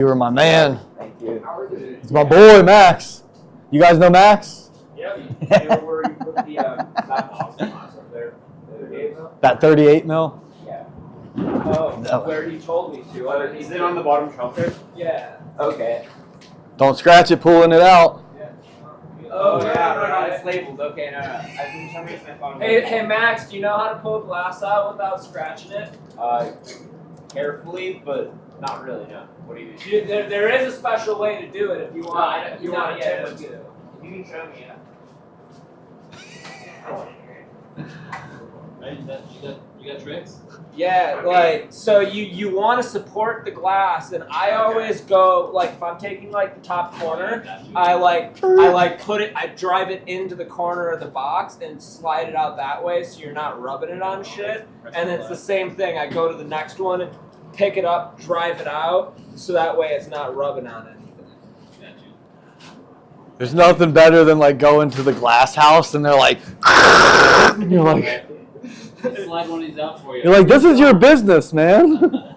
You were my man. Thank you. It's my boy, Max. You guys know Max? Yeah. You know where you put the that awesome up there? That 38 mil? Yeah. Oh, where he told me to. Is it on the bottom shelf there? Yeah. Okay. Don't scratch it, pulling it out. Oh, yeah, no, it's labeled. Okay, no. I think for some reason I thought Hey, Max, do you know how to pull glass out without scratching it? carefully, but not really, no. What do you do? There is a special way to do it if you want. If you want to yeah, tip it. You can show me, yeah. I want to hear it. You got tricks? Yeah, like, so you want to support the glass, and I always go, like, if I'm taking, like, the top corner, I drive it into the corner of the box and slide it out that way so you're not rubbing it on shit. And it's the same thing. I go to the next one, pick it up, drive it out, so that way it's not rubbing on anything. There's nothing better than like going to the glass house and they're like, and you're like, Slide one of these out for you. you're like, this is your business, man.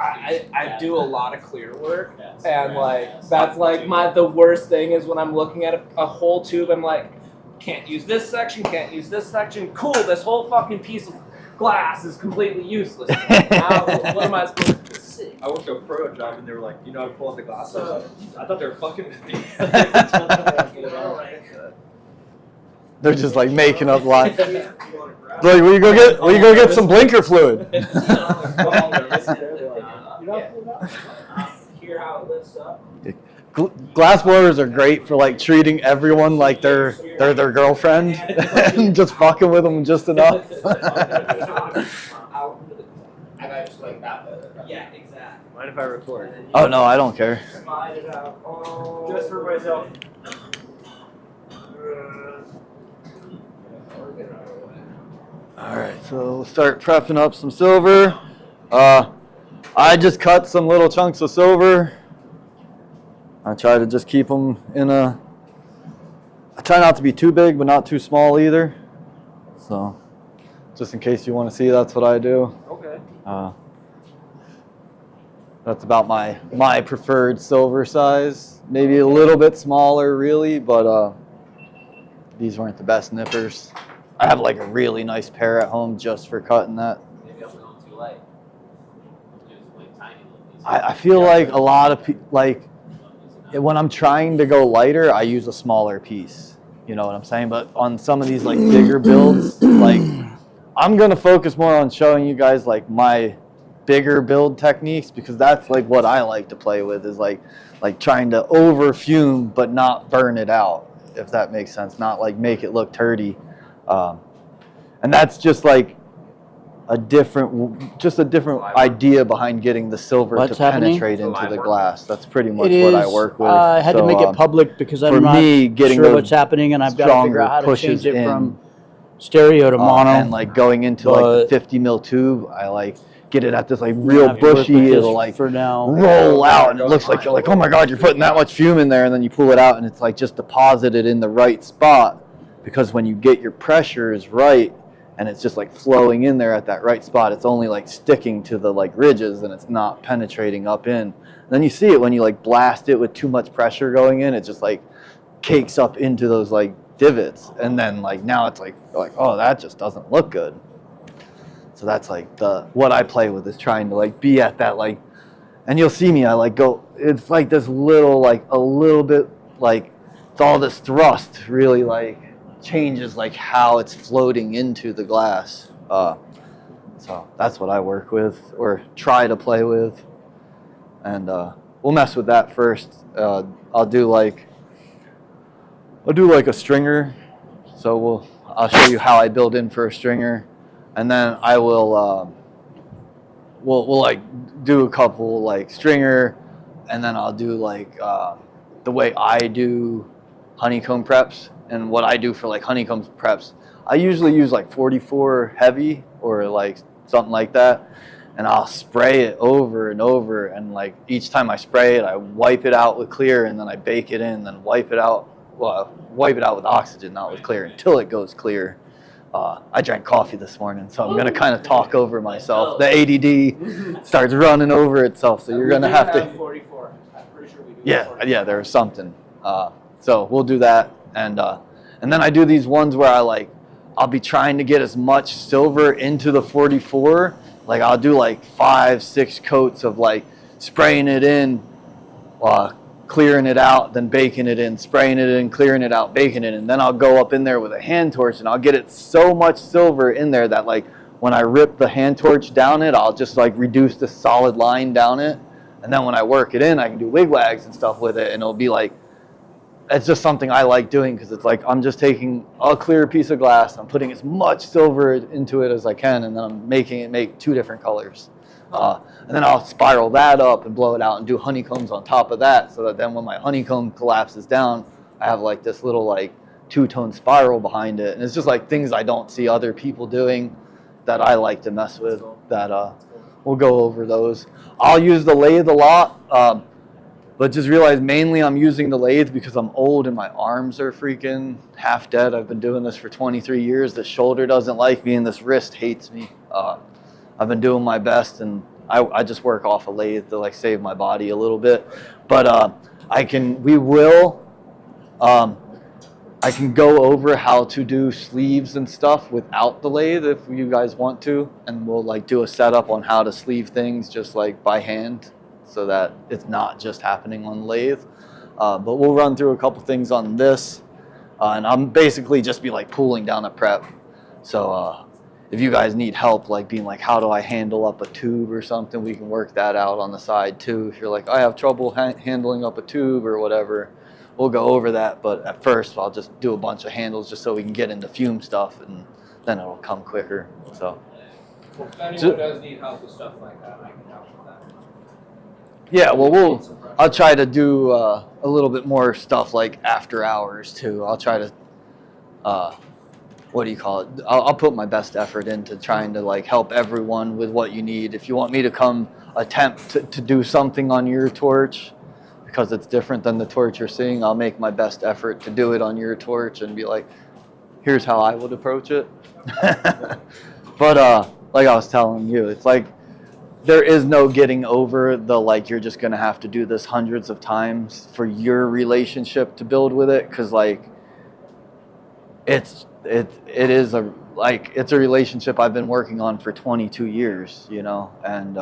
I do a lot of clear work, and like that's like the worst thing is when I'm looking at a whole tube. I'm like, can't use this section, can't use this section. Cool, this whole fucking piece of glass is completely useless. Now, what am I supposed to see? I worked a pro job and they were like, you know how to pull out the glass? I thought they were fucking with me. They're just like making up lies. Like, will you go get some blinker fluid? Hear how it lifts up. Glass blowers are great for like treating everyone like they're their girlfriend and just fucking with them just enough. Yeah, exactly. Mind if I record? Oh no, I don't care. Slide it out. Oh. Just for myself. Alright, so we'll start prepping up some silver. I just cut some little chunks of silver. I try to just keep them in I try not to be too big, but not too small either. So, just in case you want to see, that's what I do. Okay. That's about my preferred silver size. Maybe a little bit smaller, really, but these weren't the best nippers. I have like a really nice pair at home just for cutting that. Maybe I'm going too light. Just like tiny little pieces. I feel like a lot of people, like, when I'm trying to go lighter, I use a smaller piece. You know what I'm saying? But on some of these like bigger builds, like, I'm gonna focus more on showing you guys like my bigger build techniques, because that's like what I like to play with, is like trying to over fume but not burn it out, if that makes sense. Not like make it look turdy. And that's just like a different idea behind getting the silver to penetrate into the glass. That's pretty much what I work with. I had to make it public because I'm not sure what's happening, and I've got to figure out how to change it from stereo to mono. And like going into like the 50 mil tube, I like get it at this like real bushy. It'll like for now roll out, and it looks like you're like, oh my god, you're putting that much fume in there, and then you pull it out, and it's like just deposited in the right spot. Because when you get your pressures right, and it's just like flowing in there at that right spot, it's only like sticking to the like ridges, and it's not penetrating up in. And then you see it when you like blast it with too much pressure going in, it just like cakes up into those like divots, and then like now it's like oh, that just doesn't look good. So that's like what I play with, is trying to like be at that like, and you'll see me, I like go, it's like this little like a little bit like, it's all this thrust really like changes like how it's floating into the glass. So that's what I work with or try to play with, and we'll mess with that first. I'll do like a stringer. So I'll show you how I build in for a stringer, and then I will we'll like do a couple like stringer, and then I'll do like the way I do honeycomb preps. And what I do for like honeycomb preps, I usually use like 44 heavy or like something like that, and I'll spray it over and over, and like each time I spray it, I wipe it out with clear, and then I bake it in, then wipe it out with oxygen, not with clear, until it goes clear. I drank coffee this morning, so I'm going to kind of talk over myself. The ADD starts running over itself, so you're going to have to... 44 Yeah, there's something. So we'll do that, and then I do these ones where I'll be trying to get as much silver into the 44. Like I'll do like 5-6 coats of like spraying it in, clearing it out, then baking it in, spraying it in, clearing it out, baking it in. And then I'll go up in there with a hand torch and I'll get it so much silver in there that like when I rip the hand torch down it, I'll just like reduce the solid line down it. And then when I work it in, I can do wigwags and stuff with it. And it'll be like, it's just something I like doing because it's like I'm just taking a clear piece of glass, I'm putting as much silver into it as I can, and then I'm making it make 2 different colors. And then I'll spiral that up and blow it out and do honeycombs on top of that, so that then when my honeycomb collapses down, I have like this little like 2-tone spiral behind it. And it's just like things I don't see other people doing that I like to mess with. That we'll go over those. I'll use the lathe a lot. But just realize mainly I'm using the lathe because I'm old and my arms are freaking half dead. I've been doing this for 23 years. The shoulder doesn't like me and this wrist hates me. I've been doing my best, and I just work off a lathe to like save my body a little bit. But I can go over how to do sleeves and stuff without the lathe if you guys want to, and we'll like do a setup on how to sleeve things just like by hand, so that it's not just happening on lathe. But we'll run through a couple things on this, and I'm basically just be like pulling down a prep. So if you guys need help, like being like, how do I handle up a tube or something, we can work that out on the side too. If you're like, I have trouble handling up a tube or whatever, we'll go over that. But at first, I'll just do a bunch of handles just so we can get into fume stuff, and then it'll come quicker. So. If anyone does need help with stuff like that, I can help with that. Yeah, well, I'll try to do a little bit more stuff like after hours too. I'll try to, what do you call it? I'll put my best effort into trying to like help everyone with what you need. If you want me to come attempt to do something on your torch, because it's different than the torch you're seeing, I'll make my best effort to do it on your torch and be like, here's how I would approach it. But like I was telling you, it's like, there is no getting over the like you're just gonna have to do this hundreds of times for your relationship to build with it, because like it's a relationship I've been working on for 22 years, you know, and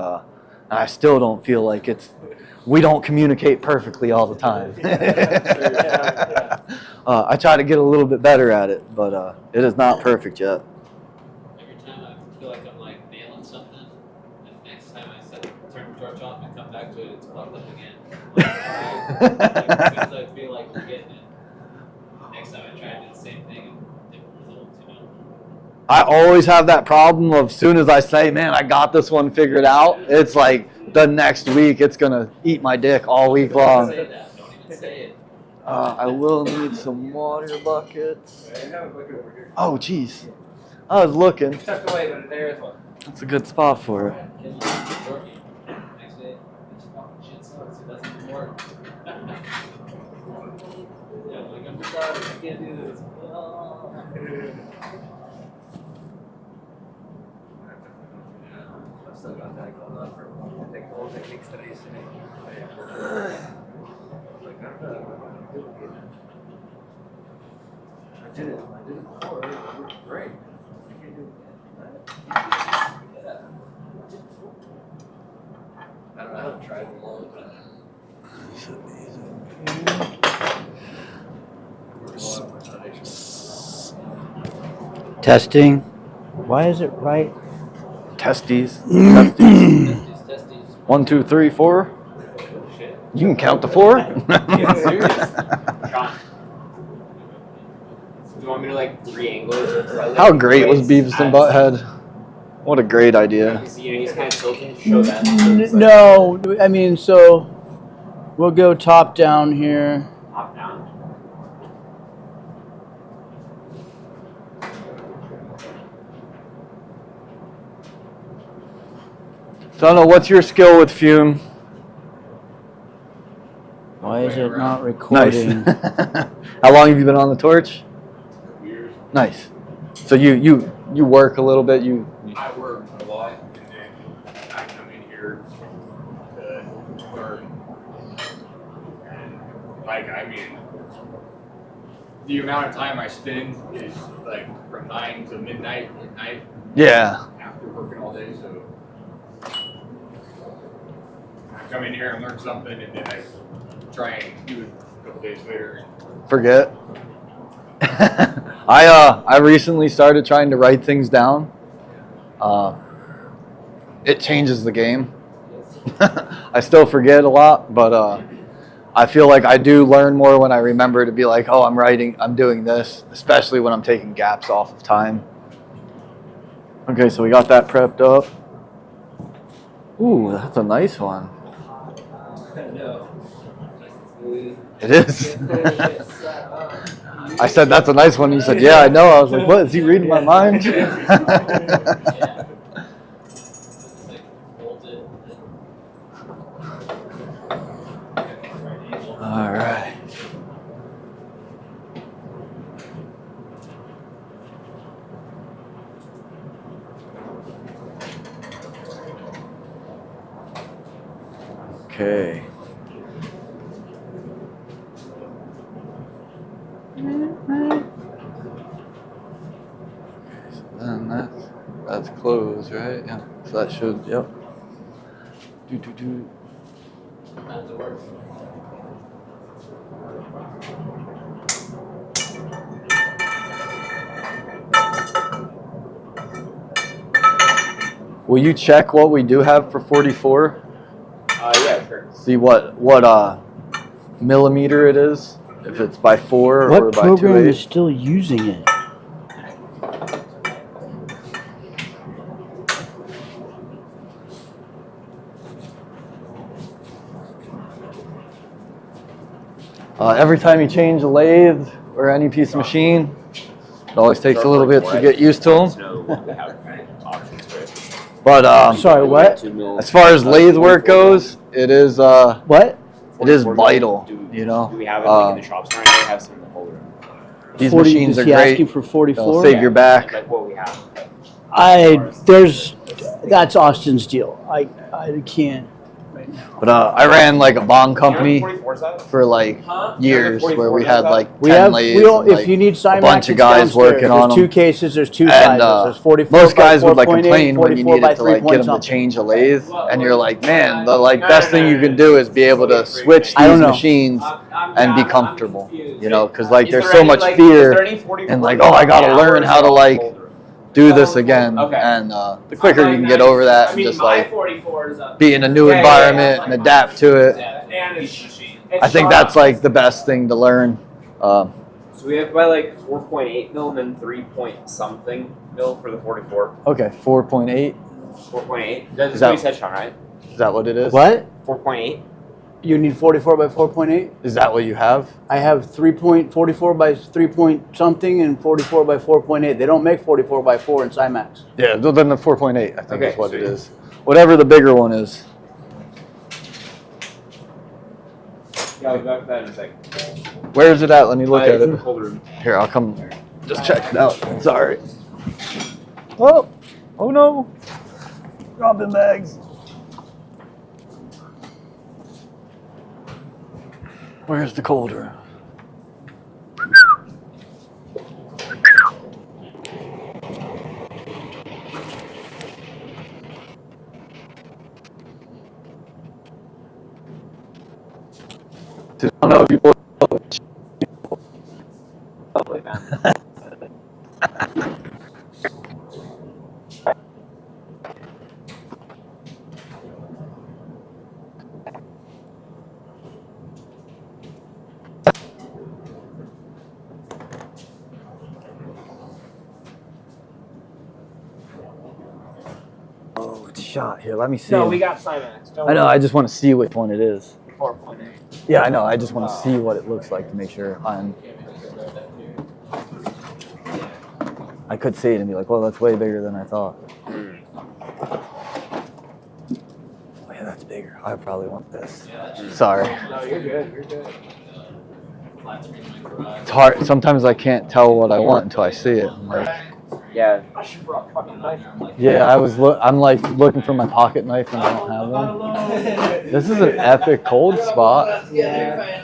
I still don't feel like we don't communicate perfectly all the time. I try to get a little bit better at it, but it is not perfect yet. Every time I feel like I'm like nailing something, and next time I turn the torch off and come back to it, it's plugged up again. As I feel like we're getting it, next time I try to do the same thing and different results, you know. I always have that problem of, as soon as I say, man, I got this one figured out, it's like the next week it's gonna eat my dick all week long. Don't say that. Don't even say it. I will need some water buckets. Oh, jeez. I was looking. Tucked away, but there is one. That's a good spot for it. Next day, it's fucking shit sucks. It doesn't work. Yeah, like I'm sorry, I can't do this. I've still got that going on for I think the whole techniques that I used to make. Like, I don't know. I did it before. It worked great. I can't do it again. I don't know. I haven't tried in a long time. Testing. Why is it right? Testes. Testes. 1, 2, 3, 4. Shit. You can count to 4. Yeah, serious. Sean. Do you want me to like re-angle it? How great was Beavis and Butthead? What a great idea. He's kind of tilting to show that. So it's like No, I mean, so we'll go top down here. top down. So I don't know, what's your skill with fume? Why is it not recording? Nice. How long have you been on the torch? Years. Nice. So you work a little bit. I work a lot, and then I come in here to learn. And like, I mean, the amount of time I spend is like from 9 to midnight at night. Yeah. After working all day, so I come in here and learn something, and then I try and do it a couple days later. Forget. I recently started trying to write things down. It changes the game. I still forget a lot, but I feel like I do learn more when I remember to be like, oh, I'm doing this, especially when I'm taking gaps off of time. Okay, so we got that prepped up. Ooh, that's a nice one. It is. I said, that's a nice one. He said, yeah, I know. I was like, what? Is he reading my mind? All right. Okay. And that's closed, right? Yeah. So that should, yep. That's the work. Will you check what we do have for 44? Yeah, sure. See what millimeter it is, if it's by 4 or What by program 2.8. is still using it? Every time you change a lathe or any piece of machine, it always takes a little bit to get used to them. But Sorry, what? as far as lathe work goes, it is What? it is vital. You know, Do we have it like in the shops right now? We have some in the holder. these 40, machines is are he great. asking for They'll 44? save your back. Like what we have. That's Austin's deal. I can't right now. But I ran like a bond company 44 size? for like years, where we had like 10 We have, lathes. we don't, and, if like, you need Cymax, bunch of it's guys downstairs. working on There's two them. cases, there's two And sizes. There's 44 most guys by would like 4.8, complain when you 44 by needed to like 3 get them to something. change a lathe, and you're like, man, the like best thing you can do is be able to switch I don't these know. machines and be I'm comfortable. confused. You know, because like Is there's there so any, much like, fear is there any 44 and like, oh, I gotta now, learn or how is to it all like holder? do this again. Okay. And the quicker you can get over that and just my like 44 is up. be in a new environment and adapt to it. And it's machine. I think that's like the best thing to learn. So we have by like 4.8 mil and then 3 point something mil for the 44. Okay, 4.8. 4.8. That's Is what that- you said, Sean, right? Is that what it is? What? 4.8. You need 44 by 4.8? Is that what you have? I have 3.44 by 3 point something and 44 by 4.8. They don't make 44 by 4 in Cymax. Yeah, then the 4.8, I think Okay, is what it sweet. is. Whatever the bigger one is. Yeah, I'll be back to that in a second. Where is it at? Let me look at It's in the it. holder room. Here, I'll come just check it out. Sorry. Oh, oh no. Dropping bags. Where's the cold room? Dude, I don't know if you Lovely, man. Oh, it's shot. Here, let me see. No, it. we got Cymax. Don't I know, worry. I just want to see which one it is. 4.8. Yeah, I know. I just want to see what it looks like to make sure I could see it and be like, well, that's way bigger than I thought. Oh, yeah, that's bigger. I probably want this. Sorry. No, you're good. You're good. It's hard. Sometimes I can't tell what I want until I see it. I'm like, Yeah. I should brought fucking knife. Yeah, I'm like looking for my pocket knife and I don't have one. This is an epic cold spot. Yeah.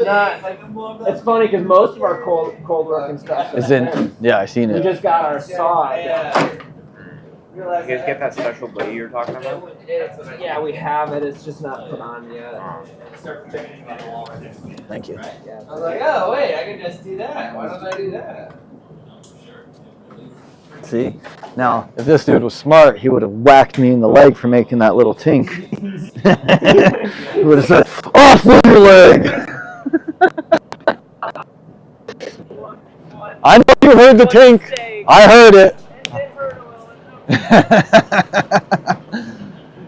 It's funny because most of our cold working stuff Is in. Yeah, I seen We it. just got our saw. You guys get that special blade you were talking about? Yeah, we have it. It's just not put on yet. Thank you. Yeah. I was like, oh wait, I can just do that. Why don't I do that? See? Now, if this dude was smart, he would have whacked me in the leg for making that little tink. He would have said, off with your leg! I know you heard the tink. I heard it.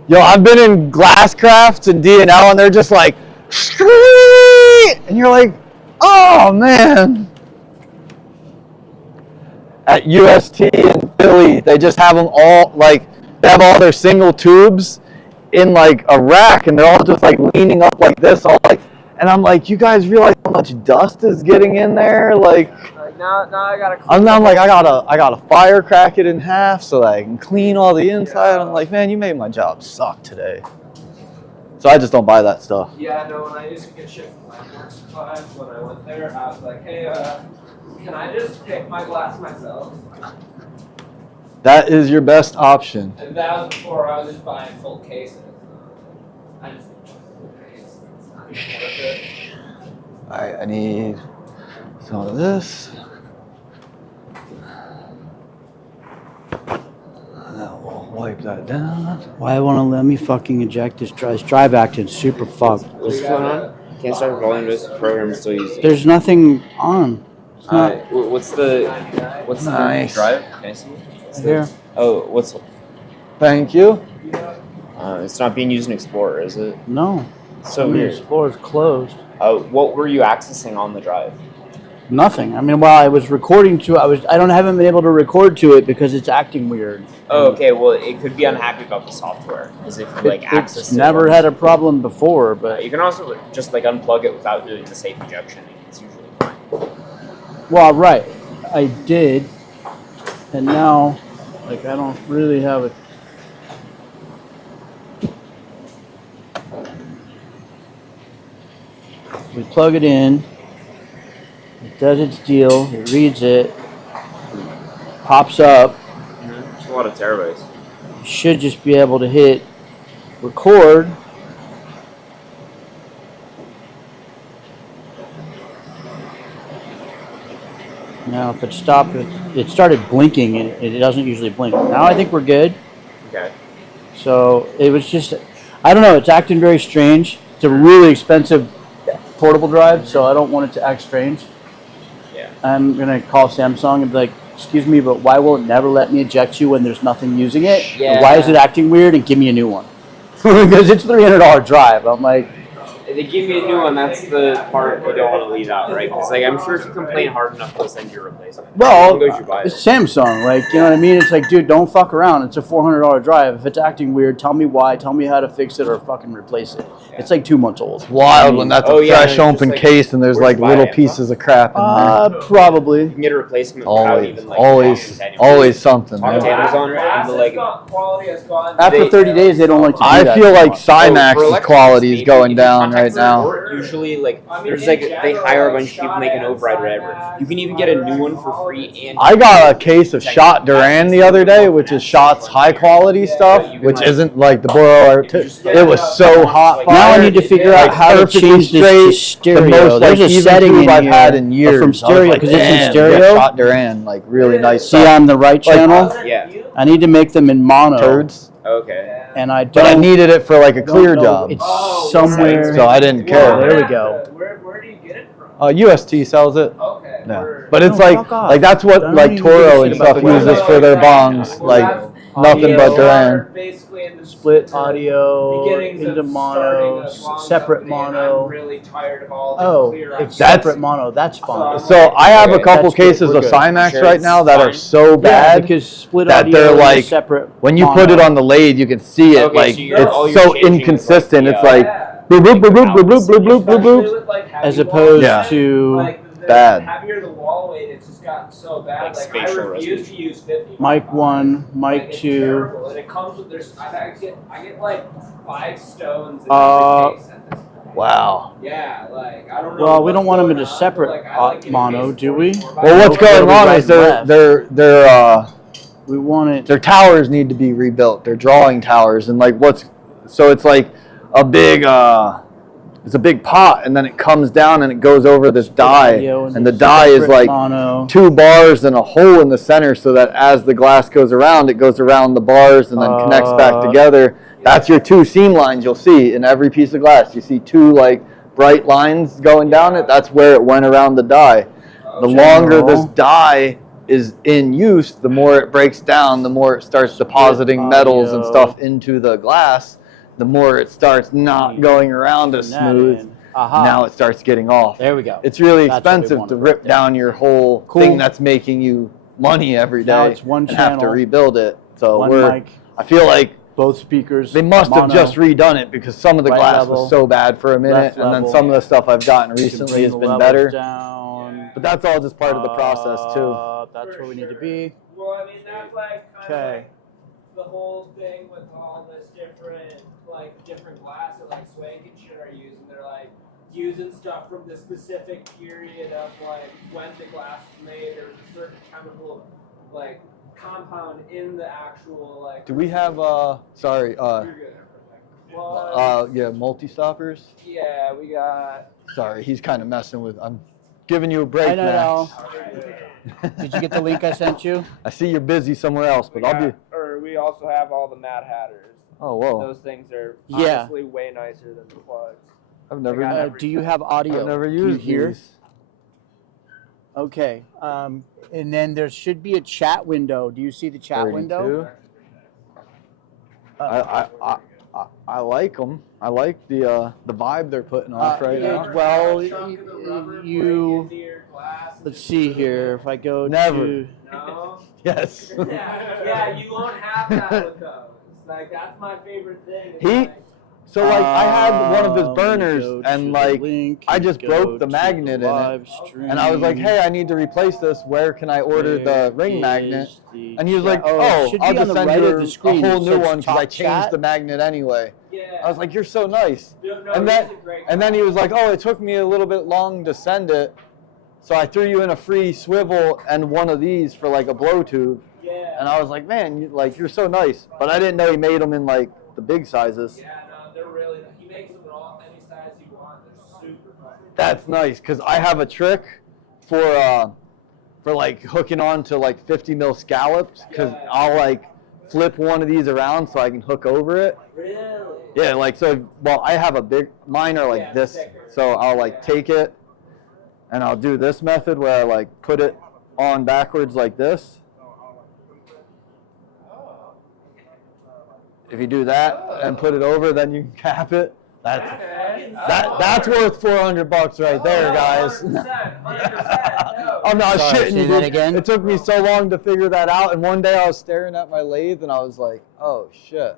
Yo, I've been in Glasscrafts and D&L and they're just like, Street! And you're like, oh man. At UST in Philly, they just have them all, like, they have all their single tubes in like a rack and they're all just like leaning up like this, all like, and I'm like, you guys realize how much dust is getting in there? Like, Now I gotta. I'm like, I gotta fire crack it in half so that I can clean all the inside. I'm like, man, you made my job suck today. So I just don't buy that stuff. Yeah, no. When I used to get shit from Landmark Supplies, when I went there, I was like, hey, can I just pick my glass myself? That is your best option. And that was before I was just buying full cases. I just think full case. It's not worth it. Alright, I need some of this. We'll wipe that down. Why won't it let me fucking eject this drive? This drive acting super fucked. What's going on? Can't start volume. This program is still using. There's nothing on. It's not What's the Nice. drive? Can I see? here. Oh, what's? Thank you. It's not being used in Explorer, is it? No. So I mean, weird. Explorer's closed. What were you accessing on the drive? Nothing. I mean, while I was recording to, haven't been able to record to it because it's acting weird. Oh, okay. Well, it could be unhappy about the software, as if you like access. It's never had a problem before, but You can also just like unplug it without doing the safe ejection. It's usually fine. well, right, I did, and now, like, I don't really have it. We plug it in. It does its deal. It reads it. Pops up. It's a lot of terabytes. You should just be able to hit record. Now, if it stopped, it started blinking, and it doesn't usually blink. Now I think we're good. Okay. So it was just, I don't know, it's acting very strange. It's a really expensive portable drive, so I don't want it to act strange. Yeah. I'm going to call Samsung and be like, excuse me, but why will it never let me eject you when there's nothing using it? Yeah. And why is it acting weird? And give me a new one. Because it's $300 drive. I'm like, They give you a new one. That's the part you don't want to leave out, right? Because like I'm sure if you complain hard enough, they'll send you a replacement. well, Go you buy it. it's Samsung. Like, you know what I mean? It's like, dude, don't fuck around. It's a $400 drive. If it's acting weird, tell me why. Tell me how to fix it or fucking replace it. It's like 2 months old. Wild when that's Oh, a yeah, fresh and it's open just like, case and there's where'd like you buy little it? pieces of crap in there. Probably. You can get a replacement without Always, even like always something. Talk man. to Amazon and Glass the has like. gone, quality has gone. After 30 days, they don't like to do I that feel like anymore. For Cymax's electrical quality is speed, going if you down contact right now. support, usually, like, I mean, there's in like they general, hire a like, bunch of people Shot make an override, or whatever. Cymax, You can even get a new one for free. And I got a case of Shot Duran the other day, which is Shot's high quality stuff, which isn't like the Boro. It was so hot. Now I need to figure out Like, how to perfectly change this to straight, the stereo. most, There's like, a even setting tube in I've here had in years. from I was stereo, like, 'cause it's in damn, stereo. yeah, Shot Duran, like really nice See stuff. on the right channel? Yeah. I need to make them in mono. Turds. Okay. And I But I don't. needed it for like a don't clear know. job. It's Oh, somewhere. So I didn't care. There we go. Where do you get it from? UST sells it. Okay. Yeah. word. But it's No, like fuck off. that's I what don't like even give a Toro shit and about stuff the weather. uses for their bongs. Like nothing but Duran. Basically in the Split audio beginnings into of mono, starting a long separate company, and mono. I'm really tired of all the Oh, clear it's That's- separate mono. That's fine. So I have a Okay, couple that's good. cases We're of good. Cymax Sure, right it's now that are fine. so Yeah, bad because split that audio they're is like- separate. when you mono. put it on the lathe, you can see it. Okay, Like so you're- all it's you're so changing is, inconsistent. like, It's the, like boop boop boop boop boop boop boop boop boop. Especially with, like, heavy As opposed Yeah. to like the bad. heavier the wall weight, it's just gotten so bad. Like Like I spatial refuse to use 50. Mic 1, Like, mic it's 2. terrible, and it comes with I get like 5 stones in Uh, every case at this point. Wow. Yeah, like I don't know. Well, we don't what's want them in going a on, separate but, like, I like getting mono, case do we? 44 by Well, what's Nope, going it'll be on right is and left. We want it. their towers need to be rebuilt. Their drawing towers and like so it's like a big it's a big pot and then it comes down and it goes over this die Audio and the a die is separate like mono. 2 bars and a hole in the center so that as the glass goes around, it goes around the bars and then connects back together. That's your 2 seam lines you'll see in every piece of glass. You see 2 like bright lines going down it. That's where it went around the die. The longer this die is in use, the more it breaks down, the more it starts depositing metals and stuff into the glass, the more it starts not going around as smooth. Aha. Now it starts getting off. There we go. It's really That's what we expensive wanted to right rip there. down your whole Cool. thing that's making you money every day Now it's one and have to channel, rebuild it. So one we're mic, I feel like both speakers. they must have mono. just redone it because some of the Right glass level, was so bad for a minute, left and then level. some of the stuff I've gotten You can recently bring has the been levels better. Down. But that's all just part of the process too. That's where we need to be. Well, I mean that's like kind of Okay. like the whole thing with all this different glass that like Swank and shit are using. They're like using stuff from the specific period of like when the glass was made. There was a certain chemical like compound in the actual like. Do we have sorry You're good. Well, yeah, multi-stoppers? yeah, we got. Sorry, he's kind of messing with. I'm giving you a break, I know. Max. Did you get the link I sent you? I see you're busy somewhere else, but I'll be. Or we also have all the Mad Hatters. Oh, whoa! Those things are Yeah. honestly way nicer than the plugs. I've never. Do you have audio? I've never Can you used hear? these. Okay. And then there should be a chat window. Do you see the chat window? 32. I like them. I like the vibe they're putting off right now. Well, Chunk of the rubber break you. into your glass and Let's just see put it here. in. If I go Never. to. No. Yes. Yeah, you won't have that with those. Like that's my favorite thing. is, He- like, So like I had one of his Let me burners go to and the like link I and just go broke the to magnet in it. live and I was like, stream. hey, I need to replace this. Where can I order the ring magnet? And he was like, it oh, should I'll be on just the send right you of the screen. a whole It new says one because I top changed chat. the magnet anyway. yeah. I was like, you're so nice. No, and he's then- a great And then guy. he was like, oh, it took me a little bit long to send it. So I threw you in a free swivel and one of these for like a blow tube. Yeah. And I was like, man, you're so nice. But I didn't know he made them in like the big sizes. Yeah, no, they're really. He makes them in all any size you want. They're super fun. That's nice because I have a trick for like hooking on to like 50 mil scallops because Yeah. I'll like flip one of these around so I can hook over it. Really? Yeah, like so. Well, I have a big. Mine are like Yeah, this, thicker. so I'll like take it, and I'll do this method where I like put it on backwards like this. If you do that and put it over, then you can cap it. That's worth $400 right there, guys. 100%. 100%. No. I'm not Sorry, shitting say you. that dude. again? It took me so long to figure that out, and one day I was staring at my lathe, and I was like, "Oh shit!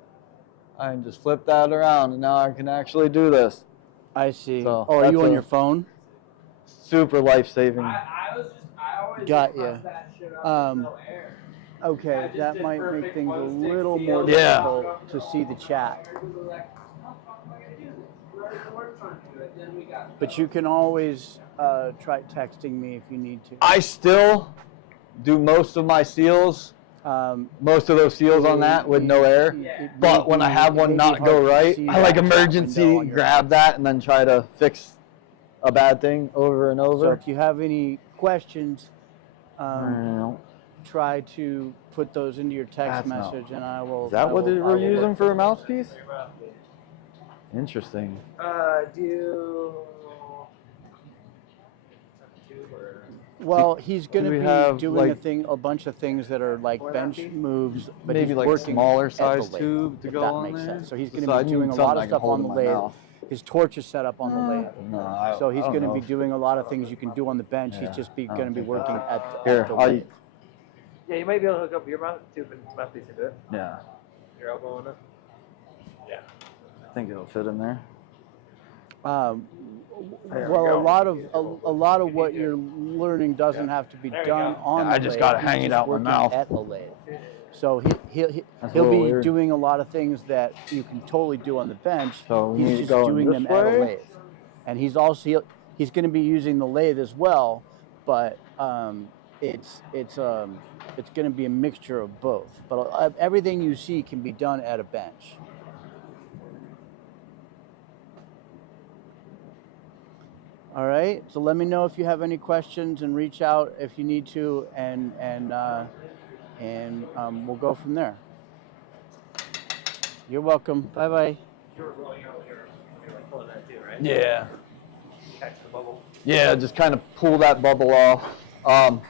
I can just flip that around, and now I can actually do this." I see. So, Oh, are you that's on a- your phone? Super life-saving. I always Got just ya. fuck that shit up Um, with no air. I Okay, just that did might make perfect things a one stick little seal. more Yeah. difficult to see the chat. But you can always try texting me if you need to. I still do most of my seals, most of those seals on that with no air. But when I have one not go right, I like emergency grab that and then try to fix a bad thing over and So over. if you have any questions, try to put those into your text That's not- message, and I will. Is that what I they will were using look for a those. mouthpiece? Interesting. Well, he's going to we be have, doing like, a bunch of things that are like bench moves, but Maybe he's like a working smaller at the size lathe, tube to if go that on makes there. sense. So he's So going I to be need doing a something lot I of can stuff hold on the in my lathe. mouth. His torch is set up on the lathe. No, So he's I don't going to know be if- doing a lot of things you can do on the bench. Yeah, He's just I don't going to be think working that's- at the, Here, at the I'll- lathe. Yeah, you might be able to hook up your mouthpiece into it. Yeah, Your elbow in it. I think it'll fit in there. Well, a lot of what you're learning doesn't have to be done on. Yeah, I the just lathe. gotta He's hang it just out my working mouth. at the lathe. So he'll a be little weird. doing a lot of things that you can totally do on the bench. So we need He's to just go doing this them at a way? lathe, and he's also he's going to be using the lathe as well, but it's going to be a mixture of both. But everything you see can be done at a bench. All right. So let me know if you have any questions and reach out if you need to, and we'll go from there. You're welcome. Bye bye. You were rolling out here. You're like pulling that too, right? Yeah. Catch the bubble. Yeah, just kind of pull that bubble off.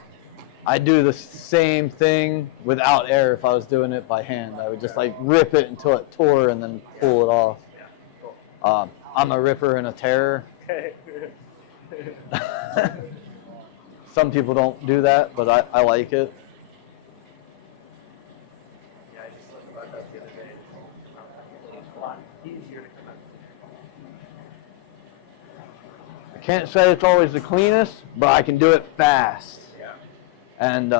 I do the same thing without air if I was doing it by hand. I would just like rip it until it tore and then pull it off. Yeah, cool. I'm a ripper and a tearer. Okay. Some people don't do that, but I like it. Yeah, I just learned about that the other day. It's a lot easier to come out. I can't say it's always the cleanest, but I can do it fast. Yeah. And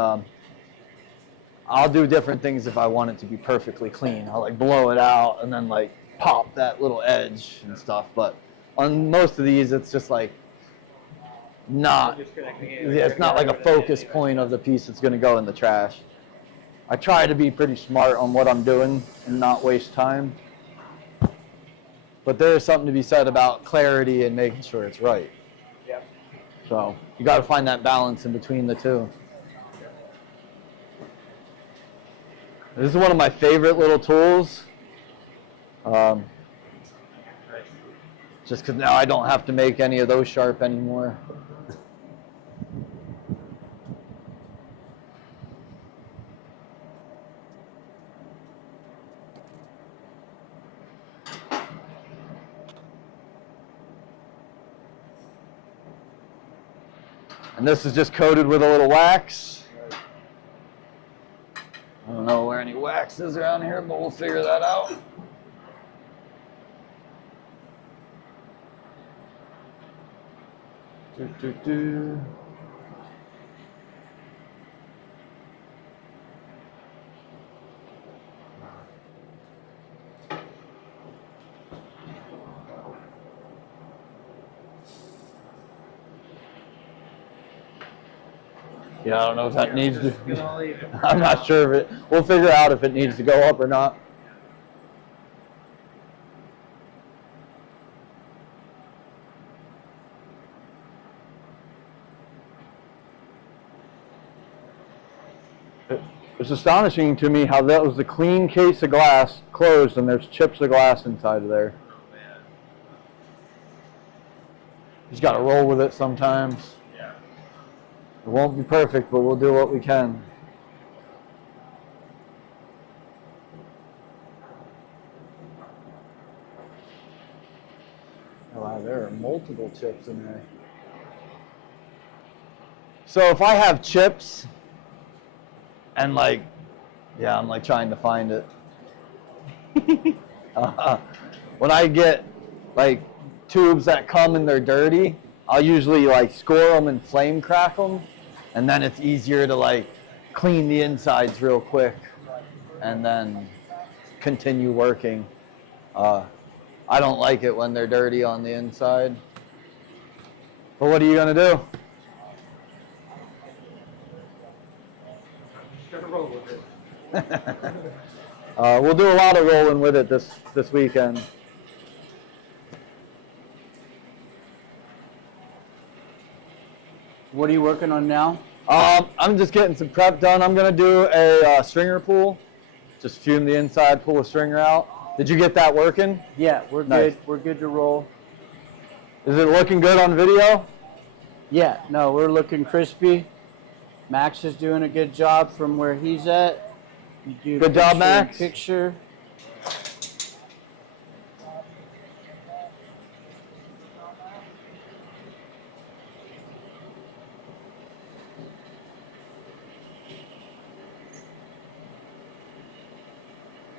I'll do different things if I want it to be perfectly clean. I'll like blow it out and then like pop that little edge and stuff. But on most of these, it's just like not. It's not like a focus point of the piece that's going to go in the trash. I try to be pretty smart on what I'm doing and not waste time. But there is something to be said about clarity and making sure it's right. Yep. So you got to find that balance in between the two. This is one of my favorite little tools. Just because now I don't have to make any of those sharp anymore. And this is just coated with a little wax. I don't know where any wax is around here, but we'll figure that out. Do. Yeah, I don't know if that needs to. I'm not sure if it. We'll figure out if it needs to go up or not. It's astonishing to me how that was a clean case of glass closed and there's chips of glass inside of there. You just got to roll with it sometimes. Yeah. It won't be perfect, but we'll do what we can. Wow, there are multiple chips in there. So if I have chips and like, yeah, I'm like trying to find it. When I get like tubes that come and they're dirty, I'll usually like score them and flame crack them, and then it's easier to like clean the insides real quick and then continue working. I don't like it when they're dirty on the inside. But what are you gonna do? Just roll with it. We'll do a lot of rolling with it this weekend. What are you working on now? I'm just getting some prep done. I'm gonna do a stringer pull. Just fume the inside, pull the stringer out. Did you get that working? Yeah, we're Nice. good. We're good to roll. Is it looking good on video? Yeah, no, we're looking crispy. Max is doing a good job from where he's at. You do Good job, picture in Max. Picture.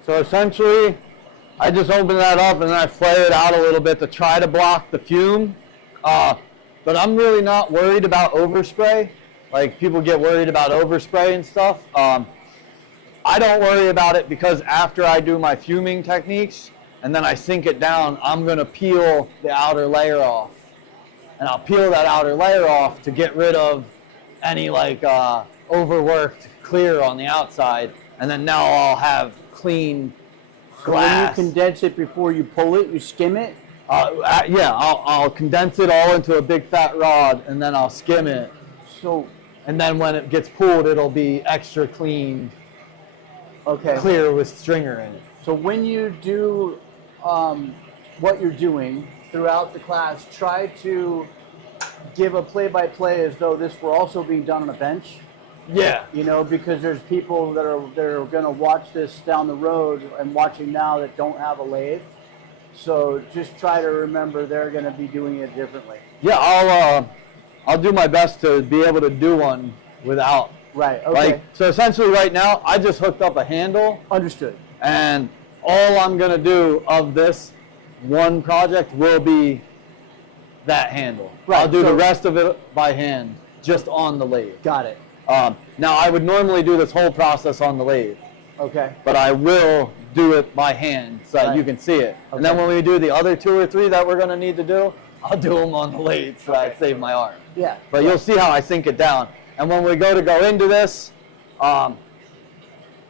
So essentially, I just open that up and then I flare it out a little bit to try to block the fume But I'm really not worried about overspray. Like people get worried about overspray and stuff. I don't worry about it because after I do my fuming techniques and then I sink it down, I'm gonna peel the outer layer off. And I'll peel that outer layer off to get rid of any like overworked clear on the outside. And then now I'll have clean So when you glass. condense it before you pull it, you skim it. Yeah, I'll condense it all into a big fat rod and then I'll skim it. So And then when it gets pulled, it'll be extra clean, okay. clear with stringer in it. So when you do what you're doing throughout the class, try to give a play-by-play as though this were also being done on a bench. Yeah. You know, because there's people that are going to watch this down the road and watching now that don't have a lathe. So just try to remember they're going to be doing it differently. Yeah, I'll do my best to be able to do one without. Right. Okay. Like, so essentially right now, I just hooked up a handle, Understood. and all I'm gonna do of this one project will be that handle. Right, I'll do so- the rest of it by hand, just on the lathe. Got it. Now I would normally do this whole process on the lathe, Okay. but I will do it by hand so that you Right. can see it. And then Okay. when we do the other 2 or 3 that we're gonna need to do, I'll do them on the lathe so that I save my arm. Yeah. But you'll see how I sink it down. And when we go into this, so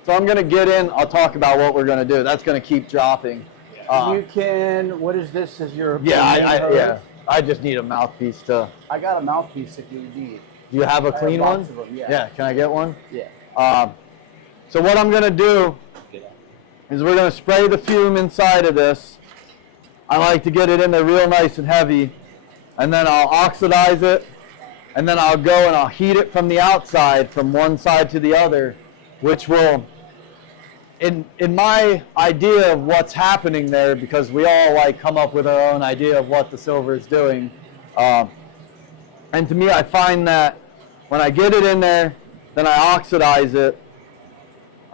I'm gonna get in, I'll talk about what we're gonna do. That's gonna keep dropping. You can. What is this? Is your Yeah, main hose? yeah. I just need a mouthpiece to. I got a mouthpiece if you need. Do you have a I have clean lots one? of them, yeah. Yeah, can I get one? Yeah. So what I'm gonna do is we're gonna spray the fume inside of this. I like to get it in there real nice and heavy, and then I'll oxidize it, and then I'll go and I'll heat it from the outside, from one side to the other, which will, in my idea of what's happening there, because we all like come up with our own idea of what the silver is doing. And to me, I find that when I get it in there, then I oxidize it,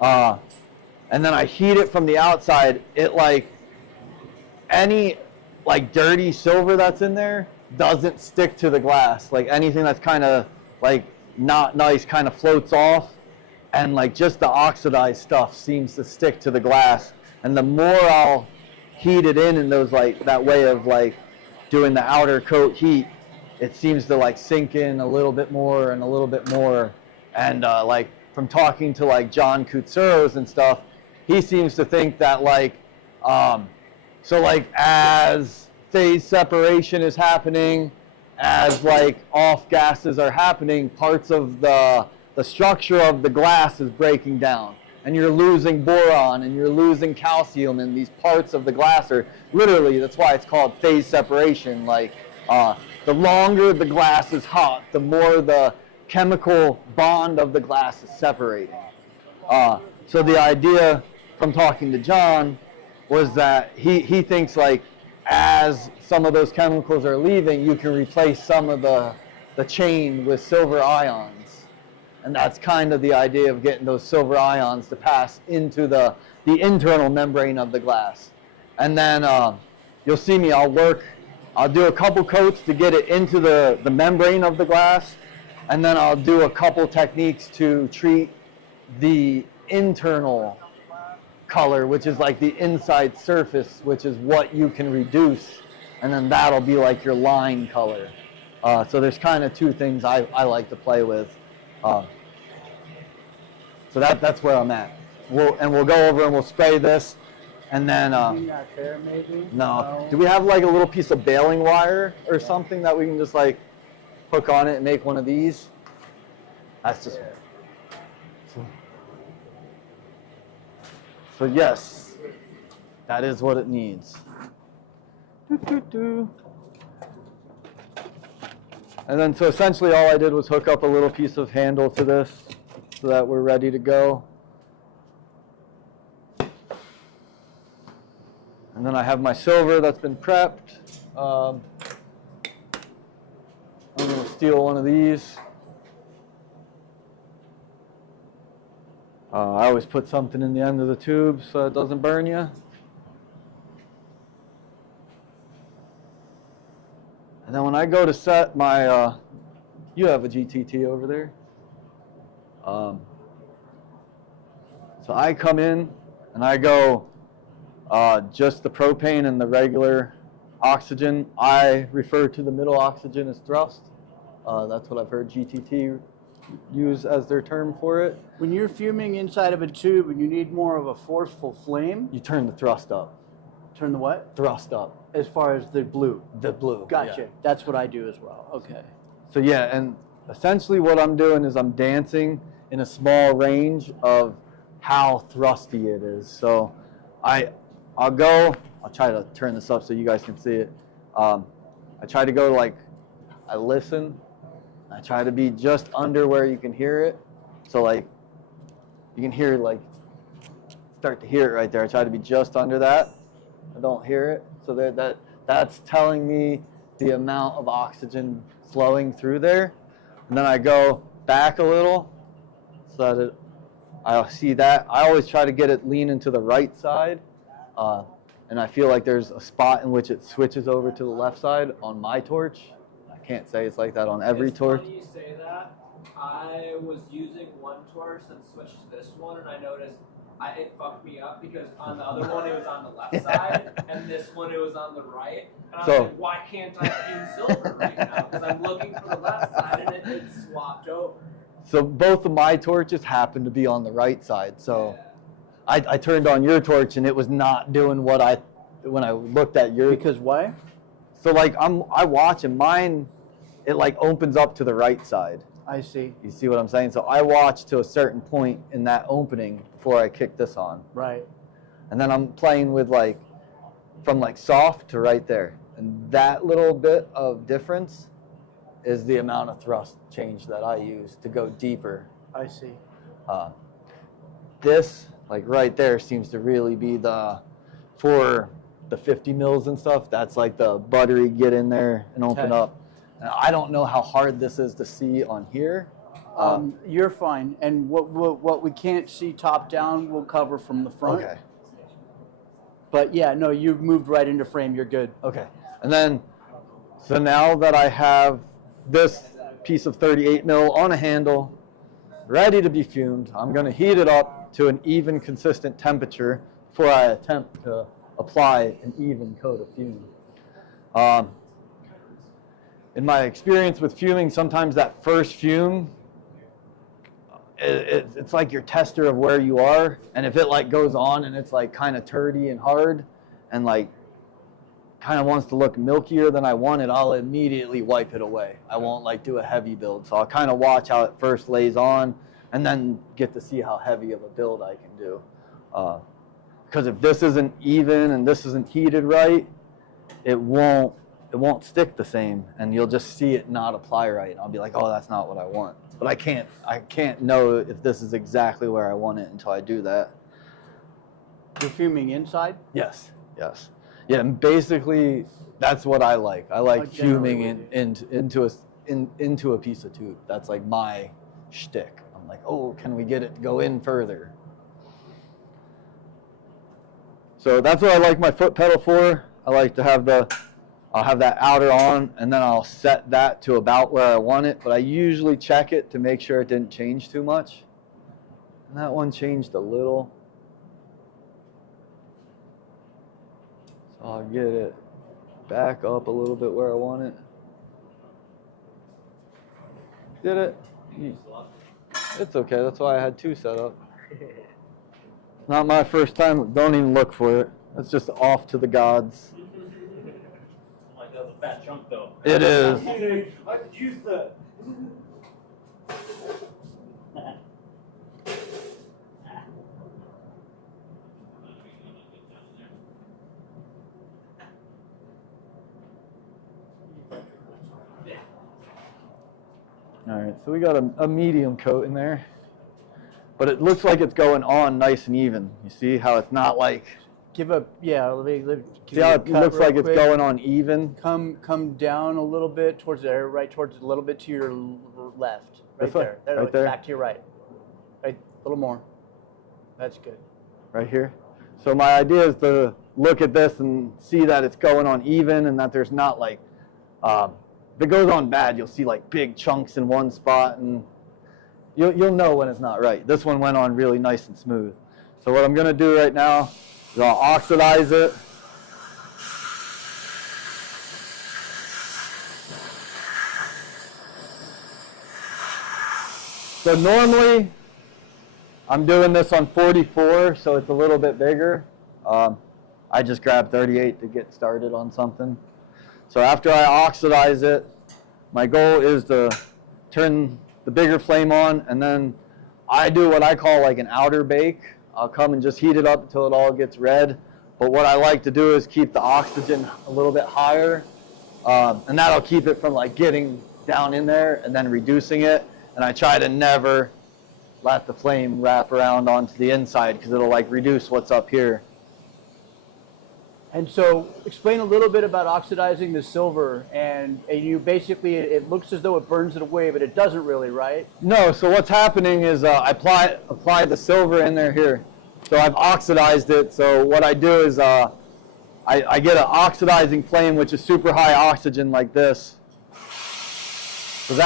and then I heat it from the outside, it like, any like dirty silver that's in there doesn't stick to the glass. Like anything that's kind of like not nice kind of floats off, and like just the oxidized stuff seems to stick to the glass. And the more I'll heat it in those like that way of like doing the outer coat heat, it seems to like sink in a little bit more and a little bit more. And like from talking to like John Koutsaros and stuff, he seems to think that like so like as phase separation is happening, as like off gases are happening, parts of the structure of the glass is breaking down, and you're losing boron and you're losing calcium, and these parts of the glass are literally, that's why it's called phase separation. Like the longer the glass is hot, the more the chemical bond of the glass is separating. So the idea from talking to John was that he thinks like as some of those chemicals are leaving, you can replace some of the chain with silver ions. And that's kind of the idea of getting those silver ions to pass into the internal membrane of the glass. And then you'll see me, I'll do a couple coats to get it into the membrane of the glass, and then I'll do a couple techniques to treat the internal color, which is like the inside surface, which is what you can reduce, and then that'll be like your line color. So there's kind of 2 things I like to play with. So that's where I'm at. We'll go over and we'll spray this, and then Not there, maybe. no. Do we have like a little piece of baling wire or something that we can just like hook on it and make one of these? That's just. So yes, that is what it needs. And then so essentially all I did was hook up a little piece of handle to this so that we're ready to go. And then I have my silver that's been prepped. I'm going to steal one of these. I always put something in the end of the tube so it doesn't burn you. And And then when I go to set my, you have a GTT over there. So I come in and I go just the propane and the regular oxygen. I refer to the middle oxygen as thrust. That's what I've heard GTT use as their term for it. When you're fuming inside of a tube and you need more of a forceful flame, You turn the thrust up. turn the what? Thrust up. As far as the blue. The blue. Gotcha. Yeah. That's what I do as well. Okay. So yeah, and essentially what I'm doing is I'm dancing in a small range of how thrusty it is. So I'll try to turn this up so you guys can see it. I try to go like, I listen. I try to be just under where you can hear it. So like, you can hear like, start to hear it right there. I try to be just under that. I don't hear it. So that's telling me the amount of oxygen flowing through there. And then I go back a little so that I see that. I always try to get it leaning to the right side. And I feel like there's a spot in which it switches over to the left side on my torch. I can't say it's like that on every torch. Funny you say that. I was using one torch and switched to this one, and I noticed it fucked me up because on the other one it was on the left side, and this one it was on the right. And I was like, why can't I fume silver right now? Because I'm looking for the left side, and it swapped over. So both of my torches happen to be on the right side. So I turned on your torch and it was not doing what when I looked at your. Because why? So like I watch and mine, it like opens up to the right side. I see. You see what I'm saying? So I watch to a certain point in that opening before I kick this on. Right. And then I'm playing with like, from like soft to right there. And that little bit of difference is the amount of thrust change that I use to go deeper. I see. This, like right there, seems to really be for the 50 mils and stuff, that's like the buttery get in there and open Okay. up. And I don't know how hard this is to see on here. You're fine. And what we can't see top down, we'll cover from the front. Okay. But yeah, no, you've moved right into frame. You're good. Okay. And then, so now that I have this piece of 38 mil on a handle, ready to be fumed, I'm going to heat it up to an even, consistent temperature before I attempt to apply an even coat of fume. In my experience with fuming, sometimes that first fume, it's like your tester of where you are. And if it like goes on and it's like kind of turdy and hard and like kind of wants to look milkier than I want it, I'll immediately wipe it away. I won't like do a heavy build. So I'll kind of watch how it first lays on and then get to see how heavy of a build I can do. Because if this isn't even and this isn't heated right, it won't stick the same, and you'll just see it not apply right. And I'll be like, oh, that's not what I want. But I can't know if this is exactly where I want it until I do that. You're fuming inside? Yes. Yeah, and basically that's what I like. I like fuming into a piece of tube. That's like my shtick. I'm like, oh, can we get it to go in further? So that's what I like my foot pedal for. I like to have I'll have that outer on, and then I'll set that to about where I want it, but I usually check it to make sure it didn't change too much. And that one changed a little. So I'll get it back up a little bit where I want it. Did it? It's okay, that's why I had two set up. Not my first time, don't even look for it. That's just off to the gods. That was a fat chunk though. It is. I could use that. All right, so we got a medium coat in there, but it looks like it's going on nice and even. You see how it's not like, see how it looks like it's going on even? Come down a little bit towards there, right towards a little bit to your left. Right This way? there. Right there? Back to your right. Right, a little more. That's good. Right here. So my idea is to look at this and see that it's going on even and that there's not like If it goes on bad, you'll see like big chunks in one spot, and you'll know when it's not right. This one went on really nice and smooth. So what I'm gonna do right now is I'll oxidize it. So normally I'm doing this on 44, so it's a little bit bigger. I just grabbed 38 to get started on something. So after I oxidize it, my goal is to turn the bigger flame on, and then I do what I call like an outer bake. I'll come and just heat it up until it all gets red. But what I like to do is keep the oxygen a little bit higher, and that'll keep it from like getting down in there and then reducing it. And I try to never let the flame wrap around onto the inside because it'll like reduce what's up here. And so explain a little bit about oxidizing the silver, and you basically, it looks as though it burns it away, but it doesn't really, right? No, so what's happening is I apply the silver in there here. So I've oxidized it. So what I do is I get an oxidizing flame, which is super high oxygen like this. So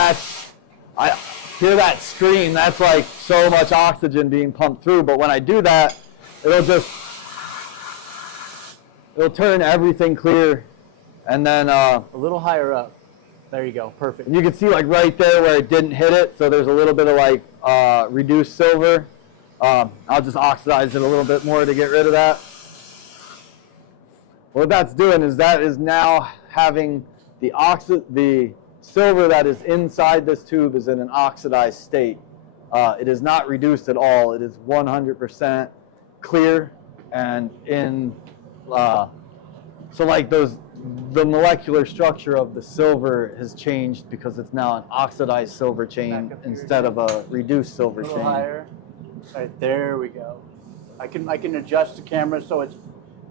I hear that scream, that's like so much oxygen being pumped through. But when I do that, it'll turn everything clear, and then A little higher up. There you go, perfect. you can see like right there where it didn't hit it, so there's a little bit of like reduced silver. I'll just oxidize it a little bit more to get rid of that. What that's doing is that is now having the silver that is inside this tube is in an oxidized state. It is not reduced at all. It is 100% clear, and in so like the molecular structure of the silver has changed because it's now an oxidized silver chain instead of a reduced silver A little chain. higher. Right, there we go. I can adjust the camera so it's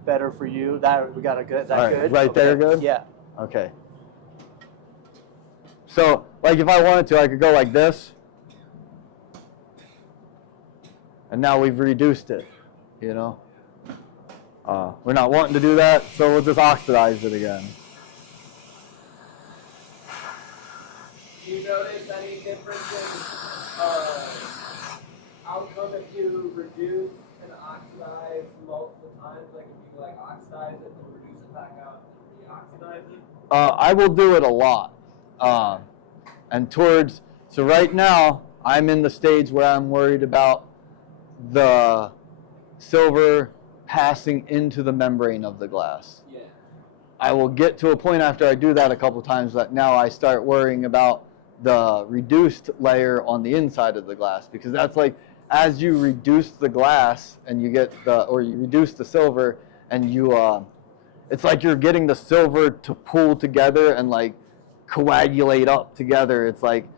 better for you. That we got a good. Is that All right, good? right there, good? Yeah. Okay. So like if I wanted to, I could go like this, and now we've reduced it, you know. We're not wanting to do that, so we'll just oxidize it again. Do you notice any difference in outcome if you reduce and oxidize multiple times? Like if you like oxidize it and reduce it back out and re-oxidize it? I will do it a lot. So right now, I'm in the stage where I'm worried about the silver passing into the membrane of the glass. Yeah. I will get to a point after I do that a couple times that now I start worrying about the reduced layer on the inside of the glass, because that's like, as you reduce the glass and you get you reduce the silver, and it's like you're getting the silver to pull together and like coagulate up together. It's like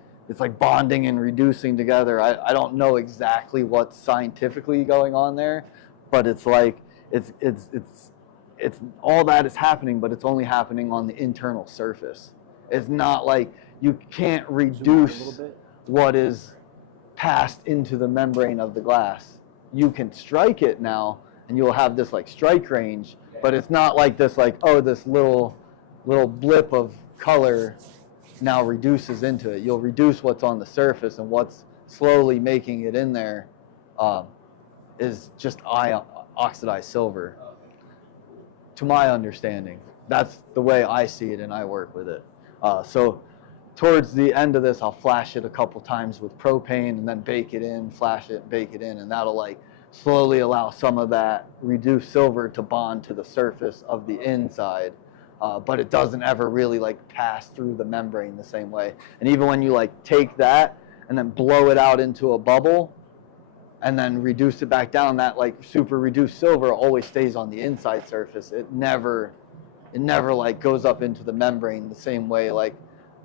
bonding and reducing together. I don't know exactly what's scientifically going on there, but it's like it's all that is happening, but it's only happening on the internal surface. It's not like you can't reduce what is passed into the membrane of the glass. You can strike it now, and you'll have this like strike range, but it's not like this like, oh, this little blip of color now reduces into it. You'll reduce what's on the surface, and what's slowly making it in there is just oxidized silver. To my understanding, that's the way I see it, and I work with it. So towards the end of this, I'll flash it a couple times with propane, and then bake it in, flash it, bake it in, and that'll like slowly allow some of that reduced silver to bond to the surface of the inside. But it doesn't ever really like pass through the membrane the same way. And even when you like take that and then blow it out into a bubble and then reduce it back down, that like super reduced silver always stays on the inside surface. It never like goes up into the membrane the same way like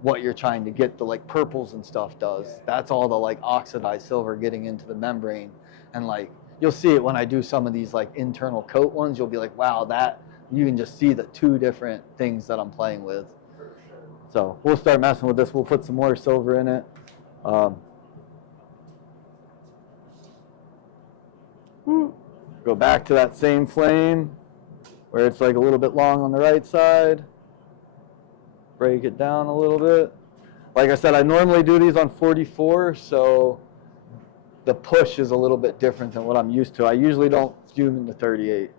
what you're trying to get the like purples and stuff does. That's all the like oxidized silver getting into the membrane. And like you'll see it when I do some of these like internal coat ones. You'll be like, wow, that you can just see the two different things that I'm playing with. So we'll start messing with this. We'll put some more silver in it. Go back to that same flame where it's like a little bit long on the right sid. break it down a little bit. Like I said, I normally do these on 44, so the push is a little bit different than what I'm used to. I usually don't fume into 38.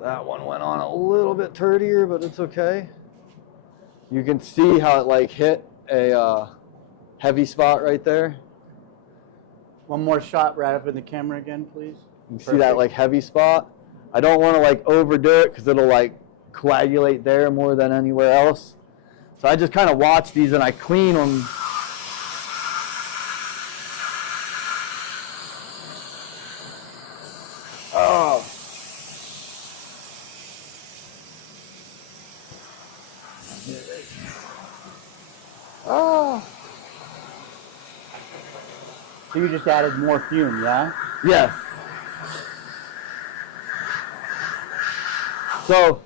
That one went on a little bit turdier, but it's okay. You can see how it like hit a heavy spot right there. One more shot right up in the camera again, please. You see that like heavy spot? I don't want to like overdo it because it'll like coagulate there more than anywhere else. So I just kind of watch these and I clean them. Oh. Oh. So you just added more fume, yeah? Yes. So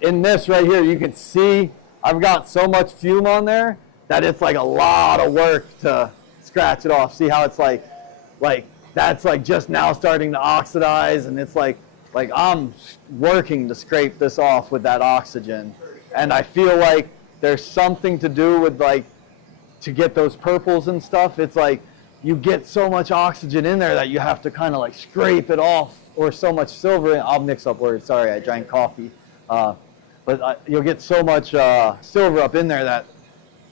in this right here, you can see I've got so much fume on there that it's like a lot of work to scratch it off. See how it's like that's like just now starting to oxidize, and it's like I'm working to scrape this off with that oxygen. And I feel like there's something to do with like to get those purples and stuff. It's like you get so much oxygen in there that you have to kind of like scrape it off, or so much silver in. I'll mix up words. Sorry, I drank coffee. But you'll get so much silver up in there that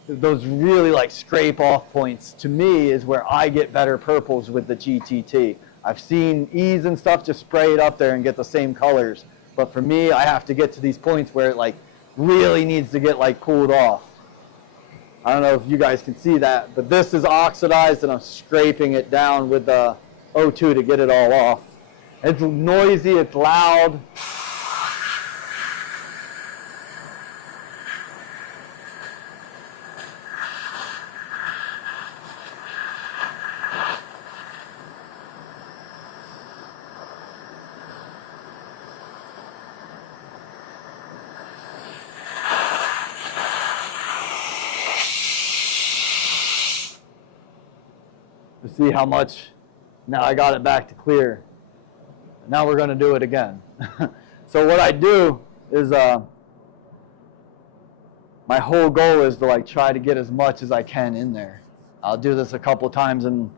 those really like scrape off points to me is where I get better purples with the GTT. I've seen E's and stuff just spray it up there and get the same colors. But for me, I have to get to these points where it like really needs to get like cooled off. I don't know if you guys can see that, but this is oxidized and I'm scraping it down with the O2 to get it all off. It's noisy, it's loud. To see how much, now I got it back to clear. Now we're going to do it again. So what I do is my whole goal is to like try to get as much as I can in there. I'll do this a couple times, and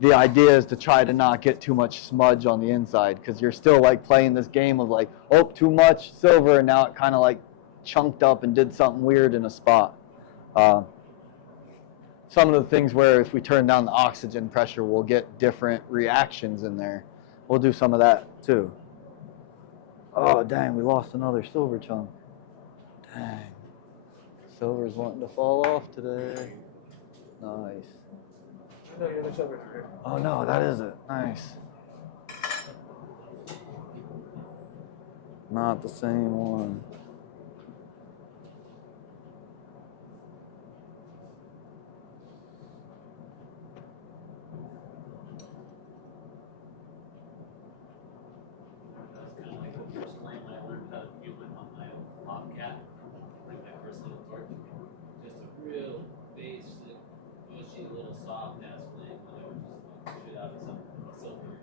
the idea is to try to not get too much smudge on the inside, because you're still like playing this game of like, oh, too much silver, and now it kind of like chunked up and did something weird in a spot. Some of the things where if we turn down the oxygen pressure, we'll get different reactions in there. We'll do some of that too. Oh, dang, we lost another silver chunk. Dang. Silver's wanting to fall off today. Nice. No, you're the silver here. Oh no, that is it. Nice. Not the same one. That's kind of like the first flame I learned how to fuel it on my Bobcat, like my first little torch. Just a real basic, mushy, little soft ass flame, and I would just shoot out some silver.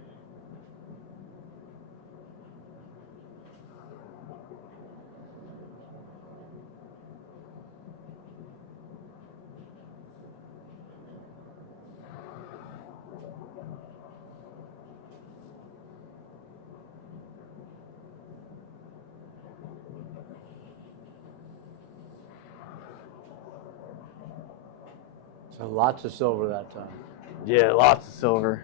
So lots of silver that time. Yeah, lots of silver.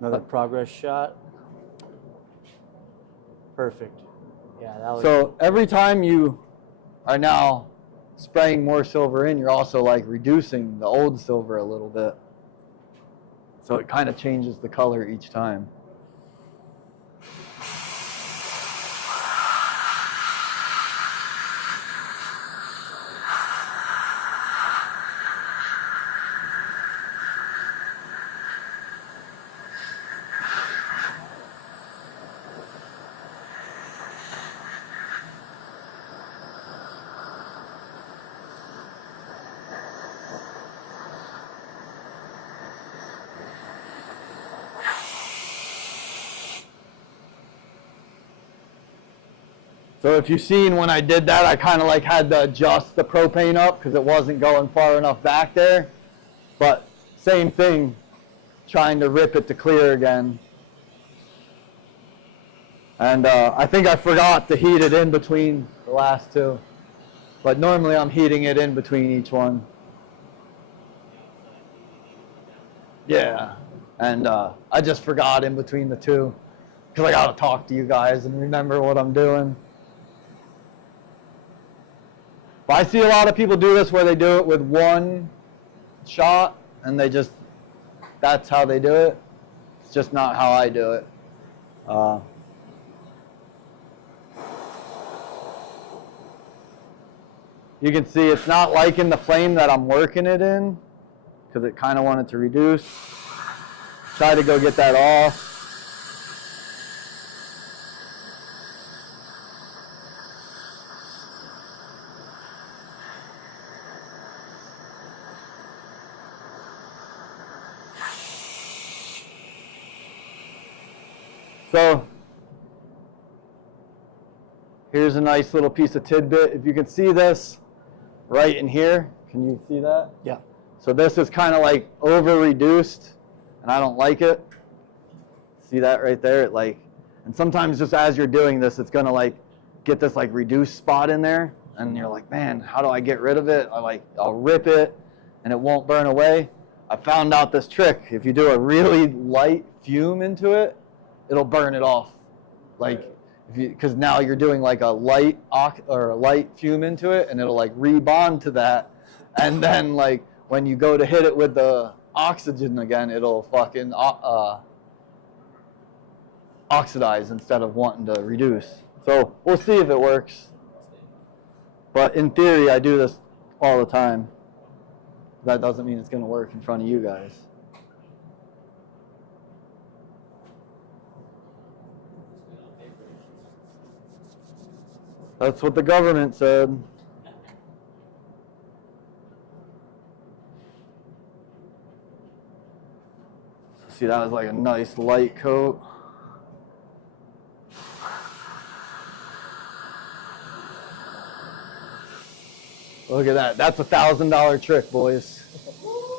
Another progress shot. Perfect. Yeah, that was. So every time you are now spraying more silver in, you're also like reducing the old silver a little bit. So it kind of changes the color each time. So if you've seen when I did that, I kind of like had to adjust the propane up because it wasn't going far enough back there. But same thing, trying to rip it to clear again. And I think I forgot to heat it in between the last two. But normally I'm heating it in between each one. Yeah, and I just forgot in between the two because I got to talk to you guys and remember what I'm doing. But I see a lot of people do this where they do it with one shot and they just, that's how they do it. It's just not how I do it. You can see it's not liking the flame that I'm working it in because it kind of wanted to reduce. Try to go get that off. So here's a nice little piece of tidbit. If you can see this right in here, can you see that? Yeah. So this is kind of like over reduced and I don't like it. See that right there? It like, and sometimes just as you're doing this, it's gonna like get this like reduced spot in there and you're like, man, how do I get rid of it? I'll rip it and it won't burn away. I found out this trick. If you do a really light fume into it, it'll burn it off. Like, because now you're doing like a light fume into it and it'll like rebond to that. And then like when you go to hit it with the oxygen again, it'll fucking oxidize instead of wanting to reduce. So we'll see if it works. But in theory, I do this all the time. That doesn't mean it's going to work in front of you guys. That's what the government said. See, that was like a nice light coat. Look at that. That's a $1,000 trick, boys.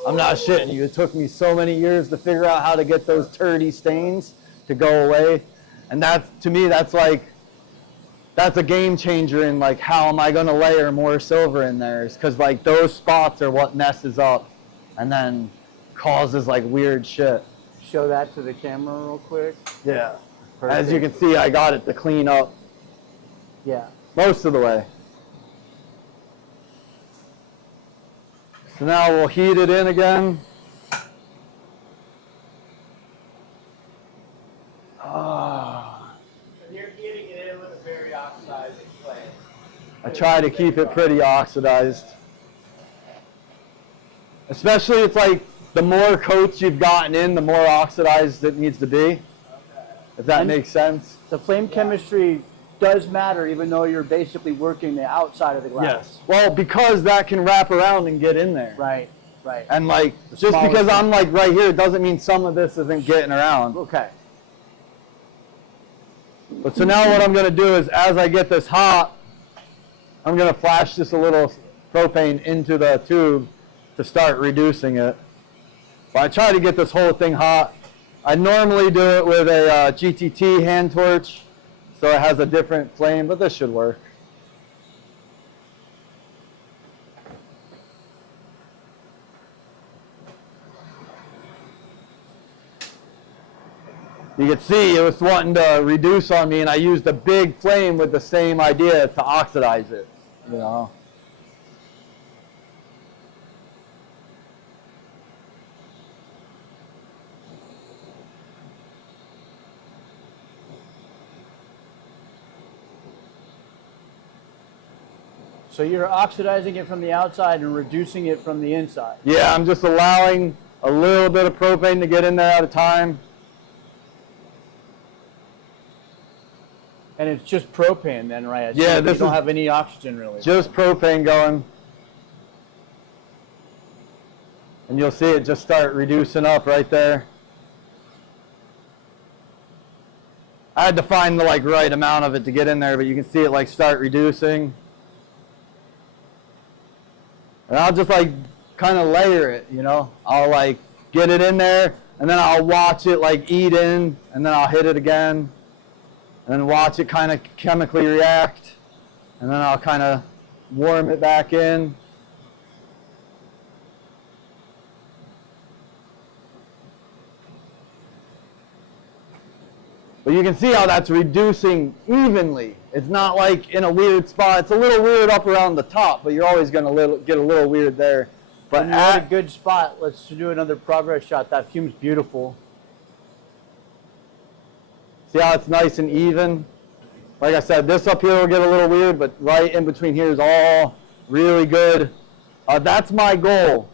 I'm not shitting you. It took me so many years to figure out how to get those dirty stains to go away. And that's, to me, that's like, that's a game changer in like how am I going to layer more silver in there, because like those spots are what messes up and then causes like weird shit. Show that to the camera real quick. Yeah. Perfect. As you can see, I got it to clean up Yeah. most of the way. So now we'll heat it in again. And you're heating it in with a very oxidizing flame. I try to keep it pretty oxidized. Especially it's like the more coats you've gotten in, the more oxidized it needs to be. If that And makes sense. The flame chemistry does matter, even though you're basically working the outside of the glass. Yes. Well, because that can wrap around and get in there. Right, right. And like, The just smallest because one. I'm like right here, doesn't mean some of this isn't getting around. Okay. But so now what I'm going to do is, as I get this hot, I'm going to flash just a little propane into the tube to start reducing it. But I try to get this whole thing hot. I normally do it with a GTT hand torch, so it has a different flame, but this should work. You can see it was wanting to reduce on me, and I used a big flame with the same idea to oxidize it, you know. So you're oxidizing it from the outside and reducing it from the inside. Yeah, I'm just allowing a little bit of propane to get in there at a time. And it's just propane then, right? Yeah, you this don't is have any oxygen really. just propane going. And you'll see it just start reducing up right there. I had to find the like right amount of it to get in there, but you can see it like start reducing. And I'll just like kind of layer it, you know. I'll like get it in there, and then I'll watch it like eat in, and then I'll hit it again, and then watch it kind of chemically react, and then I'll kind of warm it back in. But you can see how that's reducing evenly. It's not like in a weird spot. It's a little weird up around the top, but you're always going to get a little weird there. But When you're at a good spot, let's do another progress shot. That fume's beautiful. see how it's nice and even? Like I said, this up here will get a little weird, but right in between here is all really good. That's my goal.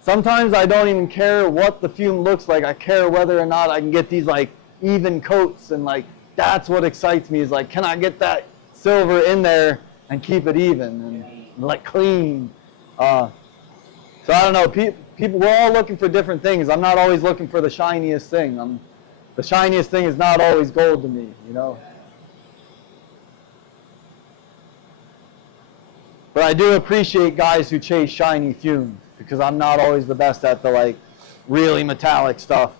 Sometimes I don't even care what the fume looks like. I care whether or not I can get these like even coats, and like that's what excites me, is like, can I get that silver in there and keep it even and like clean? So I don't know, people, we're all looking for different things. I'm not always looking for the shiniest thing. The shiniest thing is not always gold to me, you know. But I do appreciate guys who chase shiny fumes, because I'm not always the best at the like really metallic stuff.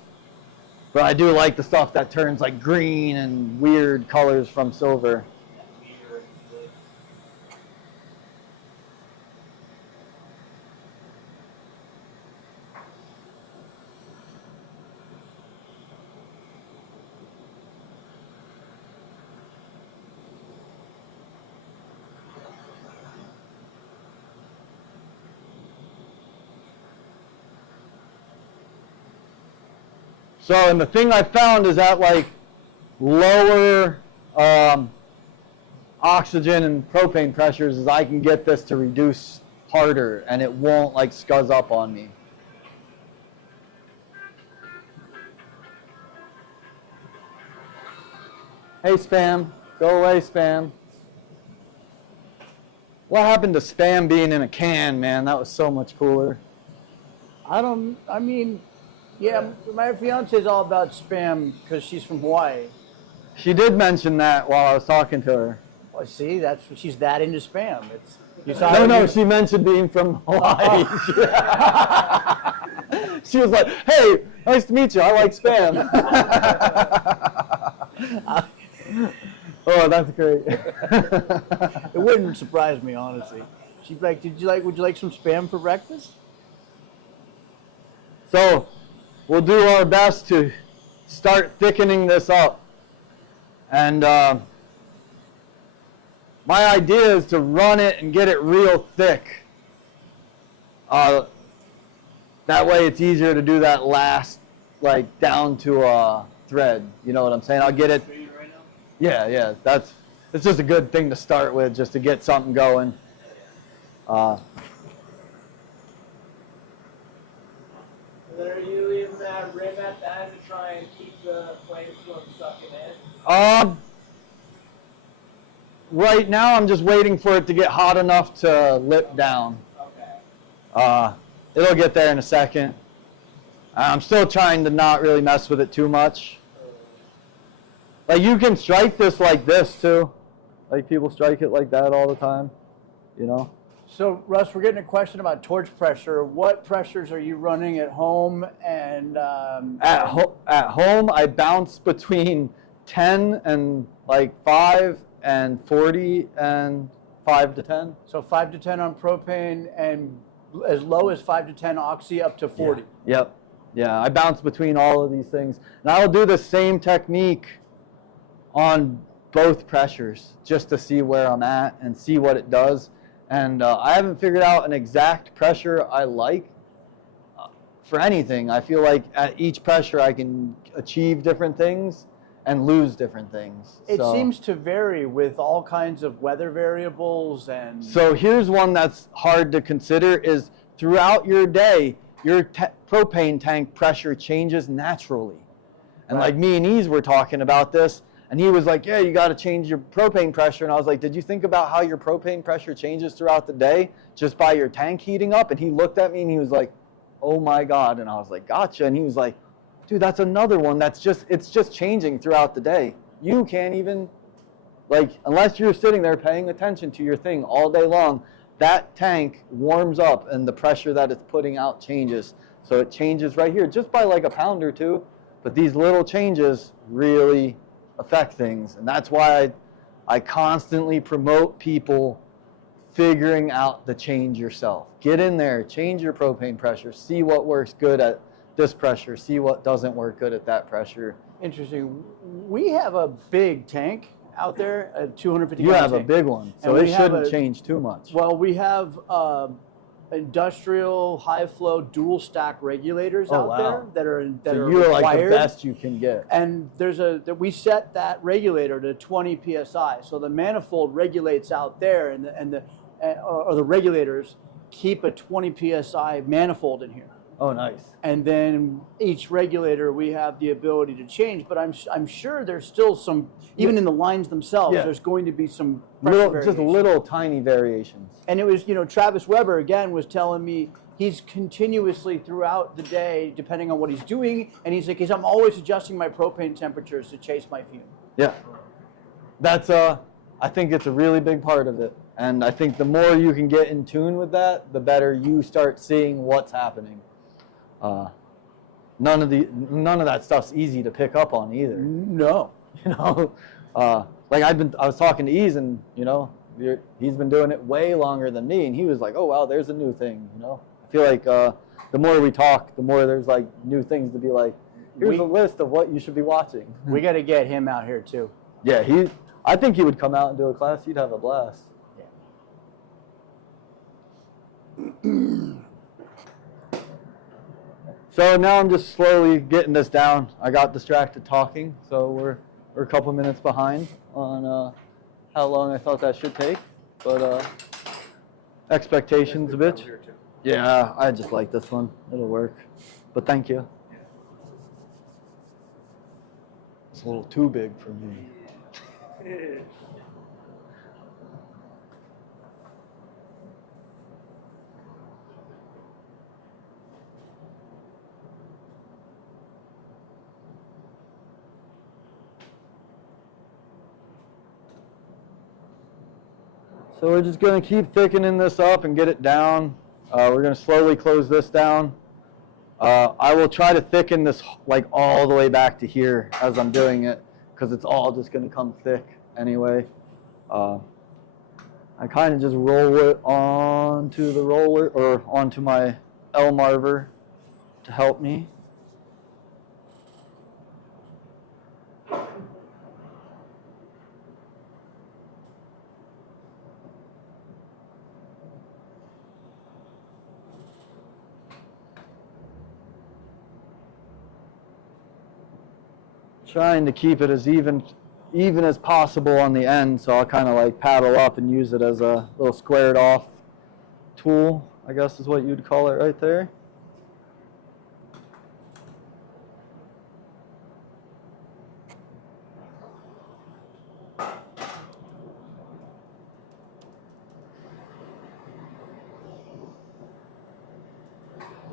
But I do like the stuff that turns like green and weird colors from silver. So, and the thing I found is that like lower oxygen and propane pressures is I can get this to reduce harder, and it won't like scuzz up on me. Hey Spam, go away Spam. What happened to Spam being in a can, man? That was so much cooler. Yeah, my fiance is all about spam because she's from Hawaii. She did mention that while I was talking to her. Well, see, she's that into spam. No, she mentioned being from Hawaii. She was like, hey, nice to meet you. I like spam. Oh, that's great. It wouldn't surprise me, honestly. She'd be like, would you like some spam for breakfast? So, we'll do our best to start thickening this up. And my idea is to run it and get it real thick. That way it's easier to do that last, like down to a thread. You know what I'm saying? I'll get it. Yeah, it's just a good thing to start with, just to get something going. Then are you leaving that rim at the end to try and keep the flames from sucking in? Right now I'm just waiting for it to get hot enough to lip down. Okay. It'll get there in a second. I'm still trying to not really mess with it too much. Like you can strike this like this too. Like people strike it like that all the time, you know? So, Russ, we're getting a question about torch pressure. What pressures are you running at home? And At home, I bounce between 10 and like 5 and 40 and 5 to 10. So 5 to 10 on propane, and as low as 5 to 10 oxy up to 40. Yep. Yeah, I bounce between all of these things. And I'll do the same technique on both pressures just to see where I'm at and see what it does. And I haven't figured out an exact pressure I like for anything. I feel like at each pressure I can achieve different things and lose different things. It seems to vary with all kinds of weather variables and... So here's one that's hard to consider is throughout your day, your propane tank pressure changes naturally. And like me and Ease were talking about this, and he was like, yeah, you got to change your propane pressure. And I was like, did you think about how your propane pressure changes throughout the day just by your tank heating up? And he looked at me and he was like, oh my God. And I was like, gotcha. And he was like, Dude, that's another one it's just changing throughout the day. You can't even, like, unless you're sitting there paying attention to your thing all day long, that tank warms up and the pressure that it's putting out changes. So it changes right here just by like a pound or two, but these little changes really affect things. And that's why I constantly promote people figuring out the change yourself. Get in there, change your propane pressure, see what works good at this pressure, see what doesn't work good at that pressure. Interesting. We have a big tank out there, a 250 You gallon have a tank. big one, so And it we have shouldn't a- change too much. Well, we have industrial high flow dual stack regulators Oh, out wow. there that are So are you are like the required. best you can get. And we set that regulator to 20 psi, so the manifold regulates out there, and the regulators keep a 20 psi manifold in here. Oh, nice. And then each regulator we have the ability to change, but I'm sure there's still some, even in the lines themselves, Yeah. there's going to be some pressure Just variation. little tiny variations. And it was, Travis Weber again was telling me he's continuously throughout the day, depending on what he's doing, and he's like, I'm always adjusting my propane temperatures to chase my fume. Yeah. That's I think it's a really big part of it. And I think the more you can get in tune with that, the better you start seeing what's happening. None of that stuff's easy to pick up on either. No. Like I was talking to Ease, and he's been doing it way longer than me, and he was like, oh wow, there's a new thing. I feel like the more we talk, the more there's like new things to be like, here's a list of what you should be watching. We got to get him out here too. Yeah, I think he would come out and do a class. He'd have a blast. So now I'm just slowly getting this down. I got distracted talking, so we're a couple minutes behind on how long I thought that should take. But expectations a bit. Yeah, I just like this one. It'll work. But thank you. It's a little too big for me. So we're just going to keep thickening this up and get it down. We're going to slowly close this down. I will try to thicken this like all the way back to here as I'm doing it, because it's all just going to come thick anyway. I kind of just roll it onto the roller or onto my Elmarver to help me. Trying to keep it as even as possible on the end, so I'll kind of like paddle up and use it as a little squared off tool, I guess is what you'd call it right there.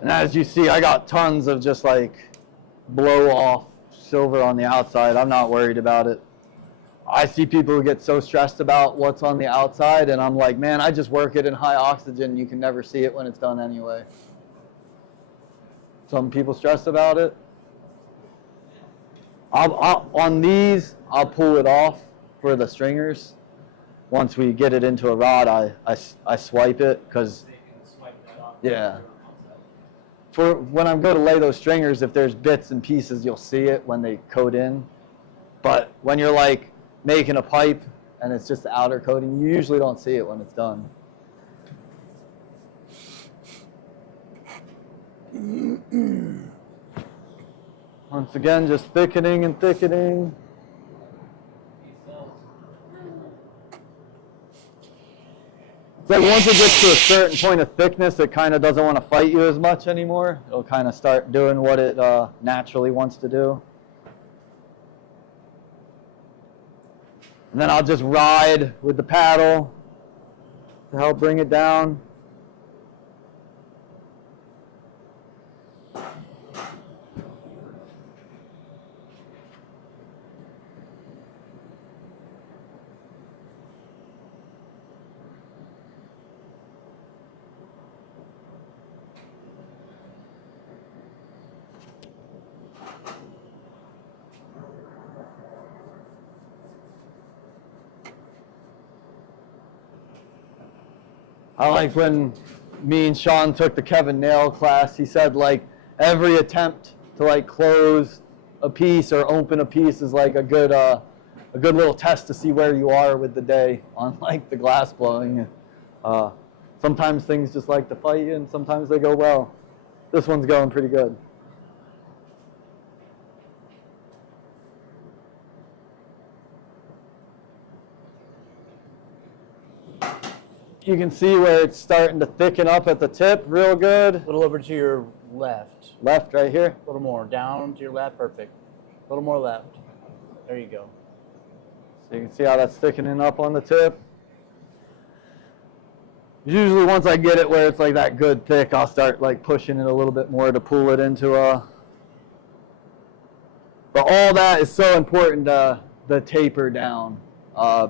And as you see, I got tons of just like blow off silver on the outside. I'm not worried about it. I see people who get so stressed about what's on the outside, and I'm like, man, I just work it in high oxygen. You can never see it when it's done anyway. Some people stress about it. On these, I'll pull it off for the stringers. Once we get it into a rod, I swipe it, because, yeah. For when I'm going to lay those stringers, if there's bits and pieces, you'll see it when they coat in. But when you're like making a pipe and it's just the outer coating, you usually don't see it when it's done. Once again, just thickening and thickening. It's like once it gets to a certain point of thickness, it kind of doesn't want to fight you as much anymore. It'll kind of start doing what it naturally wants to do. And then I'll just ride with the paddle to help bring it down. I like when me and Sean took the Kevin Nail class. He said like every attempt to like close a piece or open a piece is like a good little test to see where you are with the day on like the glass blowing. Sometimes things just like to fight you, and sometimes they go well. This one's going pretty good. You can see where it's starting to thicken up at the tip real good. A little over to your left. Left right here. A little more. Down to your left. Perfect. A little more left. There you go. So you can see how that's thickening up on the tip. Usually once I get it where it's like that good thick, I'll start like pushing it a little bit more to pull it into a... But all that is so important, the taper down,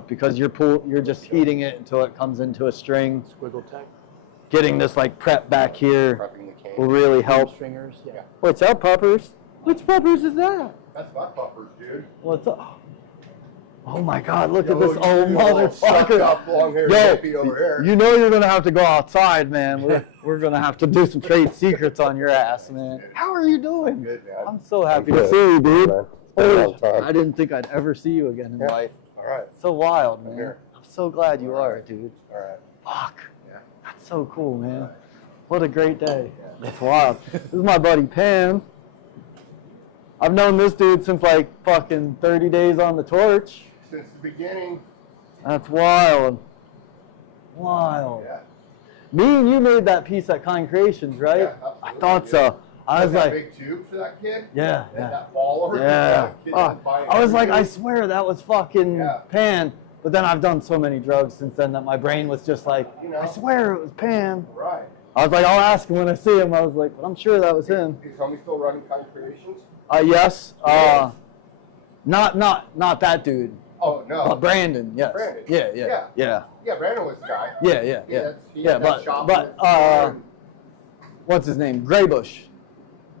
because you're just heating it until it comes into a string. Squiggle tech. Getting this like prep back here Prepping the cane. will really help. Stringers. Yeah. What's up, puppers? Which puppers is that? That's my puppers, dude. What's up? Oh my God, look at Yo, this old you all sucked motherfucker. up long-haired Yo, hippie over here. you know you're gonna have to go outside, man. We're gonna have to do some trade secrets on your ass, man. How are you doing? Good, man. I'm so happy I'm to good. see you, dude. Man, it's been a long time. I didn't think I'd ever see you again in Yeah. life. All right. So wild, man. here. I'm so glad you are, dude. All right. Fuck. Yeah. That's so cool, man. What a great day. That's wild. This is my buddy Pam. I've known this dude since like fucking 30 days on the torch. Since the beginning. That's wild. Wild. Yeah. Me and you made that piece at Kind Creations, right? Yeah, absolutely, I thought yeah. so. I was that like, big tube for that kid. yeah, And yeah. that ball over Yeah. there. That kid Oh, was buying I was like, I everything. swear that was fucking Yeah. Pan. But then I've done so many drugs since then that my brain was just like, You know. I swear it was Pan. Right. I was like, I'll ask him when I see him. I was like, but I'm sure that was him. Is homie still running Kind Creations? Yes. Yeah. Not that dude. Oh, no. Brandon. Yes. Brandon. Yeah. Yeah. Yeah. Yeah, Brandon was the guy. Yeah. That's- he Yeah. had that shop in But the- what's his name? Graybush.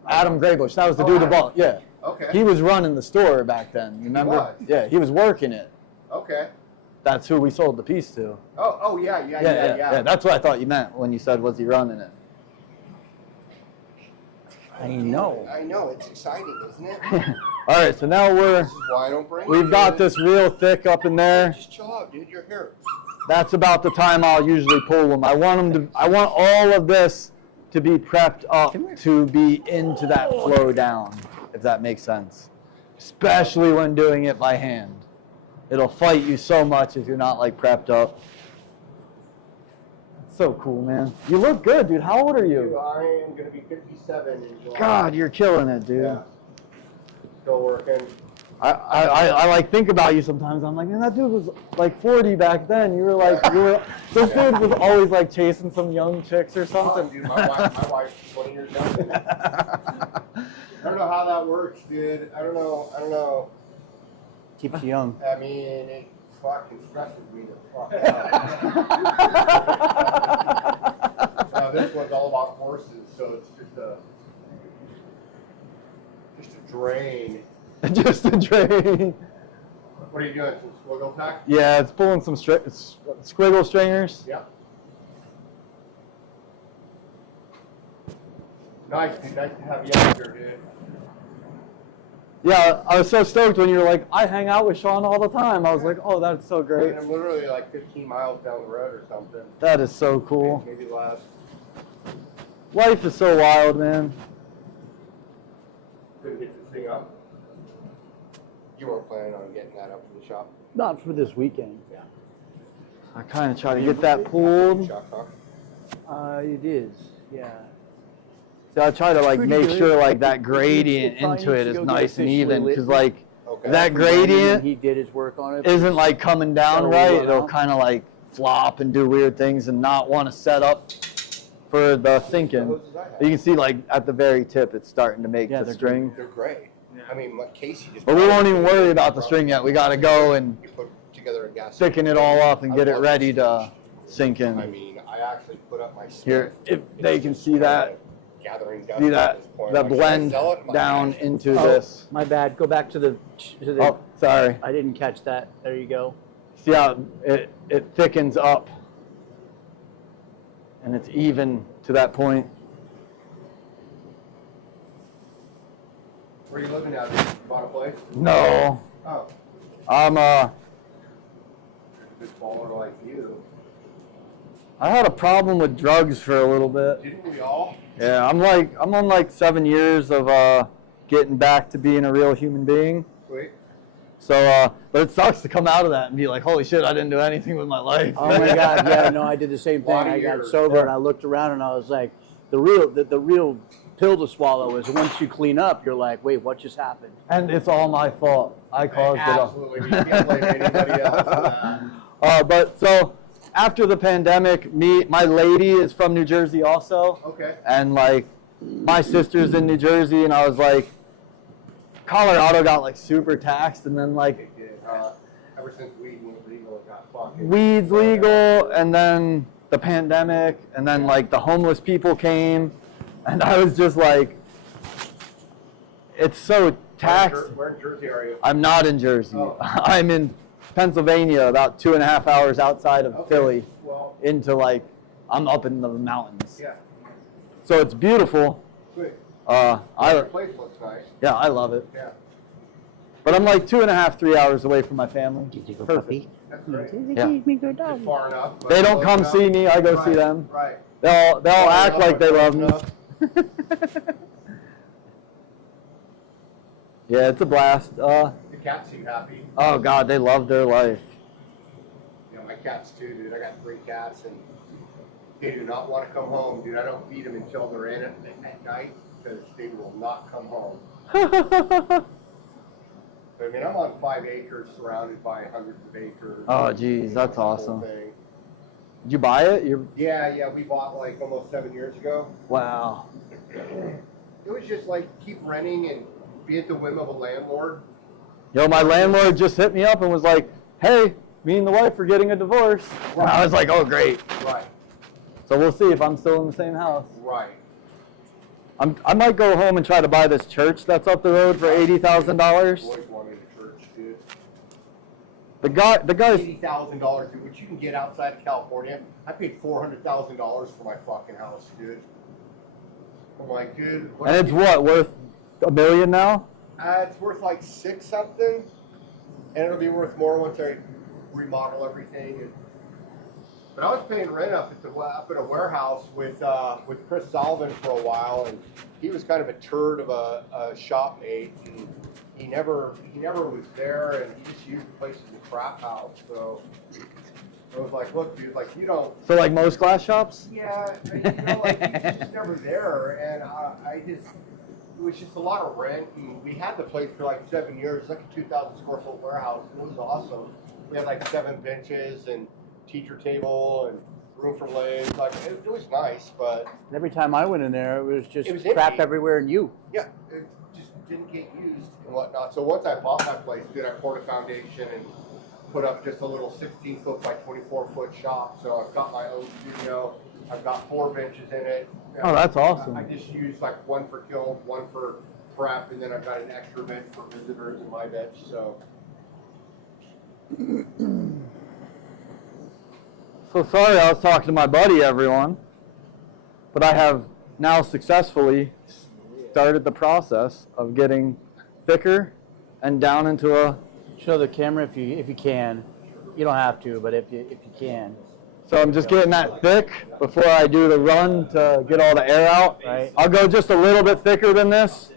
Adam Graybush. That was the Oh, dude Adam. above. Yeah. Okay. He was running the store back then. Remember? was? Yeah. He was working it. Okay. That's who we sold the piece to. Oh, yeah. That's what I thought you meant when you said, was he running it? I know. I know, it's exciting, isn't it? All right, so now This is why I don't bring we've it, got dude. this real thick up in there. Just chill out, dude. You're here. That's about the time I'll usually pull them. I want all of this to be prepped up to be into that flow down, if that makes sense. Especially when doing it by hand. It'll fight you so much if you're not like prepped up. So cool, man. You look good, dude. How old are Dude, you? I am going to be 57 in July. God, you're killing it, dude. Yeah. Still working. I like think about you sometimes. I'm like, man, that dude was like 40 back then. You were like, this dude was always like chasing some young chicks or Oh, something. dude, my wife's 20 years younger than me. I don't know how that works, dude. I don't know. Keeps you young. I mean, it fucking stresses me the fuck out. Now, this one's all about horses, so it's just a drain. Just a drain. What are you doing? Some squiggle tack? Yeah, it's pulling some squiggle stringers. Yep. Nice, dude. Nice to have you out here, dude. Yeah, I was so stoked when you were like, I hang out with Sean all the time. I was like, oh, that's so great. And I'm literally like 15 miles down the road or something. That is so cool. Maybe less. Life is so wild, man. Couldn't get this thing up. You weren't planning on getting that up from the shop? Not for this weekend. I kind of try to get that pulled. Shop, huh? It is. Yeah. So I try to like Pretty make good. sure like that It gradient probably into it needs to is go get nice and officially even, lit. because like Okay. that gradient He did his work on it. isn't like coming down Gotta right. roll it It'll out. kind of like flop and do weird things and not want to set up for the thinking. What hoses I have? You can see like at the very tip it's starting to make Yeah, the they're string. They're great. I mean, like Casey just. But we won't even worry about the string yet. We got to go and You put together a gas. thicken it all up and I get it love ready this to sink I in. mean, I actually put up my. Here, if It's they can just see that, gathering dust see at that, this point. the Like, should I blend sell it? I'm like, down "Gosh." into Oh, this. My bad. Go back to the. Oh, sorry. I didn't catch that. There you go. See how it thickens up. and it's even to that point. Where are you living now? Dude? You bought a place? No, Oh, I'm good baller like you. I had a problem with drugs for a little bit. Didn't we all? Yeah, I'm on like 7 years of getting back to being a real human being. Sweet. So, but it sucks to come out of that and be like, holy shit, I didn't do anything with my life. Oh my God! Yeah, no, I did the same thing. Lot of I got years. sober and I looked around and I was like, the real pill to swallow is once you clean up, you're like, wait, what just happened? And it's all my fault. I caused it all. Absolutely. You can't blame anybody else for that. But so after the pandemic, my lady is from New Jersey also. Okay. And like my sister's in New Jersey, and I was like, Colorado got like super taxed, and then like It did. Ever since weed was legal, it got fucking. weed's legal, and then the pandemic, and then like the homeless people came, and I was just like, it's so taxed. Where in Jersey are you? I'm not in Jersey. Oh. I'm in Pennsylvania, about 2.5 hours outside of Okay. Philly, Well, into like, I'm up in the mountains. yeah. So it's beautiful. Sweet. Your Your place looks nice. Yeah, I love it. Yeah. But I'm like 2.5, 3 hours away from my family. Did you go Perfect. puppy? That's great. Yeah. Me good Just far enough. but They don't close come enough. see me, I go see Right, them. Right. They'll Far act enough, like they but love close me. enough. Yeah, it's a blast. The cats seem happy. Oh God, they love their life. You know, my cats too, dude. I got 3 cats, and they do not want to come home, dude. I don't feed them until they're in at night because they will not come home. But, I mean, I'm on 5 acres, surrounded by hundreds of acres. Oh, geez, that's It's a whole awesome. thing. Did you buy it? Yeah, we bought like almost 7 years ago. Wow. It was just like keep renting and be at the whim of a landlord. Yo, my landlord just hit me up and was like, hey, me and the wife are getting a divorce. And I was like, oh, great. Right, So we'll see if I'm still in the same house. right. I might go home and try to buy this church that's up the road for $80,000. Always wanted a church, dude. The guy's $80,000, dude, which you can get outside of California. I paid $400,000 for my fucking house, dude. I'm like, dude. and it's what, worth $1 million now? It's worth like 6 something, and it'll be worth more once I remodel everything. But I was paying rent up at a warehouse with Chris Sullivan for a while, and he was kind of a turd of a shopmate, and he never was there, and he just used the place as a crap house. So I was like, look, dude, like you don't. So like most glass shops? Yeah, you know, like he's just never there, and it was just a lot of rent, and we had the place for like 7 years, like a 2,000 square foot warehouse. It was awesome. We had like 7 benches and teacher table and room for legs. Like it was nice, but And every time I went in there, it was just It was crap empty. everywhere and you. yeah, it just didn't get used and whatnot. So once I bought my place, dude, I poured a foundation and put up just a little 16 foot by 24 foot shop. So I've got my own studio. I've got 4 benches in it. Oh, that's awesome. I just use like 1 for kiln, 1 for prep, and then I've got an extra bench for visitors in my bench. So So sorry I was talking to my buddy, everyone. But I have now successfully started the process of getting thicker and down into a... Show the camera if you can. You don't have to, but if you can. So I'm just getting that thick before I do the run to get all the air out. Right. I'll go just a little bit thicker than this.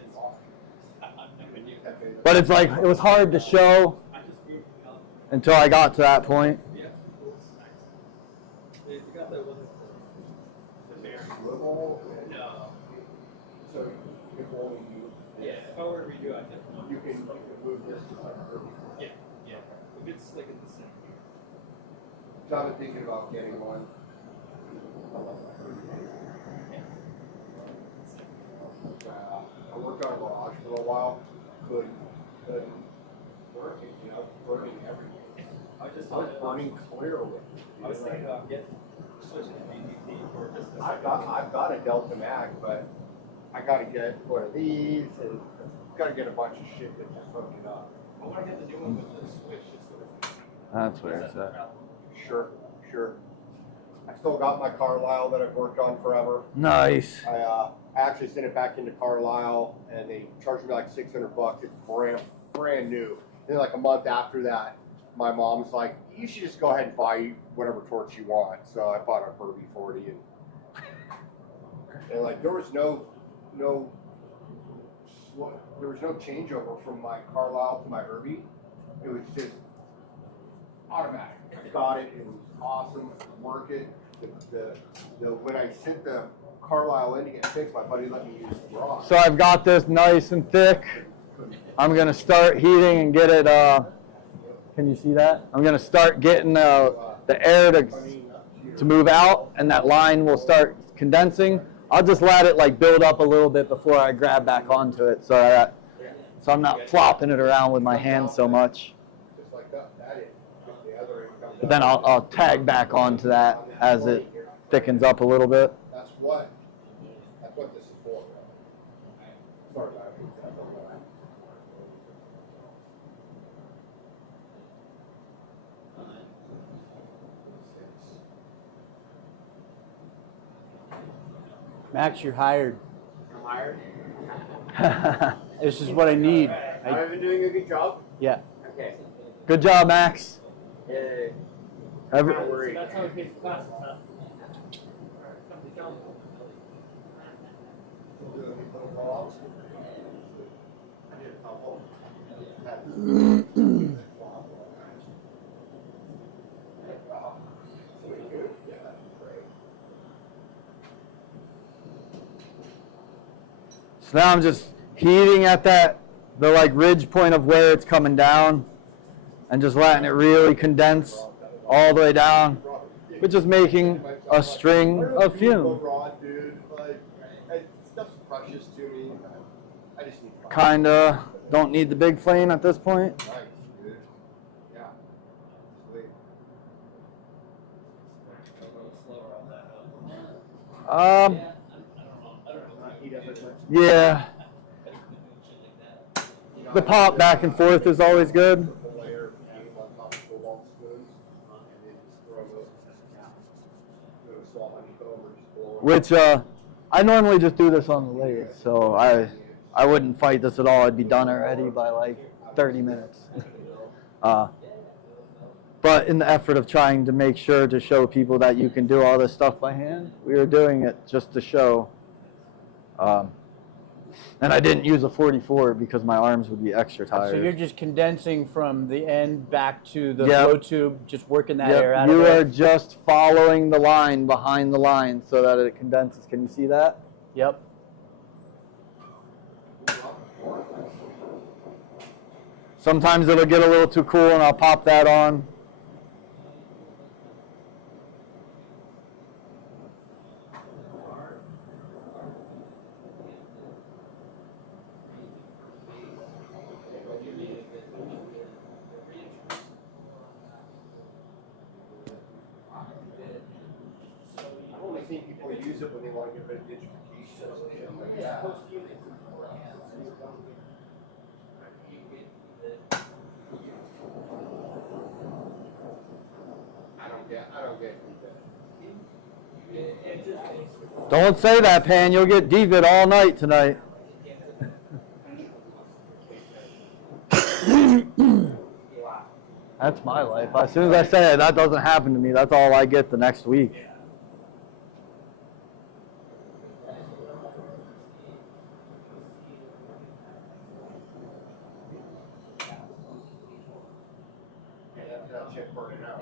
But it's like, it was hard to show until I got to that point. little. So if only If I were to redo, I'd definitely. you can move this to like 30. Yeah. If it's like in the center. So I've been thinking about getting one. I worked on a garage for a little while. Couldn't work it, you know, burning everything. I was just I was burning clearly. I was thinking about switching to DDT or just. I've got a Delta Mag, but I gotta get one of these and gotta get a bunch of shit to just hook it up. I want to get the new one with the switch. Just so That's where it's at. Sure. I still got my Carlisle that I've worked on forever. Nice. I actually sent it back into Carlisle, and they charged me like $600. It's brand new. Then like a month after that, my mom's like, "You should just go ahead and buy whatever torch you want." So I bought a Herbie 40, and like there was no changeover from my Carlisle to my Herbie. It was just automatic. I got it. It was awesome. Work it. When I sent the Carlisle in to get fixed, my buddy let me use the rod. So I've got this nice and thick. I'm going to start heating and get it, can you see that? I'm going to start getting the air to move out, and that line will start condensing. I'll just let it like build up a little bit before I grab back onto it, so I'm not flopping it around with my hands so much. Just like that is. The other end comes But then I'll tag back onto that as it thickens up a little bit. That's what this is for. Sorry about it. Max, you're hired. I'm hired. This is what I need. I've been doing a good job. Yeah. Okay. Good job, Max. Yeah. Every- Not worried. That's how it pays the classes, huh? I did a couple. So now I'm just heating at the like ridge point of where it's coming down, and just letting it really condense all the way down, but just making a string of fume. Rod, dude. Like, stuff's precious to me. I just need fun. Kinda don't need the big flame at this point. Nice, dude. Yeah. Sweet. Yeah. The pop back and forth is always good. The layer of paint on top of cobalt spoons, and then just throw a small honeycomb or just blow it. Which I normally just do this on the lathe, so I wouldn't fight this at all. I'd be done already by like 30 minutes. But in the effort of trying to make sure to show people that you can do all this stuff by hand, we were doing it just to show. And I didn't use a 44 because my arms would be extra tired. So you're just condensing from the end back to the Yep. blow tube, just working that Yep, air out you of are there. just following the line behind the line so that it condenses. Can you see that? Yep. Sometimes it'll get a little too cool and I'll pop that on. I've only seen people use it when they want to get rid of gentrification and shit like that. I don't get that. Don't say that, Pan. You'll get David all night tonight. That's my life. As soon as I say it, that doesn't happen to me. That's all I get the next week. That shit burning out.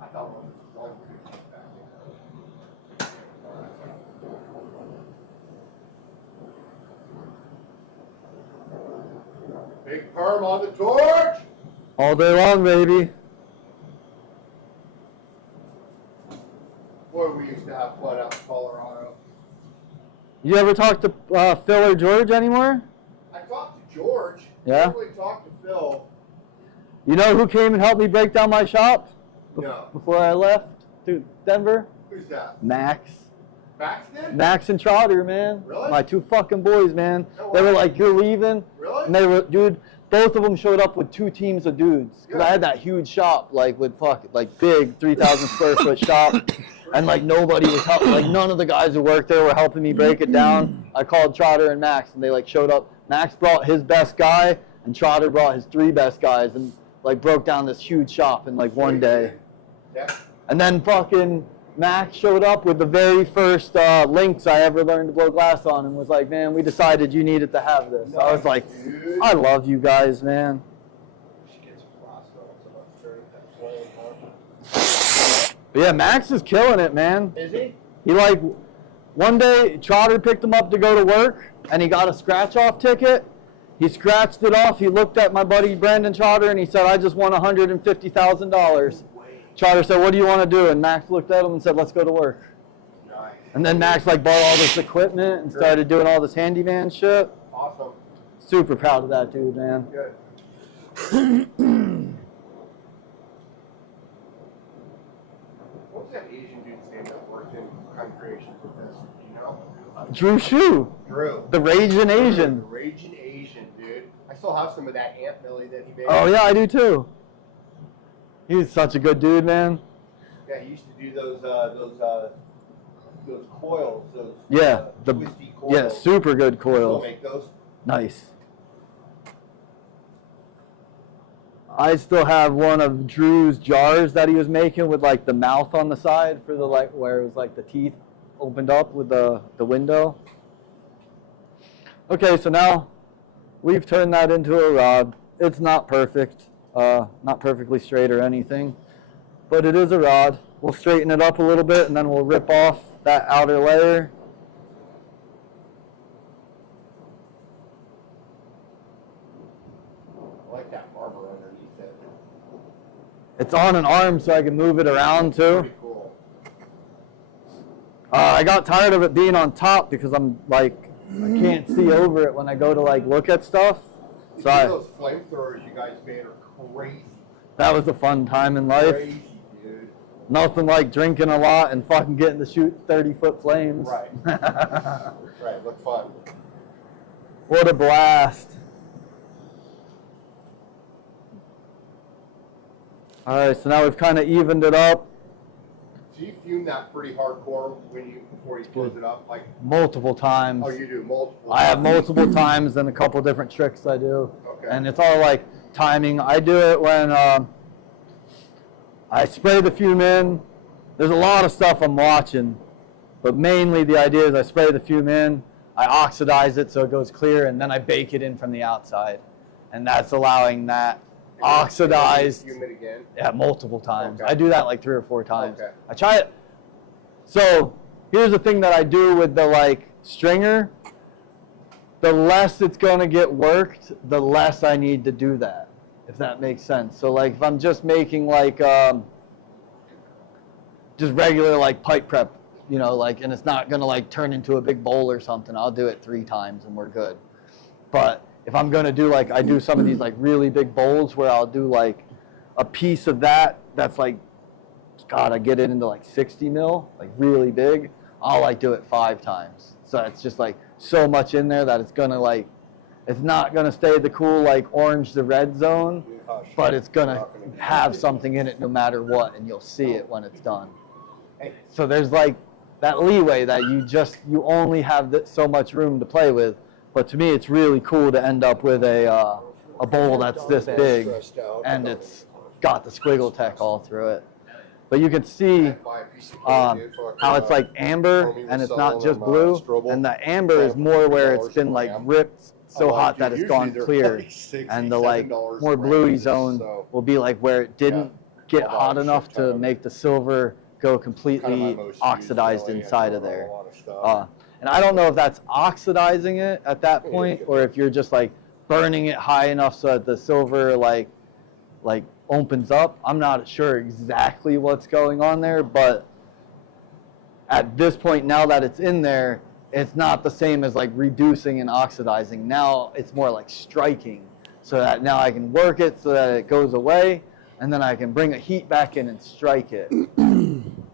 I thought it was one picture back there. Big perm on the torch. All day long, baby. Boy, we used to have fun out in Colorado. You ever talk to Phil or George anymore? I talked to George. Yeah? I didn't really talked to Phil. You know who came and helped me break down my shop No. before I left to Denver? Who's that? Max. Max did? Max and Trotter, man. Really? My two fucking boys, man. Oh, They were wow. like, "You're leaving," Really? and they were, dude. Both of them showed up with 2 teams of dudes. Cause I had that huge shop, like with like big 3,000 square foot shop, and like nobody was helping. Like none of the guys who worked there were helping me break it down. I called Trotter and Max, and they like showed up. Max brought his best guy, and Trotter brought his 3 best guys, and like broke down this huge shop in like one day. Yeah. And then fucking Max showed up with the very first links I ever learned to blow glass on, and was like, "Man, we decided you needed to have this." I was like, Dude. "I love you guys, man." She gets Roscoe on some But yeah, Max is killing it, man. Is he? He like, one day Trotter picked him up to go to work, and he got a scratch-off ticket. He scratched it off. He looked at my buddy Brandon Trotter, and he said, "I just won $150,000." Trotter said, "What do you want to do?" And Max looked at him and said, "Let's go to work." Nice. And then Max like bought all this equipment and started doing all this handyman shit. Awesome. Super proud of that dude, man. Good. What was that Asian dude's name that worked in Crime Creations with us? Do you know? Drew Shu, Drew. the Raging The Asian. Raging Asian, dude. I still have some of that Aunt Millie that he made. Oh yeah, I do too. He's such a good dude, man. Yeah, he used to do those coils, those Yeah, the twisty coils. yeah, super good Still coils. make those. Nice. I still have one of Drew's jars that he was making with like the mouth on the side for the like where it was like the teeth opened up with the window. Okay, so now we've turned that into a rod. It's not perfect, not perfectly straight or anything, but it is a rod. We'll straighten it up a little bit and then we'll rip off that outer layer. I like that marble underneath it. It's on an arm so I can move it around too. Pretty cool. I got tired of it being on top because I'm like, I can't see over it when I go to like look at stuff. So Those flamethrowers you guys made are crazy. that was a fun time in life. Crazy, dude. Nothing like drinking a lot and fucking getting to shoot 30-foot flames. Right. Right, look fun. What a blast. All right, so now we've kind of evened it up So you fume that pretty hardcore before you close it up? Like, multiple times. oh, you do multiple. I have multiple times and a couple different tricks I do. Okay. And it's all like timing. I do it when I spray the fume in. There's a lot of stuff I'm watching, but mainly the idea is I spray the fume in, I oxidize it so it goes clear, and then I bake it in from the outside. And that's allowing that oxidized, Fume it again. yeah, multiple times. Okay. I do that like 3 or 4 times. Okay. I try it. So here's the thing that I do with the like stringer. The less it's gonna get worked, the less I need to do that, if that makes sense. So like if I'm just making like just regular like pipe prep, you know, like, and it's not gonna like turn into a big bowl or something, I'll do it 3 times and we're good. But if I'm gonna do like, I do some of these like really big bowls where I'll do like a piece of that's like, God, I get it into like 60 mil, like really big. I'll like do it 5 times. So it's just like so much in there that it's gonna like, it's not gonna stay the cool like orange to red zone, Hush. but it's gonna Not gonna be- have something in it no matter what, and you'll see it when it's done. Hey, So there's like that leeway that you only have so much room to play with. But to me, it's really cool to end up with a bowl that's this big, stressed out. and it's got the squiggle tech all through it. But you can see Buy a piece of candy, fucking, how it's like amber homie and was it's not selling just them, blue, Strobel. and the amber is more where it's been like ripped so Oh, hot dude, that it's usually gone they're clear, like $60, and the like $7 more a bluey round, zone so will be like where it didn't get $12 hot enough shit ton to of make the silver go kind of my completely most used oxidized jelly. I inside throw of there. a lot of stuff. And I don't know if that's oxidizing it at that point, or if you're just like burning it high enough so that the silver like opens up. I'm not sure exactly what's going on there, but at this point, now that it's in there, it's not the same as like reducing and oxidizing. Now it's more like striking, so that now I can work it so that it goes away, and then I can bring a heat back in and strike it.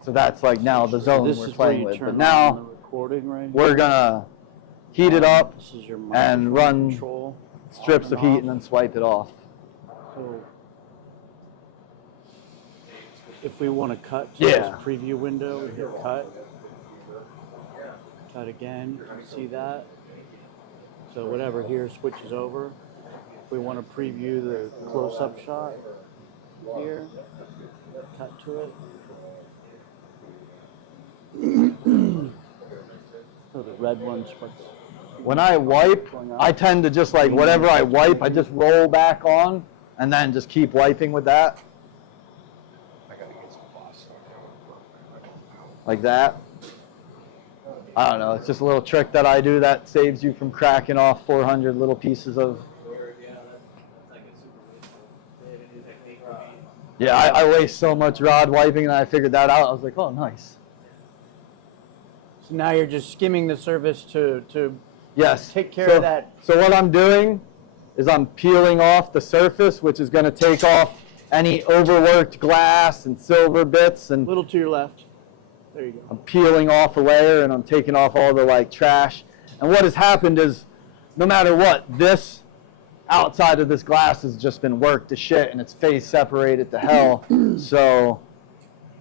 So that's like now the zone This we're is where playing you with. turn But on now the recording right we're gonna heat it up, This is your and microphone run control. strips of heat, and then swipe it off. So if we want to cut to Yeah. this preview window, we hit cut. Cut again. See that? So whatever here switches over. If we want to preview the close-up shot here, cut to it. So the red one starts. When I wipe, I tend to just like whatever I wipe, I just roll back on and then just keep wiping with that. Like that. I don't know, it's just a little trick that I do that saves you from cracking off 400 little pieces of. Yeah, that's like a super wasteful technique for me. Yeah, I waste so much rod wiping, and I figured that out. I was like, oh, nice. So now you're just skimming the surface to Yes. take care so, of that. So what I'm doing is I'm peeling off the surface, which is going to take off any overworked glass and silver bits, A and little to your left. There you go. I'm peeling off a layer, and I'm taking off all the like trash. And what has happened is, no matter what, this outside of this glass has just been worked to shit, and it's phase separated to hell. So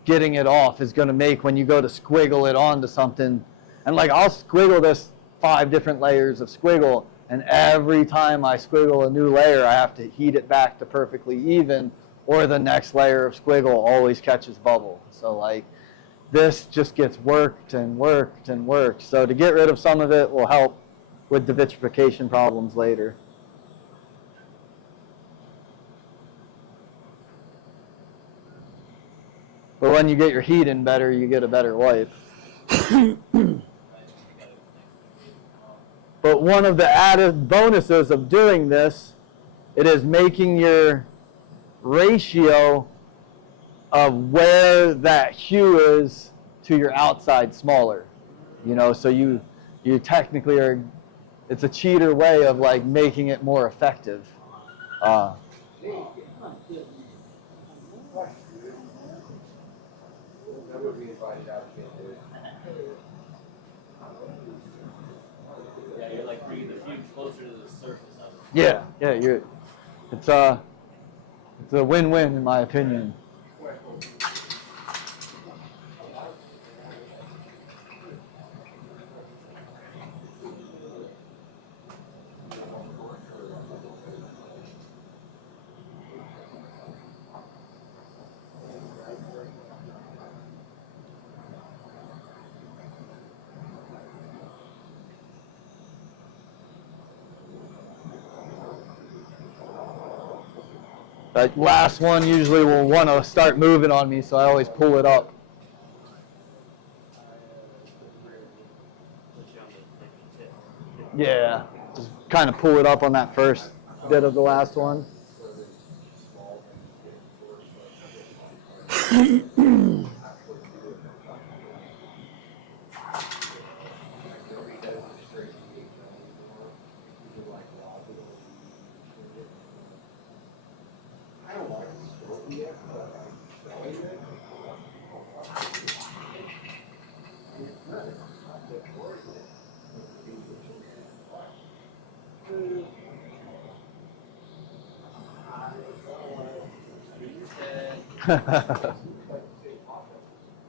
getting it off is going to make, when you go to squiggle it onto something, and like I'll squiggle this 5 different layers of squiggle, and every time I squiggle a new layer, I have to heat it back to perfectly even, or the next layer of squiggle always catches bubble. So like this just gets worked and worked and worked. So to get rid of some of it will help with the vitrification problems later. But when you get your heat in better, you get a better wipe. But one of the added bonuses of doing this, it is making your ratio of where that hue is to your outside smaller. You know, so you technically are, it's a cheater way of like making it more effective. Yeah, you're like bringing the fume closer to the surface of it. Yeah, it's a win-win in my opinion. That last one usually will want to start moving on me, so I always pull it up. Yeah, just kind of pull it up on that first bit of the last one.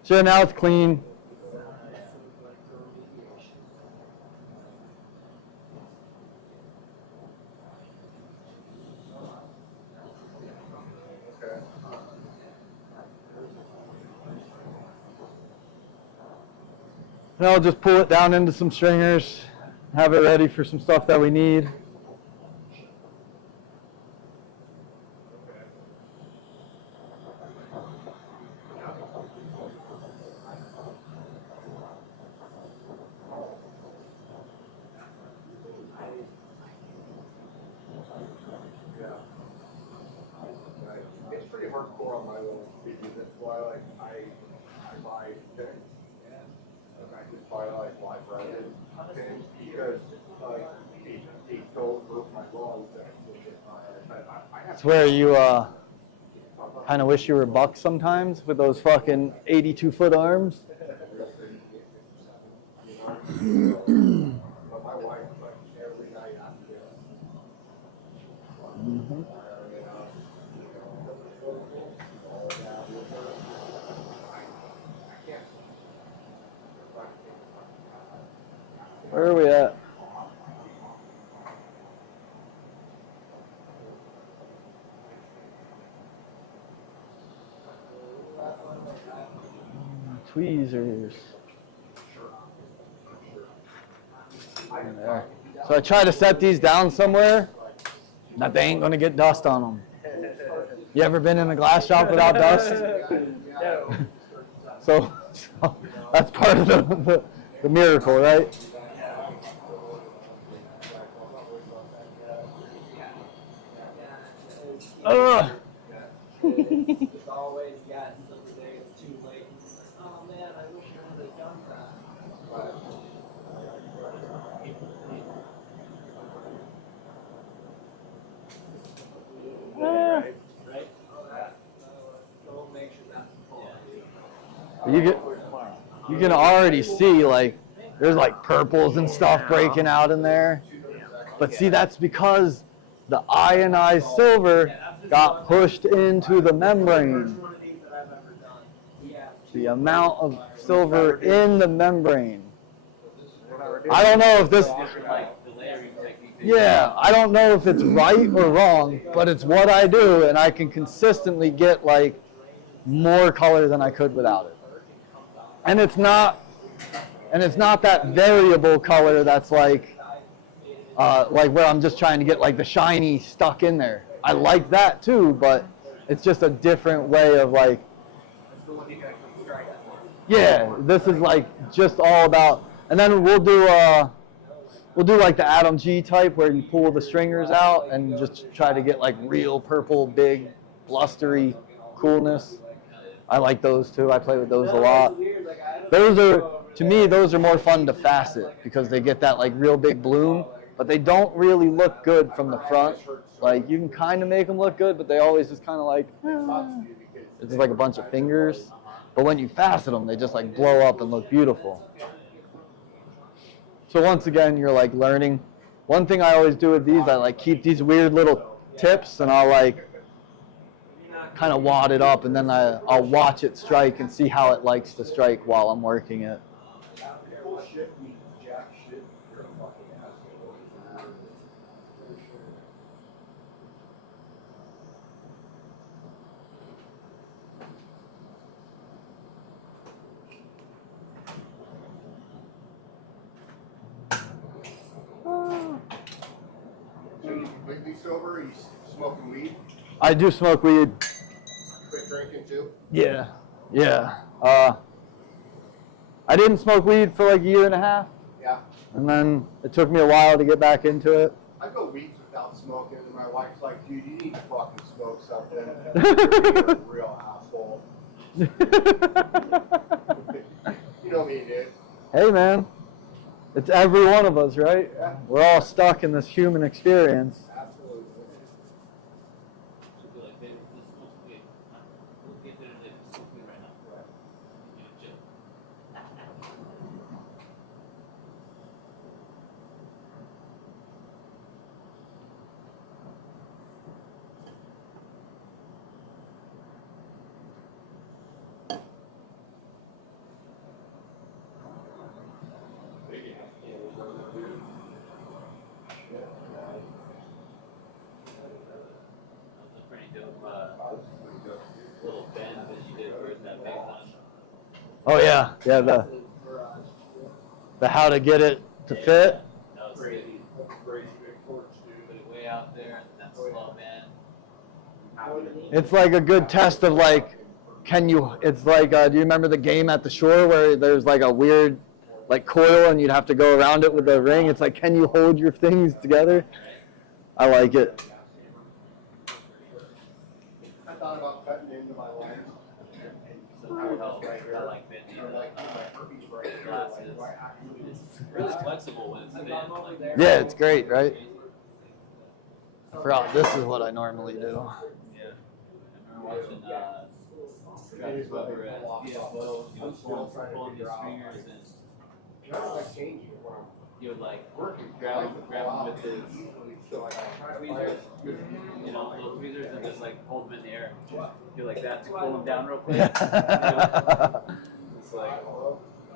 So now it's clean. Now I'll just pull it down into some stringers, have it ready for some stuff that we need. It's pretty hardcore on my little speakers. That's why like I buy things. Like, I just buy like live branded things because like they don't hurt my lungs. It's where you kind of wish you were Buck sometimes with those fucking 82-foot arms. But my wife, like every night after this. Mhm. Where are we at? Tweezers. There. So I try to set these down somewhere that they ain't gonna get dust on them. You ever been in a glass shop without dust? So that's part of the miracle, right? Ugh. It's always got until the day it's too late. Oh man, I wish I would have done that. Right? Oh, that. Go make sure that's full. You can already see like there's like purples and stuff breaking out in there. But see, that's because the ionized silver got pushed into the membrane. The amount of silver in the membrane. I don't know if this, yeah, I don't know if it's right or wrong, but it's what I do, and I can consistently get like more color than I could without it. And it's not that variable color that's like where I'm just trying to get like the shiny stuck in there. I like that too, but it's just a different way of like, yeah, this is like just all about, and then we'll do like the Adam G type where you pull the stringers out and just try to get like real purple, big, blustery coolness. I like those too. I play with those a lot. Those are, to me, those are more fun to facet because they get that like real big bloom, but they don't really look good from the front. Like you can kind of make them look good, but they always just kind of like, it's just like a bunch of fingers. But when you facet them, they just like blow up and look beautiful. So once again, you're like learning. One thing I always do with these, I like keep these weird little tips and I'll like kind of wad it up and then I'll watch it strike and see how it likes to strike while I'm working it. So you completely sober? Are you smoking weed? I do smoke weed. Quit drinking too? Yeah. I didn't smoke weed for like a year and a half. Yeah. And then it took me a while to get back into it. I go weeks without smoking, and my wife's like, dude, you need to fucking smoke something. You're a real asshole. You know me, dude. Hey man, it's every one of us, right? Yeah. We're all stuck in this human experience. Absolutely. Should be like, baby, this smoke weed. We'll get there today. Smoke weed right now. You know, chill. That's a pretty dope little bend that you did for that big one. Oh yeah, the how to get it to fit. That was crazy. Put it way out there and that slow bend. It's like a good test of like, it's like, do you remember the game at the shore where there's like a weird like coil and you'd have to go around it with the ring? It's like, can you hold your things together? I like it. I thought about cutting into my lens. So I like bending glasses. It's really flexible when it's bent. Like, Yeah, it's great, right? I forgot this is what I normally do. yeah. I remember watching Travis Weber at DFO. He was pulling these stringers and I don't like changing it when I'm You would like working. grab him with his So I try to tweezers, you know, little tweezers, and just like hold them in the air. Feel like that to cool them down real quick. It's like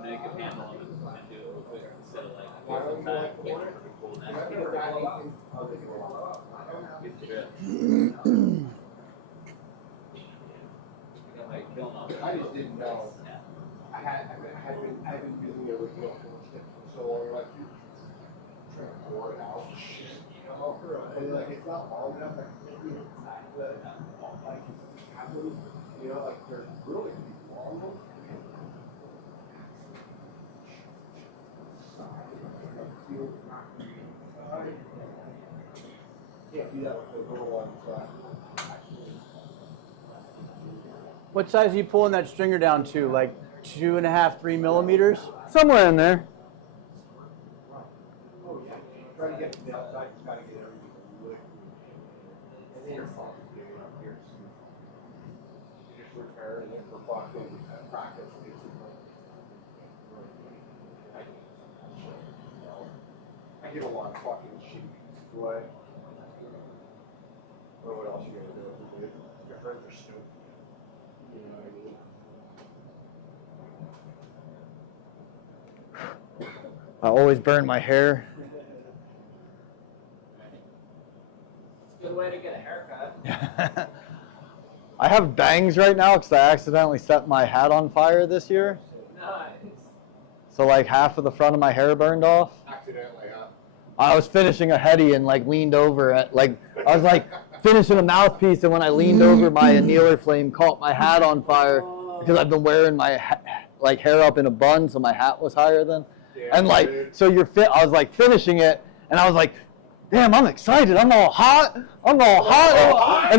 then you can handle them and do it real quick instead of like wasting time waiting for it to cool down. Get the drip. Like killing off. I just didn't know. Yeah. I've been using the original stick for so long, like you trying to pour it out. And like it's not long enough. Like you know, like they're really long ones. Can't do that with the little ones. What size are you pulling that stringer down to? Like 2.5, 3 millimeters? Somewhere in there. Oh yeah. Try to get to the outside. You gotta get everything liquid. And then you're fucking doing it up here. You just repair it for fucking practice. I get a lot of fucking shit away. Or what else you gonna do? Your friends are stupid. You know what I mean? I always burn my hair. It's a good way to get a haircut. I have bangs right now because I accidentally set my hat on fire this year. Nice. So like half of the front of my hair burned off. Accidentally, huh? I was finishing a heady and like leaned over at I was like finishing a mouthpiece, and when I leaned over, my annealer flame caught my hat on fire because I've been wearing my hair up in a bun, so my hat was higher than. Yeah, And like, dude. so I was like finishing it, and I was like, damn, I'm excited. I'm all hot. And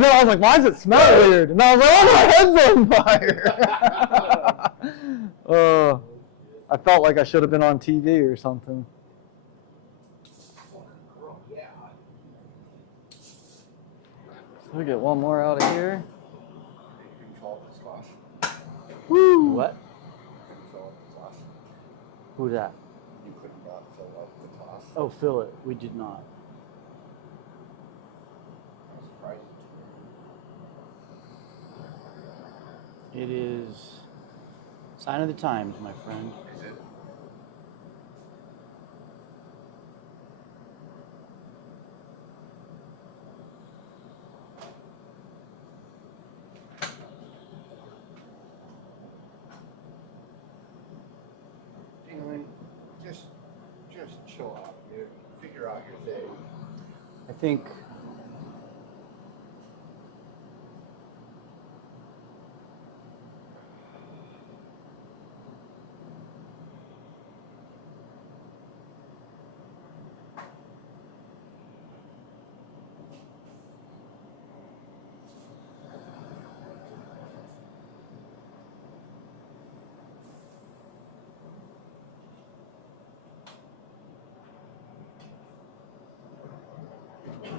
then I was like, why does it smell weird? And I was like, oh, my head's on fire. I felt like I should have been on TV or something. So we get one more out of here. You can fill up the sauce. Woo! What? You can fill up the sauce. Who's that? You could not fill up the sauce. Oh, fill it. We did not. I'm surprised. It is sign of the times, my friend. Is it? England, just chill out, dude. Figure out your thing. I think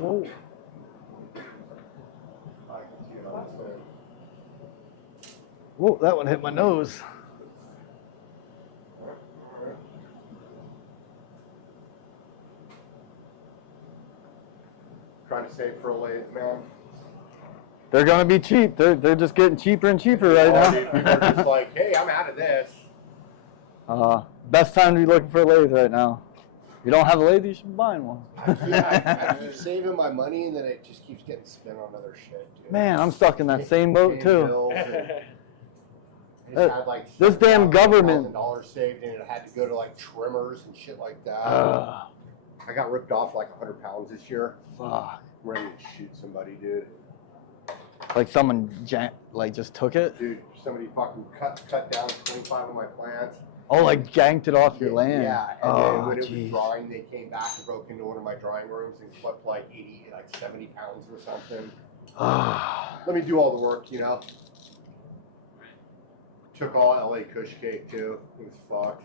Whoa. I can see it on the Whoa, that one hit my nose. Trying to save for a lathe, man. They're gonna be cheap. They're just getting cheaper and cheaper right People are now. just like, hey, I'm out of this. Best time to be looking for a lathe right now. If you don't have a lathe, you should be buying one. I keep saving my money, and then it just keeps getting spent on other shit, dude. Man, I'm stuck in that same boat Paying too. bills and I just had like This damn government. $7,000 saved, and it had to go to like trimmers and shit like that. Ugh, I got ripped off like 100 pounds this year. fuck. I'm ready to shoot somebody, dude. Like someone just took it. Dude, somebody fucking cut down 25 of my plants. Oh, like janked it off your land. Yeah, and Oh, then when it was jeez. drying, they came back and broke into one of my drying rooms and clipped like 70 pounds or something. Ah. Let me do all the work, you know. Took all LA Kush cake too. It was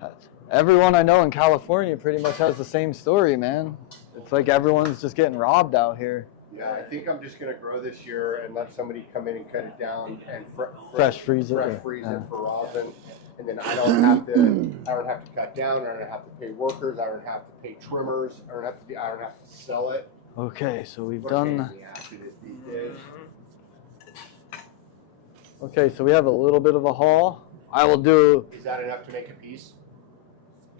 fucked. Everyone I know in California pretty much has the same story, man. It's like everyone's just getting robbed out here. Yeah, I think I'm just gonna grow this year and let somebody come in and cut it down and Fresh freeze it. freeze Yeah. it for rosin, and then I don't have to cut down. I don't have to pay workers. I don't have to pay trimmers. I don't have to sell it. Okay, so we've What done. pain in the ass it is these days. Okay, so we have a little bit of a haul. I will do Is that enough to make a piece?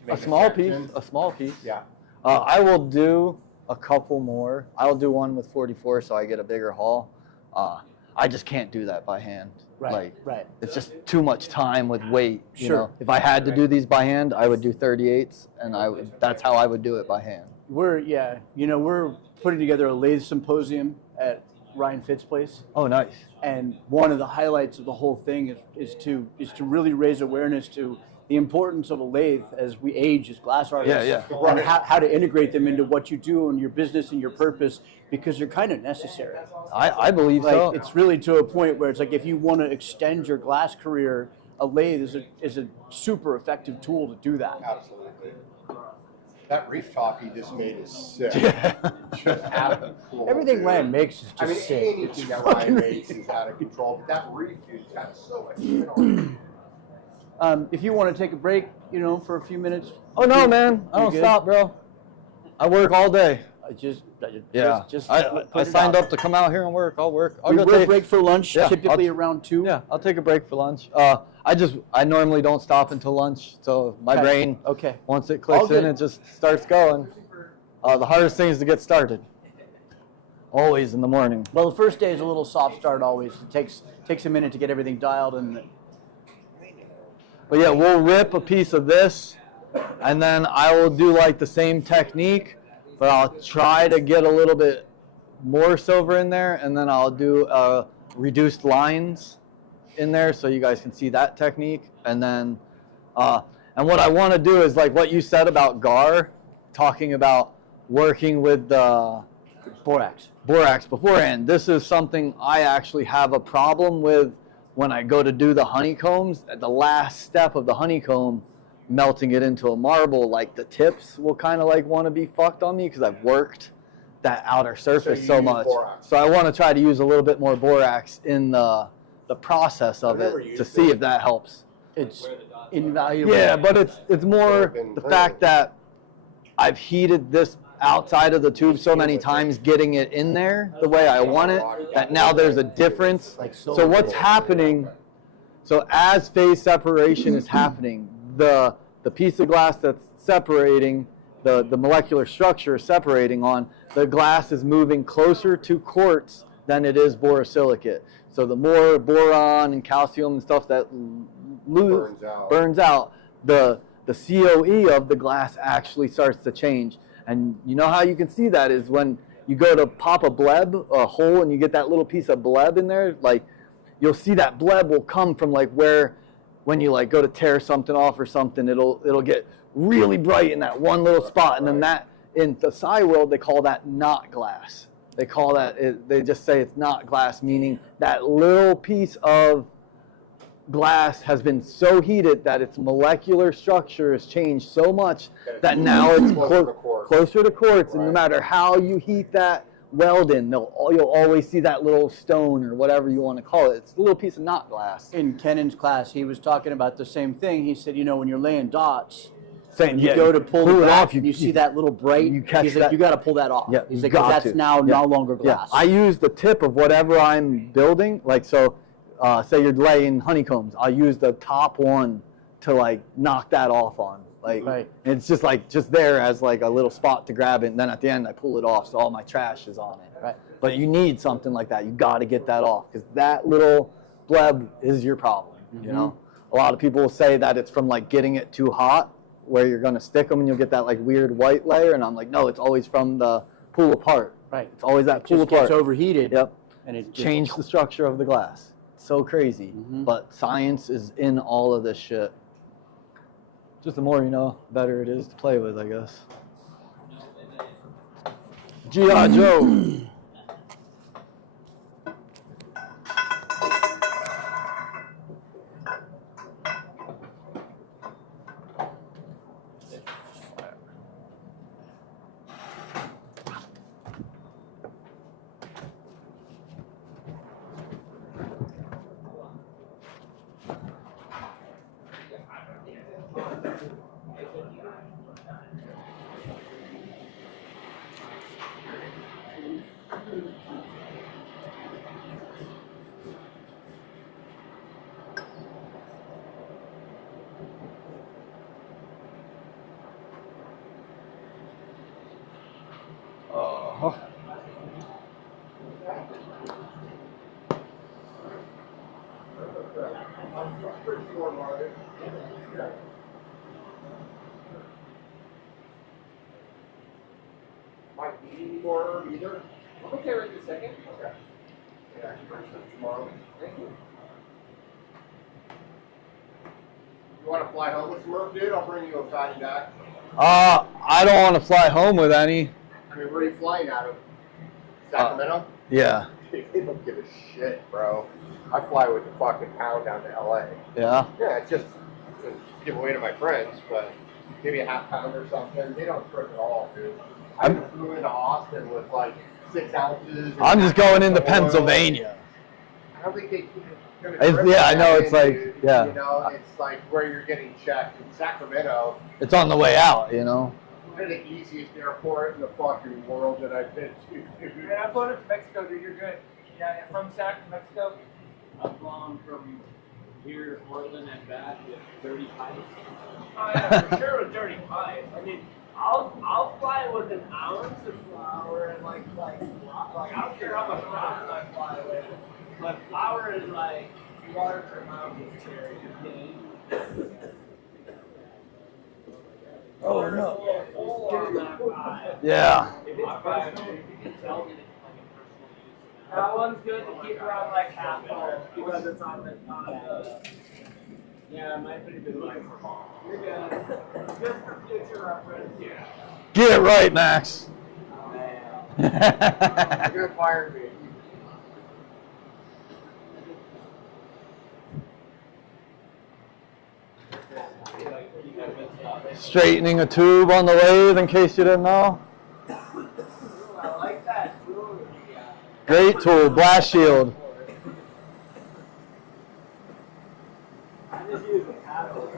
To a make small piece. section? A small piece. Yeah. I will do a couple more. I'll do one with 44, so I get a bigger haul. I just can't do that by hand. Right. Like, right. it's just too much time with weight. You Sure. know, if I had to do these by hand, I would do 38s, and that's how I would do it by hand. We're putting together a lathe symposium at Ryan Fitt's place, Oh, nice. and one of the highlights of the whole thing is to really raise awareness to the importance of a lathe as we age as glass artists, Yeah. and how to integrate them into what you do and your business and your purpose, because they're kind of necessary. I believe Like, so. it's really to a point where it's like if you want to extend your glass career, a lathe is a super effective tool to do that. Absolutely. That reef top you just made is sick. Just out of control. Everything dude. Ryan makes is just I mean, sick. anything It's that fucking Ryan makes is out of control. But that reef, dude, it's got so much shit on it. If you want to take a break, for a few minutes. Oh no, man! I You don't good? stop, bro. I work all day. Just I put it signed out. up to come out here and work. I'll work. I'll We go will take. break for lunch, Yeah, typically I'll- around 2. Yeah, I'll take a break for lunch. I normally don't stop until lunch, so my Okay. brain, Okay. once it All clicks in, good. it just starts going. The hardest thing is to get started. Always in the morning. Well, the first day is a little soft start always. It takes a minute to get everything dialed, and But yeah, we'll rip a piece of this, and then I will do like the same technique, but I'll try to get a little bit more silver in there, and then I'll do reduced lines in there so you guys can see that technique. And then, and what I want to do is like what you said about GAR, talking about working with the borax. borax beforehand. This is something I actually have a problem with when I go to do the honeycombs. At the last step of the honeycomb, melting it into a marble, like the tips will kind of like want to be fucked on me because I've worked that outer surface you so use much. borax. So I want to try to use a little bit more borax in the process of I've never it to used see it. if that helps. It's invaluable. Yeah, but it's more been the brilliant. fact that I've heated this outside of the tube so many times getting it in there the way I want it that now there's a difference. Like So what's happening, so as phase separation is happening, the piece of glass that's separating, the molecular structure is separating on, the glass is moving closer to quartz than it is borosilicate. So the more boron and calcium and stuff that burns out, the COE of the glass actually starts to change. And you know how you can see that is when you go to pop a hole, and you get that little piece of bleb in there, like you'll see that bleb will come from like where, when you like go to tear something off or something, it'll get really bright in that one little spot. And then that, in the Psi world, they call that not glass. They call that, they just say it's not glass, meaning that little piece of glass has been so heated that its molecular structure has changed so much that now it's closer to quartz. And no matter how you heat that weld in, you'll always see that little stone or whatever you want to call it. It's a little piece of not glass. In Kennan's class, he was talking about the same thing. He said, when you're laying dots, Saying, you go to pull it off, off, you see that little bright. you catch he's that. like, you got to pull that off. Yeah, he's you like, got 'cause that's to. now Yeah. no longer glass. Yeah, I use the tip of whatever I'm building. Like, so say you're laying honeycombs, I'll use the top one to like knock that off on. Like, Right. and it's just there as like a little spot to grab it. And then at the end, I pull it off, so all my trash is on it. Right. But you need something like that. You got to get that off because that little bleb is your problem. You know, a lot of people will say that it's from like getting it too hot, where you're going to stick them and you'll get that like weird white layer. And I'm like, no, it's always from the pull apart. Right. It's always that It pull just apart. gets overheated. Yep. And it just Change the structure of the glass. It's so crazy. But science is in all of this shit. Just the more you know, better it is to play with, I guess. G.I. Joe. more, Marlon. Might need any more either. Okay, right in a second. Okay. Yeah, I can bring some tomorrow. Thank you. You want to fly home with Smurf, dude? I'll bring you a fatty back. I don't want to fly home with any. I mean, where are you flying out of? Sacramento? Yeah. They don't give a shit, bro. I fly with a fucking pound down to LA. Yeah. Yeah, it's just to give away to my friends, but maybe a half pound or something. They don't trip at all, dude. I just flew into Austin with like 6 ounces. and I'm just going into oil. Pennsylvania. I don't think they gonna It's- trip yeah, I that know, in, it's like, dude. yeah. You know, it's like where you're getting checked in Sacramento. It's on the way out, you know. They're the easiest airport in the fucking world that I've been to. Man, I've flown to Mexico, dude. You're good. Yeah, from Sac to Mexico. I've gone from here to Portland and back with 30 pints. Oh yeah, for sure with dirty pipes. I mean, I'll fly with an ounce of flour and like I don't care how much flour I fly with, but flour is like water per mountain carry. Oh no. Full on that vibe. Yeah. If it's fresh, you can tell me it's like a personal use. That one's good to keep around like half full because it's on the Yeah, my pretty good life. You're good. Just for future reference. Yeah. Get it right, Max. You're gonna fire me. Straightening a tube on the lathe, in case you didn't know. I like that. Great tool, blast shield. I just use a paddle.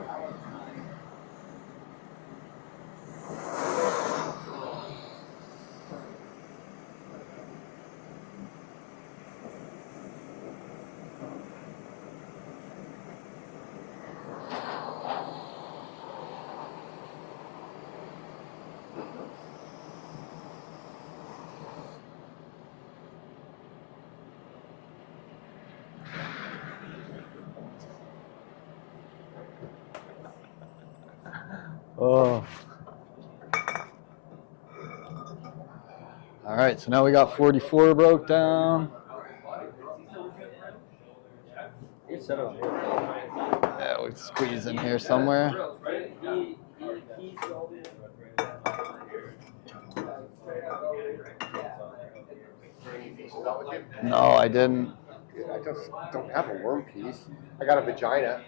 Oh. All right, so now we got 44 broke down. Yeah, we squeeze in here somewhere. No, I didn't. I just don't have a worm piece. I got a vagina.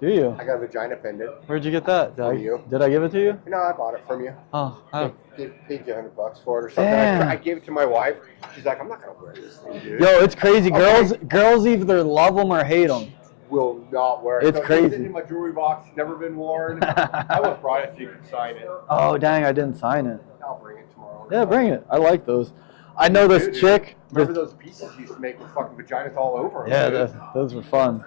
Do you? I got a vagina pendant. Where'd you get that? From you. Did I give it to you? No, I bought it from you. Oh, I paid you $100 for it or something. Damn. I gave it to my wife. She's like, I'm not gonna wear this thing, dude. yo, it's crazy. Okay. Girls either love them or hate them. Will not wear it. It's So crazy. It's in my jewelry box. Never been worn. I was brought it so you can sign it. Oh, dang, I didn't sign it. I'll bring it tomorrow. Yeah, bring it. I like those. I know this Dude, chick. Remember those pieces you used to make with fucking vaginas all over 'em, Yeah, dude? those were fun.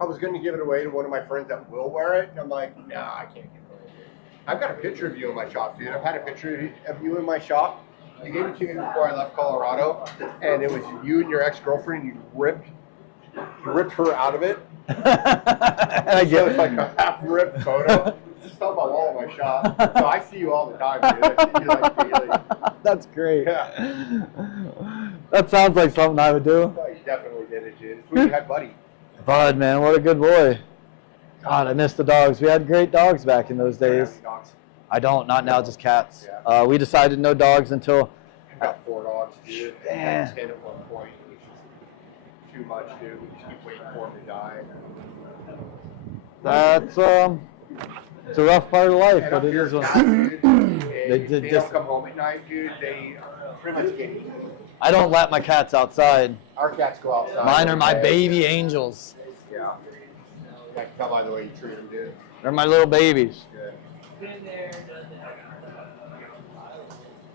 I was going to give it away to one of my friends that will wear it, and I'm like, nah, I can't give it away. I've got a picture of you in my shop, dude. I've had a picture of you in my shop. You gave it to me before I left Colorado, and it was you and your ex-girlfriend. You ripped her out of it. And I So get it's like a half-ripped photo. It's just on my wall in my shop. So I see you all the time, dude. I see you like daily. That's great. Yeah. That sounds like something I would do. Oh, you definitely did it, dude. It's when you had Buddy. Bud, man, what a good boy. God, I miss the dogs. We had great dogs back in those days. Dogs. I don't, not now, just cats. Yeah. We decided no dogs until, I got 4 dogs, dude. I Damn. had 10 at one point, which is too much, dude. We just keep waiting for them to die. that's, it's a rough part of life, And but up it here, is what. cats, dude, They they did don't just- come home at night, dude. They pretty much get eaten. I don't let my cats outside. Our cats go outside. Mine are my every day. baby angels. Yeah. I can tell by the way you treat them, dude. They're my little babies. Good.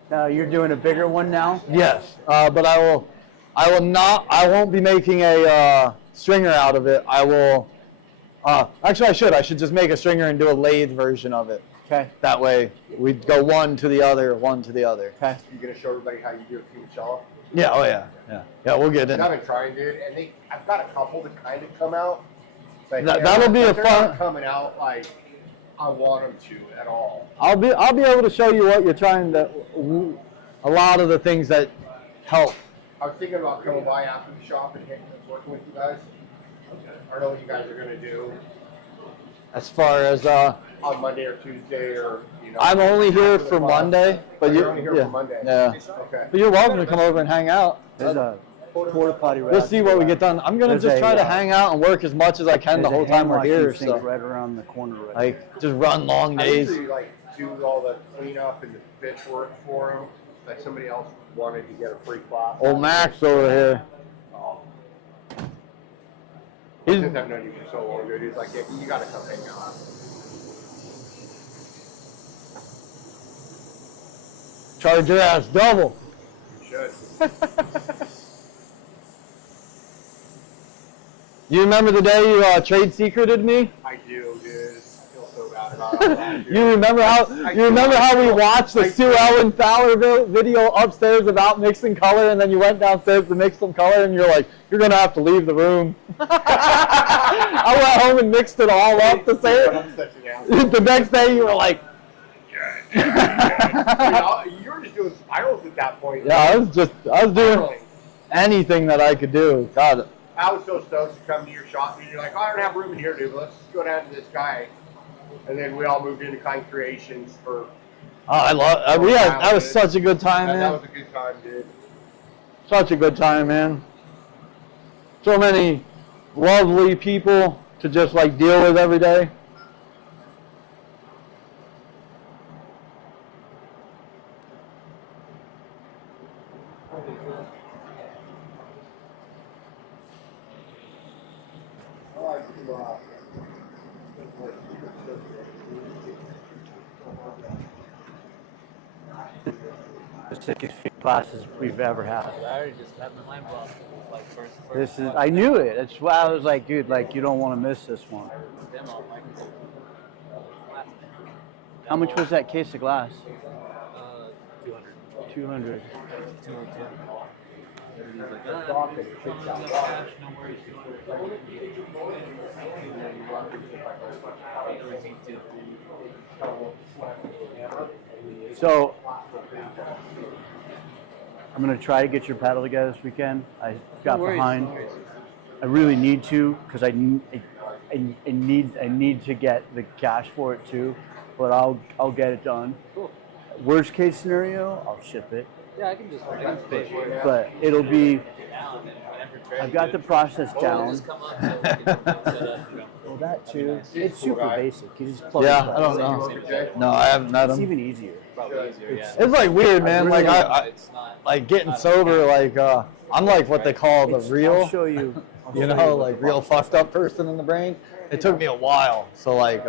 Now you're doing a bigger one now. Yes, but I won't be making a stringer out of it. I will, actually I should just make a stringer and do a lathe version of it. Okay. That way we'd go one to the other, one to the other. Okay. You gonna show everybody how you do a fumicello? Yeah, oh yeah, yeah. Yeah, we'll get in. I've been trying, dude, and I've got a couple that kind of come out. Like, That'll be a they're fun. not coming out like I want them to at all. I'll be able to show you what you're trying to. A lot of the things that help. I was thinking about coming by after the shop and working with you guys. I don't know what you guys are gonna do As far as on Monday or Tuesday, or you know. I'm only here after the for class. Monday, but You're only here yeah, for Monday. yeah. Okay. But you're welcome to come over and hang out. There's a porta potty right We'll see what we get done. I'm gonna There's just a, try to hang out and work as much as I can the whole time we're here. So right around the corner. Right like just run long I days. usually like do all the cleanup and the bitch work for them. Like somebody else wanted to get a free class. Old Max over here. He's, Since I've known you for so long, dude, he's like, yeah, you gotta come hang out. charge your ass double. You should. You remember the day you trade secreted me? I do, dude. I feel so bad about that. Dude. You remember how we watched the Sue Ellen Fowler video upstairs about mixing color, and then you went downstairs to mix some color, and you're like, you're gonna have to leave the room. I went home and mixed it all up to say it. I'm such an asshole. The next day you were like, Dude, you were just doing spirals at that point. yeah, I was doing Spiraling. anything that I could do. God, I was so stoked to come to your shop, and you're like, oh, I don't have room in here, dude. But let's just go down to this guy. And then we all moved into Kind Creations for. I love. That was such a good time, That man. was a good time, dude. Such a good time, man. So many lovely people to just like deal with every day. I like to, The sickest classes we've ever had. I already just had my mind blown. Like first This is. I knew it. That's why I was like, dude, like you don't want to miss this one. demo, like, How much was that case of glass? 200. 200. 202. So I'm gonna try to get your paddle together this weekend. I got behind. I really need to because I need to get the cash for it too. But I'll get it done. Cool. Worst case scenario, I'll ship it. Yeah, I can pay for it. But it'll be. Down, and whenever it's ready, I've got the process down. just come up so we can set up, Well, that too. It's Cool super guy. basic. You just plug Yeah, it I don't in. know. No, I haven't met It's him. even easier. Probably easier, yeah. It's like weird, man. really Like I It's not. like getting sober. Like I'm like what they call the I'll real. show you. I'll You show know, what like the real process fucked up person in the brain. It took me a while. So like,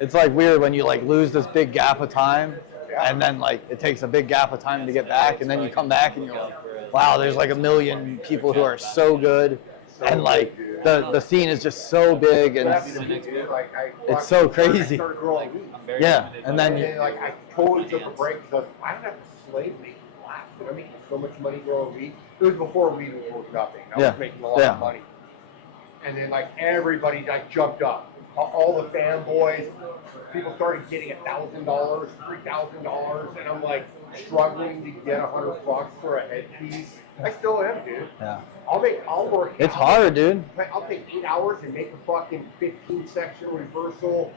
it's like weird when you like lose this big gap of time, and then like it takes a big gap of time to get back, and then you come back and you're like, wow, there's like a million people who are so good, and like the scene is just so big, and it's so crazy. I'm very Yeah, limited and by then And you- then, like, I totally took a break because I didn't have to slave making glass. I made so much money growing weed. It was before weed was worth nothing. I Yeah. was making a lot Yeah. of money. And then, like, everybody, like, jumped up. All the fanboys, people started getting $1,000, $3,000, and I'm, like, struggling to get $100 for a headpiece. I still am, dude. Yeah, I'll work. it's hard, dude. I'll take 8 hours and make a fucking 15-section reversal,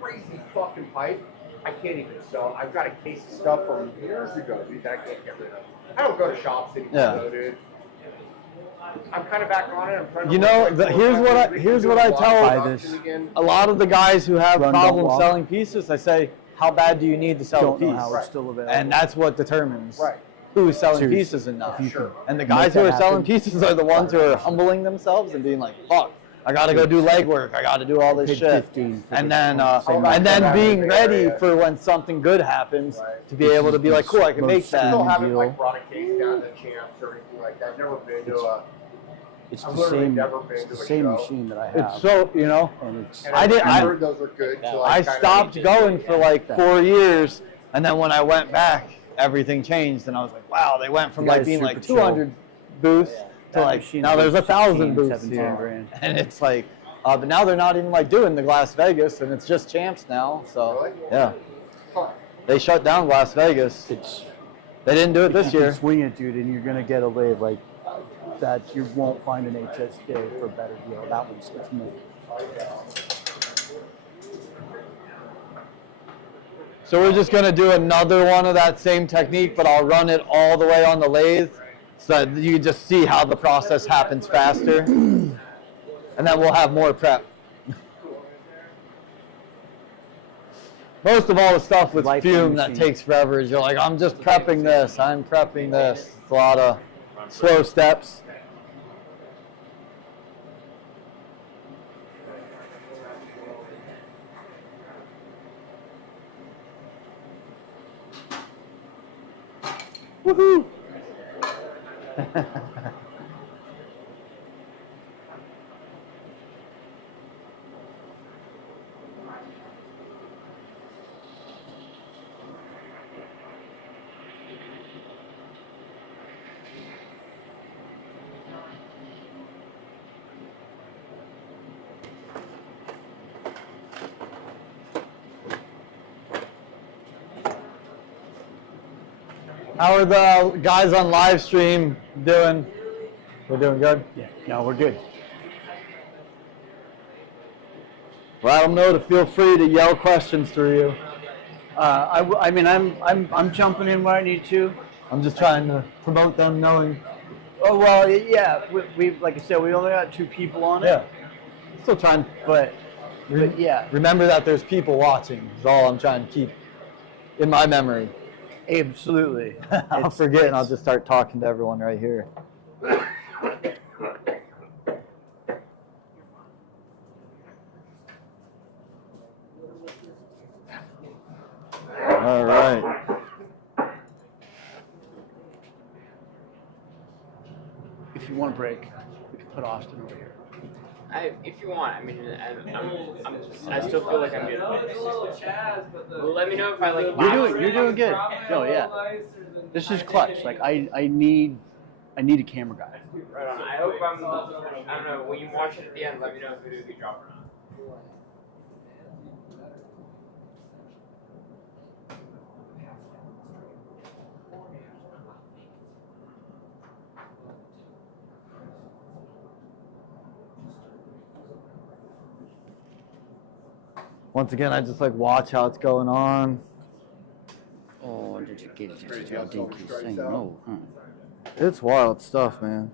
crazy fucking pipe. I can't even sell. I've got a case of stuff from years ago, dude, that I can't get rid of. I don't go to shops anymore, Yeah. though, dude. I'm kind of back on it. I'm trying to. You know, here's what I tell Buy this. a lot of the guys who have Run, don't problems walk. selling pieces. I say, how bad do you need to sell Don't a know piece? how it's still available. And that's what determines Right. who's selling Seriously. pieces and not. If you Sure. And the make guys who that are selling happen, pieces are the ones who are humbling themselves and being like, fuck, I gotta go do legwork, I gotta do all this Paid shit. 15 for And the then same amount. being Right. ready for when something good happens Right. to be able to be like, cool, I can make I still that. haven't deal. like brought a case down to Champs or anything like that. I've never been to a. It's I've the literally same. never been It's to the a same show. machine that I have. It's so, you know, and it's. And I did- I've I- heard those are good. To, I like, kinda- stopped going for like 4 years, and then when I went back, everything changed, and I was like, wow, they went from The like guy's being like super chill. 200 booths That like machine now there's was 1,000 16, booths 17 here, grand. and it's like, but now they're not even like doing the Las Vegas, and it's just Champs now. So Really? yeah, they shut down Las Vegas. It's They didn't do it this you year. can swing it, dude, and you're gonna get a lathe like that. You won't find an HSJ for a better deal. That one's it's new. So we're just gonna do another one of that same technique, but I'll run it all the way on the lathe so that you can just see how the process happens faster. And then we'll have more prep. Most of all the stuff with Lifetime fume that machine. takes forever is you're like, I'm just prepping this, I'm prepping this. It's a lot of slow steps. Woohoo! How are the guys on live stream doing? We're doing good? Yeah. No, we're good. Let them know to feel free to yell questions through you. I mean, I'm jumping in where I need to. I'm just trying to promote them knowing. Oh well, yeah. We like I said, we only got 2 people on it. Yeah. Still trying. But yeah, Remember that there's people watching is all I'm trying to keep in my memory. absolutely. I'll forget and I'll just start talking to everyone right here. All right. If you want a break, we can put Austin over here. If you want, I mean, I still feel like I'm good. Well, let me know if I like. You're doing good. No, yeah. This is clutch. Like I need a camera guy. Right on. I hope I don't know. When you watch it at the end, let me know if we do a good job or not. Once again, I just like watch how it's going on. Oh, did you get Pretty it? just over straight out. No, huh? It's wild stuff, man.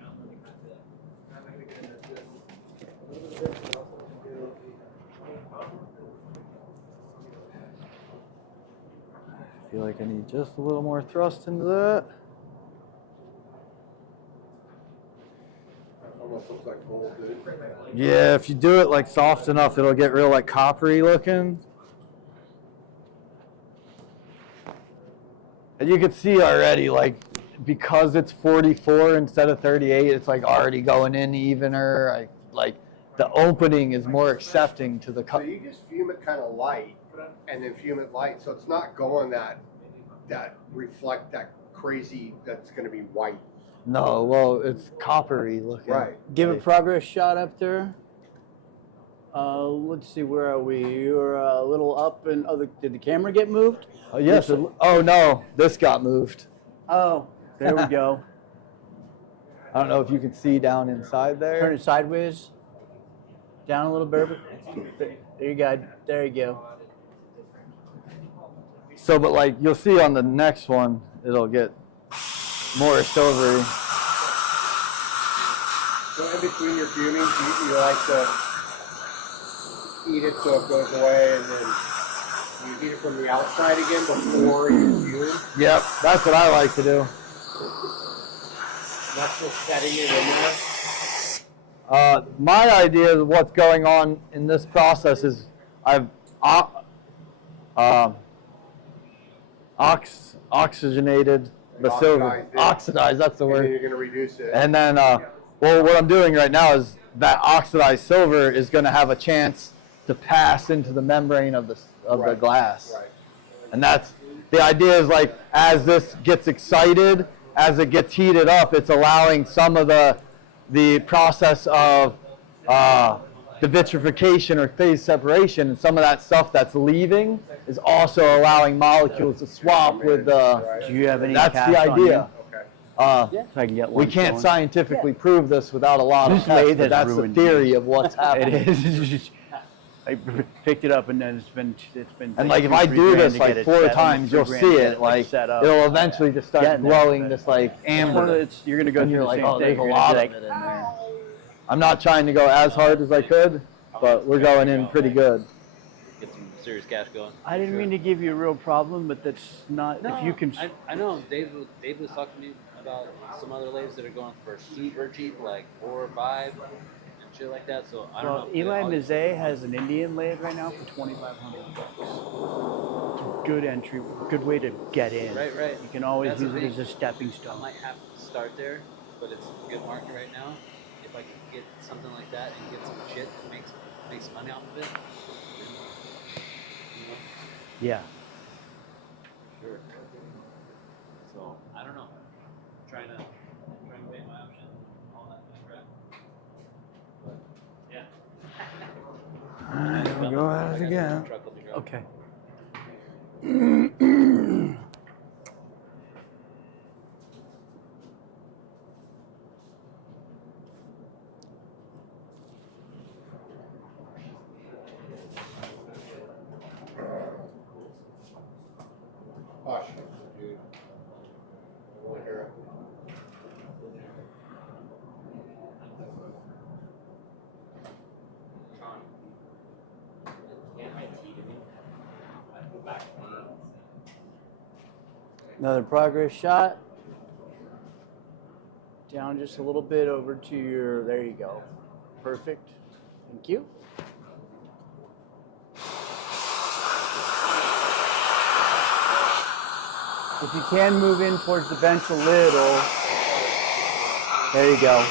I feel like I need just a little more thrust into that. Almost looks like gold, dude. Yeah, if you do it like soft enough, it'll get real like coppery looking. And you can see already, like, because it's 44 instead of 38, it's like already going in evener. Like the opening is more accepting to the So cut. you just fume it kind of light, and then fume it light, so it's not going that reflect that crazy that's going to be white. No, well, it's coppery looking. Right. Give a progress shot up there. Let's see, where are we? You're a little up and did the camera get moved? Oh, yes. Oh, no, this got moved. Oh, there we go. I don't know if you can see down inside there. Turn it sideways. Down a little bit. There you go. There you go. So, but like you'll see on the next one, it'll get more silvery. So in between your fuming, you like to heat it so it goes away, and then you heat it from the outside again before you fume. Yep, that's what I like to do. That's just setting it in there. My idea of what's going on in this process is I've oxygenated the silver. Oxidized it. Oxidized, that's the And then word. you're going to reduce it. And then, well, what I'm doing right now is that oxidized silver is going to have a chance to pass into the membrane of the Right. glass. Right. And that's the idea is like as this gets excited, as it gets heated up, it's allowing some of the the process of the vitrification or phase separation, and some of that stuff that's leaving is also allowing molecules to swap with the. Do you have any That's cast the on idea. If I can get We one can't going. scientifically prove this without a lot of This tests, lathe but has that's the ruined theory me. of what's happening. It is. I picked it up and then it's been. And like if $2,000, I do $3,000 this to like get it 4 set, times, you'll $3,000 see to get it. Like set up. it'll eventually just start Getting there, glowing but this like It's one of amber. the- you're gonna go And through you're the like, same oh, thing. there's a You're lot of gonna it be in like, there. I'm not trying to go as hard as I could, but we're going in pretty good. Get some serious cash going. I didn't mean to give you a real problem, but that's not. If you can. I know. Dave was talking to me about some other lathes that are going for super cheap, like 4 or 5 and shit like that. So I don't Well, know. Eli Mizet has an Indian lathe right now for $2,500. Good entry, good way to get in. Right. You can always That's the use it thing. as a stepping I stone. might have to start there, but it's a good market right now. If I could get something like that and get some shit that makes money off of it, then, you know, Yeah. sure. So I don't know. Trying to weigh my options and all that kind of crap. But yeah. Alright, we'll go at it again. Truck will be driving. Okay. Hush, dude. I want to hear it. Another progress shot. Down just a little bit over to your, there you go. Perfect. Thank you. If you can move in towards the bench a little, there you go.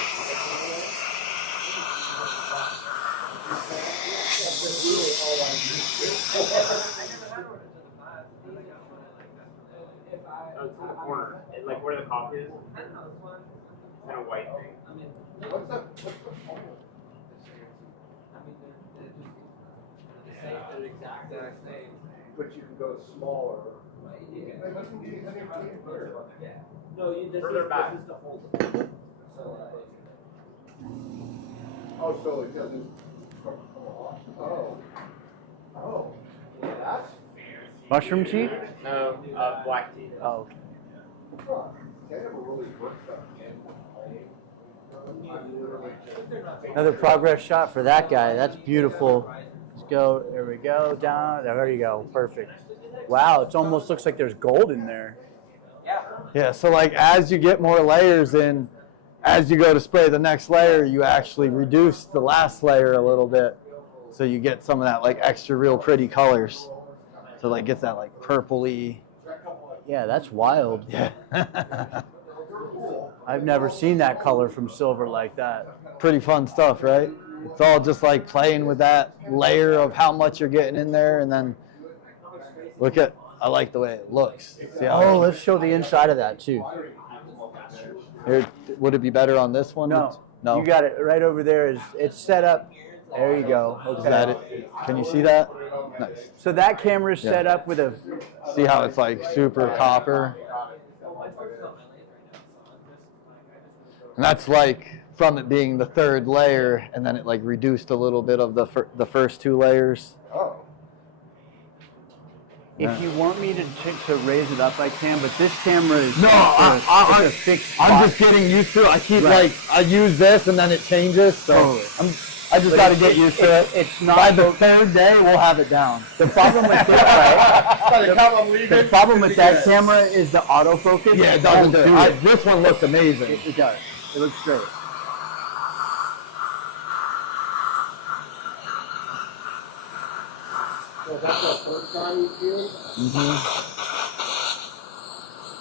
Oh, it's in the corner. Like where the coffee is. Kind of white thing. What's the but you can go smaller. No, this Further back. is the hold. Oh, so it doesn't. Oh. Oh. Yeah, that's. Mushroom tea? No, black tea. Oh, Huh. They never really worked that. another progress shot for that guy. That's beautiful. Let's go. There we go. Down. There you go. Perfect. Wow, it almost looks like there's gold in there. Yeah, so like as you get more layers in, as you go to spray the next layer, you actually reduce the last layer a little bit. So you get some of that like extra real pretty colors. So like gets that like purpley. Yeah, that's wild. Yeah. I've never seen that color from silver like that. Pretty fun stuff, right? It's all just like playing with that layer of how much you're getting in there, and then look at, I like the way it looks. See how Oh, let's show the inside of that too. here, would it be better on this one? No, No. you got it right over there. It's set up. There you go. Is that it? Can you see that? Nice. So that camera is set Yeah. up with a. See how it's like super copper? And that's like from it being the third layer, and then it like reduced a little bit of the first 2 layers. Oh. If you want me to raise it up, I can. But this camera is No, it's a fixed spot. I'm just getting used to it. I keep Right. like, I use this and then it changes, so Totally. I just But got to get used to it. It's not. By the third day, we'll have it down. The problem with this, right? By the time I'm leaving. The problem with that camera is the autofocus. Yeah, it doesn't won't do do it. This one looks amazing. It does. It looks great. So that's the first time you feel?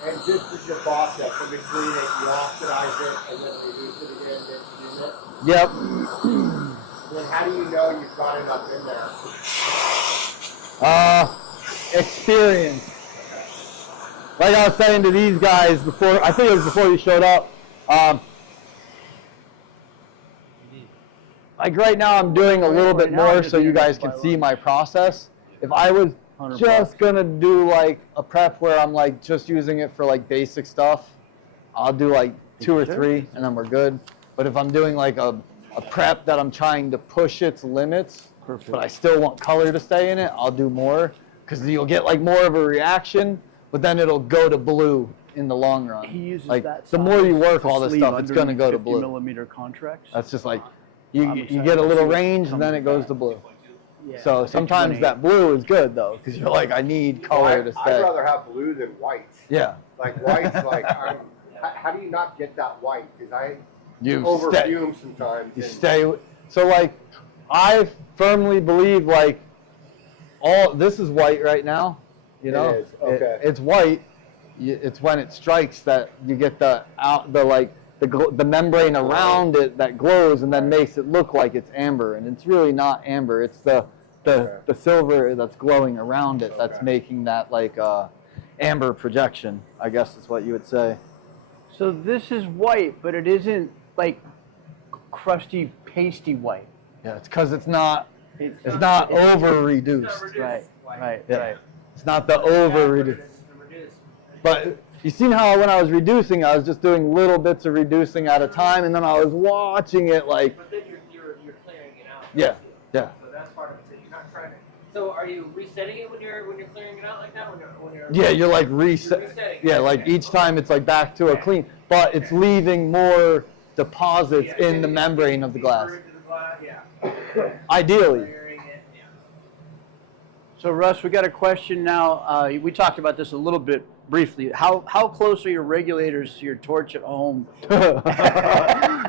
And this is your process. In between it, you oxidize it and then reduce it again, then use it. Yep. Then how do you know you've got enough in there? Experience. Like I was saying to these guys before, I think it was before you showed up. like right now I'm doing a little bit Right now, I'm more just so you doing guys this by can see lunch. my process. If I was 100 just bucks. gonna do like a prep where I'm like just using it for like basic stuff, I'll do like 2 or Sure. 3 and then we're good. But if I'm doing like a prep that I'm trying to push its limits, Perfect. but I still want color to stay in it, I'll do more because you'll get like more of a reaction, but then it'll go to blue in the long run. He uses like that the more you size work to all this sleeve stuff, it's gonna underneath go to 50 blue. millimeter contracts. That's just like you I'm you excited get a to little see what range and comes then it with goes that. to blue. Yeah. So sometimes 1.8. that blue is good though, because you're like, I need color to I'd stay. rather have blue than white. Yeah, Like white's like, how do you not get that white? Because I you over stay. fume sometimes. You and- stay. So like, I firmly believe like, all this is white right now. You know, It is, okay. it's white. It's when it strikes that you get the membrane around it that glows and then makes it look like it's amber, and it's really not amber. It's the silver that's glowing around it that's Okay. making that like amber projection. I guess is what you would say. So this is white, but it isn't like crusty, pasty white. Yeah, it's because it's not over reduced. Right, right, Yeah. right. It's not the over reduced. But you seen how when I was reducing, I was just doing little bits of reducing at a time, and then I was watching it like, But then you're clearing it out. yeah, yeah. So that's part of it. So you're not trying to. So are you resetting it when you're clearing it out like that? When you're Yeah, you're like You're reset. resetting. Yeah, like each time it's like back to a clean, but it's leaving more deposits in the membrane of the glass. Yeah. Ideally. Clearing it. Yeah. So Russ, we got a question now. We talked about this a little bit briefly. How close are your regulators to your torch at home?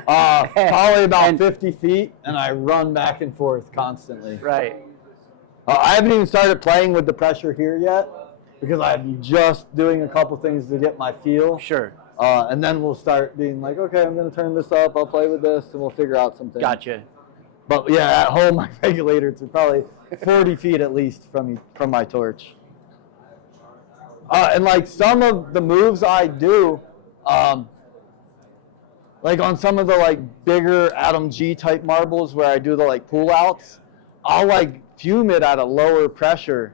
Probably about 50 feet, and I run back and forth constantly. Right. I haven't even started playing with the pressure here yet because I'm just doing a couple things to get my feel. Sure. And then we'll start being like, okay, I'm going to turn this up, I'll play with this, and we'll figure out something. Gotcha. But yeah, at home, my regulators are probably 40 feet at least from my torch. And like some of the moves I do, like on some of the like bigger Adam G type marbles where I do the like pull outs, I'll like fume it at a lower pressure.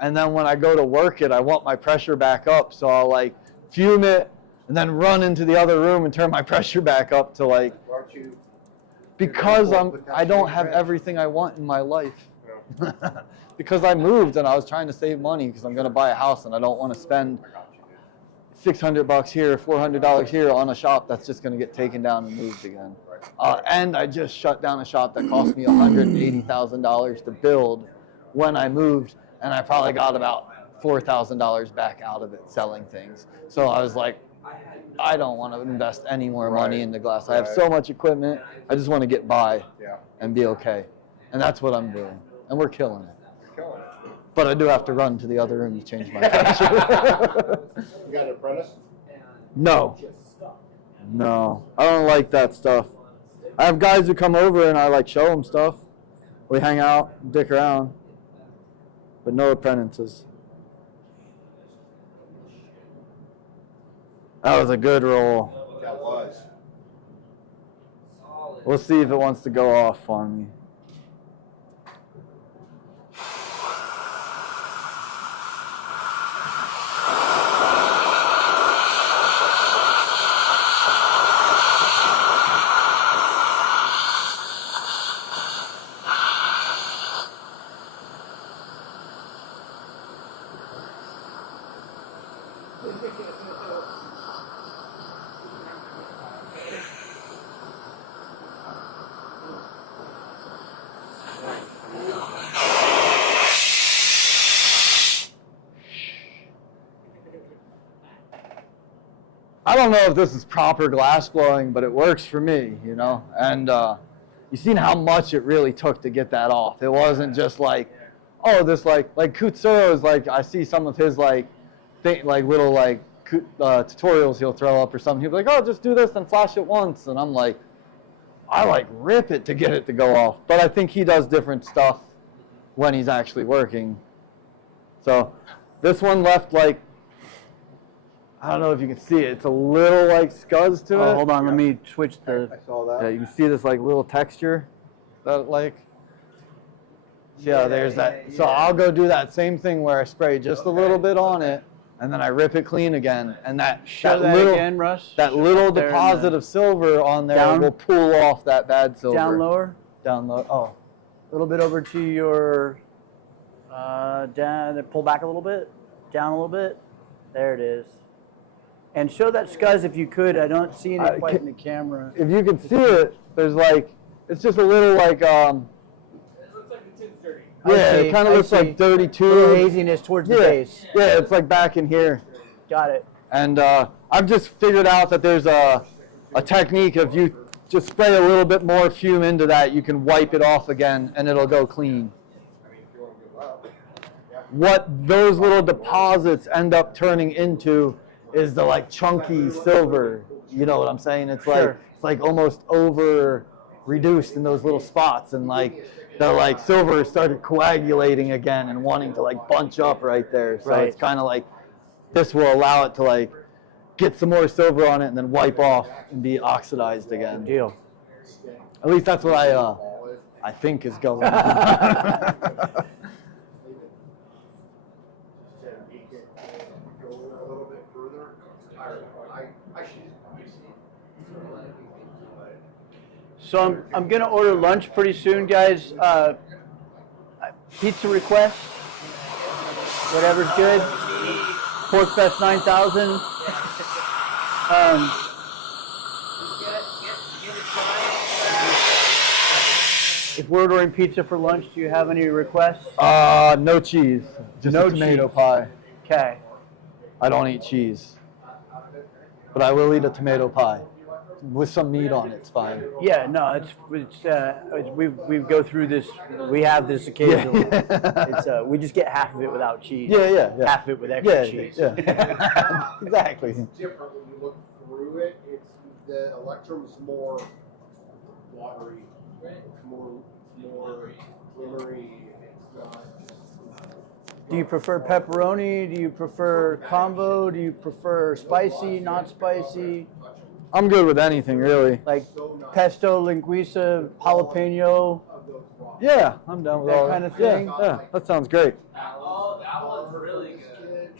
And then when I go to work it, I want my pressure back up. So I'll like fume it and then run into the other room and turn my pressure back up to like, Why don't you? because Put that I don't shit have in. everything I want in my life. No. Because I moved and I was trying to save money because I'm going to buy a house and I don't want to spend I got you, dude. $600 here, $400 here on a shop that's just going to get taken down and moved again. And I just shut down a shop that cost me $180,000 to build when I moved, and I probably got about $4,000 back out of it selling things. So I was like, I don't want to invest any more money Right. into glass. I have Right. so much equipment. I just want to get by Yeah, and be okay. And that's what I'm doing. And we're killing it. you're killing it. But I do have to run to the other room to change my pressure. You got an apprentice? No. No. I don't like that stuff. I have guys who come over and I like show them stuff. We hang out, dick around. But no apprentices. That was a good roll. That was. We'll see if it wants to go off on me. I don't know if this is proper glass blowing, but it works for me, you know. And you seen how much it really took to get that off. It wasn't just like, oh, this like Kutsuro is like, I see some of his like little like tutorials he'll throw up or something. He'll be like, oh, just do this and flash it once, and I'm like, I like rip it to get it to go off. But I think he does different stuff when he's actually working. So this one left like, I don't know if you can see it. It's a little like scuzz to it. Hold on, let me switch the. I saw Yeah, that. you can see this like little texture. that like. Yeah, there's that. So I'll go do that same thing where I spray just a little bit on it, and then I rip it clean again, and Show that little again, Russ. that little There in deposit the- of silver on there Down? will pull off that bad silver. Down lower. Down low. Oh, A little bit over to your down. Pull back a little bit. Down a little bit. There it is. And show that scuzz if you could. I don't see it quite in the camera. if you can see it, there's like it's just a little like It looks like the tin's dirty. I yeah, see, it kind of I looks see. like dirty Little tube. haziness towards the Yeah, base. yeah, it's like back in here. Got it. And I've just figured out that there's a technique of you just spray a little bit more fume into that, you can wipe it off again and it'll go clean. What those little deposits end up turning into is the like chunky silver. You know what I'm saying? It's like Sure. it's like almost over reduced in those little spots, and like the like silver started coagulating again and wanting to like bunch up right there. So Right. it's kind of like this will allow it to like get some more silver on it and then wipe off and be oxidized again. Deal. At least that's what I think is going on. So I'm gonna order lunch pretty soon, guys. Pizza request, whatever's good. Pork Fest 9000. If we're ordering pizza for lunch, do you have any requests? No cheese, just No a tomato cheese. pie. Okay. I don't eat cheese, but I will eat a tomato pie with some meat on it. It's fine. Yeah, no, we go through this. We have this occasionally. Yeah. It's we just get half of it without cheese. Yeah. Half of it with extra cheese. Yeah. Exactly. It's different when you look through it. It's the Electrum's more watery. It's more glittery. It's not. Do you prefer pepperoni? Do you prefer combo? Do you prefer spicy, not spicy? I'm good with anything, really. Like pesto, linguiça, jalapeno? Yeah, I'm down with That all kind that. of thing? Yeah, that sounds great. Oh, that one's really good.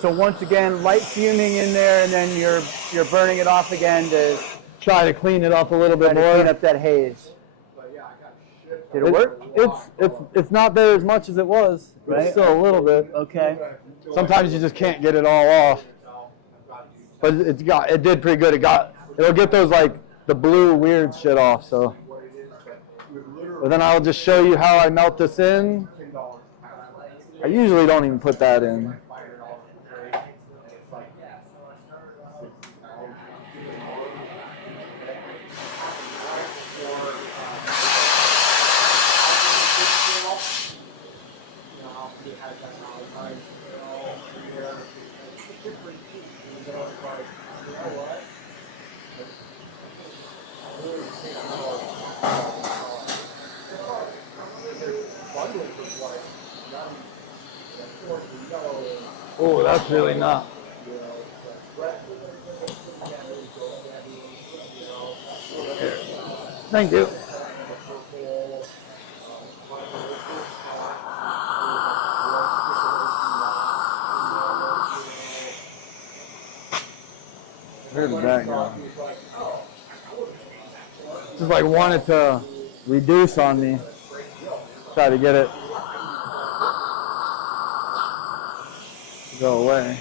So once again, light fuming in there, and then you're burning it off again to Try to clean it up a little try bit to more. clean up that haze. Did it work? It's not there as much as it was. Right. It's still a little bit. Okay. Sometimes you just can't get it all off. But it did pretty good. It'll get those like the blue weird shit off. So, but then I'll just show you how I melt this in. I usually don't even put that in. Oh, that's really not. Thank you. Where did that go? Just like wanted to reduce on me. Try to get it to go away.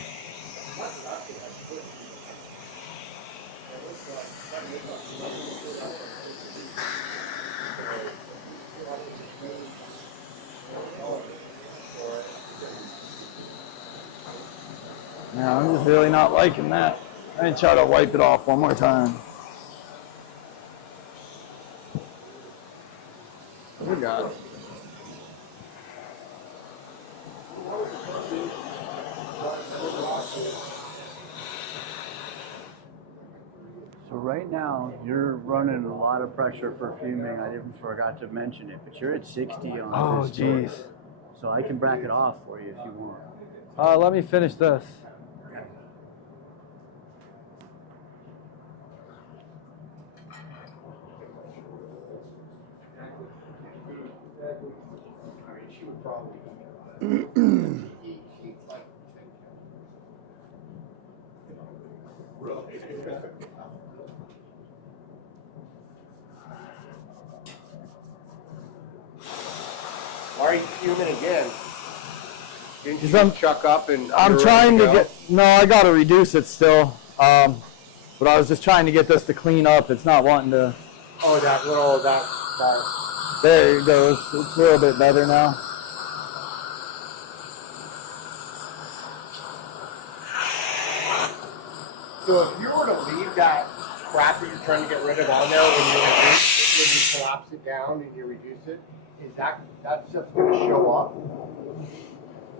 Now I'm just really not liking that. I'm gonna try to wipe it off one more time. Oh God. right now you're running a lot of pressure for fuming. I didn't forgot to mention it, but you're at 60 on Oh, this torch. jeez. So I can bracket off for you if you want. Let me finish this. I mean, she would probably eat like 10 Really? Why are you fuming again? Didn't you I'm- just chuck up and I'm you're trying ready to go? get. No, I got to reduce it still. But I was just trying to get this to clean up. It's not wanting to. Oh, that little that. There it goes. It's a little bit better now. So if you were to leave that crap that you're trying to get rid of on there when you collapse it down and you reduce it, is that's just going to show up,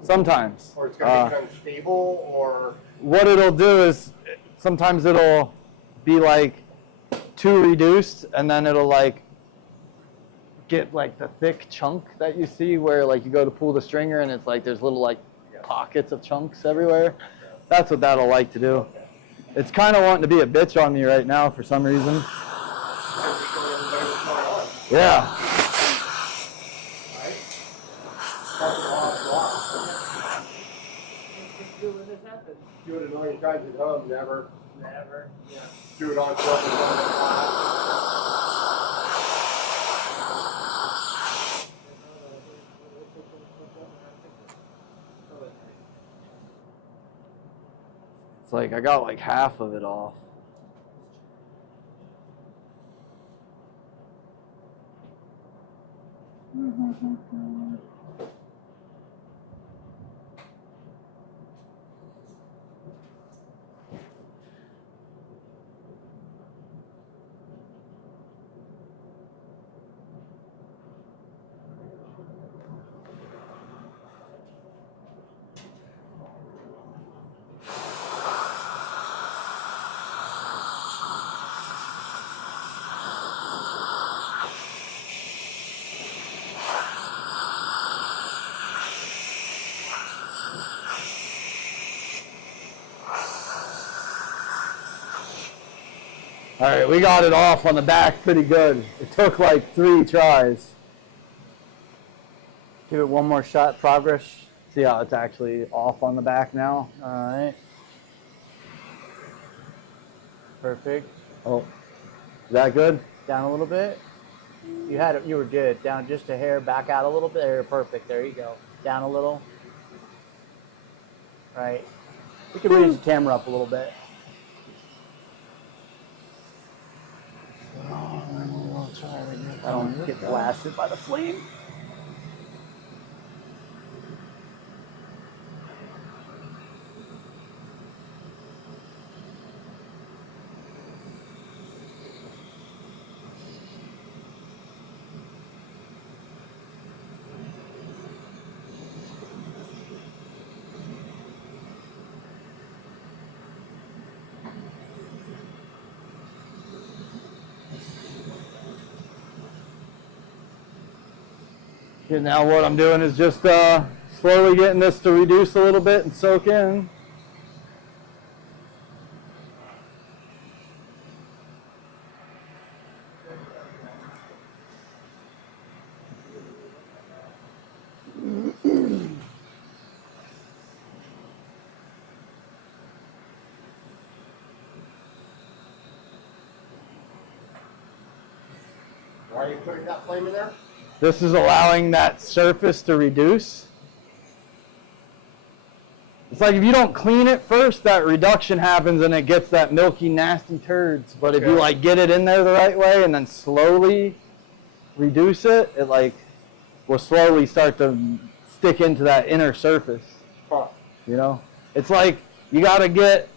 Sometimes. or it's going to become stable, or What it'll do is sometimes it'll be like too reduced, and then it'll like get like the thick chunk that you see where like you go to pull the stringer and it's like there's little like pockets of chunks everywhere. That's what that'll like to do. It's kind of wanting to be a bitch on me right now for some reason. Yeah. do it a million times at home, never. Never. Yeah. Do it on something. It's like I got like half of it off. All right, we got it off on the back pretty good. It took like 3 tries. Give it one more shot, progress. See how it's actually off on the back now? All right. Perfect. Oh, is that good? Down a little bit. You had it. You were good. Down just a hair. Back out a little bit. There, perfect. There you go. Down a little. Right. You can raise the camera up a little bit. I don't get blasted by the flame. Okay, now what I'm doing is just slowly getting this to reduce a little bit and soak in. Why are you putting that flame in there? This is allowing that surface to reduce. It's like if you don't clean it first, that reduction happens and it gets that milky, nasty turds. But if you Okay. like get it in there the right way and then slowly reduce it, it like will slowly start to stick into that inner surface. Huh. You know, it's like you got to get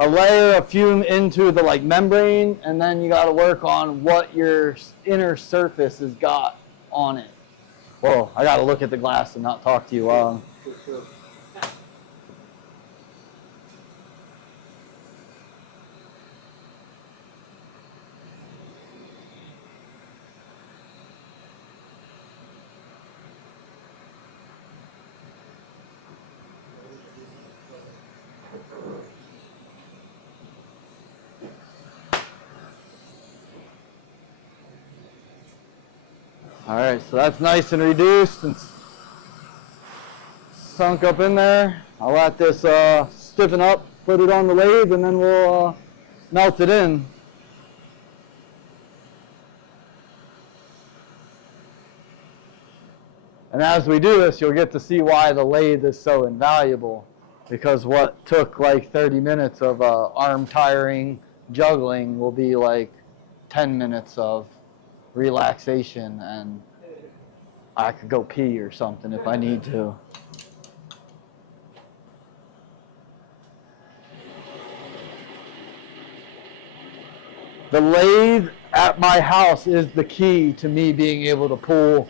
a layer of fume into the like membrane, and then you got to work on what your inner surface has got on it. Whoa, I got to look at the glass and not talk to you while. All right, so that's nice and reduced and sunk up in there. I'll let this stiffen up, put it on the lathe, and then we'll melt it in. And as we do this, you'll get to see why the lathe is so invaluable. Because what took like 30 minutes of arm tiring juggling will be like 10 minutes of relaxation, and I could go pee or something if I need to. The lathe at my house is the key to me being able to pull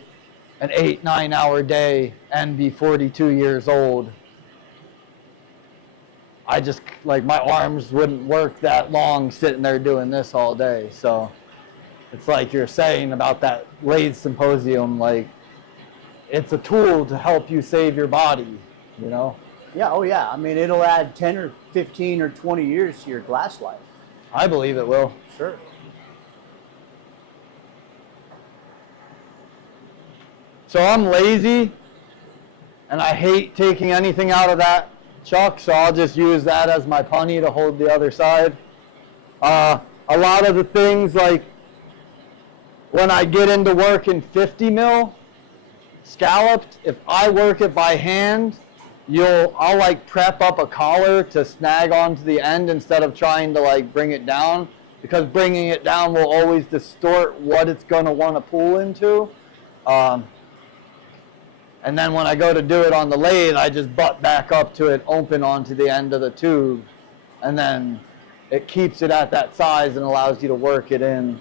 an 8-9 hour day and be 42 years old. I just, like, my arms wouldn't work that long sitting there doing this all day. So it's like you're saying about that lathe symposium, like, it's a tool to help you save your body, you know? Yeah, oh yeah. I mean, it'll add 10 or 15 or 20 years to your glass life. I believe it will. Sure. So I'm lazy, and I hate taking anything out of that chuck, so I'll just use that as my punny to hold the other side. A lot of the things, like when I get into working 50 mil scalloped, if I work it by hand, I'll like prep up a collar to snag onto the end instead of trying to like bring it down, because bringing it down will always distort what it's going to want to pull into. And then when I go to do it on the lathe, I just butt back up to it, open onto the end of the tube, and then it keeps it at that size and allows you to work it in.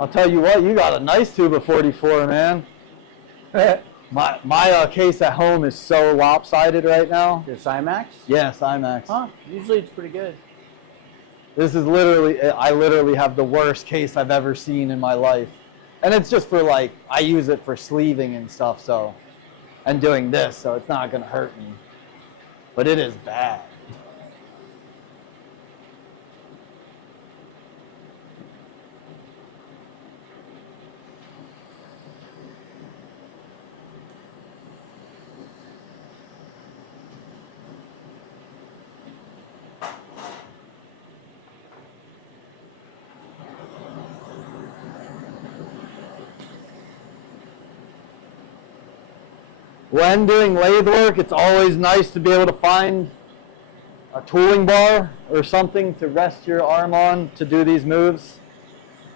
I'll tell you what, you got a nice tube of 44, man. My case at home is so lopsided right now. Your Cymax? Yes, IMAX. Huh? Usually it's pretty good. This is I literally have the worst case I've ever seen in my life. And it's just for like, I use it for sleeving and stuff, so, and doing this, so it's not gonna hurt me. But it is bad. When doing lathe work, it's always nice to be able to find a tooling bar or something to rest your arm on to do these moves.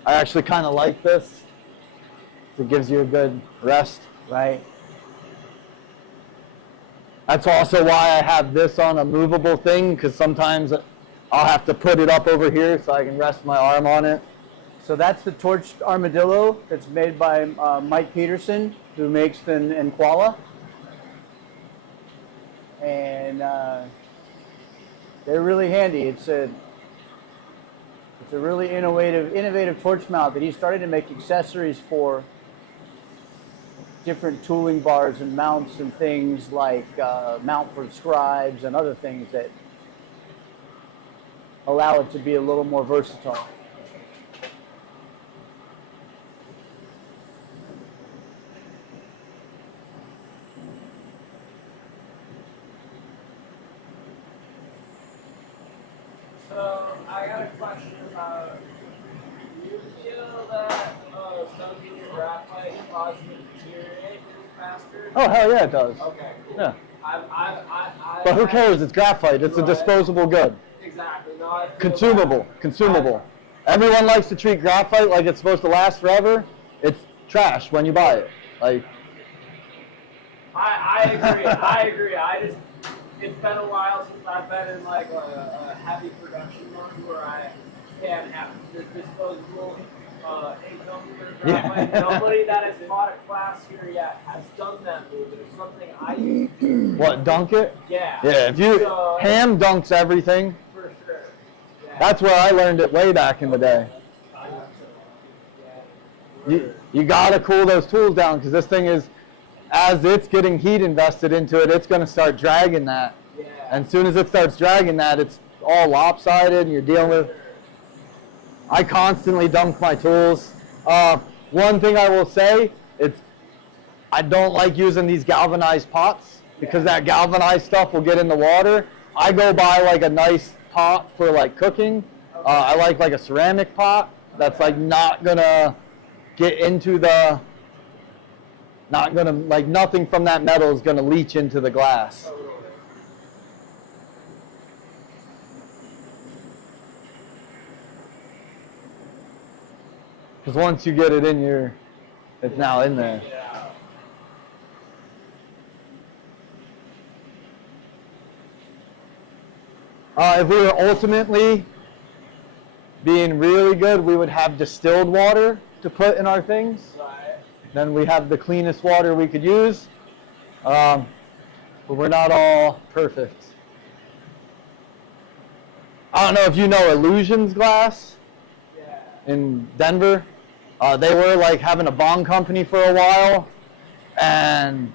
I actually kind of like this. It gives you a good rest. Right. That's also why I have this on a movable thing, because sometimes I'll have to put it up over here so I can rest my arm on it. So that's the torched armadillo that's made by Mike Peterson, who makes the Nkwala. And they're really handy. It's a really innovative torch mount that he started to make accessories for different tooling bars and mounts and things like mount for scribes and other things that allow it to be a little more versatile. So I got a question about, do you feel that dunking your graphite causes it to deteriorate faster? Oh, hell yeah, it does. Okay, cool. Yeah. But who cares? It's graphite. It's a disposable good. Exactly. No, I feel Consumable. Consumable. Everyone likes to treat graphite like it's supposed to last forever. It's trash when you buy it. Like, I agree. I agree. It's been a while since I've been in like a heavy production mode where I can have the disposable income for graphite. Yeah. Nobody that has taught a class here yet has done that move. It's something I used to do. what, dunk it? Yeah. Yeah, if you, So, ham dunks everything. for sure. Yeah. That's where I learned it way back in the day. you got to cool those tools down because this thing is, as it's getting heat invested into it, it's going to start dragging that. Yeah. And as soon as it starts dragging that, it's all lopsided and you're dealing with. I constantly dunk my tools. One thing I will say, I don't like using these galvanized pots because that galvanized stuff will get in the water. I go buy like a nice pot for like cooking. I like a ceramic pot that's like not gonna get into the, not gonna, like nothing from that metal is gonna leach into the glass. Because once you get it in your, it's now in there. If we were ultimately being really good, we would have distilled water to put in our things. Right. Then we have the cleanest water we could use. But we're not all perfect. I don't know if you know Illusions Glass in Denver. They were like having a bong company for a while. And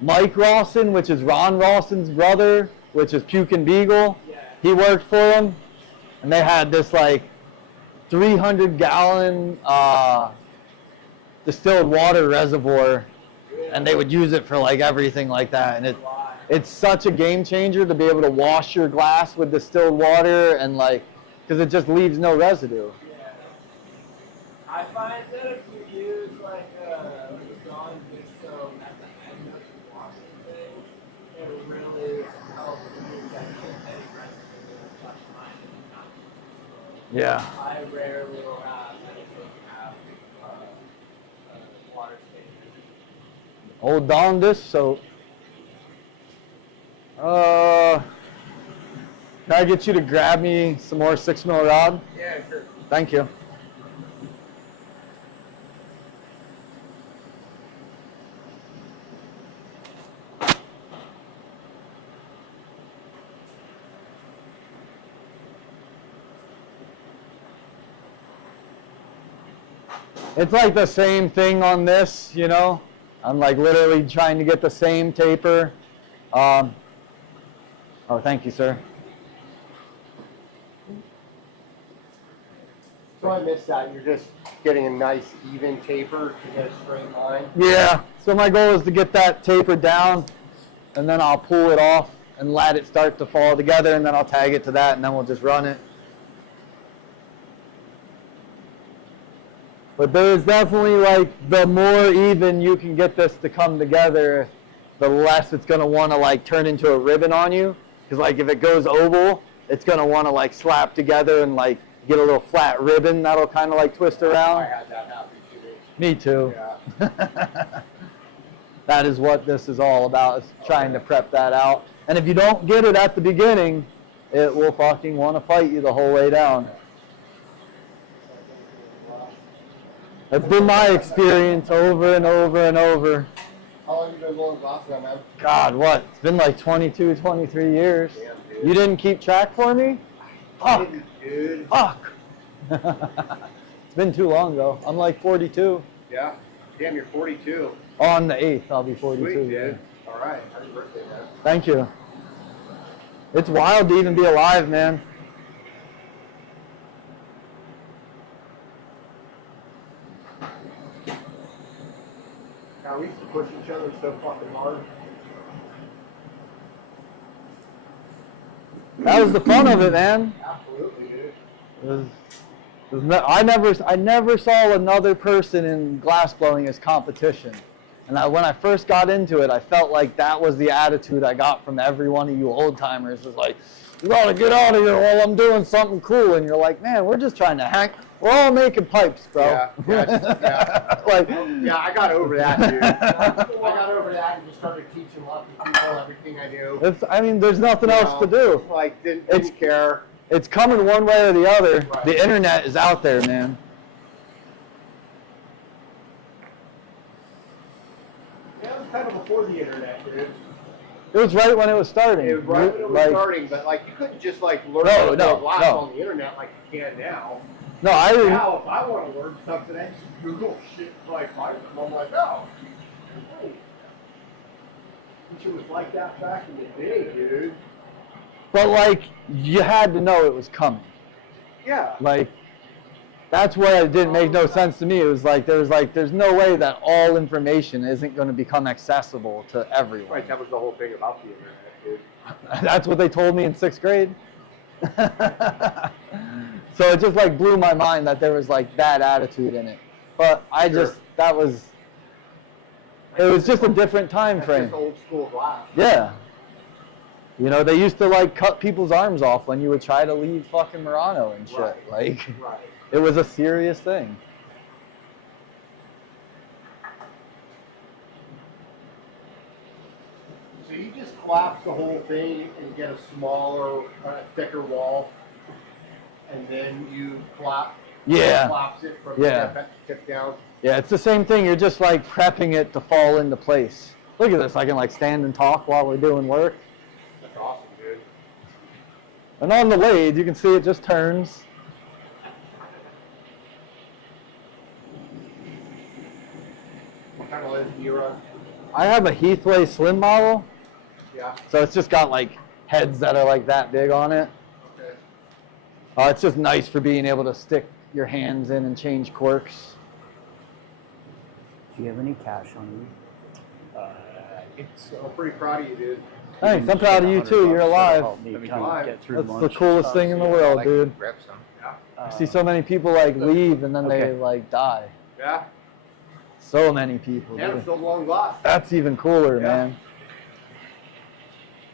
Mike Rawson, which is Ron Rawson's brother, which is Puke and Beagle, he worked for them. And they had this like 300-gallon distilled water reservoir, and they would use it for like everything like that. And it's such a game changer to be able to wash your glass with distilled water and like, because it just leaves no residue. Yeah. I find that if you use like a Dawn dish soap at the end of the washing thing, it really helps remove that any residue that's left behind in the fountain. Yeah. I rarely will have anything have water stains. Old Dawn dish soap. Can I get you to grab me some more 6mm rod? Yeah, sure. Thank you. It's like the same thing on this, you know? I'm like literally trying to get the same taper. Oh, thank you, sir. So I missed that. You're just getting a nice even taper to get a straight line. Yeah, so my goal is to get that taper down, and then I'll pull it off and let it start to fall together, and then I'll tag it to that, and then we'll just run it. But there's definitely like, the more even you can get this to come together, the less it's gonna wanna like turn into a ribbon on you. Because like if it goes oval, it's gonna wanna like slap together and like get a little flat ribbon that'll kind of like twist around. I had that happen too. Me too. Yeah. That is what this is all about, is trying to prep that out. And if you don't get it at the beginning, it will fucking want to fight you the whole way down. That's been my experience over and over and over. How long have you been blowing glass now, man? God, what? It's been like 22, 23 years. Damn, dude. You didn't keep track for me? Fuck. Dude. Fuck. It's been too long though. I'm like 42. Yeah. Damn, you're 42. On the 8th, I'll be 42. Sweet, yeah. dude. All right. Happy birthday, man. Thank you. It's wild to even be alive, man. God, we used to push each other so fucking hard. That was the fun of it, man. Absolutely, dude. I never saw another person in glass blowing as competition. And when I first got into it, I felt like that was the attitude I got from every one of you old timers. It's like, you gotta get out of here while I'm doing something cool. And you're like, man, we're just trying to hang. We're all making pipes, bro. Yeah. Yeah. Like, Yeah, I got over that, dude. I got over that and just started teaching lots of people everything I do. I mean, there's nothing else to do. Like, didn't care. It's coming one way or the other. Right. The internet is out there, man. Yeah, it was kind of before the internet, dude. It was right when it was starting. It was right when it was Like, starting, but like you couldn't just like learn No, how to no, blow glass no. on the internet like you can now. No, I didn't. Now, if I want to learn something, I just Google shit like mine. I'm like, oh, hey, wish it was like that back in the day, dude. But like, you had to know it was coming. Yeah. Like, that's what it didn't make no sense to me. It was like, there's no way that all information isn't going to become accessible to everyone. Right, that was the whole thing about the internet, dude. That's what they told me in 6th grade. So it just like blew my mind that there was like that attitude in it. But I just, it was just a different time That's frame. just old school glass. Yeah. You know, they used to like cut people's arms off when you would try to leave fucking Murano and shit. Right. Like, Right. it was a serious thing. So you just collapse the whole thing and get a smaller, thicker wall, and then you collapse it from the tip down. Yeah, it's the same thing. You're just like prepping it to fall into place. Look at this. I can like stand and talk while we're doing work. That's awesome, dude. And on the lathe, you can see it just turns. What kind of lens do you run? I have a Heathway Slim model, Yeah. so it's just got like heads that are like that big on it. Okay. It's just nice for being able to stick your hands in and change quirks. Do you have any cash on you? I'm pretty proud of you, dude. Thanks, I'm proud of you too. You're alive. Help me That'd be kind of fine. get through That's lunch the and coolest stuff. thing in the world, dude. Grab some. I see so many people like leave and then they Okay. like die. Yeah. So many people. Yeah, dude. still long glass. That's even cooler, Yeah. man.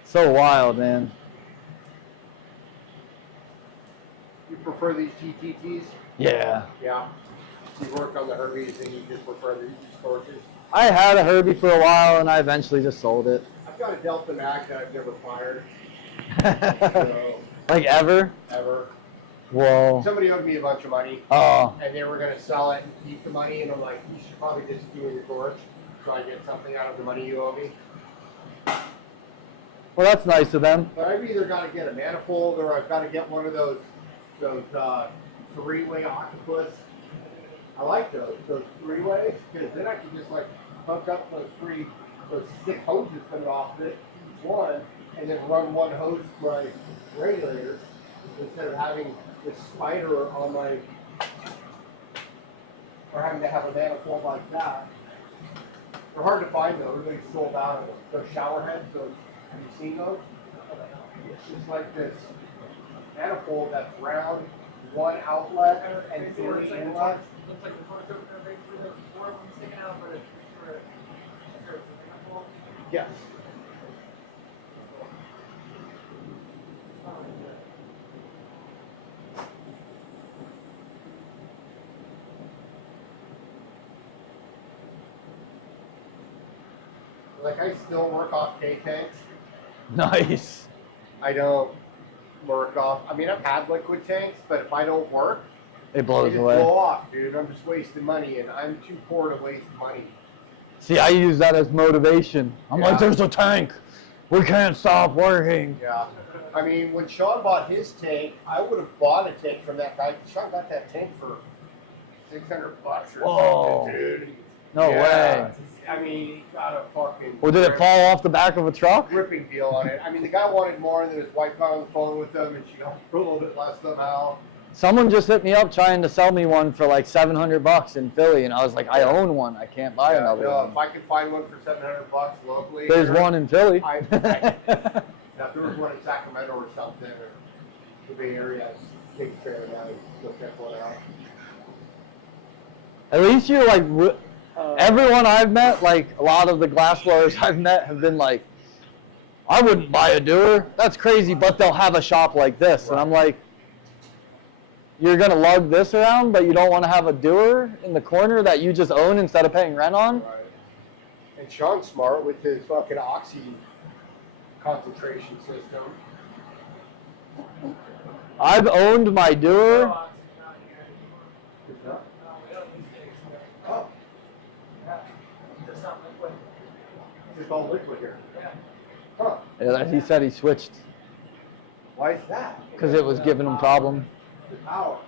So wild, man. You prefer these GTTs? Yeah. Yeah. You work on the Herbies and you just prefer these torches? I had a Herbie for a while and I eventually just sold it. I've got a Delta Mag that I've never fired. So, Like ever? ever. Whoa. Somebody owed me a bunch of money Oh. and they were going to sell it and keep the money, and I'm like, you should probably just do your torch so I get something out of the money you owe me. Well, that's nice of them. But I've either got to get a manifold or I've got to get one of those three-way octopus. I like those three-ways, because then I can just like hook up those 6 hoses coming off of it, each one, and then run one hose to my regulator instead of having this spider on my, or having to have a manifold like that. They're hard to find though. Everybody's sold out of them. Those shower heads, have you seen those? It's just like this manifold that's round, one outlet and three inlets. Looks like the torch opener basically has 4 of them sticking out for a Yes. Like I still work off K-tanks. Nice. I don't work off. I mean, I've had liquid tanks, but if I don't work, It they blows just away. blow off, dude. I'm just wasting money, and I'm too poor to waste money. See, I use that as motivation. I'm Yeah. like, there's a tank. We can't stop working. Yeah. I mean, when Sean bought his tank, I would have bought a tank from that guy. Sean got that tank for $600 or Whoa. something, dude. No Yeah. way. I mean, he got a fucking. Well, did it fall off the back of a truck? Ripping deal on it. I mean, the guy wanted more, and then his wife got on the phone with him, and she got for a little bit less somehow. Someone just hit me up trying to sell me one for like $700 in Philly, and I was like, I own one. I can't buy another no, one. if I could find one for $700 locally, There's here, one in Philly. If there was one in Sacramento or something, or the Bay Area, I'd take care of that. Go check one out. At least you're like, everyone I've met, like a lot of the glass blowers I've met have been like, I wouldn't buy a Dewar. That's crazy, but they'll have a shop like this. And I'm like, you're going to lug this around, but you don't want to have a Dewar in the corner that you just own instead of paying rent on? Right. And Sean's smart with his fucking oxy concentration system. I've owned my Dewar. Oh, it's all liquid here. Huh. Yeah, he said he switched Why is that? because it was giving him problem. The power.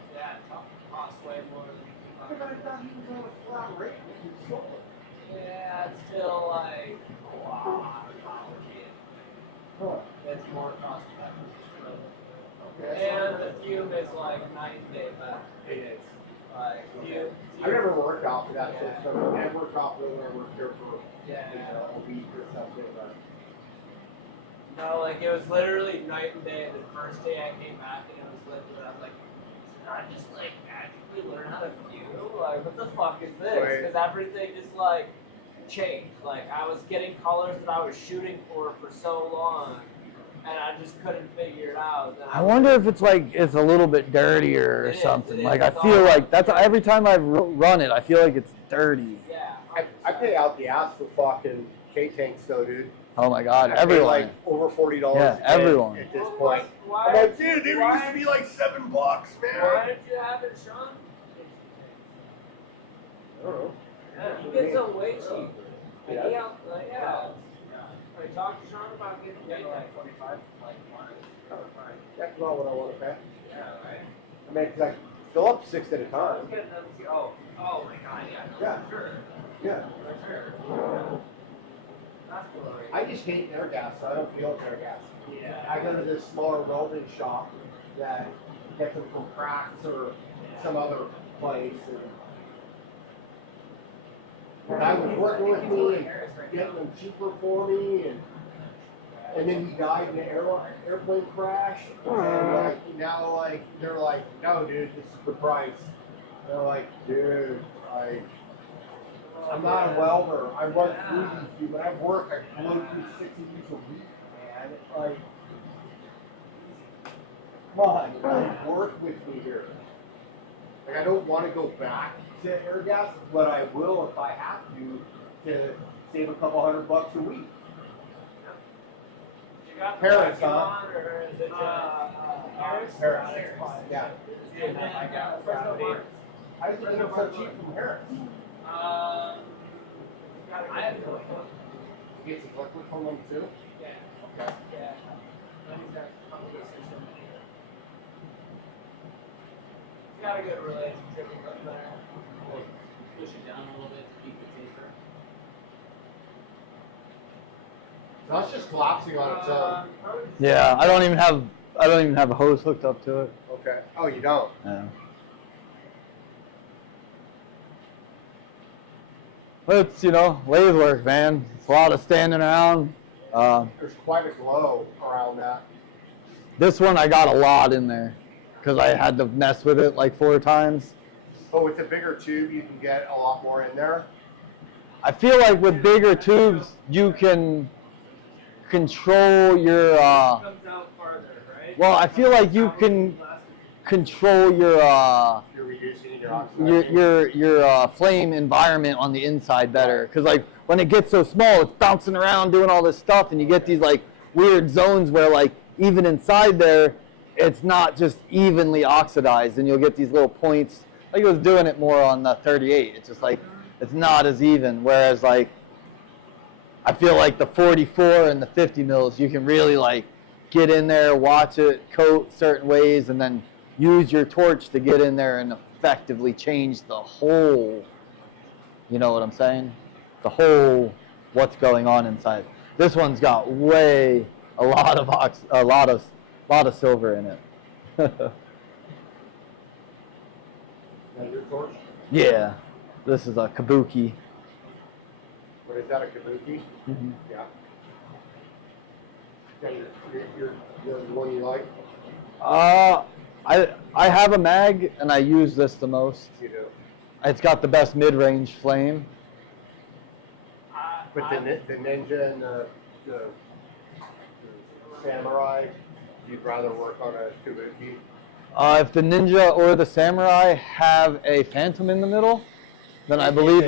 But I thought he was on a flat rate with his solar. Yeah, it's still like a lot of power kit. Huh. It's more cost effective. Okay. And the fume is like 9 day back. It is. Like fume. I never worked off of that system. I worked off of it when I worked here for Yeah. a week or something. But No, like it was literally night and day. The first day I came back and it was liquid. I was like, did I just like magically learn how to fume? Like, what the fuck is this? Right. Because everything just like changed. Like I was getting colors that I was shooting for so long, and I just couldn't figure it out. Then I wonder if it's like it's a little bit dirtier or It is, something. it Like is. I feel like that's every time I've run it, I feel like it's dirty. Yeah. I pay out the ass for fucking K-tanks though, dude. Oh my god, I pay everyone. like over $40 Yeah, everyone. at this point. Why? I'm like, dude, they used to be like $7, Why man. did you have it, Sean? I don't know. Yeah, he gets them way cheap. Yeah. And he out, like, yeah. I talked to Sean about getting paid like 25, like one. That's not what I want to pay. Yeah, right. I mean, 'cause I fill up 6 at a I was time. getting them. Oh my God, yeah. No, Yeah. for sure. Yeah. For sure. That's cool. I just hate air gas, so I don't feel air gas. Yeah. I go to this smaller welding shop that gets them from cracks or some other place. And I was working with me and getting them cheaper for me, and then he died in an airplane crash. And like now, like they're like, no, dude, this is the price. And they're like, dude, like. I'm not a welder. I run through these, dude, but I work. I blow through 6 of these a week, man. It's like, come on, like, work with me here. Like, I don't want to go back to air gas, but I will if I have to save a couple $100 a week. You got Paris, the huh? on, or is it Paris? Harris. Yeah. And then I got Gravity. I just think it's so cheap from Harris. I have no idea. You get some liquid from them too? Yeah. Okay. Yeah. But he's got a couple of systems. He's got a good relationship with them there. Push it down a little bit to keep the taper. No, it's just collapsing on its own. Yeah, I don't even have a hose hooked up to it. Okay. Oh, you don't? Yeah. But it's, lathe work, man. It's a lot of standing around. There's quite a glow around that. This one I got a lot in there because I had to mess with it like 4 times. But with a bigger tube, you can get a lot more in there. I feel like with bigger tubes, you can control your, Comes out farther, right? well, I feel like you can control your, You're reducing your oxidation. your flame environment on the inside better. Because like when it gets so small, it's bouncing around doing all this stuff, and you get these like weird zones where like even inside there, it's not just evenly oxidized, and you'll get these little points. Like I was doing it more on the 38. It's just like it's not as even. Whereas like I feel like the 44 and the 50 mils, you can really like get in there, watch it coat certain ways, and then use your torch to get in there and effectively change the whole, you know what I'm saying? The whole what's going on inside. This one's got a lot of silver in it. Now your torch? Yeah, this is a kabuki. What is that, a kabuki? Mhm. Yeah. Okay, you're the one you like? I have a mag and I use this the most. You do. It's got the best mid-range flame. But the ninja and the samurai, you'd rather work on a kabuki? If the ninja or the samurai have a phantom in the middle, then I believe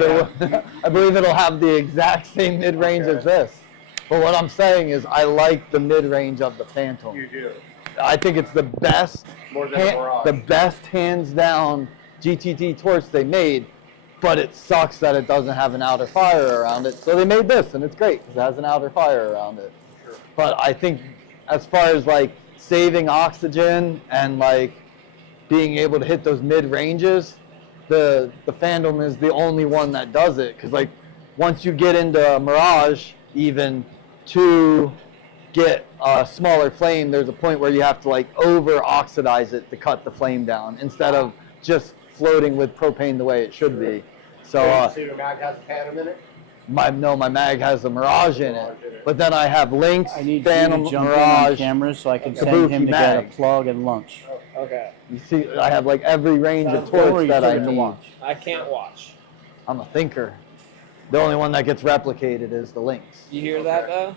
I believe it'll have the exact same mid-range as this. But what I'm saying is I like the mid-range of the phantom. You do. I think it's the best, More than a Mirage. the best hands down GTT torch they made, but it sucks that it doesn't have an outer fire around it. So they made this, and it's great because it has an outer fire around it. Sure. But I think as far as like saving oxygen and like being able to hit those mid ranges, the Phantom is the only one that does it, because like once you get into Mirage, even to get a smaller flame, there's a point where you have to like over oxidize it to cut the flame down instead of just floating with propane the way it should be. So So your mag has a Phantom in it? my mag has a Mirage in it, but then I have Lynx, I need Phantom, you to jump in on Mirage. camera so I can Kabuki send him to get a mag. plug and lunch. Okay. You see, I have like every range of Don't worry, torch you that still I get to need. watch. I can't watch. I'm a thinker. The only one that gets replicated is the Lynx. You hear that though?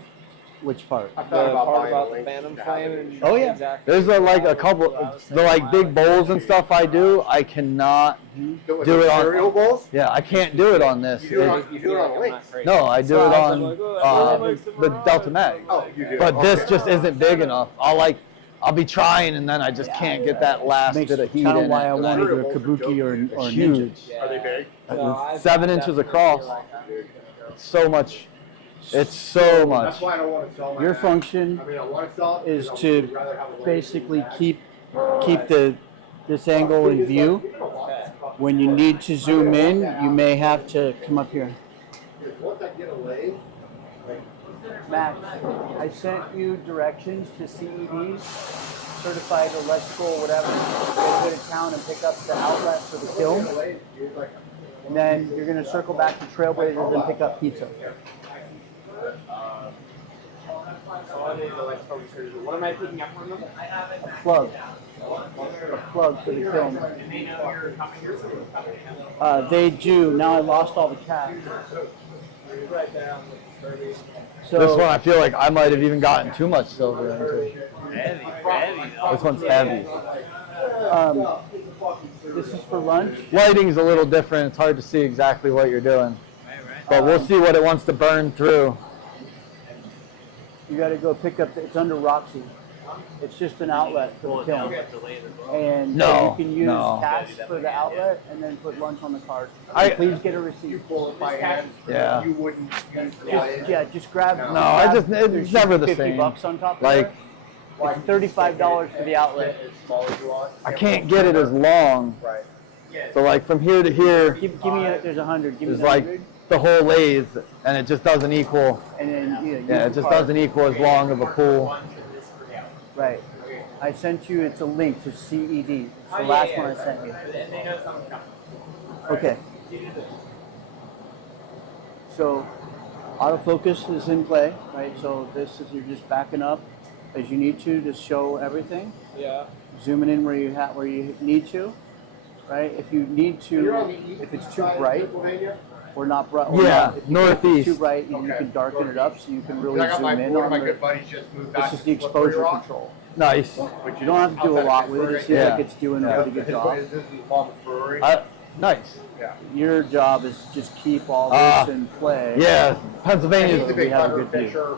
Which part? I The thought about part buying about a the Lynx Phantom to have Flame it. and Oh, yeah. exactly. There's like a couple, the like big bowls and stuff I do. I cannot Do do it on- cereal bowls? Yeah, I can't do it on this. You do it on, It- you do it on Lynx. no, I do it on the Delta Mag. Oh, you do. But this Okay. just isn't big enough. I'll be trying, and then I just can't get that last Makes bit of heat kind of in why I it. wanted your Kabuki or It's Ninja. huge. Are they big? It's 7 inches across. It's so much. It's so much. That's why I don't want to sell my Your mag. function I mean, I want to sell it is because to I'd rather have a Lynx basically mag. keep this angle in view. When you need to zoom in, you may have to come up here. Once I get a lathe, Max, I sent you directions to CEDs, certified electrical, whatever. Go to town and pick up the outlet for the kiln. And then you're going to circle back to Trailblazers and pick up pizza. What am I picking up from them? A plug. A plug for the kiln. They do. Now I lost all the caps. So This one, I feel like I might have even gotten too much silver into. This one's heavy. this is for lunch. Lighting's a little different. It's hard to see exactly what you're doing. But we'll see what it wants to burn through. You got to go pick up. It's under Roxy. It's just an outlet for the kiln. And No, so you can use no. cash for the outlet and then put lunch on the card. I- Please get a receipt. pull it by hand. Yeah. You wouldn't use the Just, lathe. yeah, just grab. No, I just- it's there's never the 50 same. bucks on top of Like, it. It's $35 for the outlet. As small as you want. I can't get it as long. Right. So like from here to here Give me there's 100. Give me is the like 100, the whole lathe, and it just doesn't equal. and then use Yeah, it the just card. doesn't equal as long of a pool. Right. I sent you. It's a link to CED. It's the last one I sent you. Okay. So autofocus is in play, right? So this is you're just backing up as you need to show everything. Yeah. Zooming in where you need to, right? If you need You're on to, the east if it's too side of bright Pennsylvania? or not bright, Yeah, if it's northeast. too bright, you Okay. can darken it up so you can really I got zoom my, in one of on my good the. buddies just moved back. This is the to Slippery exposure Rock. control. Nice. But you don't have to do a lot with it. It seems Yeah. like it's doing a pretty good job. This is Mama's Brewery. Nice. Yeah. Your job is to just keep all this Ah, in play. Yeah, He's Pennsylvania. a we big have a hunter good view. fisher,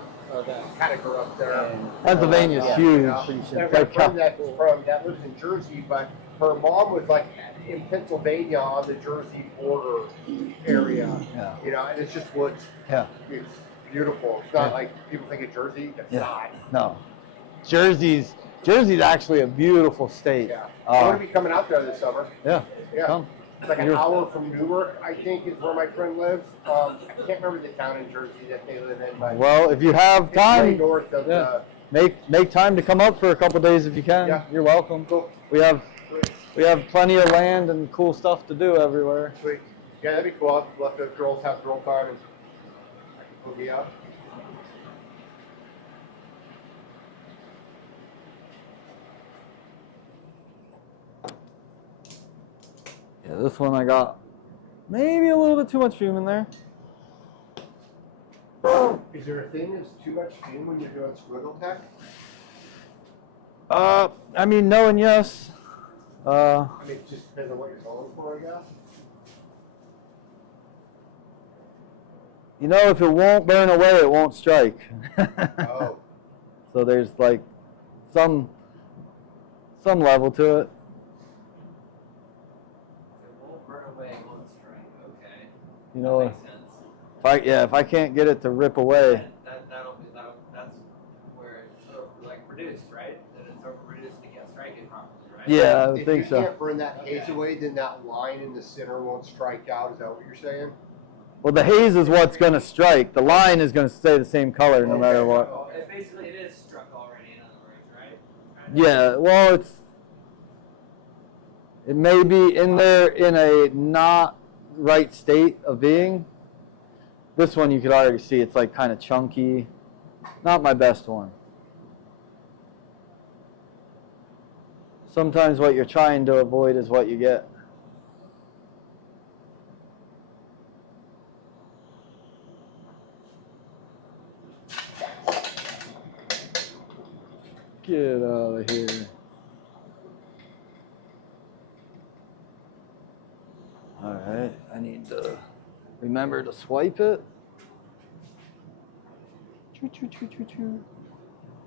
Cattiker up there. And, Pennsylvania's yeah, huge. Yeah. pretty I've simple. got a friend that lives in Jersey, but her mom was like in Pennsylvania on the Jersey border area. Yeah. You know, and it's just woods. Yeah. It's beautiful. It's not Yeah. like people think of Jersey. It's Yeah. not. No. Jersey's actually a beautiful state. Yeah. I'm Uh, going to be coming out there this summer. yeah. Yeah. Come. It's like an You're- hour from Newark, I think, is where my friend lives. I can't remember the town in Jersey that they live in, but Well, if you have it's way time, north of yeah. make time to come up for a couple days if you can. Yeah. You're welcome. Cool. We have plenty of land and cool stuff to do everywhere. Sweet. Yeah, that'd be cool. I'd let the girls have girl time and I can boogie out. Yeah, this one I got maybe a little bit too much fume in there. Is there a thing that's too much fume when you're doing squiggle tech? I mean, no and yes. I mean, it just depends on what you're going for, I guess. You know, if it won't burn away, it won't strike. Oh. So there's like some level to it. It won't burn away, it won't strike. Okay. You know, That makes sense. if I can't get it to rip away, That's where it's so like reduced, right? That it's overproduced to get striking properly, right? Yeah, I would If think you so. can't burn that haze away, then that line in the center won't strike out. Is that what you're saying? Well, the haze is what's going to strike. The line is going to stay the same color no matter what. Oh, it is struck already, in other words, right? Yeah, well, it may be in there in a not right state of being. This one you could already see it's like kind of chunky. Not my best one. Sometimes what you're trying to avoid is what you get. Get out of here. All right, I need to remember to swipe it. Choo, choo, choo, choo, choo.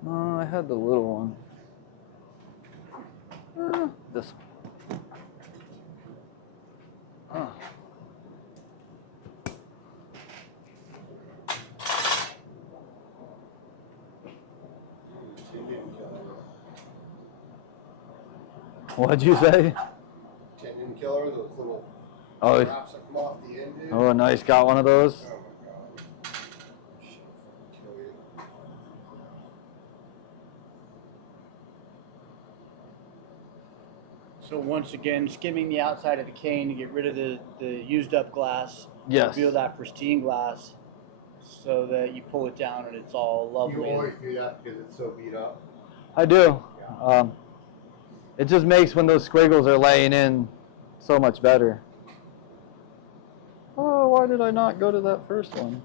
No, I had the little one. This one. Oh. What'd you say? Tendon killer, those little Oh, wraps that come off the end. Dude. oh, nice. Got one of those. Oh my god. Shit, kill you. So once again, skimming the outside of the cane to get rid of the used up glass. Yes. Reveal that pristine glass so that you pull it down and it's all lovely. You always do that because it's so beat up. I do. It just makes when those squiggles are laying in so much better. Oh, why did I not go to that first one?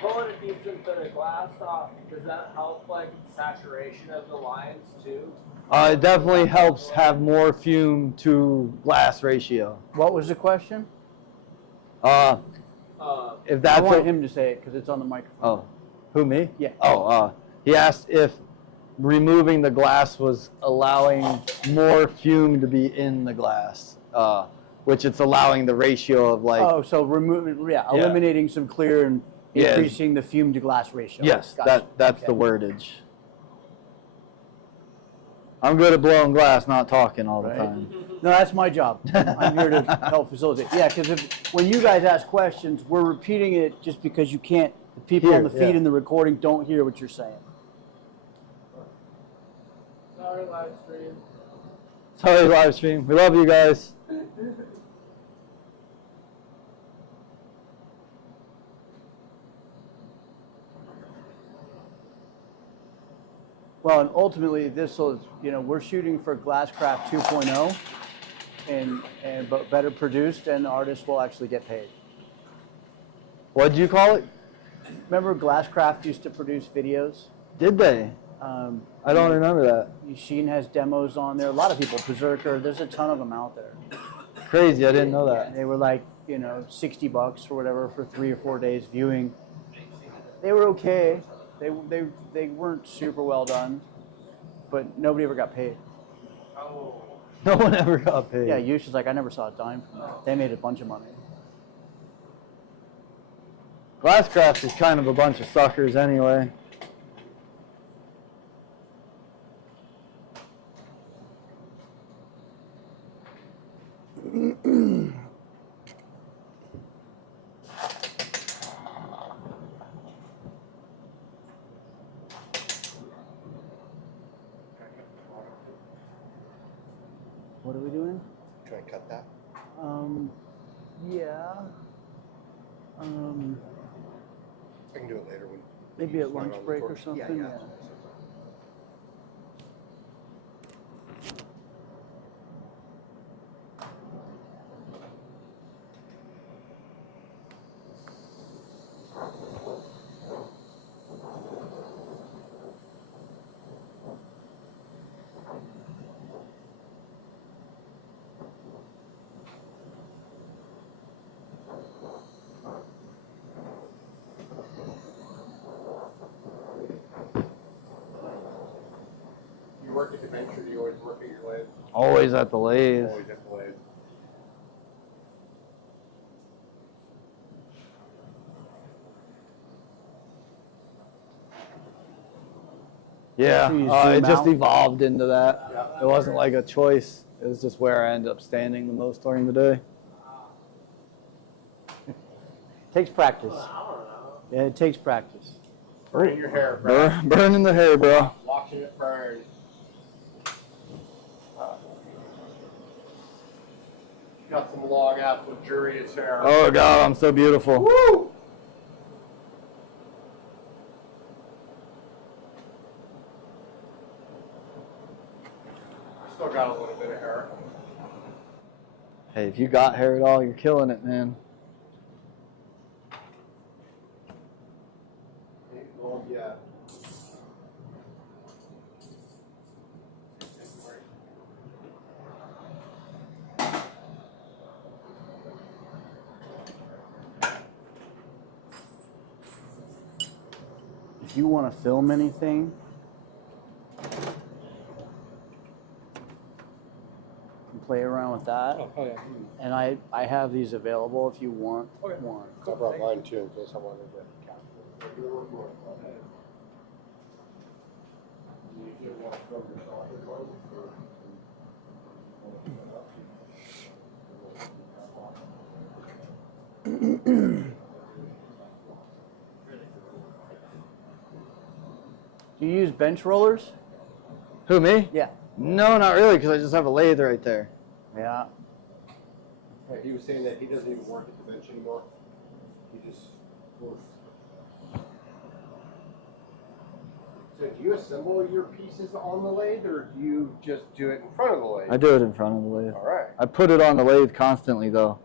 Pulling a decent bit of glass off, does that help like saturation of the lines too? It definitely helps have more fume to glass ratio. What was the question? If I that's want a, him to say it because it's on the microphone. oh, who, me? Yeah. Oh, he asked if removing the glass was allowing more fume to be in the glass, which it's allowing the ratio of like. Oh, so eliminating some clear and Yeah. increasing the fume to glass ratio. Yes, Gotcha. that's the wordage. I'm good at blowing glass, not talking all the Right. time. No, that's my job. I'm here to help facilitate. Yeah, because when you guys ask questions, we're repeating it just because you can't. The people on the feed yeah. in the recording don't hear what you're saying. Sorry, live stream. Sorry, live stream. We love you guys. Well, and ultimately, this will, we're shooting for Glasscraft 2.0, but better produced, and artists will actually get paid. What'd you call it? Remember, Glasscraft used to produce videos. Did they? I don't remember that. Sheen has demos on there. A lot of people, Berserker. There's a ton of them out there. Crazy, I didn't know that. They were like, $60 or whatever for 3 or 4 days viewing. They were okay. They weren't super well done, but nobody ever got paid. No one ever got paid. Yeah, Yush is like, I never saw a dime from that. They made a bunch of money. Glasscraft is kind of a bunch of suckers anyway. What are we doing? Try and cut that. Yeah. I can do it later when. Maybe at it's not lunch on the break or torch. something. Yeah. work at the bench or do you always work at your lathe? Always at the lathe. Always at the lathe. Yeah, So you it zoom just out? evolved into that. Yeah. It wasn't like a choice. It was just where I ended up standing the most during the day. Takes practice. Yeah, it takes practice. Burning your hair, bro. Burning the hair, bro. Watching it burn. Got some long ass luxurious hair. Oh God, I'm so beautiful. Woo! Still got a little bit of hair. Hey, if you got hair at all, you're killing it, man. Well, yeah. If you want to film anything, you can play around with that. Oh, yeah. And I have these available if you want one. I brought mine too in case I wanted to capture. Do you use bench rollers? Who, me? Yeah. No, not really, because I just have a lathe right there. Yeah. He was saying that he doesn't even work at the bench anymore. He just works. So do you assemble your pieces on the lathe, or do you just do it in front of the lathe? I do it in front of the lathe. All right. I put it on the lathe constantly, though.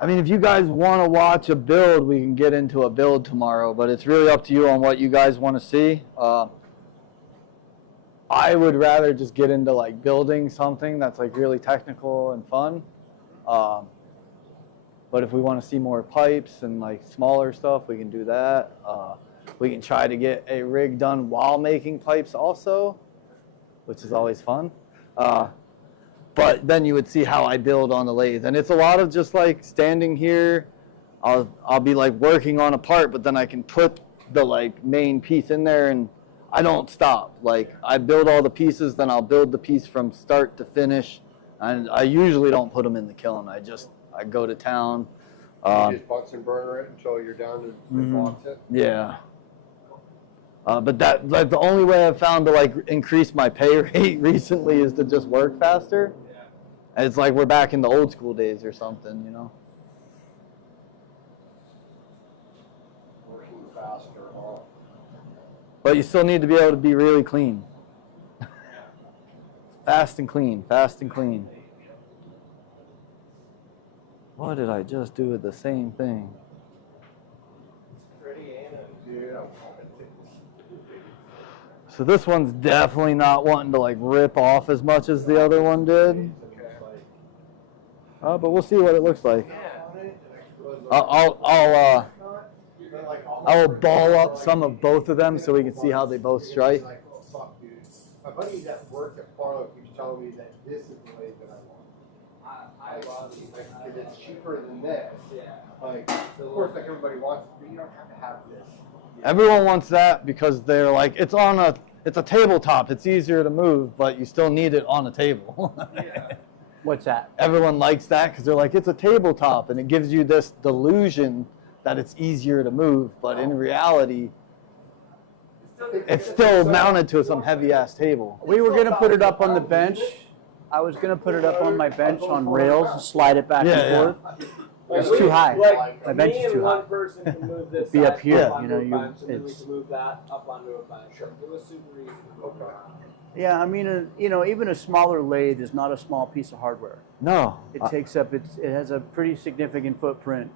I mean, if you guys want to watch a build, we can get into a build tomorrow, but it's really up to you on what you guys want to see. I would rather just get into like building something that's like really technical and fun. But if we want to see more pipes and like smaller stuff, we can do that. We can try to get a rig done while making pipes also, which is always fun. But then you would see how I build on the lathe. And it's a lot of just like standing here, I'll be like working on a part, but then I can put the like main piece in there and I don't stop. Like I build all the pieces, then I'll build the piece from start to finish. And I usually don't put them in the kiln. I go to town. You just Bunsen burner it until you're down to box it. Yeah. But that like the only way I've found to like increase my pay rate recently is to just work faster. And it's like we're back in the old school days or something, you know. Working faster, huh? But you still need to be able to be really clean. Fast and clean, fast and clean. What did I just do with the same thing? Pretty, ain't it? Dude, I'm So this one's definitely not wanting to like rip off as much as the other one did. But we'll see what it looks like. I will ball up some of both of them so we can see how they both strike. Like, oh, fuck, dude. My buddy that worked at Farlow keeps telling me that this is the lathe that I want. I love these. Like, because it's cheaper than this. Yeah. Like, of course, like everybody wants it, but you don't have to have this. Everyone wants that because they're like, it's a tabletop. It's easier to move, but you still need it on a table. Yeah. What's that? Everyone likes that because they're like, it's a tabletop, and it gives you this delusion that it's easier to move, but in reality, it's still mounted to some heavy-ass table. We were going to put it up on the bench. I was going to put it up on my bench on rails and slide it back Yeah, and forth. It's too high. My bench is too high. One person can move this Be up side here, up you know, onto a you- bench, and then we it's- can move that up onto a bench. It was super easy to move around. Yeah, I mean, even a smaller lathe is not a small piece of hardware. No. It takes up, it has a pretty significant footprint.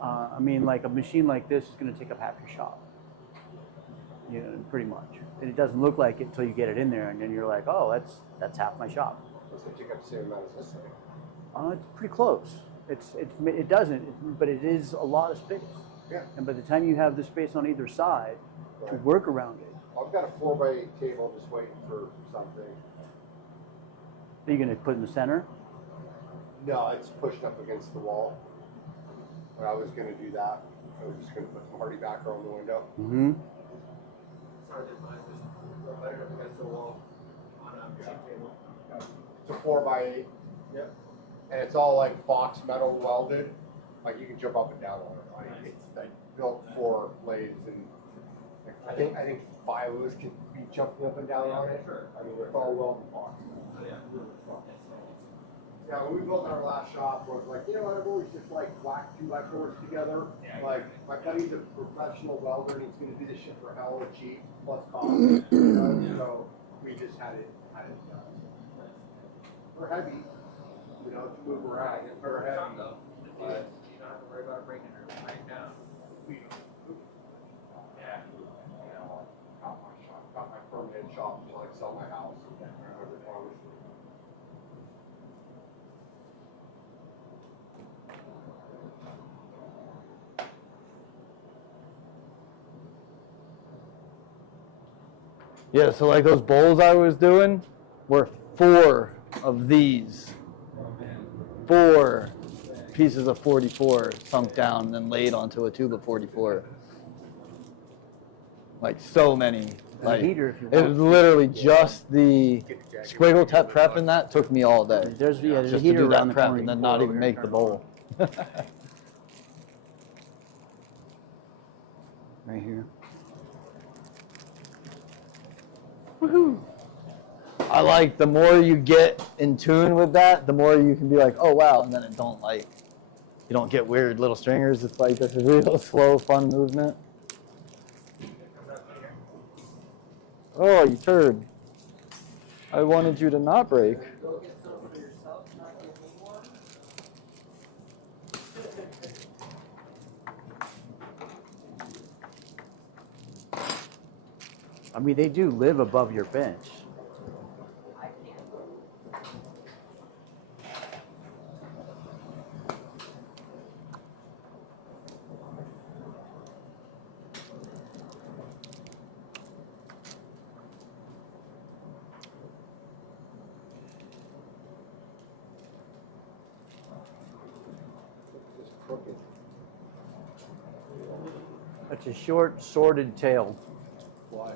I mean, like a machine like this is going to take up half your shop. You know, pretty much. And it doesn't look like it until you get it in there, and then you're like, oh, that's half my shop. It's going to take up the same amount as this thing. It's pretty close. It doesn't, but it is a lot of space. Yeah. And by the time you have the space on either side to work around it, I've got a 4x8 table just waiting for something. Are you gonna put in the center? No, it's pushed up against the wall. But I was gonna do that. I was just gonna put some hardy backer on the window. Mm-hmm. Sorry, did mine just right up against the wall on a cheap table. It's a 4x8. Yep. And it's all like box metal welded. Like you can jump up and down on it. Like it's like built for blades, and I think 5 of us can be jumping up and down on it. I mean, it's all welded box. Yeah, when we built our last shop, was like, you know what, I've always just like whacked 2x4s together. Like, my buddy's a professional welder and he's gonna do this shit for hella cheap, plus cost. So we just had it done. We're heavy, you know, to move around. We're heavy. But You don't have to worry about breaking or breaking down. yeah, you know, got my shop, got my permanent shop until I sell my house. Yeah, so like those bowls I was doing were 4 of these. 4 pieces of 44 sunk down and then laid onto a tube of 44. Like so many. Like, heater if you it want. was literally just the squiggle tap prep, and that took me all day. There's a Just to heater do that around the prep corner. and You then can not pull even over make here the and turn it bowl. on. Right here. I like the more you get in tune with that, the more you can be like, oh wow, and then it don't like, you don't get weird little stringers. It's like this real slow, fun movement. Oh, you turd. I wanted you to not break. Go get some for yourself, not give me one. I mean, they do live above your bench. Just crooked. It's a short, sordid tail. Why?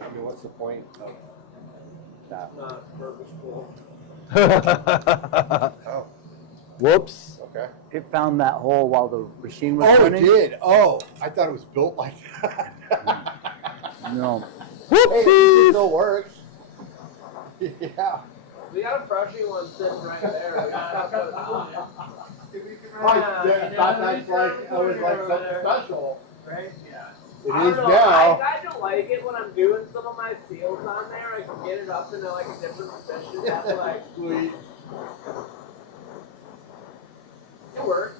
I mean, what's the point of that? Not purposeful. Oh, Whoops. okay. It found that hole while the machine was Oh, it running. did. Oh, I thought it was built like that. No. Hey, it still works. Yeah. We got a brushy one sitting right there. We got to That's like, I was like something special. Right? Yeah. It I is don't know, now. I don't like it when I'm doing some of my seals on there. I can get it up into like a different position. That's like, Sweet. it works.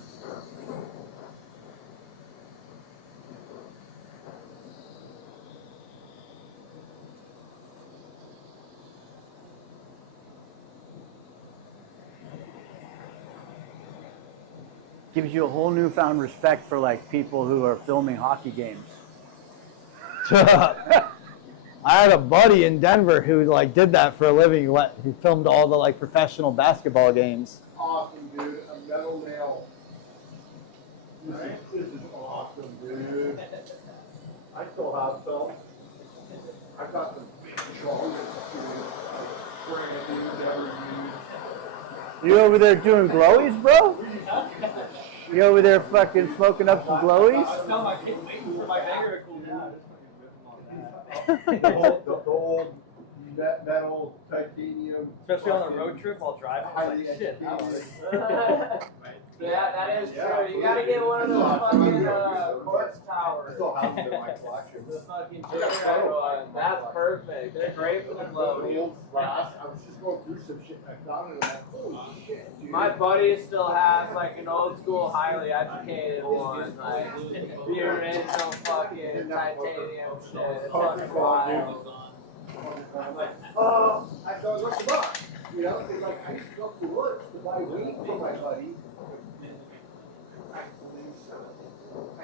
Gives you a whole newfound respect for like people who are filming hockey games. I had a buddy in Denver who like did that for a living. He filmed all the like professional basketball games. Awesome, dude. A metal nail. This is awesome, dude. I still have some. I've got some big shoulders, brand new, never used. You over there doing glowies, bro? You over there fucking smoking up some glowies? Tell my kid waiting for my banger to cool down. The old metal titanium. Especially on a road trip while driving. Highly It's like, shit, I don't educated. Yeah, that is Yeah, true. You gotta get one of those fucking quartz I towers. still have them in my collection. The fucking gingerbread one. That's perfect. They're great for the glow. Old glass. I was just going through some shit. I found it and I'm like, holy shit, dude. My buddy still has like an old school, highly educated one, like the original fucking titanium shit. It's fucking wild. I'm like, I so I looked him up. You know, because like I used to go up to work to buy weed for my buddy.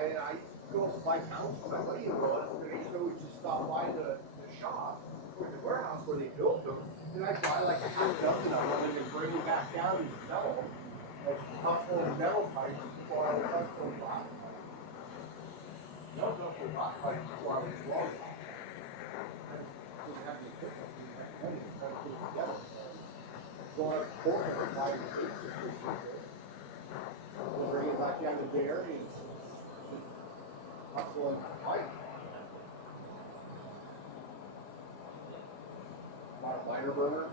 And I go buy pounds from my buddy in Willis, and I used to always just stop by the shop or the warehouse where they built them. And I'd buy like 100 dozen of them and then bring them back down and sell them. Like hustling metal pipes before I was hustling rock pipes. No, hustling rock pipes before I was walking. Didn't have any pickup, didn't have money to try to put it together. Going up the corner and buying the pieces. We'll bring it back down to there and hustling pipes. My miner burner,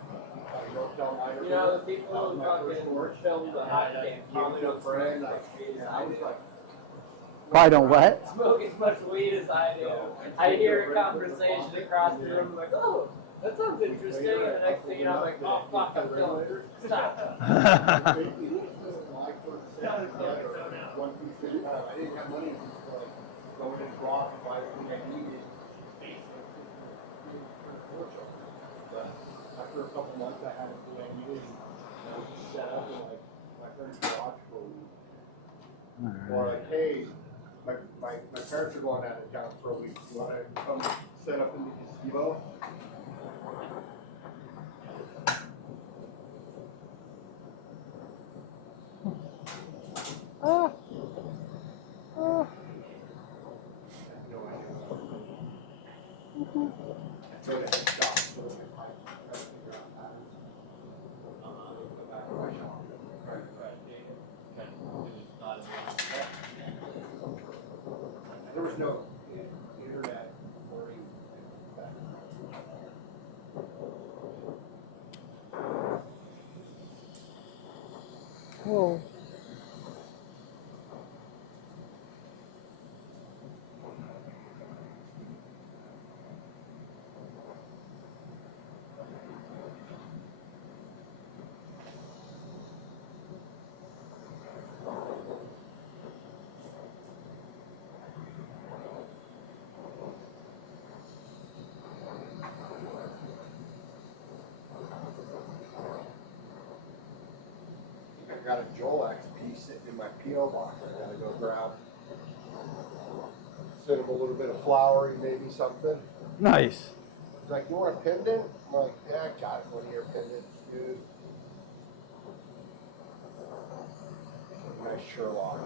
I wrote down miner burner. You know, the people who fucking filmed the hot game probably don't friend. smoke as much weed as I I was do. like, Probably don't what? Smoke as much weed as I do. I hear a conversation across the room, like, oh, that sounds interesting, and the next thing you know, I'm like, oh fuck, I'm filming. Stop. my first set together, one piece at a time. I didn't have money to like go in and drop and buy everything I needed. But after a couple months, I had everything I needed. And I was just set up in like my friend's garage for a week. Or like, hey, my parents are going out of town for a week. You want to come set up in the gazebo? So they had stopped, so they had pipes, trying to figure out patterns. Go back to my shop. There was no internet or anything back Whoa. I got a Joel XP sitting in my P.O. box. I gotta go grab. Send him a little bit of flowering, maybe something. Nice. He's like, you want a pendant? I'm like, yeah, I got it. One of your pendants, dude. Nice Sherlock.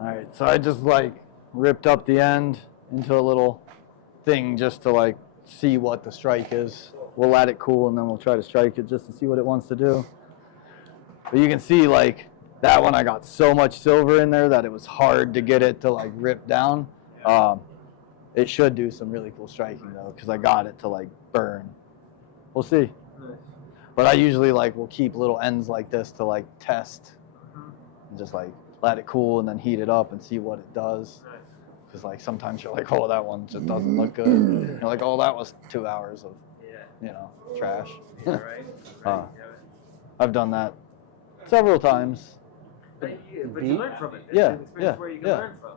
All right, so I just like ripped up the end into a little thing just to like see what the strike is. We'll let it cool and then we'll try to strike it just to see what it wants to do. But you can see like that one, I got so much silver in there that it was hard to get it to like rip down. It should do some really cool striking though, because I got it to like burn. We'll see. But I usually like will keep little ends like this to like test and just like let it cool and then heat it up and see what it does. Because like sometimes you're like, oh, that one just doesn't look good. You're like, oh, that was 2 hours of, you know, trash. I've done that several times. But you learn from it. It's Yeah, an experience yeah, where you can yeah. learn from.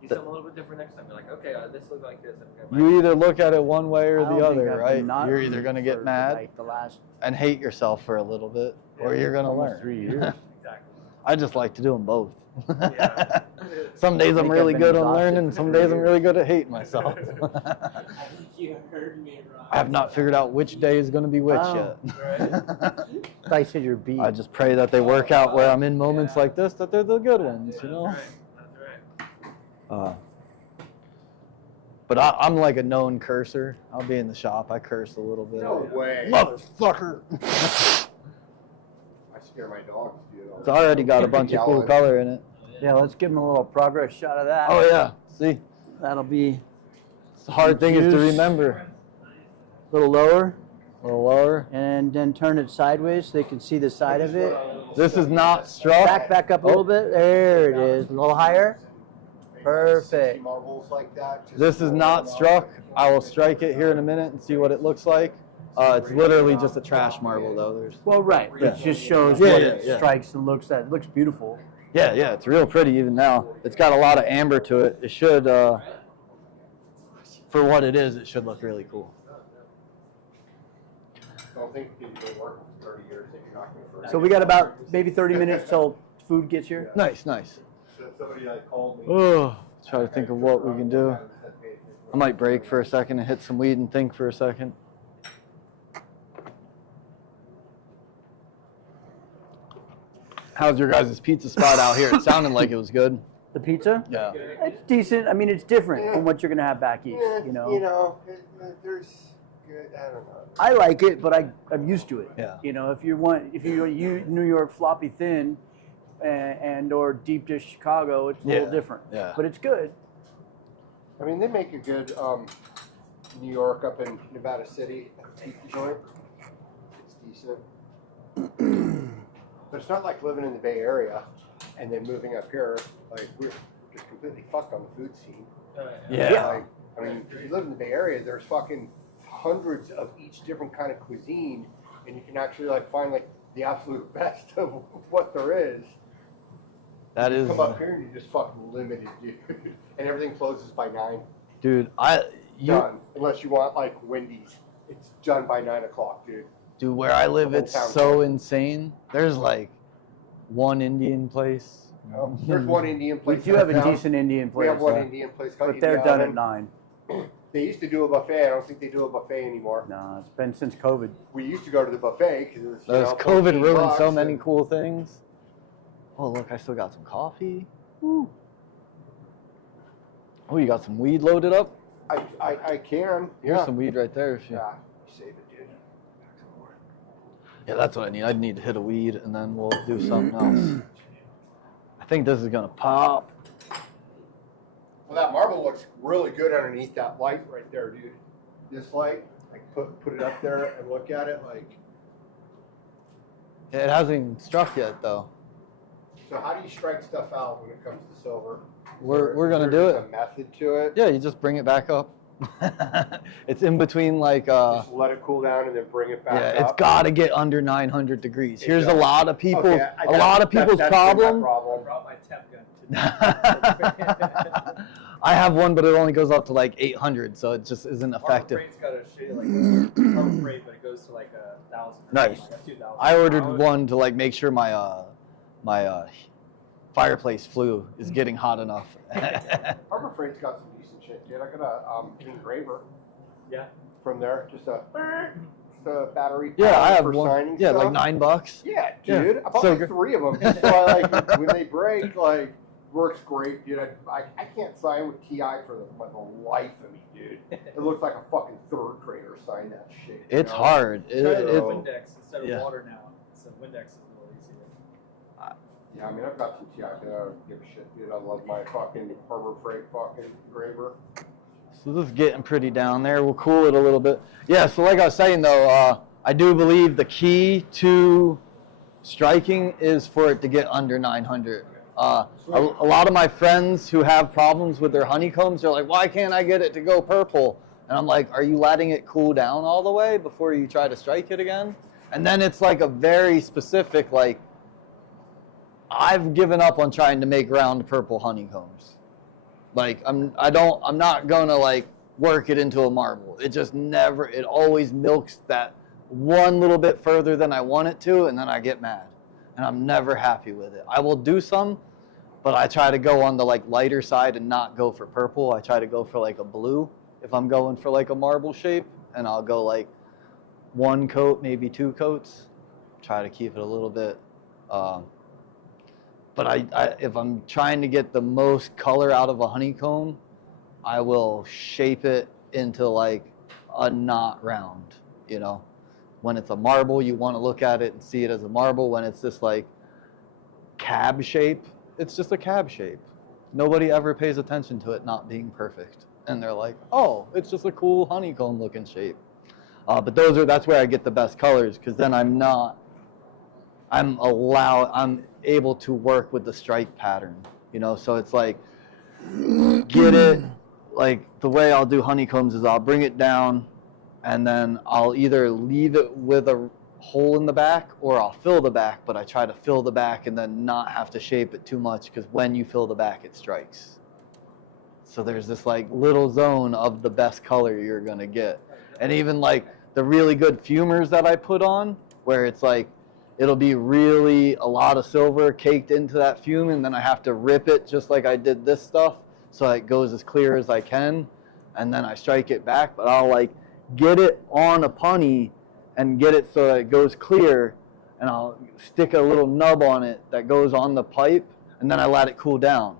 You do something a little bit different next time. You're like, okay, this looks like this. You either look at it one way or I don't the think other, I've right? been not You're either eating going to get for, mad like the last and hate yourself for a little bit, or you're going to almost learn. 3 years. Exactly. I just like to do them both. Yeah. Some days I'm think really I've been good on exhausted learning, for some 3 days I'm years. really good at hating myself. I think you heard me wrong. I have not figured out which day is going to be which Oh. yet. I said you're beat. I just pray that they work out where I'm in moments like this, that they're the good ones, you know? That's right. But I'm like a known cursor. I'll be in the shop. I curse a little bit. No way. Motherfucker! I scare my dogs, dude. It's already got a bunch of cool color in it. Yeah, let's give him a little progress shot of that. Oh yeah, see? That'll be The hard thing is to Juice. remember. a little lower, A little lower. and then turn it sideways so they can see the side of it. This is not struck. Back up a little bit. There it is. A little higher. Perfect. Marbles like that. Just This is not struck. I will strike it here in a minute and see what it looks like. It's literally just a trash marble, though. There's. Well, right. Yeah. It just shows Yeah, what yeah, it yeah. strikes and looks at. It looks beautiful. Yeah, yeah, it's real pretty even now. It's got a lot of amber to it. It should, for what it is, it should look really cool. Don't think you've been working for 30 years that you're not going to. So we got about maybe 30 minutes till food gets here. Nice, nice. Somebody like called me. Oh, try to think of what we can do. I might break for a second and hit some weed and think for a second. How's your guys' pizza spot out here? It sounded like it was good. The pizza? Yeah. It's decent. I mean, it's different from what you're gonna have back east. You know. There's good. I don't know. I like it, but I'm used to it. Yeah. You know, if you New York floppy thin, and or deep dish Chicago, it's a little Yeah. different. Yeah. But it's good. I mean, they make a good New York up in Nevada City pizza joint. It's decent. But it's not like living in the Bay Area and then moving up here. Like, we're just completely fucked on the food scene. Yeah. Like, I mean, if you live in the Bay Area, there's fucking hundreds of each different kind of cuisine, and you can actually like find like the absolute best of what there is. That is, Come up here and you're just fucking limited, dude. And everything closes by 9. dude. Done. Unless you want like Wendy's. It's done by 9 o'clock, dude. Dude, where I live, The whole it's town. so insane. There's like one Indian place. There's one Indian We place. do have a downtown. decent Indian We place, have one Indian place called but they're Indian done at Oven. 9. They used to do a buffet. I don't think they do a buffet anymore. No, it's been since COVID. We used to go to the buffet because it was. Those $14 COVID ruined so many and- cool things. Oh, look, I still got some coffee. Woo. Oh, you got some weed loaded up? I can. Here's Yeah. some weed right there. If you... Yeah. Save it, dude. Yeah, that's what I need. I need to hit a weed and then we'll do something else. I think this is gonna pop. Well, that marble looks really good underneath that light right there, dude. This light, like put it up there and look at it, like. It hasn't even struck yet though. So how do you strike stuff out when it comes to silver? We're gonna Is do there it. just a method to it. Yeah, you just bring it back up. It's in between like Just let it cool down and then bring it back yeah, up. it's got to get under 900 degrees. It Here's a does. lot of people. Okay, A lot of people's that's been my problem. I brought my tap gun I have one, but it only goes up to like 800, so it just isn't effective. Freight's got a shit like it's freight, but it goes to like 1,000. Nice. 2,000. I ordered one to like make sure my fireplace flue is getting hot enough. Harbor Freight's got some decent shit, dude. I got an engraver. Yeah. From there, just a battery. Yeah, I have for one. signing Yeah, stuff. like $9. Yeah, Yeah, dude. I bought so like good. 3 of them just so I like when they break, like works great, dude. I can't sign with TI for the life of me, dude. It looks like a fucking 3rd grader signed that shit. you It's know? hard. Try the It- Windex instead of yeah. water now. So Windex is a little easier. Yeah, I mean I've got some TI, but I don't give a shit, dude. I love my fucking Harbor Freight fucking engraver. So this is getting pretty down there. We'll cool it a little bit. Yeah, so like I was saying though, I do believe the key to striking is for it to get under 900. A lot of my friends who have problems with their honeycombs are like, why can't I get it to go purple? And I'm like, are you letting it cool down all the way before you try to strike it again? And then it's like a very specific, like, I've given up on trying to make round purple honeycombs. Like, I'm not gonna like work it into a marble. It just never, it always milks that one little bit further than I want it to, and then I get mad. And I'm never happy with it. I will do some, but I try to go on the like lighter side and not go for purple. I try to go for like a blue if I'm going for like a marble shape, and I'll go like 1 coat, maybe 2 coats. Try to keep it a little bit. But I if I'm trying to get the most color out of a honeycomb, I will shape it into like a knot round, you know. When it's a marble, you want to look at it and see it as a marble. When it's this like cab shape, it's just a cab shape. Nobody ever pays attention to it not being perfect. And they're like, oh, it's just a cool honeycomb looking shape. But that's where I get the best colors, because then I'm able to work with the strike pattern, you know. So it's like, get it, like the way I'll do honeycombs is I'll bring it down and then I'll either leave it with a hole in the back or I'll fill the back, but I try to fill the back and then not have to shape it too much, because when you fill the back, it strikes. So there's this like little zone of the best color you're gonna get. And even like the really good fumers that I put on, where it's like, it'll be really a lot of silver caked into that fume, and then I have to rip it just like I did this stuff, so it goes as clear as I can, and then I strike it back. But I'll like get it on a punny and get it so that it goes clear, and I'll stick a little nub on it that goes on the pipe, and then I let it cool down.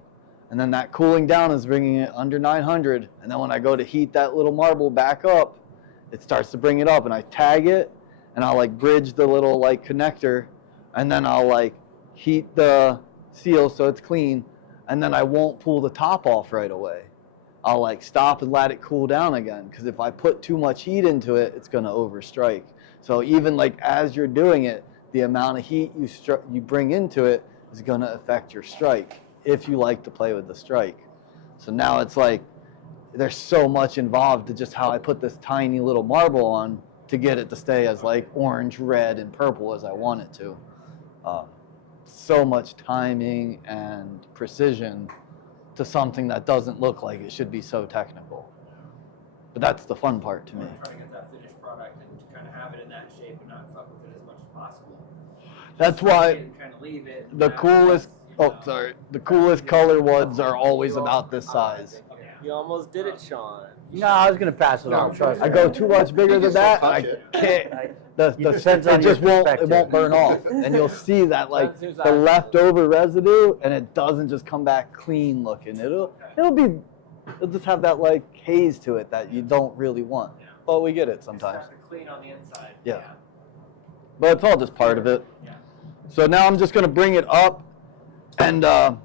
And then that cooling down is bringing it under 900, and then when I go to heat that little marble back up, it starts to bring it up, and I tag it, and I'll like bridge the little like connector, and then I'll like heat the seal so it's clean, and then I won't pull the top off right away. I'll like stop and let it cool down again, because if I put too much heat into it, it's going to overstrike. So even like as you're doing it, the amount of heat you bring into it is going to affect your strike, if you like to play with the strike. So now it's like there's so much involved to just how I put this tiny little marble on to get it to stay as like orange, red, and purple as I want it to. So much timing and precision to something that doesn't look like it should be so technical. But that's the fun part to me. Try to get that finished product and kind of have it in that shape and not fuck with it as much as possible. That's why Kind of leave it. the coolest, the coolest color ones are always about this size. You almost did it, Sean. No, I was gonna pass it on. Trust I me. go too much bigger You than just that, don't and touch I can't. The Depends on it your just won't. It perspective. won't burn off, and you'll see that like That's who's the actually- leftover residue, and it doesn't just come back clean looking. It'll just have that like haze to it that you don't really want. But we get it sometimes. Clean on the inside. Yeah. But it's all just part of it. Yeah. So now I'm just gonna bring it up, and You want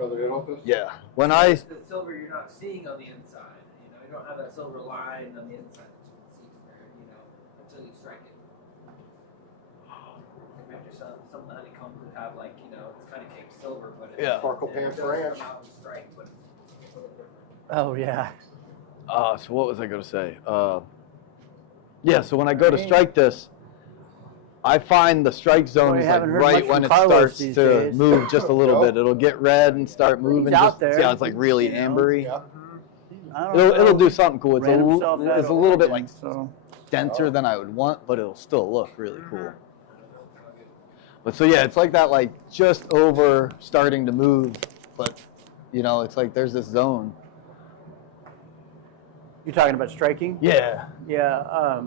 another hit off this? yeah, when I The silver you're not seeing on the inside. You know, you don't have that silver line on the inside that you can see there, you know, until you strike it. Maybe some of the honeycomb would have like, you know, it's kind of caked silver, but it's Yeah. Sparkle it Pants does Ranch. come out and strike, but it's a little different. Oh yeah. so what was I gonna say? Yeah, so when I go to strike this, I find the strike zone Well, is you like haven't heard right much when from it Carlos starts these to days. move just a little bit. It'll get red and start moving. out Just, there. yeah, it's like really You know? ambery. Yeah. I don't know. It'll do something cool. It's Ran himself out it's a of little bit Oregon, like so. denser than I would want, but it'll still look really cool. But so yeah, it's like that, like just over starting to move, but you know, it's like there's this zone. You're talking about striking? Yeah. Yeah.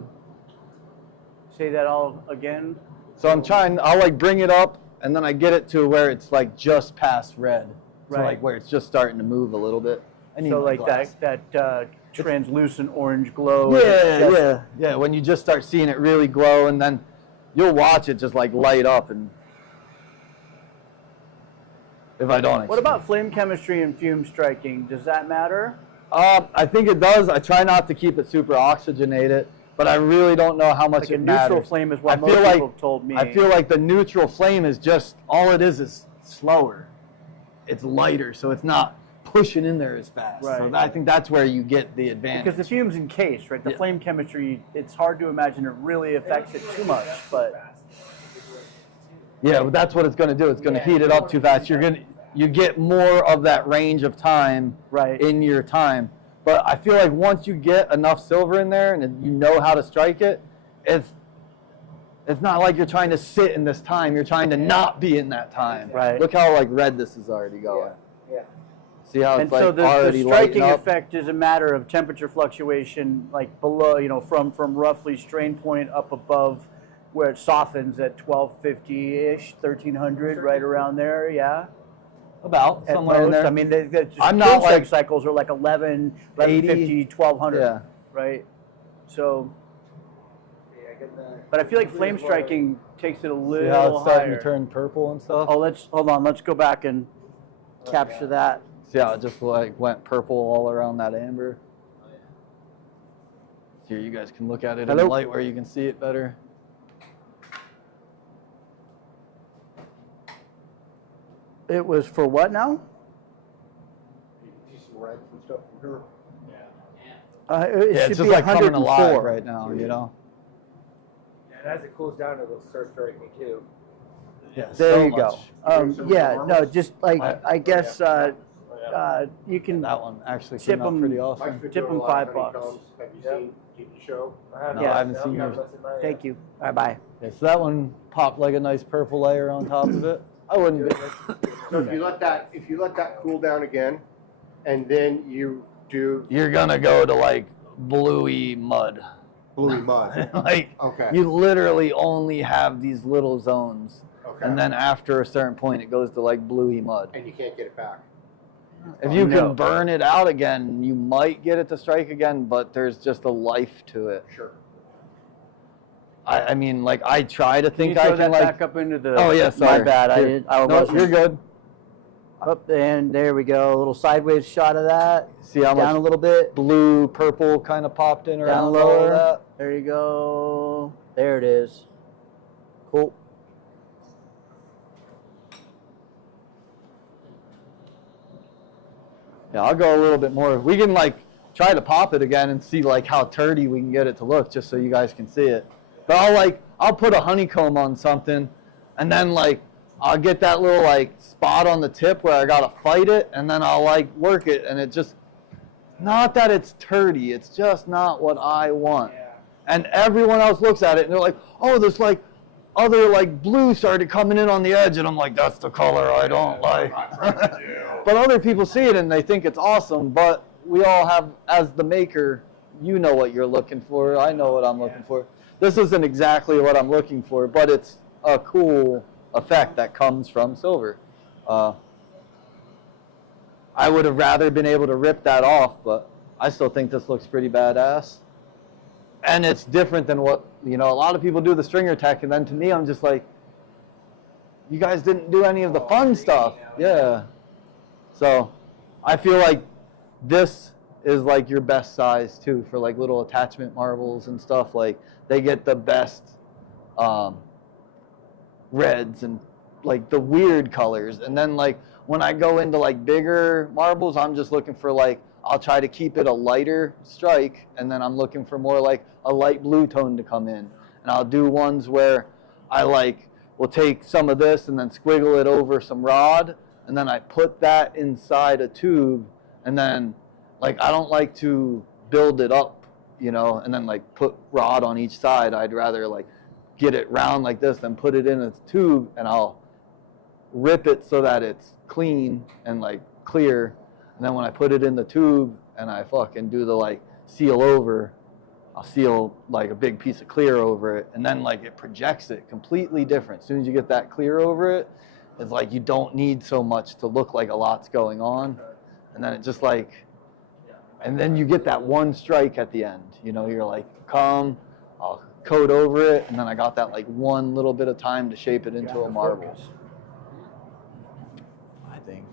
Say that all again. So I'll like bring it up, and then I get it to where it's like just past red. So Right. like where it's just starting to move a little bit. I need So my like glass. that translucent orange glow. Yeah. When you just start seeing it really glow, and then you'll watch it just like light up, and if I don't. What about flame chemistry and fume striking? Does that matter? I think it does. I try not to keep it super oxygenated, but I really don't know how much Like a it neutral matters. flame is what I most feel people like- have told me. I feel like the neutral flame is just all it is slower. It's lighter, so it's not pushing in there as fast. So Right. I think that's where you get the advantage. because the fume's encased, right? The Yeah. flame chemistry, it's hard to imagine it really affects it too much, but Yeah, but that's what it's going to do. It's going to heat it up too fast. You get more of that range of time right. in your time. But I feel like once you get enough silver in there and you know how to strike it, it's not like you're trying to sit in this time. You're trying to not be in that time. Right. Look how like red this is already going. Yeah. See how And it's like so the already striking lighting up. effect is a matter of temperature fluctuation, like below, you know, from roughly strain point up above where it softens at 1250-ish, 1300, right around there, yeah? About At somewhere in most. there. I mean, the I'm kill not strike like cycles are like 1150, 1200, Yeah. right? So, but I feel like flame striking takes it a See how little it's starting higher. to turn purple and stuff. Oh, hold on. Let's go back and capture that. See how it just like went purple all around that amber. Here, you guys can look at it in Hello? the light where you can see it better. It was for what now? You see some reds and stuff from here. It Yeah, should it's be just like coming 104 alive right now, you know? And as it cools down, it'll start striking too. Yeah, There so you go. much. Yeah, no, just like I guess you can That one actually tip came out 'em- pretty Mike's awesome. been tip doing a 'em lot of $5. honeycombs. Have you seen TV show? No, I haven't seen yours. Thank you. Bye bye. Yeah, so that one popped like a nice purple layer on top of it. I wouldn't be. So if you let that cool down again, and then you do You're gonna go to like bluey mud. bluey mud. Like Okay. you literally only have these little zones, Okay. and then after a certain point, it goes to like bluey mud. And you can't get it back. If you No. can burn it out again, you might get it to strike again, but there's just a life to it. Sure. I mean, like I try to Can you think I throw can that like. back up into the? Oh yeah, sorry. My bad. I Here. didn't. I No, wasn't. you're good. Up and there we go. A little sideways shot of that. See how Down a much little bit. blue, purple kind of popped in Down around all lower. of that. There you go. There it is. Cool. Yeah, I'll go a little bit more. We can like try to pop it again and see like how turdy we can get it to look, just so you guys can see it. But I'll put a honeycomb on something, and then like I'll get that little like spot on the tip where I gotta fight it, and then I'll like work it, and it just, not that it's turdy, it's just not what I want. And everyone else looks at it and they're like, oh, there's like other like blue started coming in on the edge, and I'm like, that's the color I don't like. But other people see it and they think it's awesome, but we all have, as the maker, you know what you're looking for, I know what I'm looking for. This isn't exactly what I'm looking for, but it's a cool effect that comes from silver. I would have rather been able to rip that off, but I still think this looks pretty badass. And it's different than what, you know, a lot of people do the stringer tech, and then to me, I'm just like, you guys didn't do any of the fun stuff. Yeah. So I feel like this is like your best size too for like little attachment marbles and stuff. Like they get the best reds and like the weird colors. And then like when I go into like bigger marbles, I'm just looking for like, I'll try to keep it a lighter strike, and then I'm looking for more like a light blue tone to come in. And I'll do ones where I like will take some of this and then squiggle it over some rod, and then I put that inside a tube, and then like I don't like to build it up, you know, and then like put rod on each side. I'd rather like get it round like this, then put it in a tube, and I'll rip it so that it's clean and like clear. And then when I put it in the tube and I fucking do the like seal over, I'll seal like a big piece of clear over it, and then like it projects it completely different. As soon as you get that clear over it, it's like you don't need so much to look like a lot's going on. And then it just like, and then you get that one strike at the end. You know, you're like, come, I'll coat over it, and then I got that like one little bit of time to shape it into a marble. I think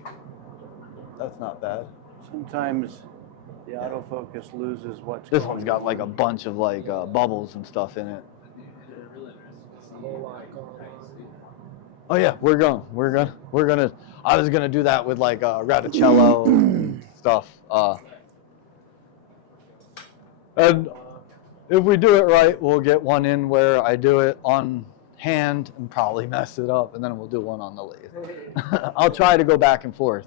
that's not bad. Sometimes the autofocus loses what's This going one's got like a bunch of like bubbles and stuff in it. Oh yeah, we're gonna. I was gonna do that with like Raticello stuff. And if we do it right, we'll get one in where I do it on hand and probably mess it up, and then we'll do one on the lathe. I'll try to go back and forth.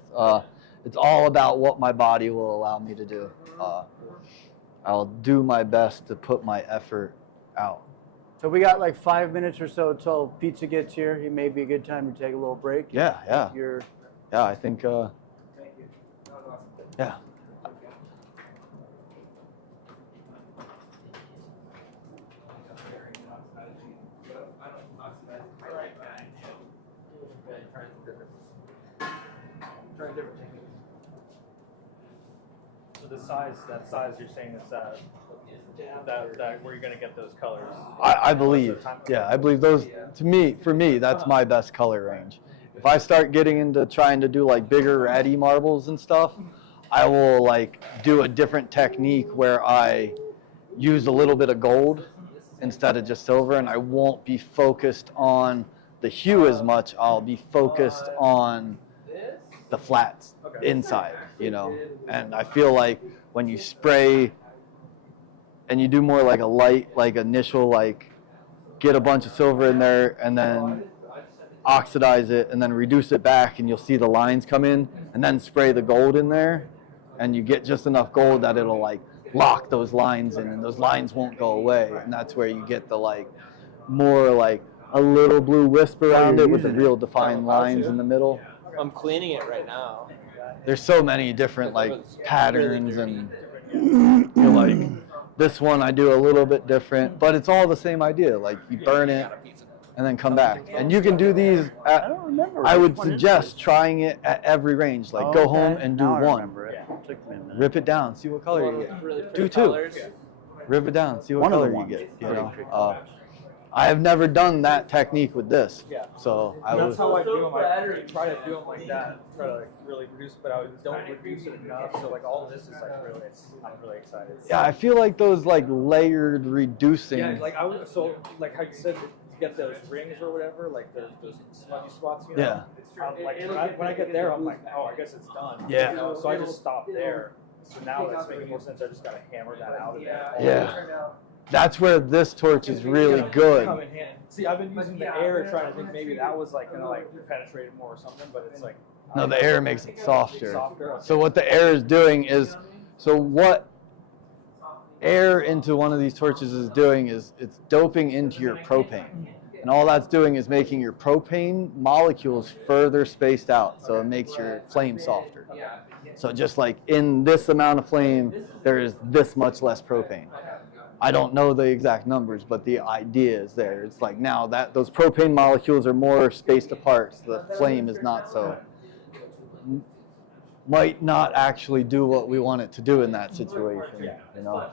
It's all about what my body will allow me to do. I'll do my best to put my effort out. So we got like 5 minutes or so till pizza gets here. It may be a good time to take a little break. Yeah, yeah, If you're yeah. I think, Thank you. That was awesome. yeah. Trying different techniques. So the size, that size you're saying is that where you're gonna get those colors? I believe, yeah, I believe those, to me, for me, that's my best color range. If I start getting into trying to do like bigger ratty marbles and stuff, I will like do a different technique where I use a little bit of gold instead of just silver, and I won't be focused on the hue as much. I'll be focused on the flats inside, you know. And I feel like when you spray and you do more like a light, like initial, like get a bunch of silver in there and then oxidize it and then reduce it back, and you'll see the lines come in, and then spray the gold in there, and you get just enough gold that it'll like lock those lines in, and those lines won't go away, and that's where you get the like more like a little blue wisp around it with the real defined lines in the middle. I'm cleaning it right now. There's so many different like patterns, and you're like, this one I do a little bit different, but it's all the same idea. Like you burn it and then come back, and you can do these at, I would suggest trying it at every range. Like go home and do one, rip it down, see what color you get. Do two, rip it down, see what color you get. You know, I have never done that technique with this, so I That's was. how I do them. I try to do them like that, try to like really reduce, but I don't reduce it enough. So like all this is like really, I'm really excited. Yeah, I feel like those like layered reducing. Yeah, like I was so like how you said to get those rings or whatever, like those smudgy spots. You know? Yeah. Like when I get there, I'm like, oh, I guess it's done. Yeah. You know? So I just stop there. So now it's making more sense. I just gotta hammer that out of there. Yeah. That's where this torch is really good. Come in hand. See, I've been using the air trying to think maybe that was like gonna like penetrate it more or something, but it's like No, the air makes it softer. Softer. So what the air is doing is, so what air into one of these torches is doing is it's doping into your propane. And all that's doing is making your propane molecules further spaced out, so it makes your flame softer. So just like in this amount of flame, there is this much less propane. I don't know the exact numbers, but the idea is there. It's like now that those propane molecules are more spaced apart, so the flame is not so, might not actually do what we want it to do in that situation, you know.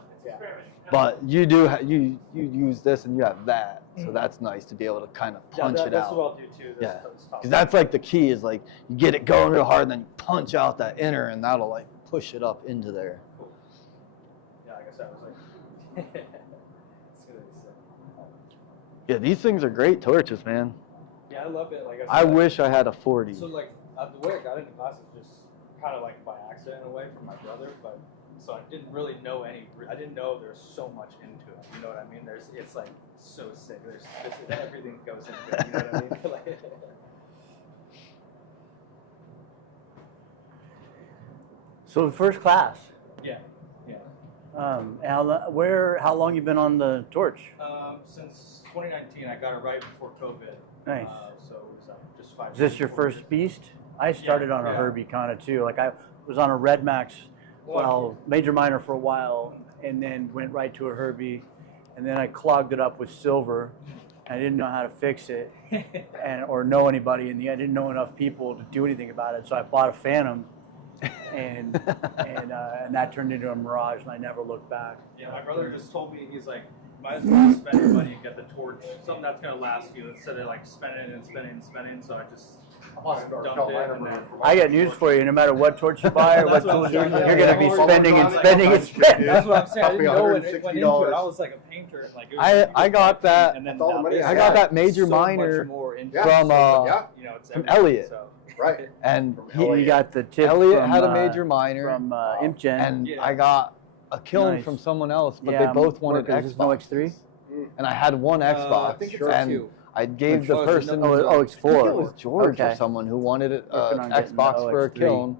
But you do you use this and you have that, so that's nice to be able to kind of punch it That's out. what I'll do too. Yeah, because that's like the key is like you get it going real hard and then you punch out that inner, and that'll like push it up into there. Yeah, like I said, I was like, it's gonna be sick. Yeah, these things are great torches, man. Yeah, I love it. Like I wish I had a 40. So like the way I got into glasses just kind of like by accident in a way from my brother, but so I didn't really know I didn't know there's so much into it. You know what I mean? It's like so sick. There's everything goes into it. You know what I mean? Like, So the first class. yeah. How long you been on the torch? Since 2019, I got it right before COVID. Nice. So it was just 5 Is this years your before first beast? I started on a Herbie kind of too. Like I was on a Red Max, major minor for a while, and then went right to a Herbie, and then I clogged it up with silver. I didn't know how to fix it, or know anybody, and I didn't know enough people to do anything about it. So I bought a Phantom, and that turned into a Mirage, and I never looked back. Yeah, my brother just told me, he's like, might as well spend your money and get the torch, something that's gonna last you instead of like spending and spending and spending. So I just dumped it. And then, I got news for you. No matter what torch you buy or what That's what tool I'm you're saying. you're going to be Yeah. spending and spending and spending. that's what I'm saying. I Cost me didn't know when it went into $160. it. I was like a painter. And like, it was I got that. And then That's all the money this I I got got. that major so much minor more into Yeah. it. from You know, it's from everything, Elliot. So. Right. and You got the tip Elliot from, had a major minor from Impgen. and Yeah. I got a kiln Nice. from someone else, but Yeah, they both wanted Workers, is no Xbox. X3? And I had one Xbox, I think it's and X2. I gave the Oh, it's person, another- Oh, it's I think four. it was George or Okay. someone who wanted Working an on getting the Xbox for a OX3. kiln,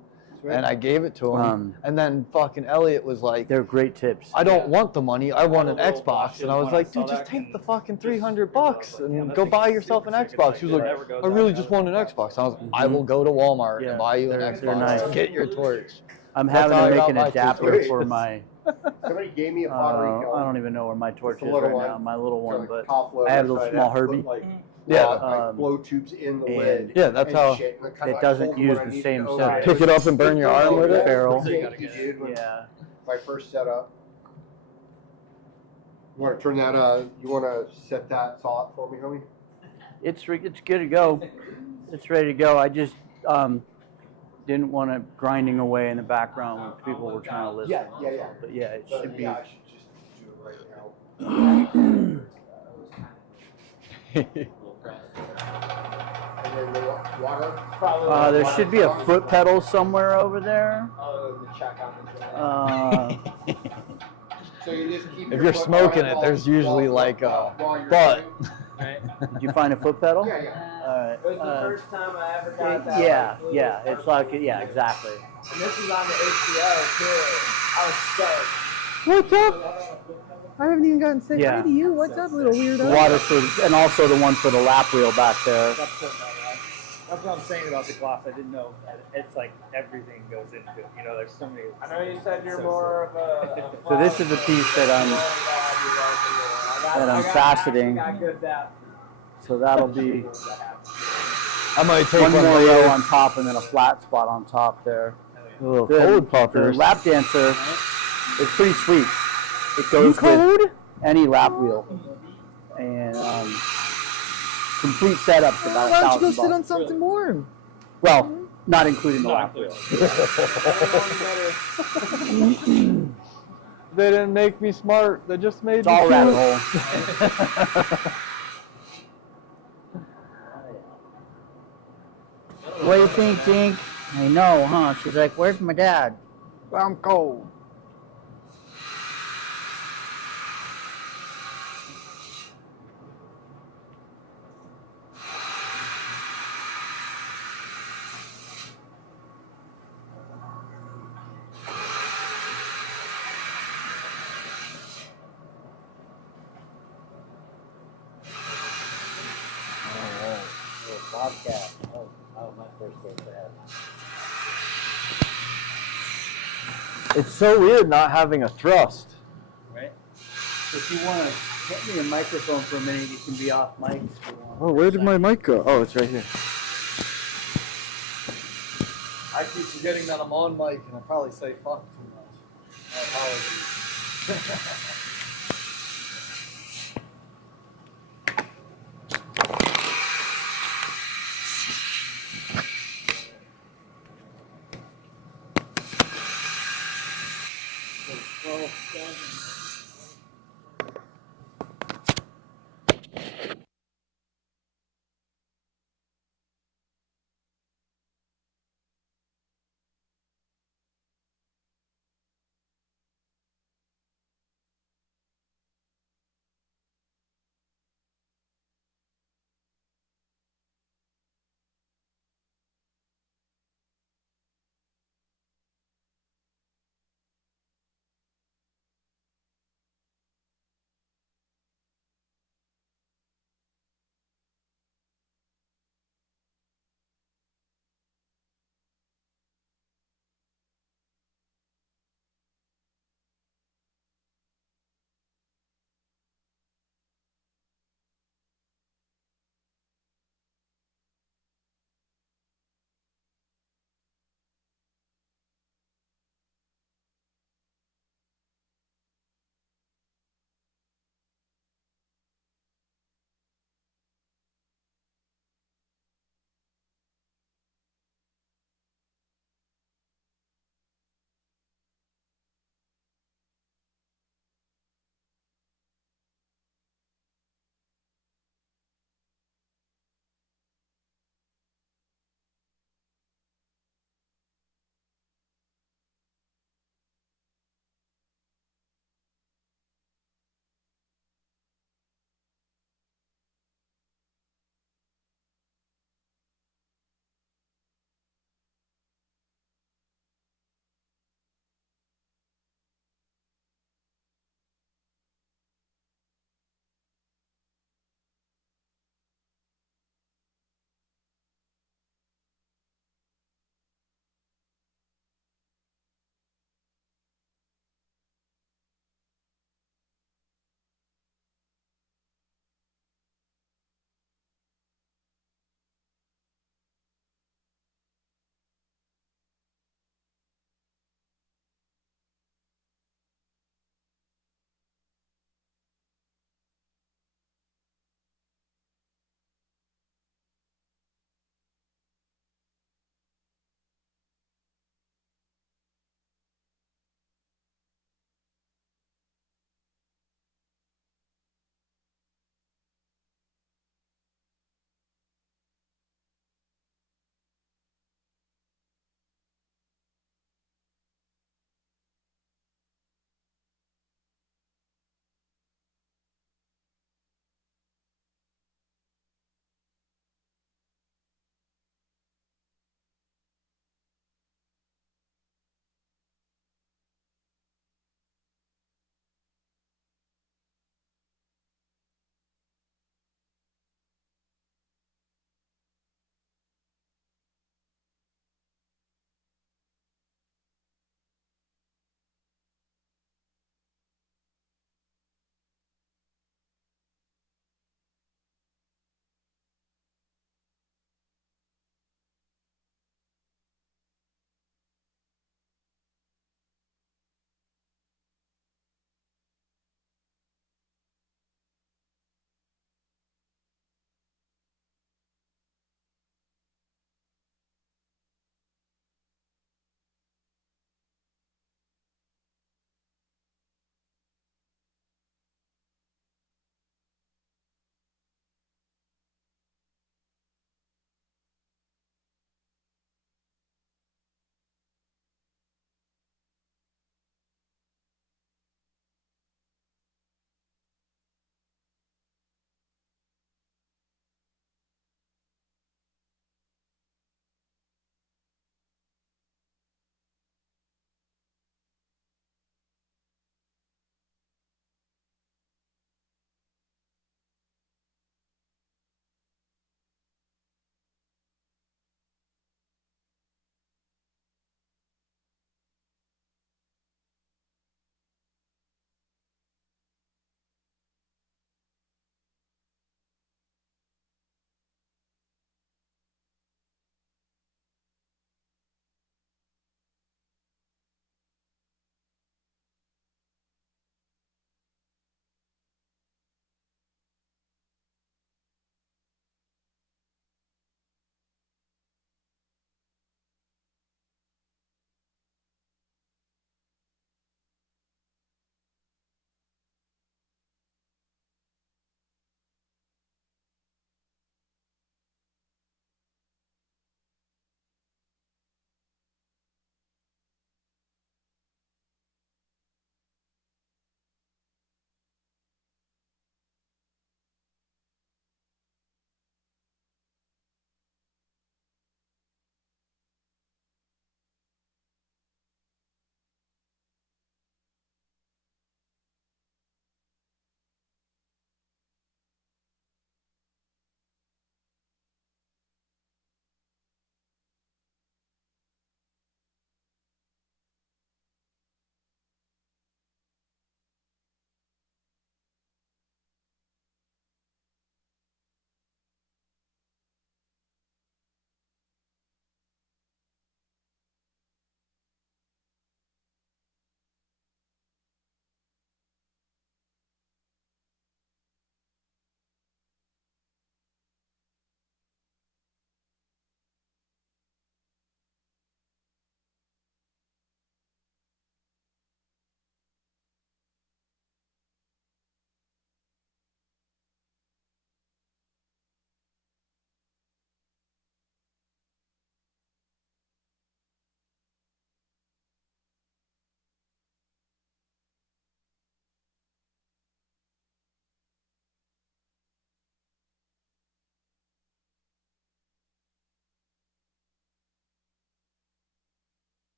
and I gave it to him. And then fucking Elliot was like, They're great tips. I don't want the money, I want an had a little Xbox. And I was when I like, saw dude, just that take and- the fucking $300 Yeah, and that go thing's buy yourself an super sick. It's Xbox. like He was it like, never goes I really out. just want an Xbox. I was like, I will go to Walmart Yeah, and buy you an they're Xbox. nice. Get your torch. I'm That's having how to I make got an my adapter torches. for my. Somebody gave me a pottery kiln. I don't even know where my torch It's a is little right one. now. My little one, Like but top loader, I have a so little I'd small have to put, Herbie. like, Yeah. like blow tubes in the and- lid. Yeah, that's and how. shit, and kinda it like doesn't hold use when I the need same to set. over Pick it up and burn your arm with it? Ferrule. You did when Yeah. my first setup. You want to turn that? You want to set that saw up for me, homie? It's good to go. It's ready to go. I just didn't want it grinding away in the background when people were trying to listen. Yeah. But yeah, it should be. Yeah, I should just do it right now. And then the water. There should be a foot pedal somewhere over there. Oh, the check on the Uh, So So you just keep If your you're foot smoking on it, while- there's usually while- like while a you're butt. driving. Did you find a foot pedal? Yeah, yeah. All right. It was the first time I ever got that. Yeah, like, yeah. It's like yeah, exactly. And this is on the HCO too. I was stoked. What's up? I haven't even gotten to say Yeah. hi to you. What's up, little weirdo? Water for, and also the one for the lap wheel back there. That's what I'm saying about the gloss. I didn't know. It's like everything goes into it. You know, there's so many. I know you said you're more of a. So this is the piece that I'm faceting. Got good depth. So that'll be I might take one one more later. row on top and then a flat spot on top there. A little The- cold The puffers. lap dancer is pretty sweet. It goes with any lap wheel, and complete setup's about Why don't you go $1,000 sit on bucks. something warm? Well, not including the lap wheel. They didn't make me smart. They just made It's me all cute. rabbit hole. What do you think, Tink? I know, huh? She's like, where's my dad? I'm cold. Bobcat. Oh, my first It's so weird not having a thrust. Right? If you want to get me a microphone for a minute, you can be off mic. Oh, where did my mic go? Oh, it's right here. I keep forgetting that I'm on mic, and I probably say fuck too much. My apologies.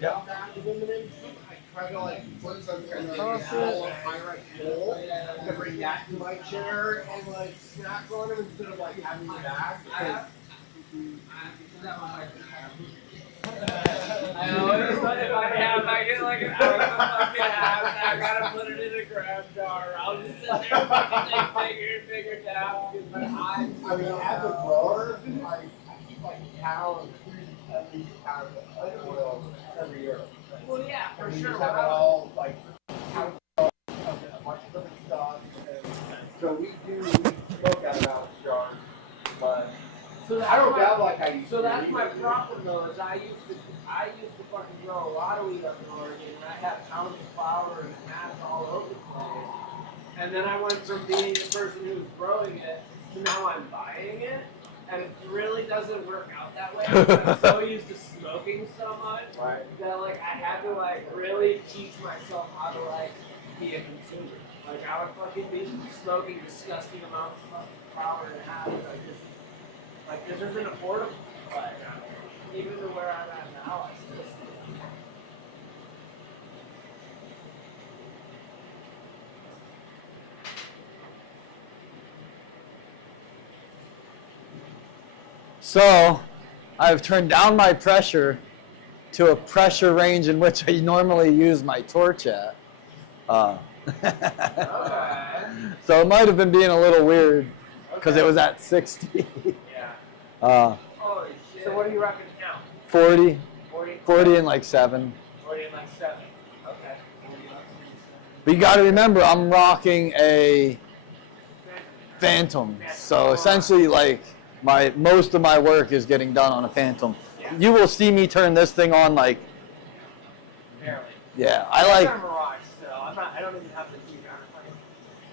Yep. I try to like put some kind of Pyrex bowl to bring that to my chair and like snack on it instead of like having it back. I always if I get like an hour of fucking half, I gotta put it in a grab jar. I'll just sit there and fucking take bigger and bigger down because my eyes. I mean, as a grower, I keep like pounds, at least pounds of oil every year. Well, yeah, for We sure. just have it all like pounds of a bunch of different stuff. And so we smoke out of ounce jars, but So I don't doubt like I used to. So that's my problem though, is I used to fucking grow a lot of weed up in Oregon, and I had pounds of flower and mass all over the place. And then I went from being the person who was growing it to now I'm buying it, and it really doesn't work out that way. I'm so used to smoking so much that like I had to like really teach myself how to like be a consumer. Like I would fucking be smoking disgusting amounts of flower and habit. Like this isn't affordable, but even to where I'm at now, I still see it. So, I've turned down my pressure to a pressure range in which I normally use my torch at. So it might have been being a little weird because it was at 60. Holy shit. So what do you reckon now? 40, 40? 40 and like 7. 40 and like 7. Okay. But you got to remember, I'm rocking a Phantom. So essentially, like most of my work is getting done on a Phantom. Yeah. You will see me turn this thing on like. Barely. Yeah, I like. I'm a Mirage, so I don't even have the key counter.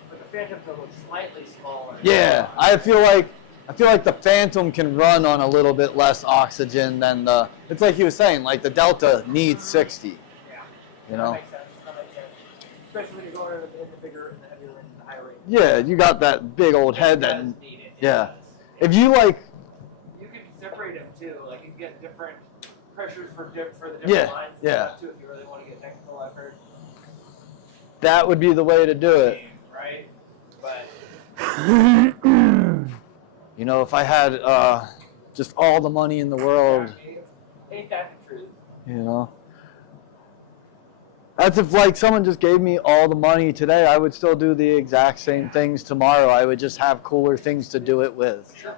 But the Phantom's a little slightly smaller. Yeah, I feel like the Phantom can run on a little bit less oxygen than the. It's like he was saying, like the Delta needs 60. Yeah. You know. That makes sense. Especially when you're going in the bigger and the heavier and the higher rate. Yeah, you got that big old head that. It does need it. Yeah. If you like. You can separate them too. Like you can get different pressures for the different Yeah, lines. And yeah. stuff too, if you really want to get technical, I've heard. That would be the way to do it. Right. But. You know, if I had just all the money in the world, Ain't that the truth? you know. That's if like someone just gave me all the money today, I would still do the exact same things tomorrow. I would just have cooler things to do it with. Sure.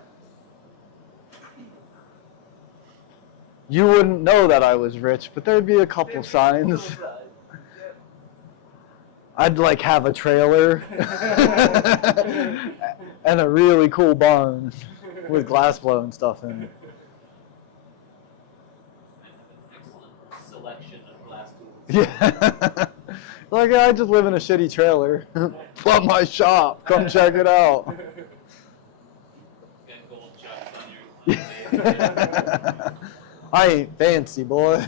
You wouldn't know that I was rich, but there'd be a couple signs. I'd like have a trailer and a really cool barn with glass blowing stuff in it. Excellent selection of glass tools. Yeah. Like, I just live in a shitty trailer. Plug my shop. Come check it out. Got gold chucks on your I ain't fancy, boy.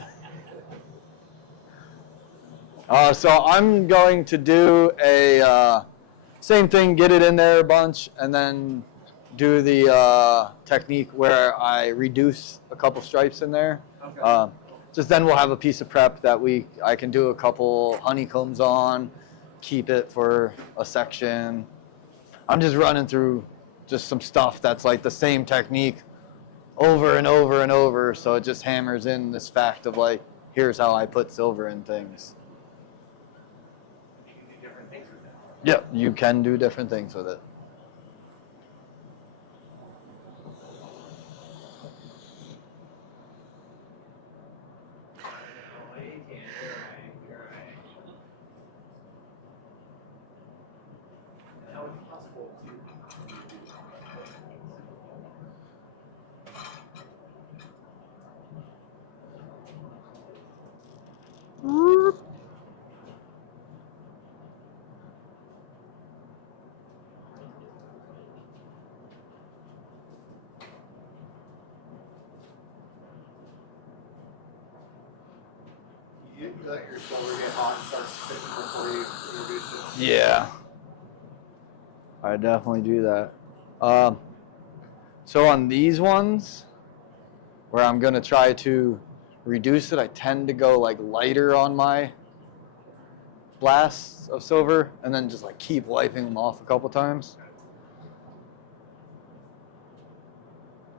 So I'm going to do a same thing, get it in there a bunch, and then do the technique where I reduce a couple stripes in there. Okay. Just then we'll have a piece of prep that I can do a couple honeycombs on, keep it for a section. I'm just running through just some stuff that's like the same technique over and over and over, so it just hammers in this fact of like, here's how I put silver in things. You can do different things with that. Yep, you can do different things with it. Oh, you can. You're right. That would be possible too. You let your silver get hot and start spitting before you introduce it. Yeah, I definitely do that. So on these ones, where I'm gonna try to reduce it, I tend to go like lighter on my blasts of silver and then just like keep wiping them off a couple times.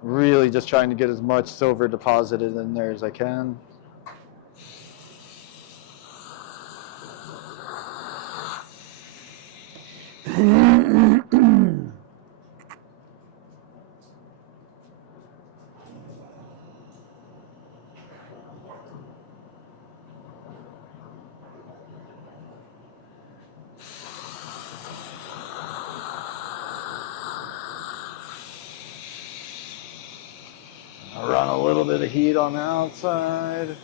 Really just trying to get as much silver deposited in there as I can. I run a little bit of heat on the outside.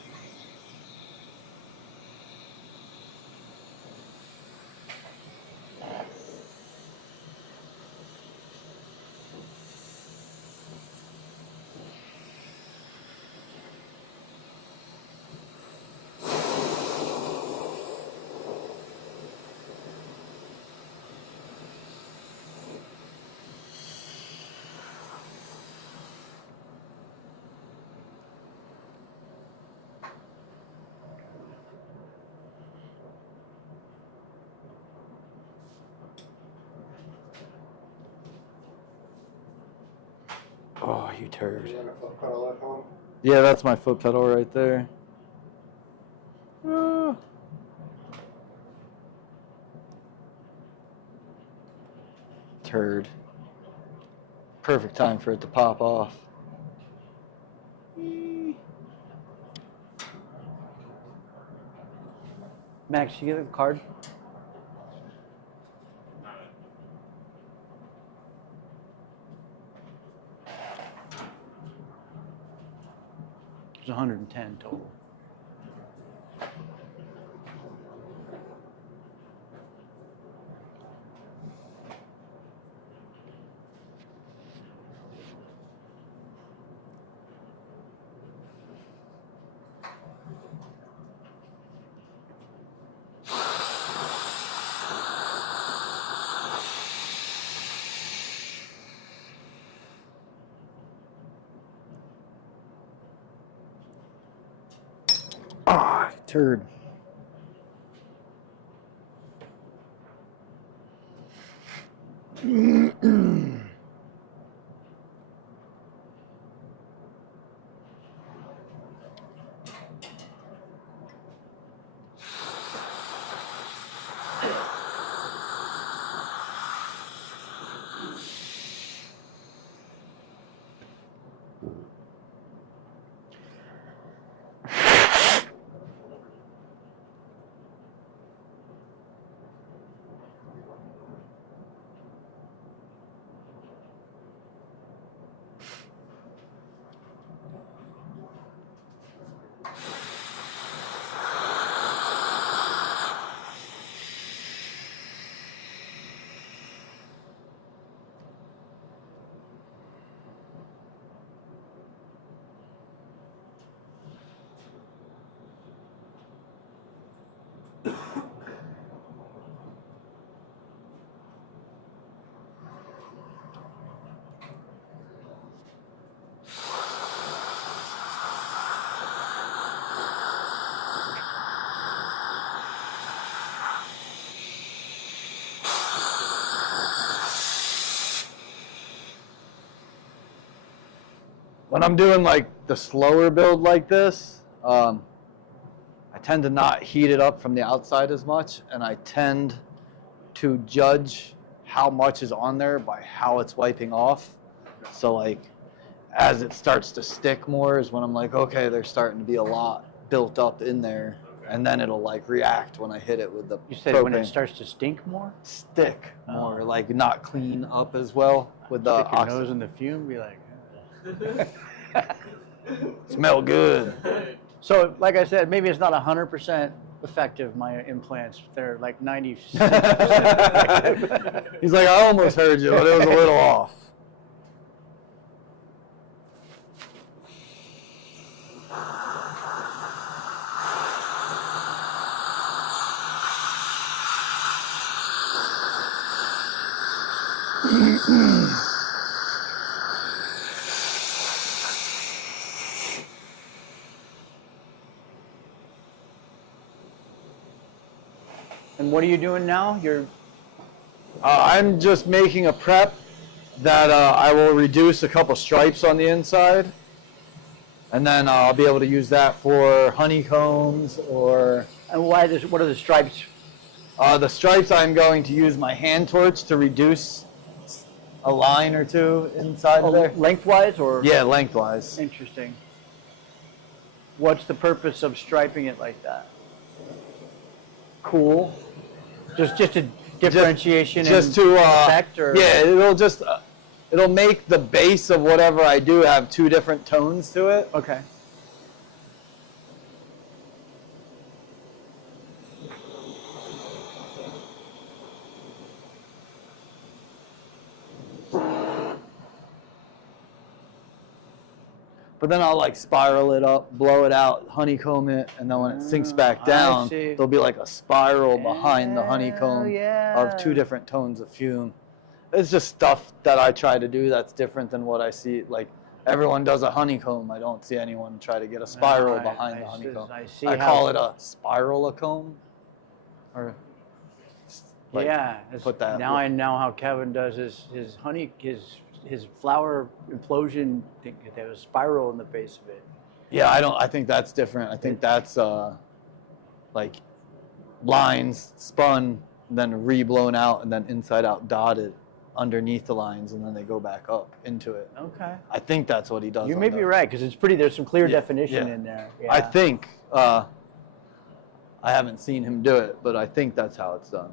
Oh, you turd. You want a foot pedal at home? Yeah, that's my foot pedal right there. Ah. Turd. Perfect time for it to pop off. Max, you get a card? There's 110 total. Ah, turd. When I'm doing like the slower build like this, I tend to not heat it up from the outside as much, and I tend to judge how much is on there by how it's wiping off. So like, as it starts to stick more is when I'm like, okay, there's starting to be a lot built up in there, and then it'll like react when I hit it with the You said when it propane. starts to stink more? Stick more, like not clean up as well with the Stick your oxy- nose in the fume, be like... Smell good. So, like I said, maybe it's not 100% effective, my implants. They're like 90. He's like, I almost heard you, but it was a little off. And what are you doing now? I'm just making a prep that I will reduce a couple stripes on the inside, and then I'll be able to use that for honeycombs or. And what are the stripes? The stripes, I'm going to use my hand torch to reduce a line or two inside of there. Lengthwise or? Yeah, lengthwise. Interesting. What's the purpose of striping it like that? Cool. Just a differentiation just in to effect, or? Yeah, it'll make the base of whatever I do have two different tones to it. Okay. But then I'll like spiral it up, blow it out, honeycomb it, and then when it sinks back down, see. there'll be like a spiral behind the honeycomb yeah. of two different tones of fume. It's just stuff that I try to do that's different than what I see. Like everyone does a honeycomb. I don't see anyone try to get a spiral behind the honeycomb. I call it a spiralacomb. Or like, yeah. put that. Now I know how Kevin does his flower implosion thing. There was a spiral in the base of it. Yeah, I think that's different. I think that's like lines spun, then re-blown out, and then inside out dotted underneath the lines, and then they go back up into it. Okay. I think that's what he does. You may be right, because it's pretty. There's some clear definition yeah. in there. I Yeah. think I haven't seen him do it, but I think that's how it's done.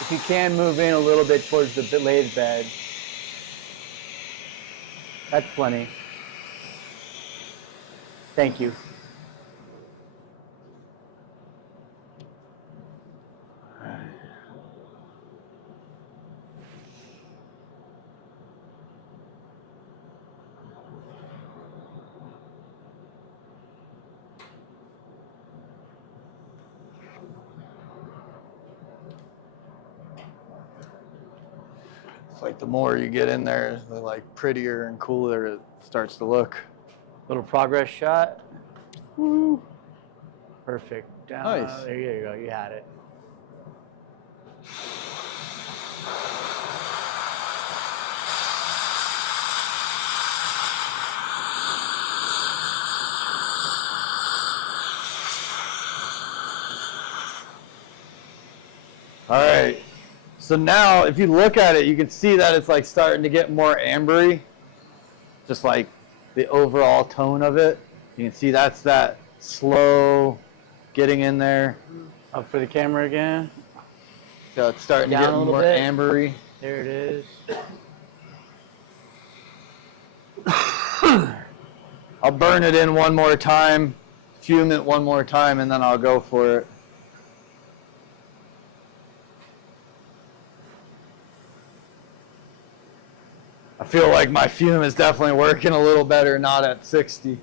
If you can move in a little bit towards the lathe bed, that's plenty. Thank you. It's like the more you get in there, the like prettier and cooler it starts to look. Little progress shot. Woo. Perfect. Nice. There you go. You had it. All right. So now, if you look at it, you can see that it's like starting to get more ambery. Just like the overall tone of it. You can see that's that slow getting in there. Up for the camera again. So it's starting Down to get a little more bit. ambery. There it is. I'll burn it in one more time, fume it one more time, and then I'll go for it. I feel like my fume is definitely working a little better, not at 60.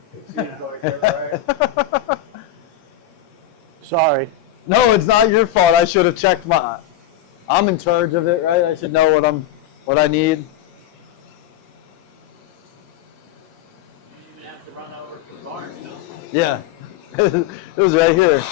Sorry. No, it's not your fault. I should have checked my. I'm in charge of it, right? I should know what I need. You even have to run over to the barn, you know? Yeah, it was right here.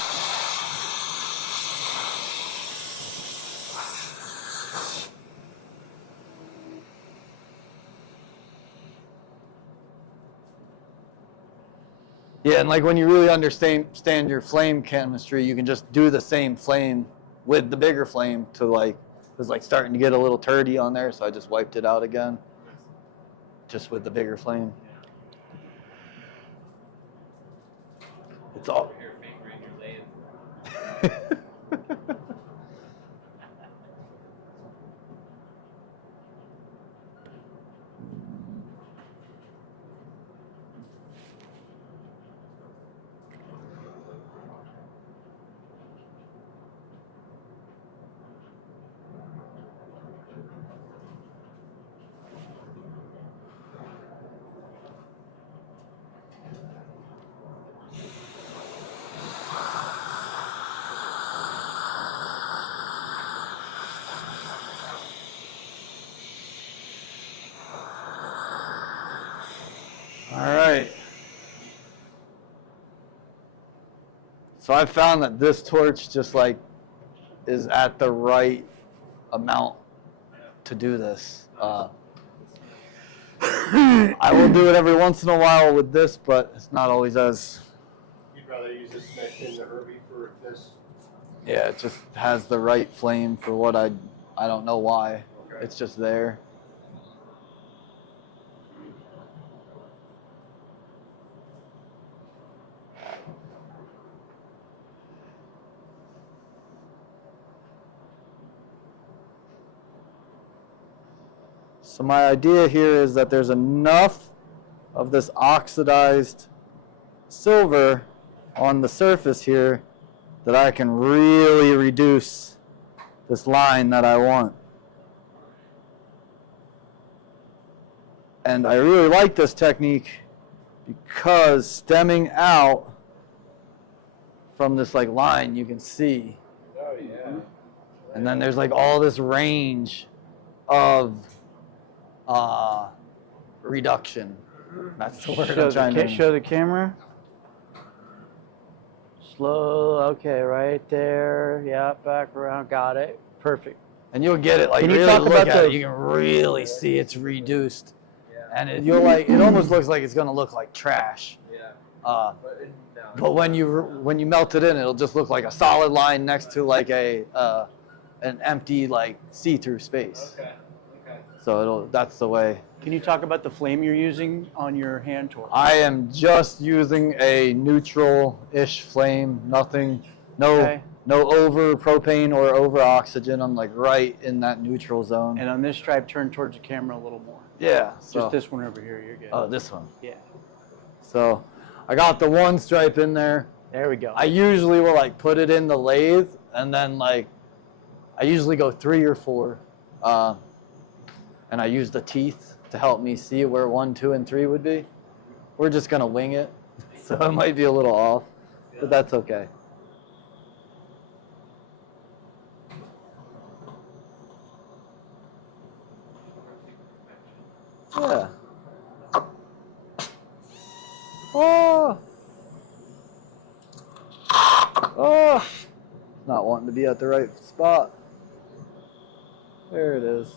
Yeah, and like when you really understand your flame chemistry, you can just do the same flame with the bigger flame to like, it was like starting to get a little turdy on there, so I just wiped it out again, just with the bigger flame. It's all. Over here fingering your lathe. So I found that this torch just like is at the right amount to do this. I will do it every once in a while with this, but it's not always as. You'd rather use this next in the Herbie for this? Yeah, it just has the right flame for what I don't know why. Okay. It's just there. So my idea here is that there's enough of this oxidized silver on the surface here that I can really reduce this line that I want. And I really like this technique because stemming out from this like line you can see. Oh yeah. And then there's like all this range of reduction. That's the word I'm trying to. Show the camera. Slow. Okay, right there. Yeah, back around. Got it. Perfect. And you'll get it like Can you really talk look about at it. the- You can really see it's reduced, Yeah. and it almost looks like it's gonna look like trash. Yeah. No. But when you melt it in, it'll just look like a solid line next to like an empty like see-through space. Okay. Okay. So that's the way. Can you talk about the flame you're using on your hand torch? I am just using a neutral-ish flame. Nothing, no over propane or over oxygen. I'm like right in that neutral zone. And on this stripe, turn towards the camera a little more. Yeah. So, Just this one over here. You're good. Oh, this one. Yeah. So I got the one stripe in there. There we go. I usually will like put it in the lathe and then like I usually go 3 or 4. And I use the teeth to help me see where 1, 2, and 3 would be. We're just gonna wing it. So it might be a little off, but that's okay. Yeah. Oh. Oh. Not wanting to be at the right spot. There it is.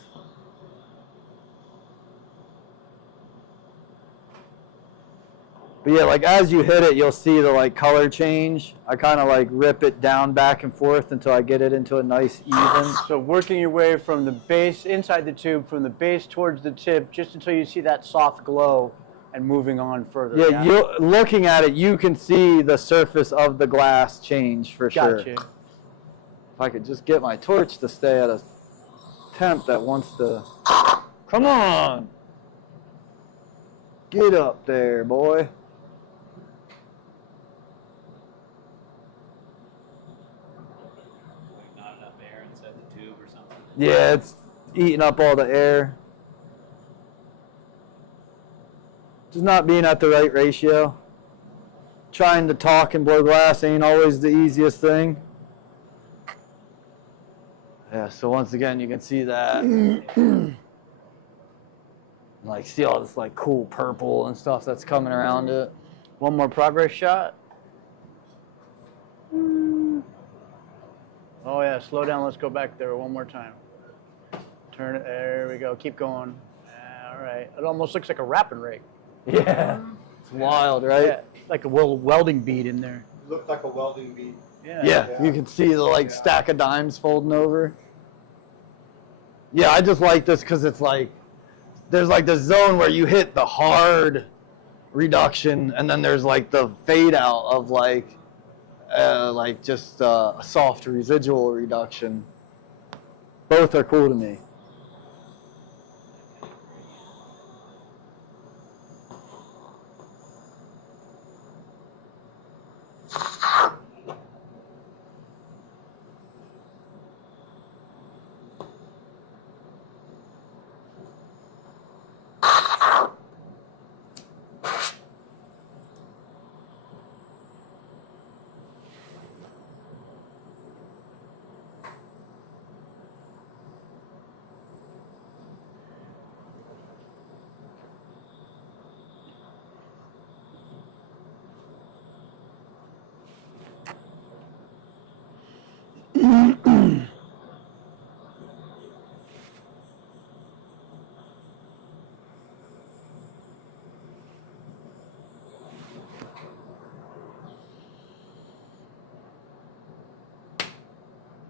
But yeah, like as you hit it, you'll see the like color change. I kind of like rip it down back and forth until I get it into a nice even. So working your way from the base, inside the tube, from the base towards the tip, just until you see that soft glow and moving on further. Yeah, you looking at it, you can see the surface of the glass change for sure. Gotcha. If I could just get my torch to stay at a temp that wants to... Come on! Get up there, boy. Like not enough air inside the tube or something. Yeah, it's eating up all the air. Just not being at the right ratio. Trying to talk and blow glass ain't always the easiest thing. Yeah, so once again, you can see that. Like, see all this like cool purple and stuff that's coming around it. One more progress shot. Oh yeah, slow down. Let's go back there one more time. Turn it. There we go. Keep going. All right. It almost looks like a wrapping rig. Yeah, it's wild, right? Yeah, like a welding bead in there. Looked like a welding bead. Yeah, you can see the like stack of dimes folding over. Yeah, I just like this because it's like, there's like the zone where you hit the hard reduction, and then there's like the fade out of like just a soft residual reduction. Both are cool to me.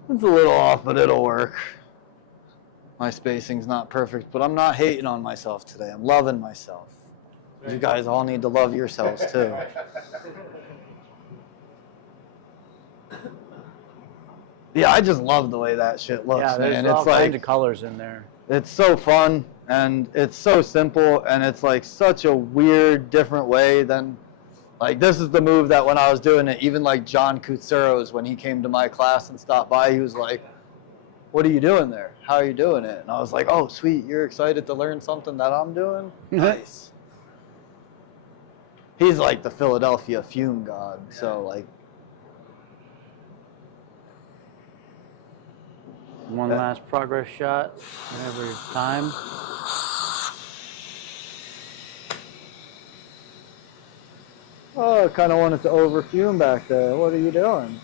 It's a little off, but it'll work. My spacing's not perfect, but I'm not hating on myself today. I'm loving myself. You guys all need to love yourselves too. Yeah, I just love the way that shit looks, Yeah, there's man. all It's kinds like of colors in there. it's so fun and it's so simple and it's like such a weird, different way than like this is the move that when I was doing it, even like John Kutseros, when he came to my class and stopped by, he was like, "What are you doing there? How are you doing it?" And I was like, "Oh, sweet, you're excited to learn something that I'm doing? Nice." He's like the Philadelphia fume god, so like. One last progress shot whenever it's time. Oh, I kind of wanted to overfume back there. What are you doing?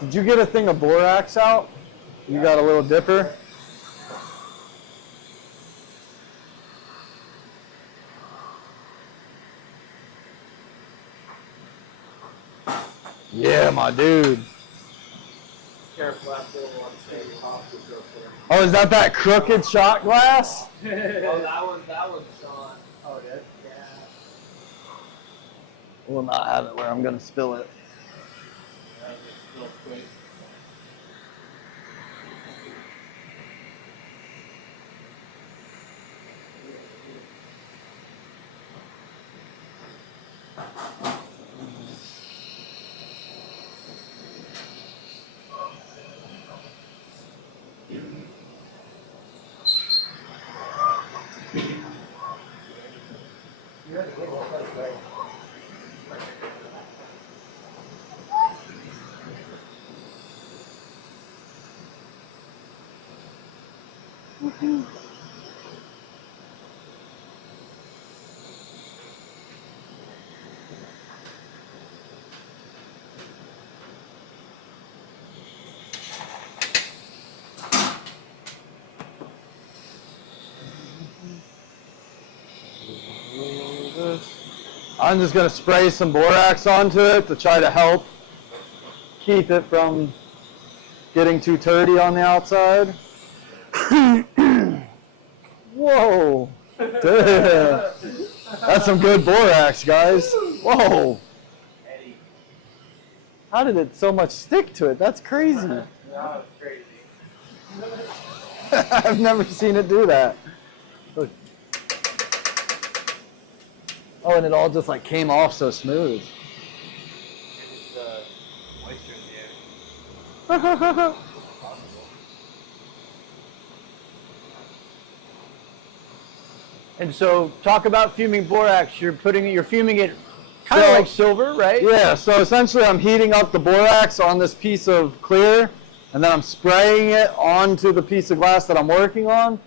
Did you get a thing of borax out? You got a little dipper? Yeah, my dude. Careful after one second. Off the go for it. Oh, is that crooked shot glass? Oh, that one's Sean. Oh, yeah. Yeah. We'll not have it where I'm gonna spill it. Real quick. I'm just gonna spray some borax onto it to try to help keep it from getting too turdy on the outside. Whoa! Damn. That's some good borax, guys. Whoa! How did it so much stick to it? That's crazy. That was crazy. I've never seen it do that. Look. Oh, and it all just like came off so smooth. It's the moisture in the air. And so, talk about fuming borax. You're fuming it kind of So- like silver, right? Yeah, so essentially I'm heating up the borax on this piece of clear, and then I'm spraying it onto the piece of glass that I'm working on.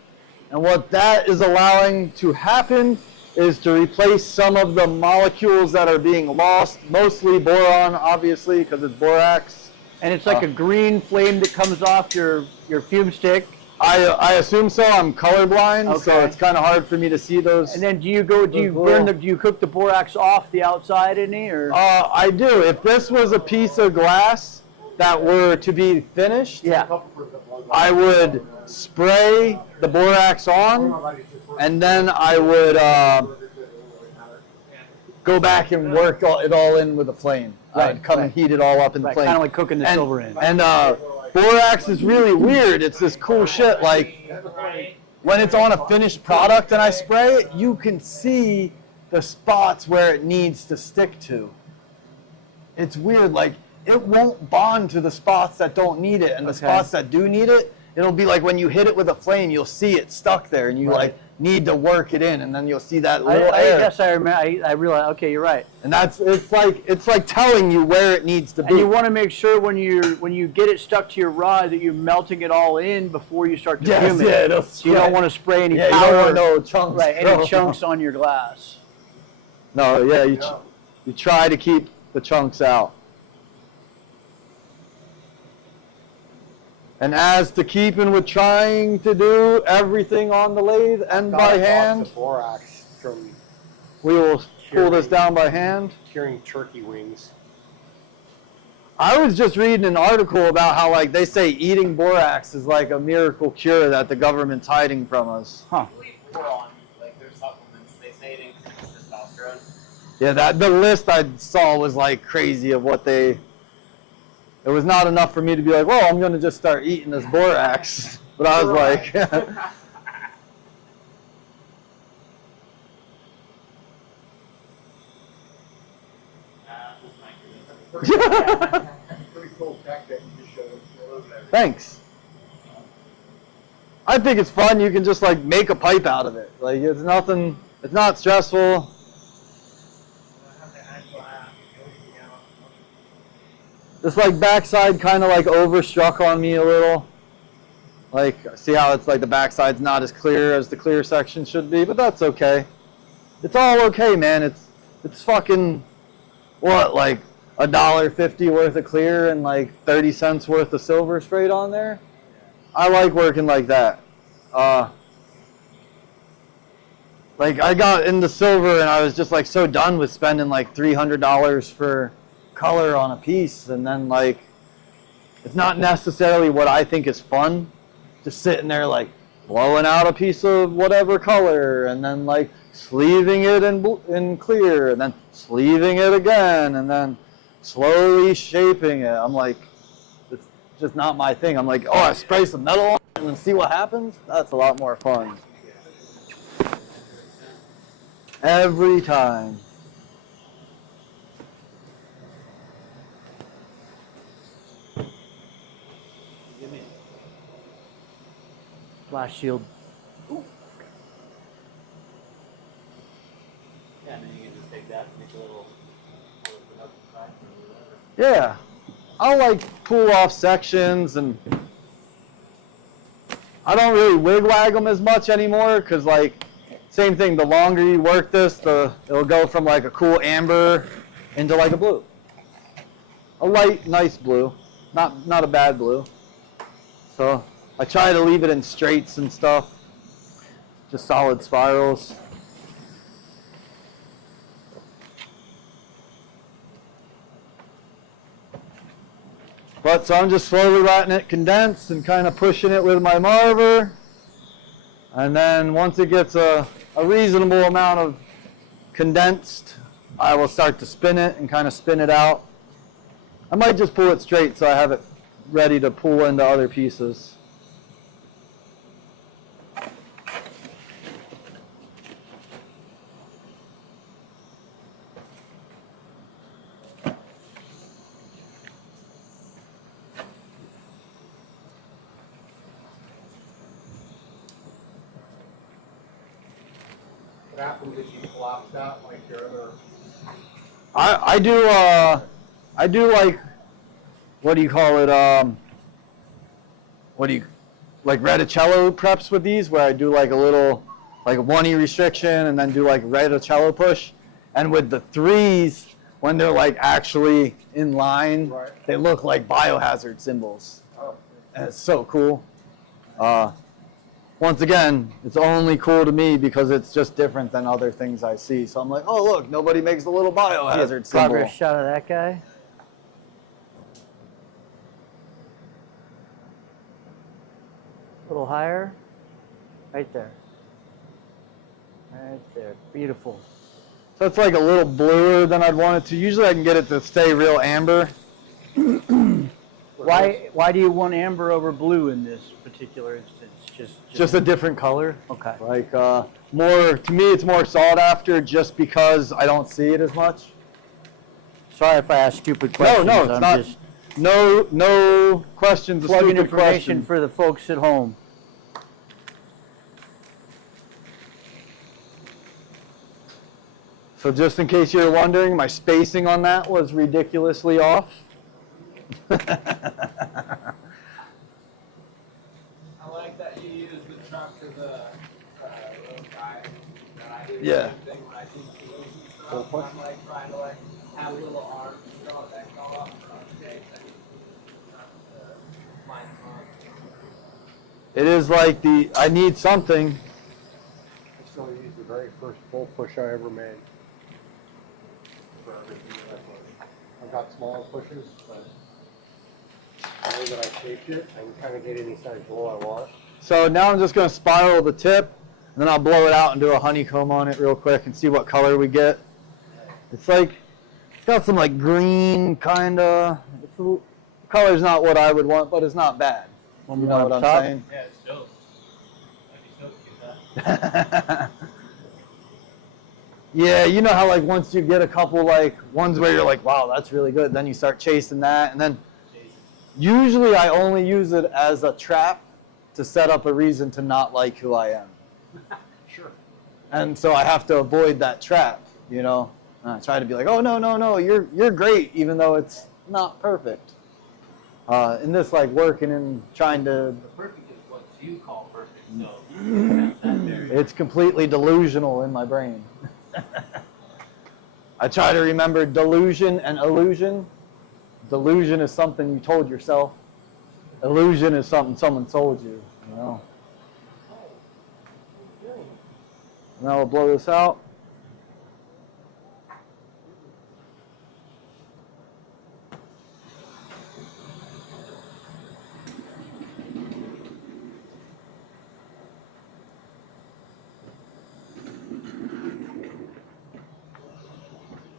And what that is allowing to happen is to replace some of the molecules that are being lost, mostly boron, obviously, because it's borax. And it's like a green flame that comes off your fume stick. I assume so. I'm colorblind, so Okay. it's kind of hard for me to see those. And then do you cook the borax off the outside any or? I do. If this was a piece of glass that were to be finished, Yeah. I would spray the borax on, and then I would go back and work it all in with a flame. I'd come and heat it all up in the Right, flame. kind of like cooking the silver in. And borax is really weird. It's this cool shit. Like when it's on a finished product and I spray it, you can see the spots where it needs to stick to. It's weird. Like it won't bond to the spots that don't need it, and the spots that do need it, it'll be like when you hit it with a flame, you'll see it stuck there, and you like need to work it in, and then you'll see that little I air. guess I remember. I realize. Okay, you're right. And it's like telling you where it needs to be. And you want to make sure when you get it stuck to your rod that you're melting it all in before you start to fume it. So you don't want to spray any you powder, don't want no chunks. right? Any chunks on your glass. No, yeah, you try to keep the chunks out. And as to keeping with trying to do everything on the lathe and by hand, Borax from we will pull this down by hand. curing turkey wings. I was just reading an article about how like they say eating borax is like a miracle cure that the government's hiding from us. Huh. I believe boron, like their supplements, they say it increases testosterone. Yeah, the list I saw was like crazy of what they. It was not enough for me to be like, well, I'm going to just start eating this borax. But I was like, Pretty cool tech that you just showed us. thanks. I think it's fun. You can just like make a pipe out of it. Like it's nothing. It's not stressful. This like backside kind of like overstruck on me a little. Like, see how it's like the backside's not as clear as the clear section should be, but that's okay. It's all okay, man. It's fucking what, like $1.50 worth of clear and like 30 cents worth of silver sprayed on there. I like working like that. Like I got into silver and I was just like so done with spending like $300 for color on a piece, and then like it's not necessarily what I think is fun. Just sitting there like blowing out a piece of whatever color and then like sleeving it in clear and then sleeving it again and then slowly shaping it. I'm like, it's just not my thing. I'm like, oh, I spray some metal on it and then see what happens. That's a lot more fun. Every time. Blast shield. Yeah, and then you can just take that and make a little production pack or whatever. Yeah. I'll like pull off sections, and I don't really wig-wag them as much anymore because like same thing, the longer you work this, it'll go from like a cool amber into like a blue. A light, nice blue. Not a bad blue. So I try to leave it in straights and stuff. Just solid spirals. But so I'm just slowly letting it condense and kind of pushing it with my marver. And then once it gets a reasonable amount of condensed, I will start to spin it and kind of spin it out. I might just pull it straight so I have it ready to pull into other pieces. What happens if you collapse out like your other? I do like, what do you call it? Like reticello preps with these, where I do like a little, like a 1E restriction and then do like reticello push. And with the 3s, when they're like actually in line, Right. they look like biohazard symbols. Oh. And it's so cool. once again, it's only cool to me because it's just different than other things I see. So I'm like, oh look, nobody makes the little biohazard symbol. Progress shot of that guy. A little higher. Right there. Right there. Beautiful. So it's like a little bluer than I'd want it to. Usually I can get it to stay real amber. Why do you want amber over blue in this particular instance? Just a different color. Okay. Like more, to me it's more sought after just because I don't see it as much. Sorry if I ask stupid questions. No, it's not. Just No questions. plugging Stupid information question. for the folks at home. So just in case you're wondering, my spacing on that was ridiculously off. I like that you use the truck to the guy. I do the Yeah. same thing when I do tools and stuff. I'm like trying to like have little arms that go up from shape and mine's on. It is like I need something. I still use the very first full push I ever made for everything that I push. I've got smaller pushes, but the way that I shaped it, I can kind of get any size blow I want. So now I'm just going to spiral the tip, and then I'll blow it out and do a honeycomb on it real quick and see what color we get. It's like, it's got some like green kind of, the color's not what I would want, but it's not bad. You know what I'm saying? Yeah, it's dope. I'd be stoked to get that. Yeah, you know how like once you get a couple like ones where you're like, wow, that's really good, then you start chasing that, and then usually I only use it as a trap to set up a reason to not like who I am. Sure. And so I have to avoid that trap, you know. And I try to be like, oh no, you're great, even though it's not perfect. In this like working and trying to, The perfect is what you call perfect, so that's that there. it's completely delusional in my brain. I try to remember delusion and illusion. Delusion is something you told yourself. Illusion is something someone told you, you know. Now we'll blow this out.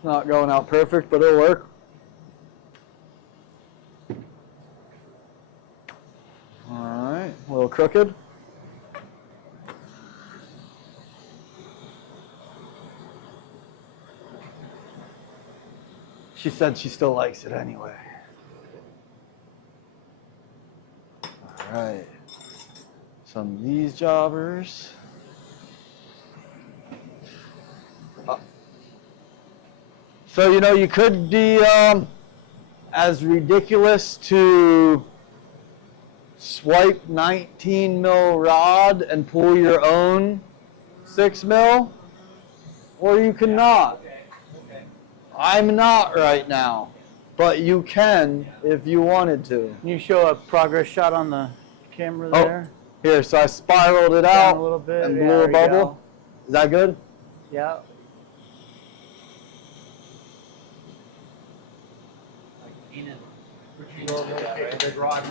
Not going out perfect, but it'll work. All right, a little crooked. She said she still likes it anyway. All right, some of these jobbers. So, you know, you could be as ridiculous to swipe 19 mil rod and pull your own 6 mil, or you cannot. I'm not right now, but you can if you wanted to. Can you show a progress shot on the camera there? Here, so I spiraled it Down out a little bit. and Yeah, blew a there you bubble. go. Is that good? Yeah. Keenan. Big rod.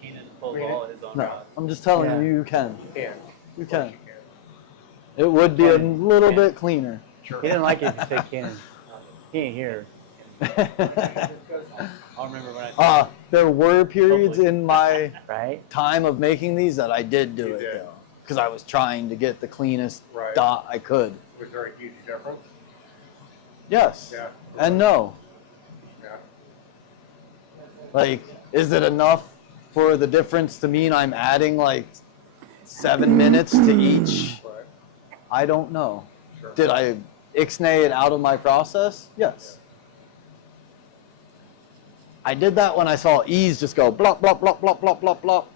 Keenan pulls all his own No, rods. I'm just telling Yeah. you, you can. Yeah. You can. It would be a little bit cleaner. He didn't like it if you said Cannon. He ain't here. I'll remember when I There were periods in my Right? time of making these that I did do You it did. though, because I was trying to get the cleanest Right. dot I could. Was there a huge difference? Yes Yeah. and no. Yeah. Like, is it enough for the difference to mean I'm adding like 7 minutes to each? Right. I don't know. Sure. Did I ixnay it out of my process? Yes. I did that when I saw Ease just go blop, blop, blop, blop, blop, blop, blop.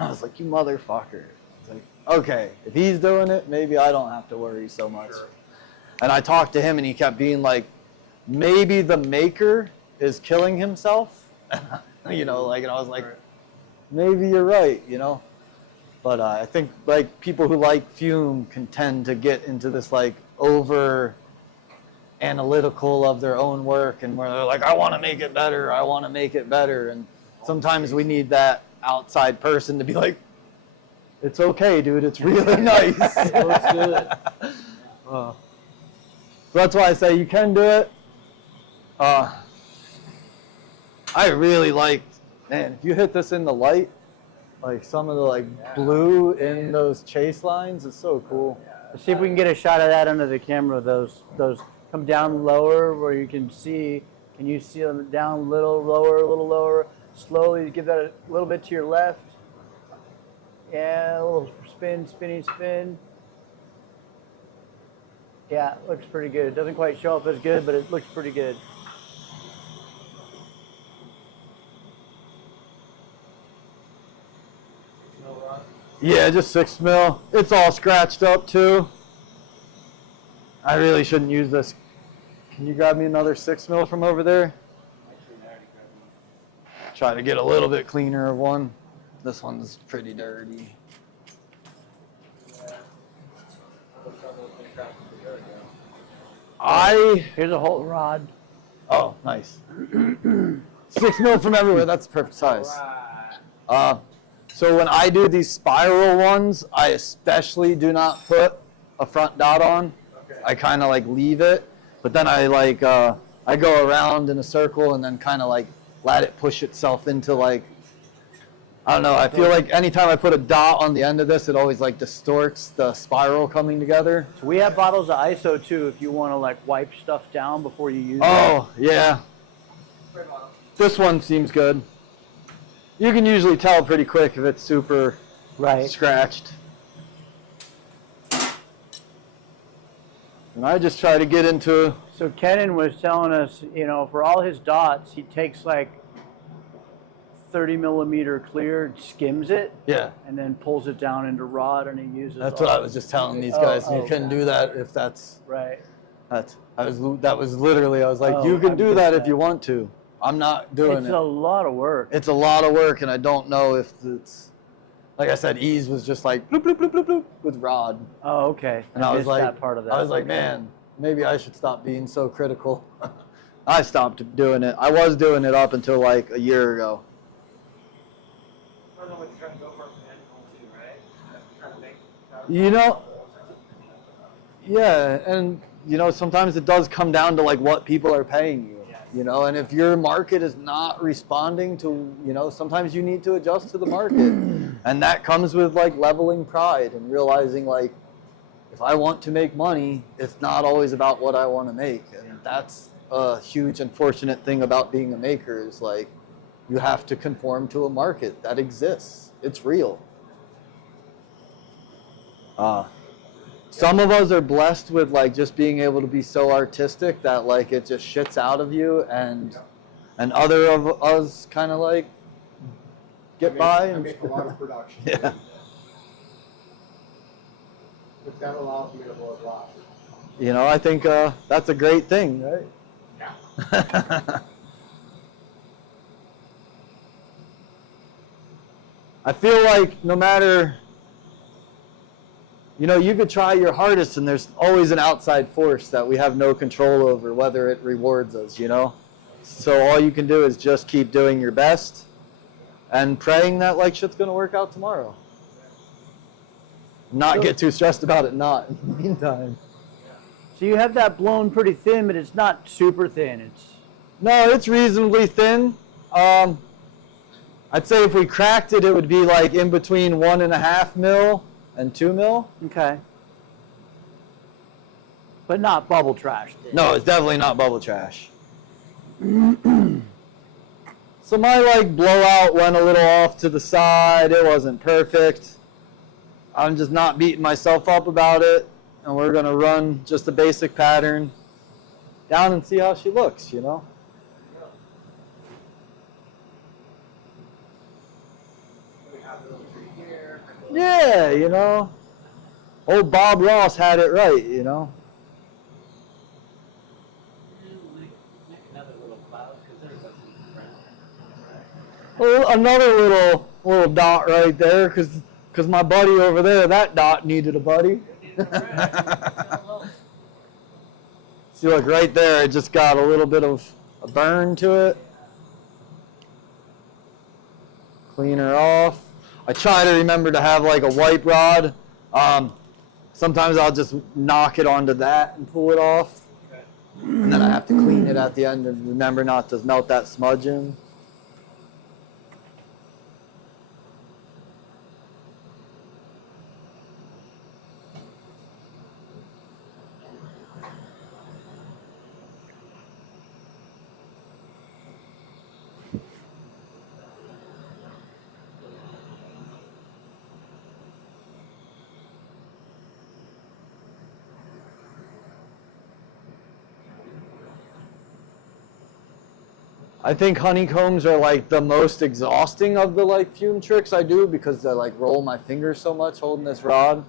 I was like, you motherfucker. It's like, okay, if he's doing it, maybe I don't have to worry so much. Sure. And I talked to him and he kept being like, maybe the maker is killing himself. You know, like, and I was like, maybe you're right, you know. But I think like people who like fume can tend to get into this like over analytical of their own work, and where they're like, I want to make it better, I want to make it better. And sometimes we need that outside person to be like, it's okay, dude, it's really nice. Looks good. So that's why I say you can do it. I really like, man, if you hit this in the light, like some of the like blue in those chase lines is so cool. Let's see if we can get a shot of that under the camera. Those come down lower where you can see. Can you see them down a little lower? Slowly give that a little bit to your left. Yeah, a little spin. Yeah, looks pretty good. It doesn't quite show up as good, but it looks pretty good. Yeah, just 6 mil. It's all scratched up too. I really shouldn't use this. Can you grab me another 6 mil from over there? Try to get a little bit cleaner of one. This one's pretty dirty. Here's a whole rod. Oh, nice. 6 mil from everywhere. That's the perfect size. So when I do these spiral ones, I especially do not put a front dot on. Okay. I kind of like leave it, but then I like I go around in a circle and then kind of like let it push itself into like, I don't know. I feel like anytime I put a dot on the end of this, it always like distorts the spiral coming together. So we have bottles of ISO too if you want to like wipe stuff down before you use it. Oh, yeah. This one seems good. You can usually tell pretty quick if it's super scratched. And I just try to get into... So Kenan was telling us, you know, for all his dots, he takes like 30 millimeter clear, skims it, and then pulls it down into rod, and he uses. That's what I was just telling these guys. You can do that if that's right. That was literally. I was like, you can do that if you want to. I'm not doing it. It's a lot of work. It's a lot of work, and I don't know if it's. Like I said, Ease was just like bloop bloop bloop bloop bloop with rod. Oh, okay. And I was missed like, that part of that. I was like, man, maybe I should stop being so critical. I stopped doing it. I was doing it up until like a year ago. You know, yeah, and you know, sometimes it does come down to like what people are paying you. You know, and if your market is not responding to, you know, sometimes you need to adjust to the market. And that comes with like leveling pride and realizing like, if I want to make money, it's not always about what I want to make. And that's a huge unfortunate thing about being a maker is like, you have to conform to a market that exists. It's real. Some of us are blessed with like just being able to be so artistic that like it just shits out of you, and other of us kind of like get by. I make a lot of production. Yeah. But that allows me to blow glass. You know, I think that's a great thing, right? Yeah. I feel like no matter, you know, you could try your hardest and there's always an outside force that we have no control over, whether it rewards us, you know? So all you can do is just keep doing your best and praying that like shit's gonna work out tomorrow. Not get too stressed about it not in the meantime. So you have that blown pretty thin, but it's not super thin. No, it's reasonably thin. I'd say if we cracked it, it would be like in between 1.5 mil and 2 mil. Okay. But not bubble trash. No, it's definitely not bubble trash. So my like blowout went a little off to the side. It wasn't perfect. I'm just not beating myself up about it. And we're gonna run just a basic pattern down and see how she looks, you know? Yeah, you know, old Bob Ross had it right, you know. Well, another little dot right there, because Because my buddy over there, that dot needed a buddy. See, look, right there, it just got a little bit of a burn to it. Clean her off. I try to remember to have like a wipe rod. Sometimes I'll just knock it onto that and pull it off. And then I have to clean it at the end and remember not to melt that smudge in. I think honeycombs are like the most exhausting of the like fume tricks I do because I like roll my fingers so much holding this rod.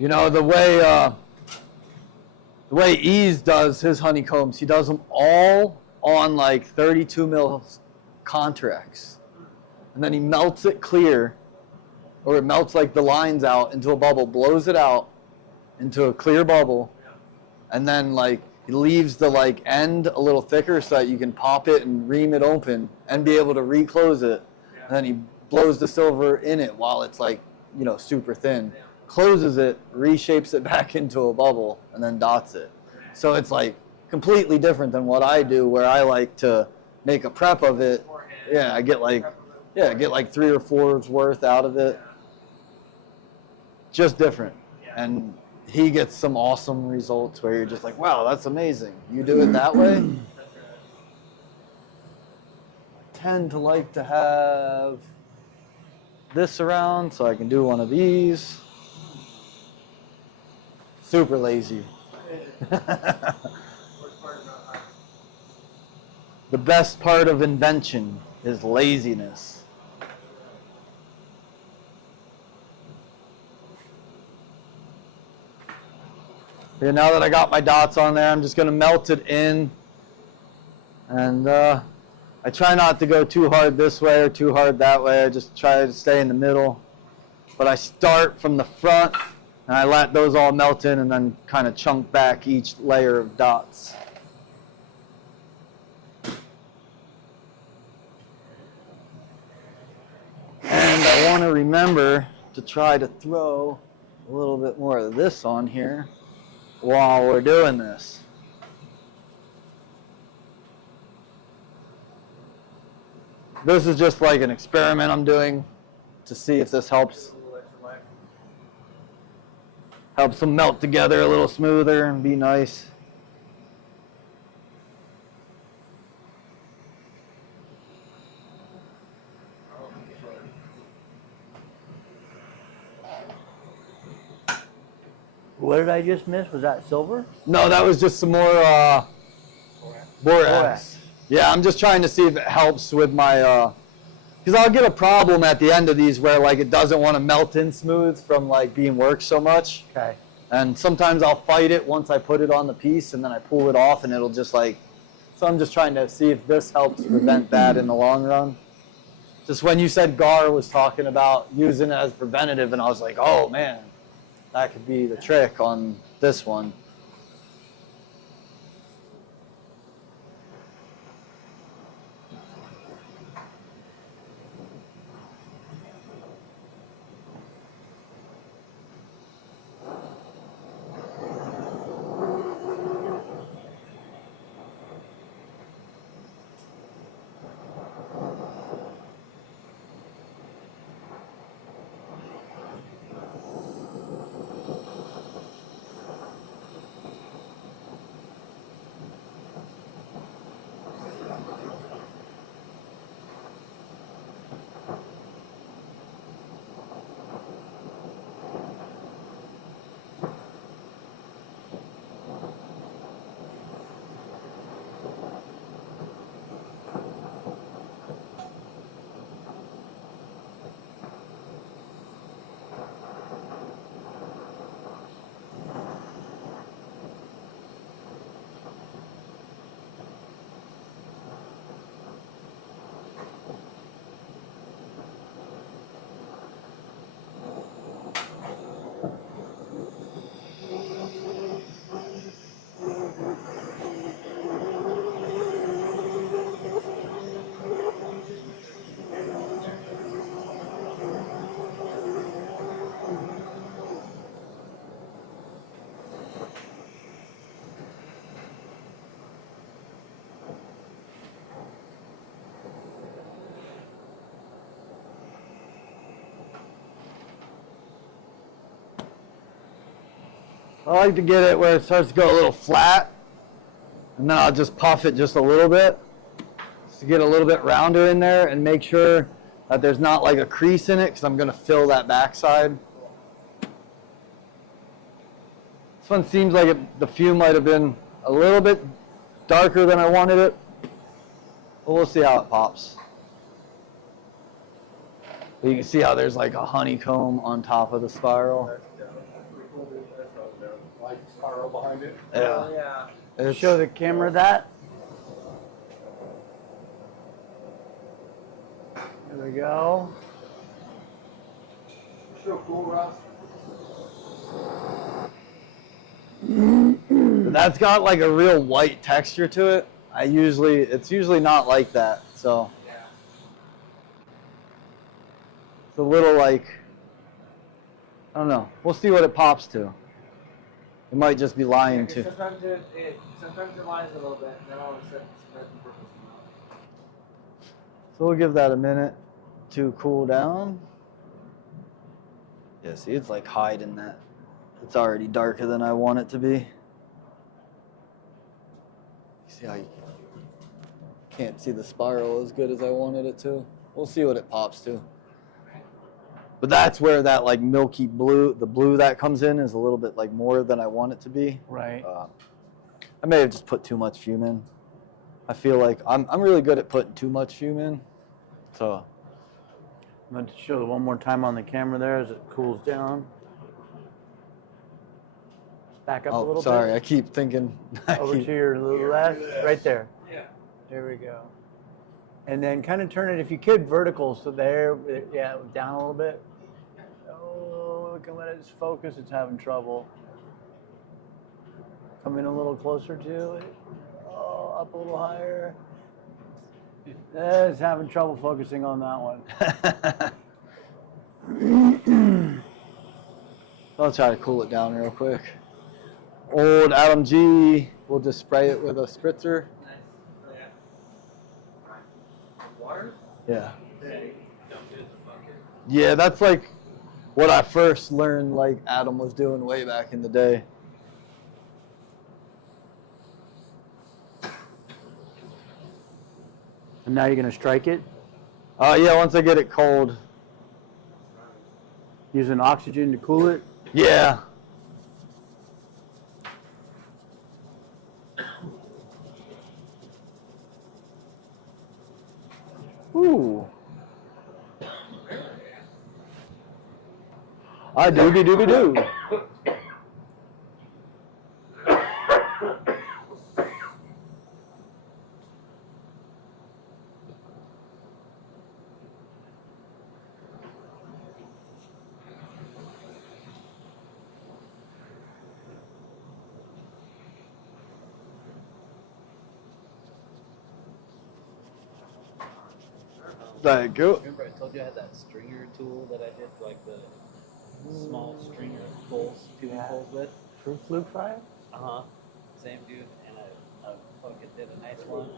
You know, the way Ease does his honeycombs, he does them all on like 32 mil Contrex. And then he melts it clear, or it melts like the lines out into a bubble, blows it out into a clear bubble, and then like he leaves the like end a little thicker so that you can pop it and ream it open and be able to reclose it. And then he blows the silver in it while it's like, you know, super thin. Closes it, reshapes it back into a bubble, and then dots it. So it's like completely different than what I do, where I like to make a prep of it. Yeah, I get like 3 or 4's worth out of it. Just different. And he gets some awesome results where you're just like, wow, that's amazing. You do it that way? I tend to like to have this around so I can do one of these. Super lazy. The best part of invention is laziness. Yeah, now that I got my dots on there, I'm just going to melt it in. And I try not to go too hard this way or too hard that way. I just try to stay in the middle. But I start from the front, and I let those all melt in and then kind of chunk back each layer of dots. And I want to remember to try to throw a little bit more of this on here while we're doing this. This is just like an experiment I'm doing to see if this helps them melt together a little smoother and be nice. What did I just miss? Was that silver? No, that was just some more borax. Yeah, I'm just trying to see if it helps with my, because I'll get a problem at the end of these where like it doesn't want to melt in smooth from like being worked so much. Okay. And sometimes I'll fight it once I put it on the piece and then I pull it off and it'll just like, so I'm just trying to see if this helps prevent that in the long run. Just when you said Gar was talking about using it as preventative and I was like, oh man, that could be the trick on this one. I like to get it where it starts to go a little flat, and then I'll just puff it just a little bit just to get a little bit rounder in there and make sure that there's not like a crease in it because I'm going to fill that backside. This one seems like the fume might have been a little bit darker than I wanted it, but we'll see how it pops. But you can see how there's like a honeycomb on top of the spiral. Like spiral behind it. Oh, yeah. Show the camera that. There we go. So cool, Ross. But that's got like a real white texture to it. It's usually not like that. So it's a little like, I don't know. We'll see what it pops to. It might just be lying to. Sometimes it lies a little bit, and then all of a sudden it's red and purple. So we'll give that a minute to cool down. Yeah, see, it's like hiding that. It's already darker than I want it to be. See how you can't see the spiral as good as I wanted it to. We'll see what it pops to. But that's where that like milky blue, the blue that comes in is a little bit like more than I want it to be. Right. I may have just put too much fume in. I feel like I'm really good at putting too much fume in. So I'm going to show it one more time on the camera there as it cools down. Back up a little sorry, bit. I keep thinking. Over to your left, right there. Yeah. There we go. And then kind of turn it, if you could, vertical. So there, yeah, down a little bit. Oh, we can let it focus. It's having trouble. Come in a little closer to it. Oh, up a little higher. It's having trouble focusing on that one. I'll try to cool it down real quick. Old Adam G. We'll just spray it with a spritzer. Nice. Oh, yeah. Water? Yeah. Dump it in the bucket. Yeah, that's like what I first learned like Adam was doing way back in the day. And now you're going to strike it Yeah, once I get it cold. using oxygen to cool it. Yeah. Ooh. I doobie doobie doo. Thank you. Remember I told you I had that stringer tool that I did like the small stringer poles, tubing poles with? Fruit Fluke Fire? Uh-huh. Same dude, and I fucking did a nice one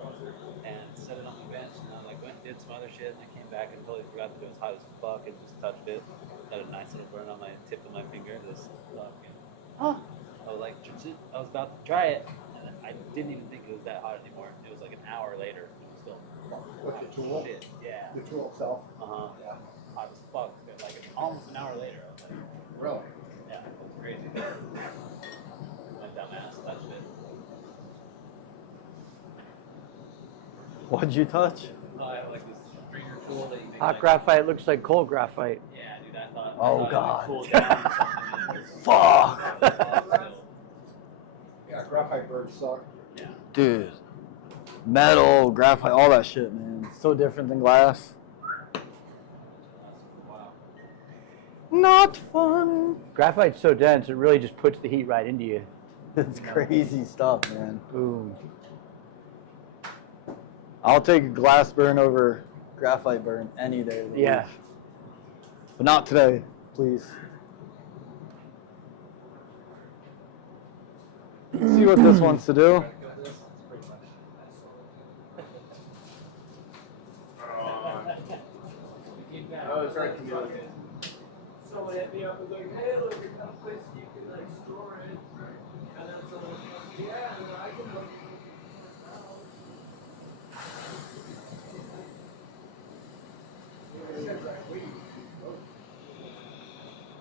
and set it on the bench, and I like went and did some other shit, and I came back and totally forgot that it was hot as fuck and just touched it. Got a nice little burn on my tip of my finger. This fucking, I was like, I was about to try it, and I didn't even think it was that hot anymore. It was like an hour later, and it was still What's the tool? shit. Yeah. The tool itself. Uh-huh. Yeah. Hot as fuck. Like almost an hour later, I was like, Really? yeah, it was crazy. My dumbass touched it. What'd you touch? I have like this stringer tool that you make. Hot like, graphite looks like cold graphite. Yeah, dude, I thought. Oh, I thought God. it would cool down or something. It was- Fuck. Yeah, graphite birds suck. Yeah. Dude. Metal, graphite, all that shit, man. It's so different than glass. Wow. Not fun. Graphite's so dense, it really just puts the heat right into you. It's crazy stuff, man. Boom. I'll take a glass burn over graphite burn any day of the Yeah. week. But not today, please. Let's see what this wants to do. Oh, it's right. someone hit me up and was like, hey, look, we got a place you can like store it. And then someone was like, yeah, and then I can look.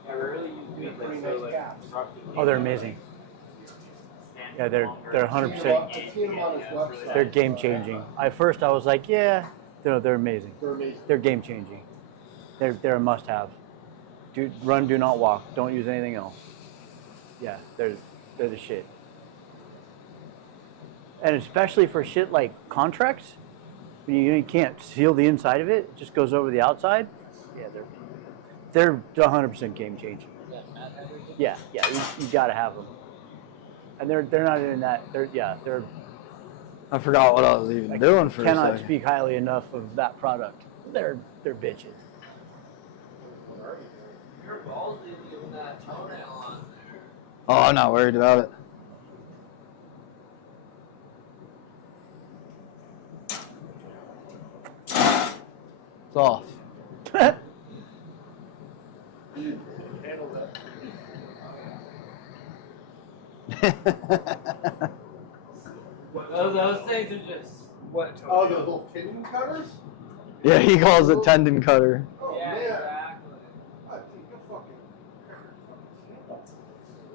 I rarely use weed, but so like, Oh, they're amazing. Yeah, they're 100%. They're game changing. At first, I was like, yeah, they're amazing. They're amazing. They're game changing. They're a must have. Do run, do not walk. Don't use anything else. Yeah, they're the shit. And especially for shit like contracts, when you can't seal the inside of it, it just goes over the outside. Yeah, they're 100% game changing. Yeah, you gotta have them. And they're not in that. They're. I forgot what I was even doing for a Cannot second. speak highly enough of that product. They're bitches. Your balls didn't even that toenail on there. Oh, I'm not worried about it. It's off. Those things are just what toenail. Oh, those little tendon cutters? Yeah, he calls it tendon cutter. Oh, Yeah, man. exactly. I think you're fucking.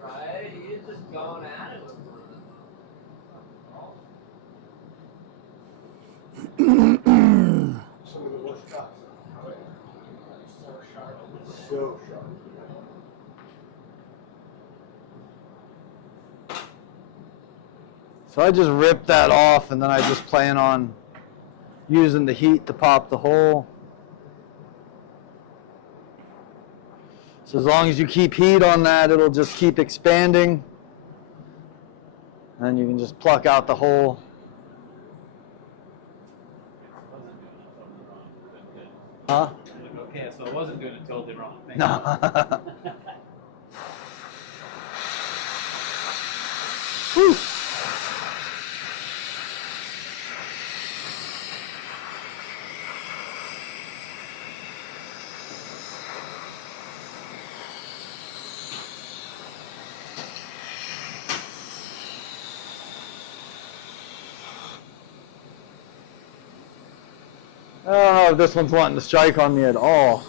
Right? He's just going at it with one. Some of the worst cuts. So sharp. So sharp. So I just ripped that off, and then I just plan on using the heat to pop the hole. So as long as you keep heat on that, it'll just keep expanding. And you can just pluck out the hole. Huh? Okay, so I wasn't doing it totally wrong. Thank No. you. Whew. I don't know if this one's wanting to strike on me at all.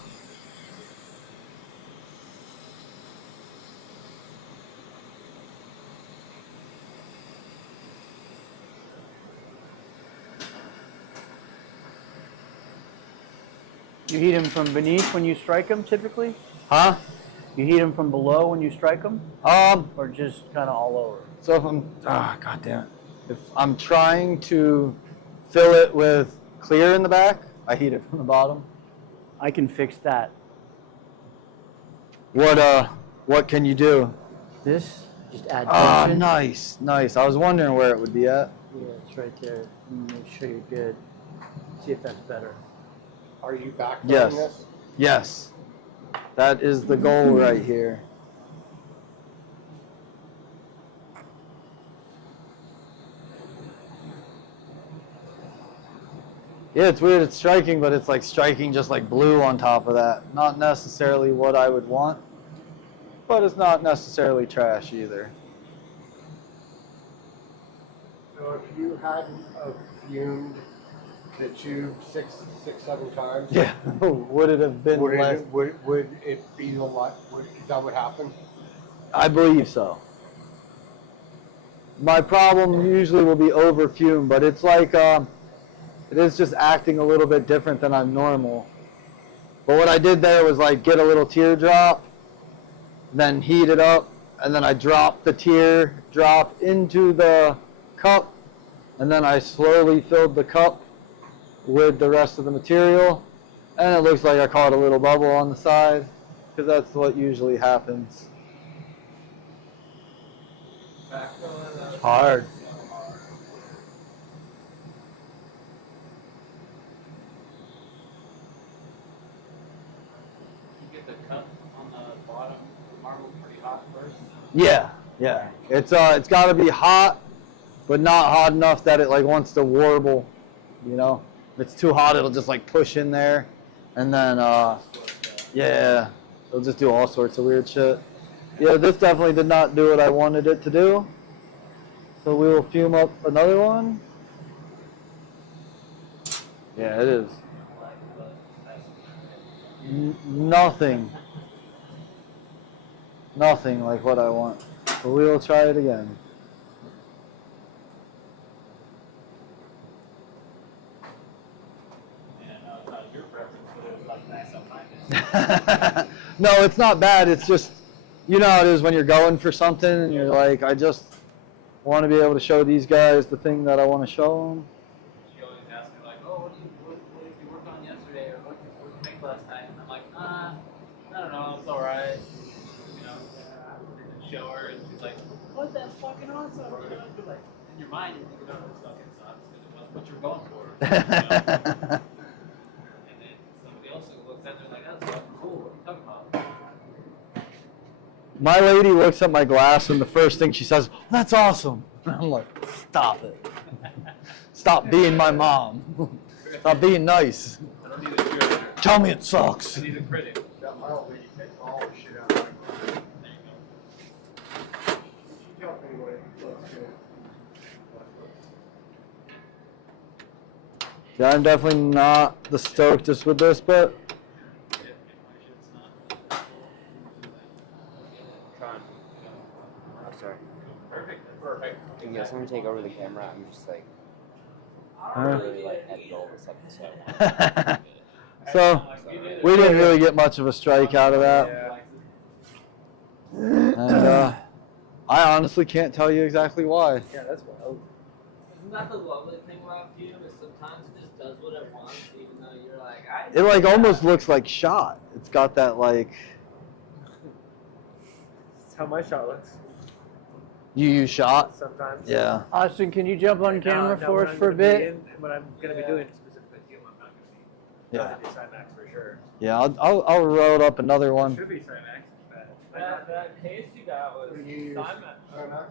You heat them from beneath when you strike them, typically? Huh? You heat them from below when you strike them? Or just kind of all over? So if I'm, God damn it. If I'm trying to fill it with clear in the back, I heat it from the bottom. I can fix that. What can you do? This, just add Ah, tension. nice, nice. I was wondering where it would be at. Yeah, it's right there. Make sure you're good. See if that's better. Are you back Yes. this? Yes. That is the goal right here. Yeah, it's weird. It's striking, but it's like striking just like blue on top of that. Not necessarily what I would want, but it's not necessarily trash either. So if you hadn't fumed the tube six, 7 times, Yeah. Would it have been would less? would it be a lot? Is that what happened? I believe so. My problem usually will be over fume, but it's like it is just acting a little bit different than I'm normal. But what I did there was like get a little teardrop, then heat it up, and then I drop the teardrop into the cup, and then I slowly filled the cup with the rest of the material, and it looks like I caught a little bubble on the side, because that's what usually happens. It's hard. You get the cup on the bottom of the marble pretty hot first. Yeah, yeah. It's got to be hot, but not hot enough that it like wants to warble. You know, if it's too hot, it'll just like push in there, and then yeah. It'll just do all sorts of weird shit. Yeah, this definitely did not do what I wanted it to do. So we will fume up another one. Yeah, it is. Nothing like what I want. But we will try it again. No, it's not bad. It's just, you know how it is when you're going for something and you're like, I just want to be able to show these guys the thing that I want to show them. She always asks me like, oh, what did you work on yesterday, or what did you make last night? And I'm like, I don't know, it's alright. You know, and show her, and she's like, what? That's fucking awesome. You're like, in your mind, you're thinking, oh, this fucking sucks, because it wasn't what you're going for. You know? And then somebody else looks at it and they're like, that's fucking cool. What are you talking about? My lady looks at my glass and the first thing she says, that's awesome. And I'm like, stop it. Stop being my mom. Stop being nice. I don't need a cheerleader. Tell me it sucks. I need a critic. That my old lady takes all the shit out of my car. There you go. She tells me what it looks good. Yeah, I'm definitely not the stokest with this, but Oh, sorry. Perfect. Can you get someone to take over the camera? I'm just like, I Huh? really like edit all this episode. So we didn't really get much of a strike out of that. Yeah. And I honestly can't tell you exactly why. Yeah, that's wild. Isn't that the lovely thing about Fume? Is sometimes it just does what it wants, even though you're like, I. It like almost looks like shot. It's got that like, That's how my shot looks you use shot? sometimes. Yeah. Austin, can you jump on camera No, for when us I'm for a gonna be bit? when I'm going to be doing specifically Fume, I'm not going to be. Yeah. Cymax for sure. Yeah, I'll roll up another one. Should be Cymax. But That case you got was What do you use? Simon.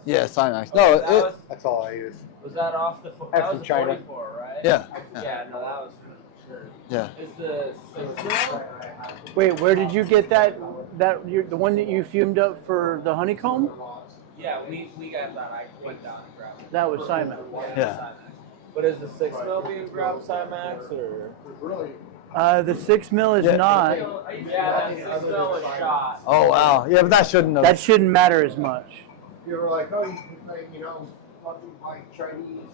Yeah, Cymax. Okay, No, that it, was, That's all I use. was that off the? That's That from was a China. 44, right? yeah. Yeah, no, that was for sure. Yeah. Is the 6 mil? Wait, where did you get that? The one that you fumed up for the honeycomb? Yeah, we got that. I went down and grabbed it. That was Simon. Yeah. But is the 6 mil being grabbed Cymax or? Really? The 6 mil is Yeah. not. Yeah, that 6 mil was shot. Oh wow. Yeah, but that shouldn't have. That shouldn't matter as much. You were like, oh, you can play, fucking buy Chinese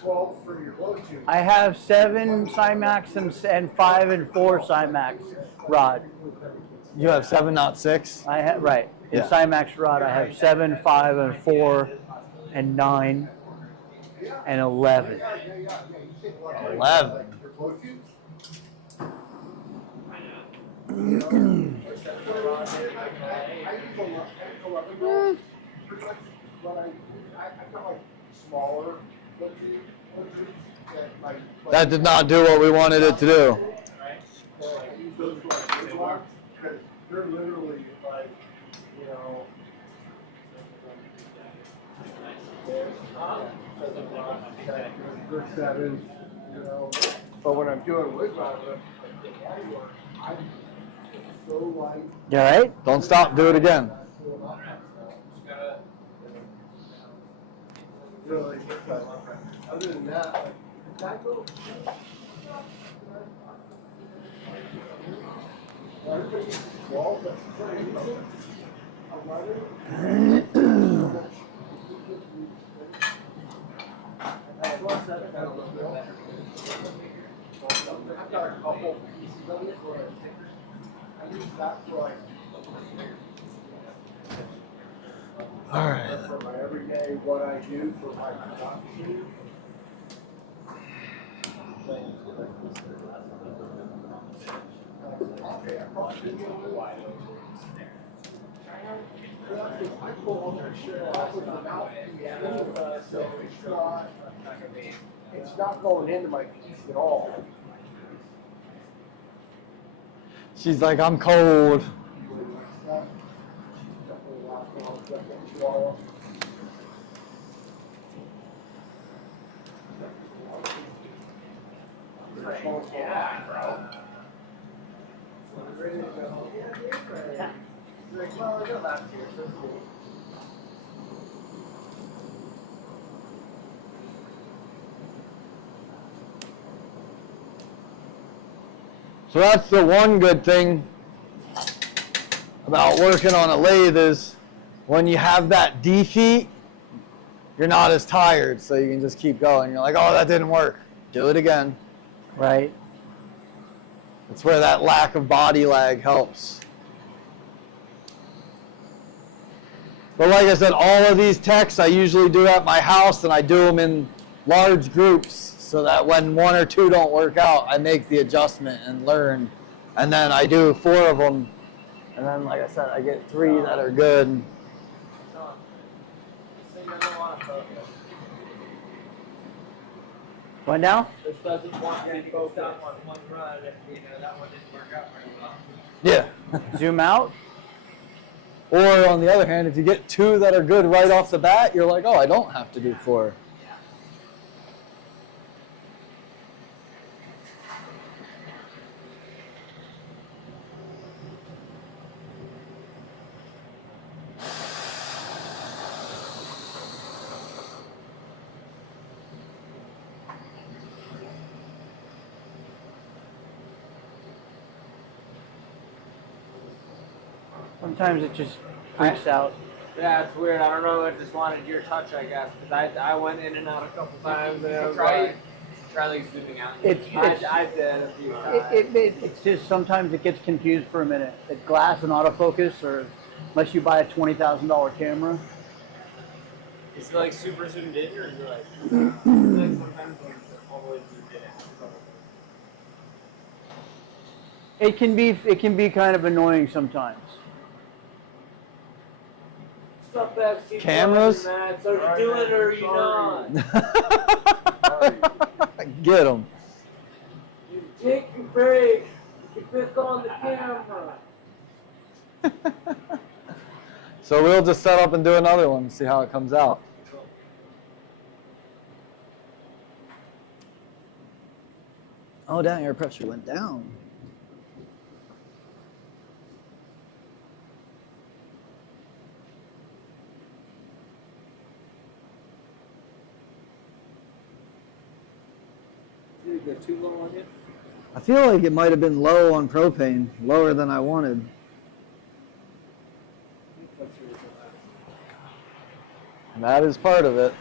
12 for your Bluetooth. I have 7 Cymax and 5 and 4 Cymax rod. You have 7.6. I have right. In Yeah. Cymax rod, I have 7, 5, and 4, and 9, and 11. Yeah. You said what? 11. Your Bluetooth? Smaller That did not do what we wanted it to do. They're literally like, they're 7, But when I'm doing wood I'm so light. You alright? Don't stop. Do it again. Really, other than that, like, that goes. Everybody's wall, but I've got a couple pieces of it where I use that for like. All right. For my everyday, what I do for my production. Okay, I probably didn't get a little wide open. I pull all that shit off with the mouth, so it's not going into my piece at all. She's like, I'm cold. Well, I got last year, so it's cool. So that's the one good thing about working on a lathe is when you have that defeat, you're not as tired, so you can just keep going. You're like, oh, that didn't work. Do it again. Right. That's where that lack of body lag helps. But like I said, all of these techs I usually do at my house, and I do them in large groups so that when one or two don't work out, I make the adjustment and learn. And then I do 4 of them. And then, like I said, I get 3 that are good. What now? This doesn't want to focus on one run if, you know, that one didn't work out very well. Yeah. Zoom out. Or on the other hand, if you get 2 that are good right off the bat, you're like, oh, I don't have to do 4. Sometimes it just freaks out. Yeah, it's weird. I don't know. I just wanted your touch, I guess, because I went in and out a couple times. And I was like, Try like zooming out. I did a few times. It's just sometimes it gets confused for a minute. It's glass and autofocus, or unless you buy a $20,000 camera. Is it like super zoomed in, or is it like sometimes when it's all the way zoomed in? It can be kind of annoying sometimes. Stop that, keep Cameras? going, man. So you do it or you not? Get them. You take your break. You pick on the camera. So we'll just set up and do another one and see how it comes out. Oh, down, air pressure went down. Did you go too low on it? I feel like it might have been low on propane, lower than I wanted. And that is part of it.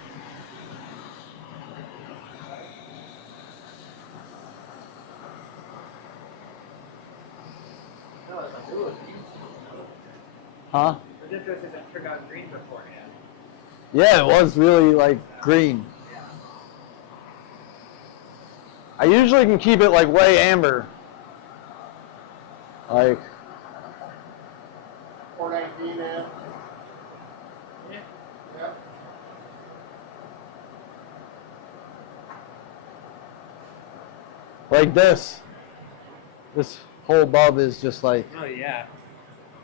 No, it's not good. Huh? The difference is it turned out green beforehand. Yeah, it was really like green. I usually can keep it like way amber. Like 419 in. like this. This whole bulb is just like Oh, yeah.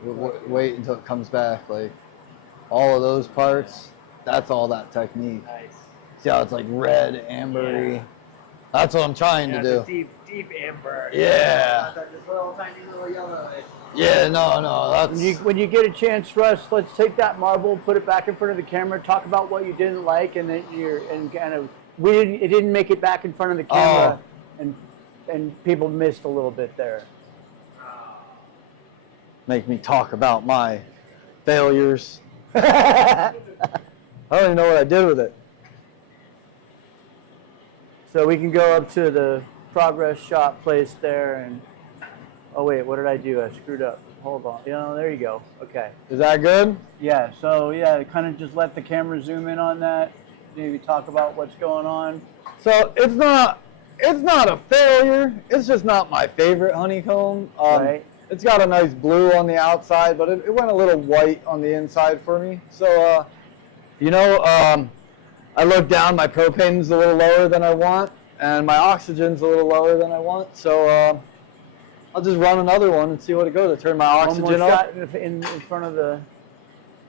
wait until it comes back. Like all of those parts, that's all that technique. Nice. See how it's like red, ambery. Yeah. That's what I'm trying to do. Deep amber. Yeah. Not this little tiny little yellow. Yeah, no, that's When you get a chance, Russ, let's take that marble, put it back in front of the camera, talk about what you didn't like, and then it didn't make it back in front of the camera, and people missed a little bit there. make me talk about my failures. I don't even know what I did with it. So we can go up to the progress shot place there and, oh wait, what did I do? I screwed up. Hold on. There you go. Okay. Is that good? Yeah, so yeah, kind of just let the camera zoom in on that. Maybe talk about what's going on. So it's not a failure. It's just not my favorite honeycomb. Right. It's got a nice blue on the outside, but it went a little white on the inside for me. So, I look down, my propane's a little lower than I want, and my oxygen's a little lower than I want. So I'll just run another one and see what it goes. I turn my oxygen One more up. shot in front of the,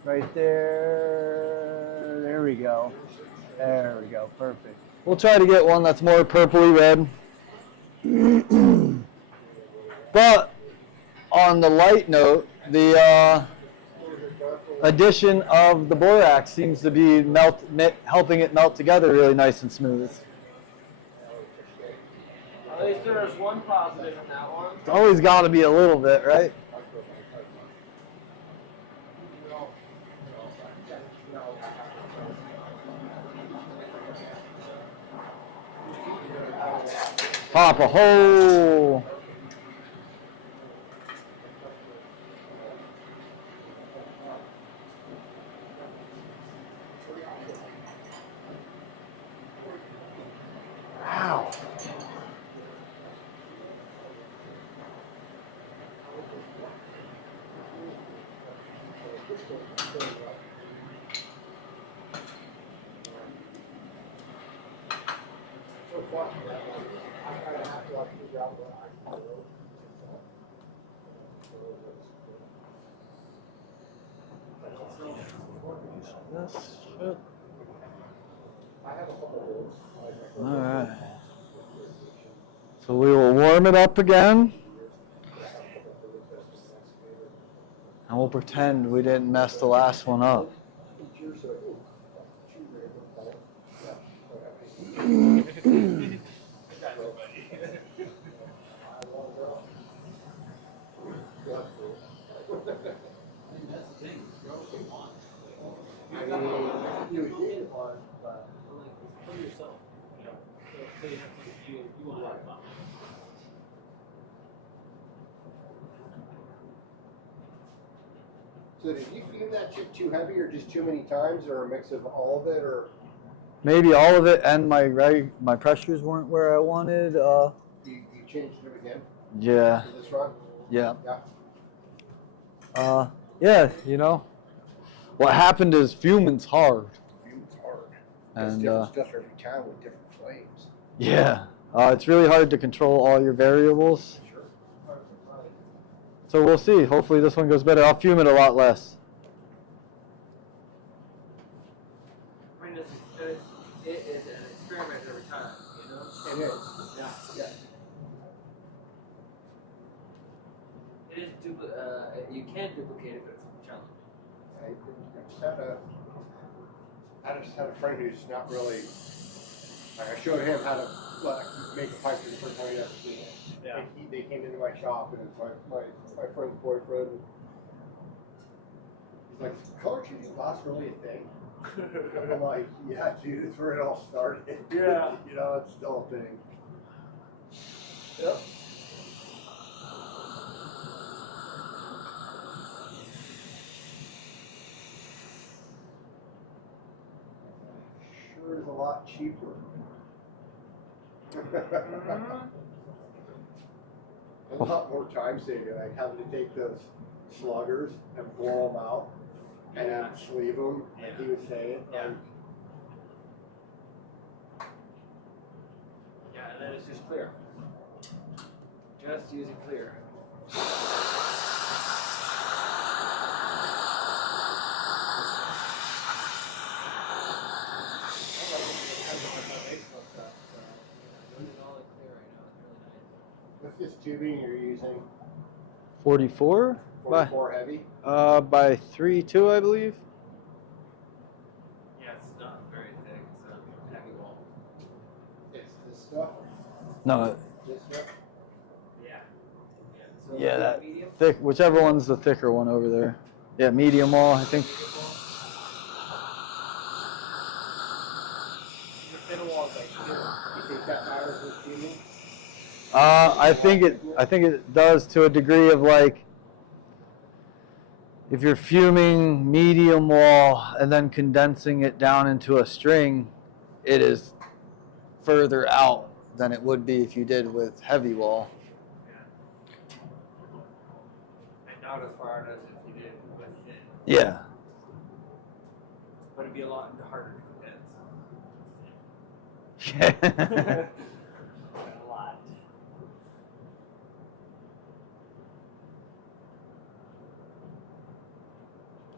right there. There we go. There we go. Perfect. We'll try to get one that's more purpley red. But on the light note, the addition of the borax seems to be helping it melt together really nice and smooth. At least there was one positive in that one. It's always got to be a little bit, right? Pop a hole. Wow. All right. So we will warm it up again. And we'll pretend we didn't mess the last one up. So did you fume that chip too heavy, or just too many times, or a mix of all of it, or? Maybe all of it, and my pressures weren't where I wanted. You changed it again? Yeah. For this run? Yeah. Yeah. Yeah, you know, what happened is fuming's hard. Fuming's hard. And It's different stuff every time with different flames. yeah, it's really hard to control all your variables. Sure. So we'll see. Hopefully this one goes better. I'll fume it a lot less. I mean, it is an experiment every time, you know? It is. Yeah. Yeah. It is you can duplicate it, but it's challenging. I just had a friend who's not really. Like, I showed him how to make a pipe for the first time he'd ever seen it. Yeah. And they came into my shop, and it's my friend's boyfriend. He's like, "Color changing glass really a thing?" I'm like, "Yeah, dude, it's where it all started." Yeah. You know, it's still a thing. Yep. Sure is a lot cheaper. A lot more time saving, like having to take those sluggers and blow them out and then sleeve them, like he was saying. Yeah. Like, Yeah, and then it's just clear. Just using clear. what's this tubing you're using? 44 44 heavy? by 3.2, I believe. Yeah, it's not very thick. It's a heavy wall. It's this stuff? No, This stuff? Yeah. So yeah, that medium? thick, whichever one's the thicker one over there. Yeah, medium wall, I think. The thin wall is like thinner. You think that matters with tubing? I think it does to a degree of like, if you're fuming medium wall and then condensing it down into a string, it is further out than it would be if you did with heavy wall. And not as far as if you did with thin. Yeah. But it'd be a lot harder to condense. Yeah. A lot.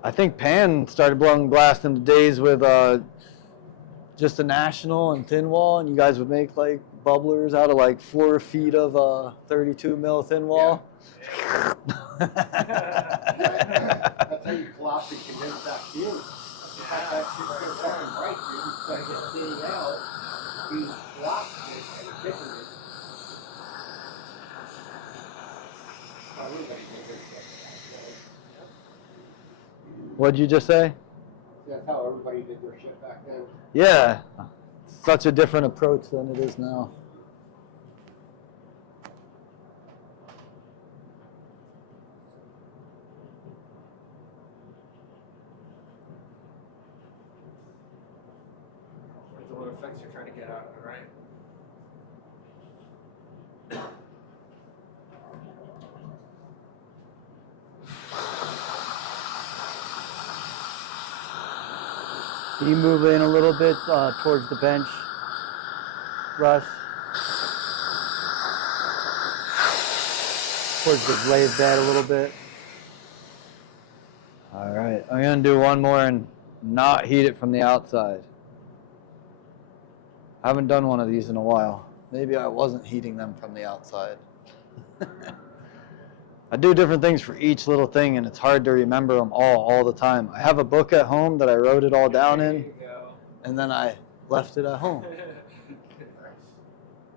I think Pan started blowing glass in the days with just a National and thin wall, and you guys would make like bubblers out of like 4 feet of 32 mil thin wall. That's how you collapse off and condense that fume. In fact, that shit's gonna fucking break, dude. Instead of just sitting out, you block it and kicking it. Everybody did this shit. What'd you just say? That's how everybody did their shit back then. Yeah. Such a different approach than it is now. The little effects you're trying to get out of it, right? Can you move in a little bit towards the bench, Russ? Towards the lathe bed a little bit. All right, I'm gonna do one more and not heat it from the outside. I haven't done one of these in a while. Maybe I wasn't heating them from the outside. I do different things for each little thing, and it's hard to remember them all the time. I have a book at home that I wrote it all down in, and then I left it at home.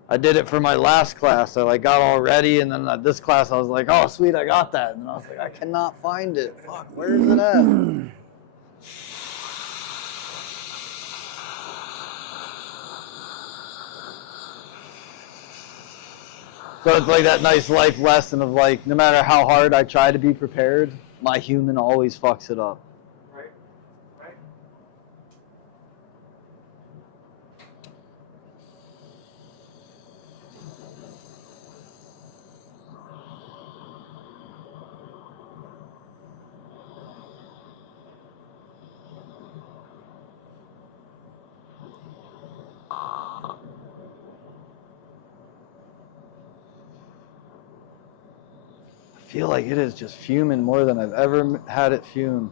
I did it for my last class. I like got all ready, and then this class I was like, oh sweet, I got that. And then I was like, I cannot find it. Fuck, where is it at? So it's like that nice life lesson of like, no matter how hard I try to be prepared, my human always fucks it up. Right. Right. I feel like it is just fuming more than I've ever had it fume.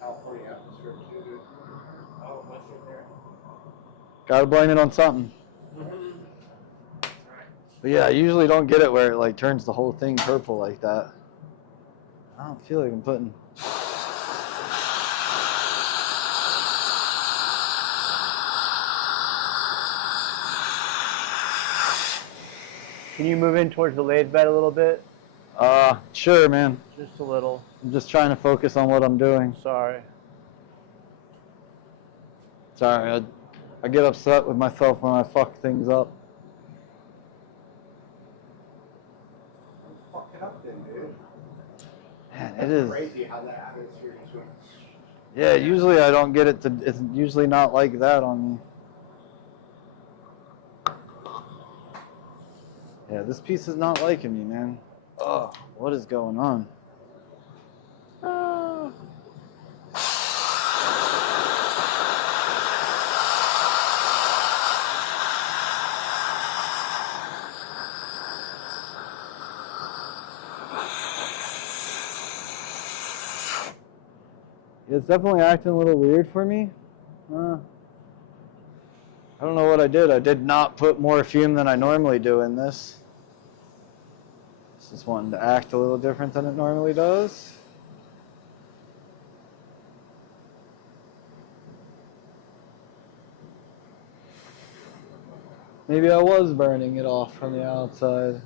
California atmosphere too, dude. Oh, mushroom there. Gotta blame it on something. But yeah, I usually don't get it where it like turns the whole thing purple like that. I don't feel like I'm putting... Can you move in towards the lathe bed a little bit? Sure, man. Just a little. I'm just trying to focus on what I'm doing. Sorry. Sorry, I get upset with myself when I fuck things up. Fuck it up then, dude. Man, That's it is. crazy how that atmosphere swings. Yeah, usually I don't get it to, it's usually not like that on me. Yeah, this piece is not liking me, man. Oh, what is going on? It's definitely acting a little weird for me. I don't know what I did. I did not put more fume than I normally do in this. This is wanting to act a little different than it normally does. Maybe I was burning it off from the outside.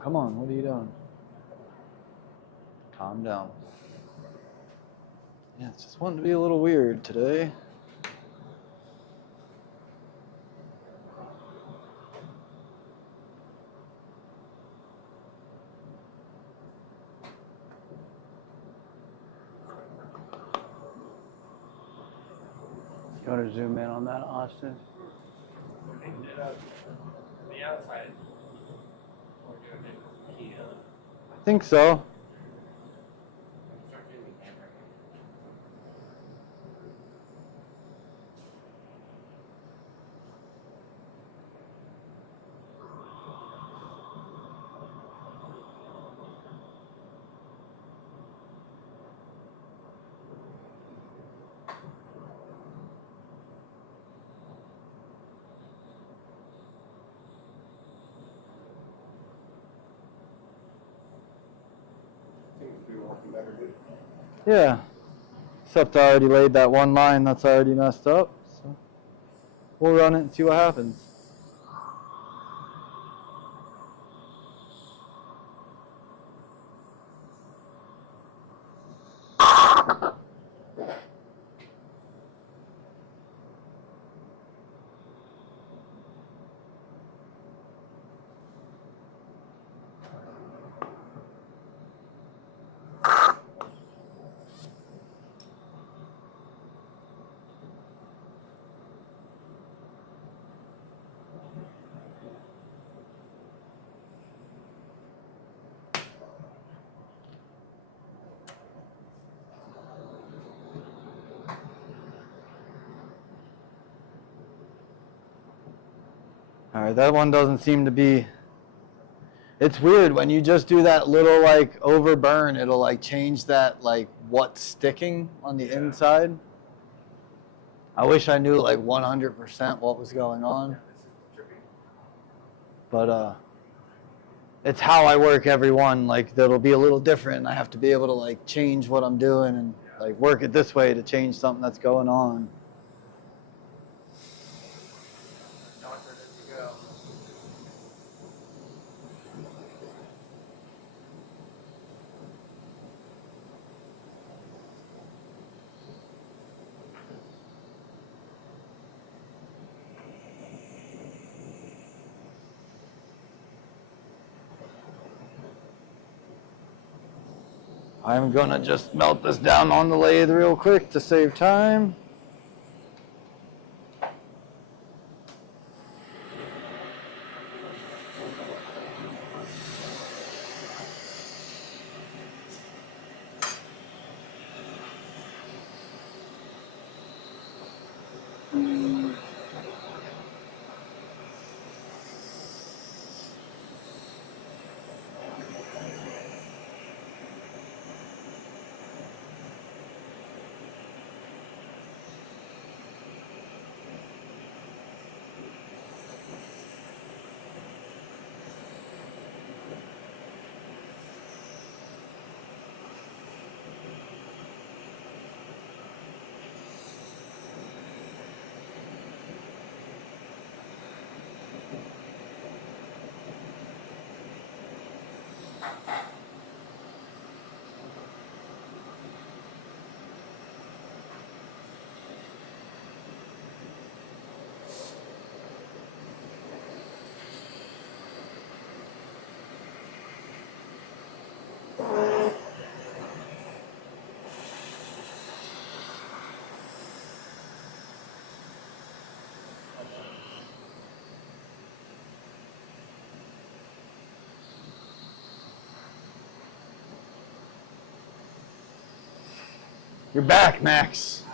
Come on, what are you doing? Calm down. Yeah, it's just wanting to be a little weird today. You want to zoom in on that, Austin? The outside. I think so. will be working better, dude. Yeah. Except I already laid that one line that's already messed up. So we'll run it and see what happens. All right, that one doesn't seem to be. It's weird when you just do that little like overburn, it'll like change that like what's sticking on the inside. I wish I knew like 100% what was going on. But it's how I work every one. Like that'll be a little different. I have to be able to like change what I'm doing and like work it this way to change something that's going on. I'm gonna just melt this down on the lathe real quick to save time. You're back, Max.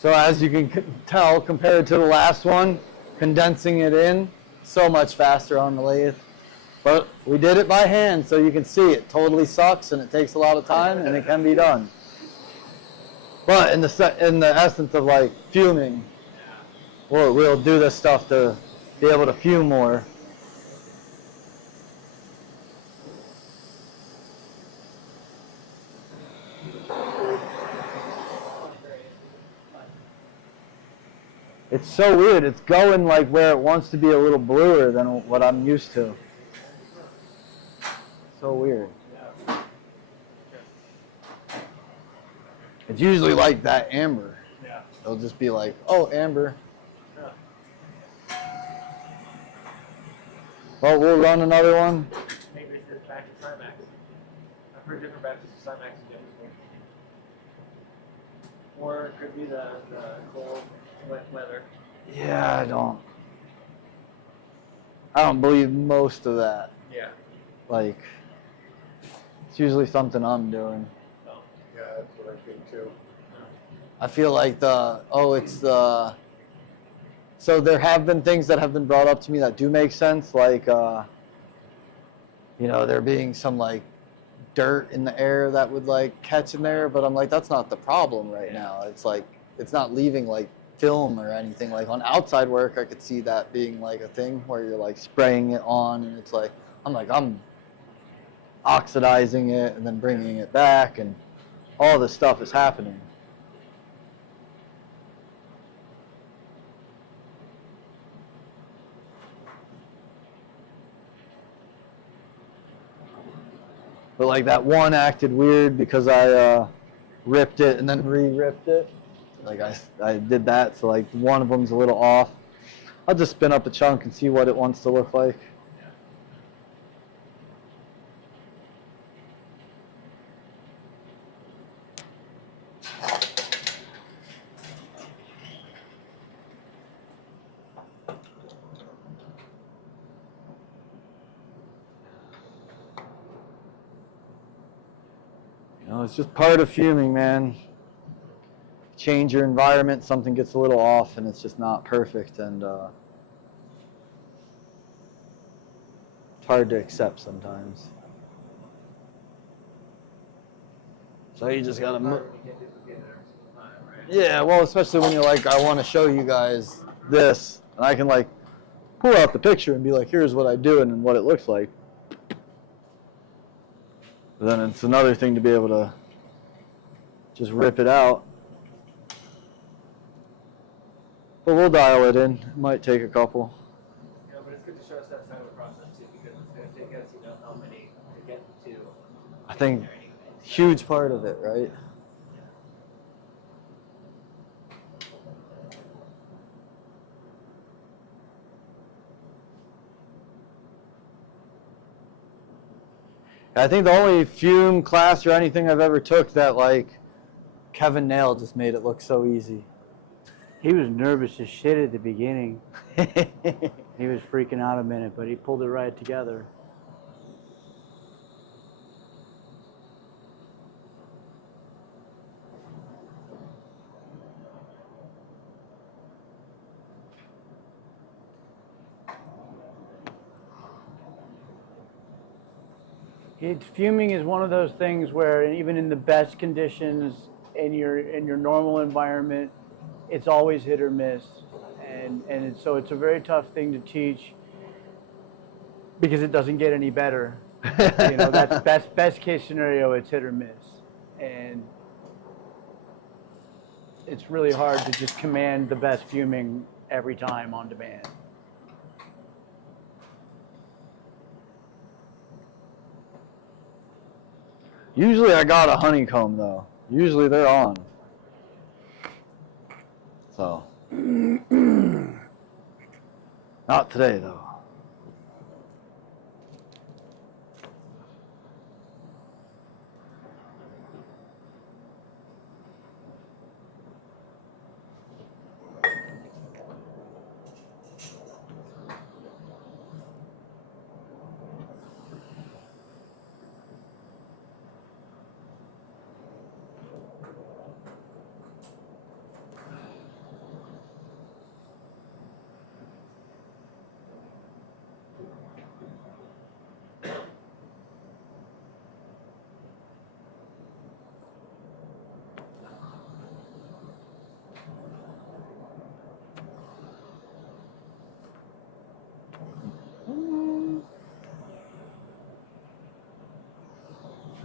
So as you can tell, compared to the last one, condensing it in, so much faster on the lathe. But we did it by hand, so you can see it totally sucks and it takes a lot of time and it can be done. But in the essence of like fuming, we'll do this stuff to be able to fume more. It's so weird. It's going like where it wants to be a little bluer than what I'm used to. So weird. It's usually like that amber. Yeah. It'll just be like, oh, amber. Well, we'll run another one. Maybe it's this batch of Cymax. I've heard different batches of Cymax in different things. Or it could be the cold wet weather. Yeah, I don't believe most of that. Yeah. Like, it's usually something I'm doing. Yeah, that's what I think too. I feel like so there have been things that have been brought up to me that do make sense, like, there being some like dirt in the air that would like catch in there, but I'm like, that's not the problem right now. It's like, it's not leaving like film or anything. Like on outside work, I could see that being like a thing where you're like spraying it on and it's like, I'm oxidizing it and then bringing it back and all this stuff is happening. But like that one acted weird because I ripped it and then re-ripped it. Like I did that, so like one of them's a little off. I'll just spin up a chunk and see what it wants to look like. It's just part of fuming, man. Change your environment, something gets a little off and it's just not perfect, and it's hard to accept sometimes. So you just gotta move. Yeah, well, especially when you're like, I want to show you guys this, and I can like pull out the picture and be like, here's what I do and what it looks like. But then it's another thing to be able to just rip it out. But we'll dial it in. It might take a couple. But it's good to show us that side of the process too, because it's going to take us, how many to get to. I think huge part of it, right? I think the only fume class or anything I've ever took that like Kevin Nail just made it look so easy. He was nervous as shit at the beginning. He was freaking out a minute, but he pulled it right together. Fuming is one of those things where even in the best conditions in your normal environment, it's always hit or miss, so it's a very tough thing to teach because it doesn't get any better. That's best case scenario. It's hit or miss, and it's really hard to just command the best fuming every time on demand. Usually I got a honeycomb though. Usually they're on. So. Not today though.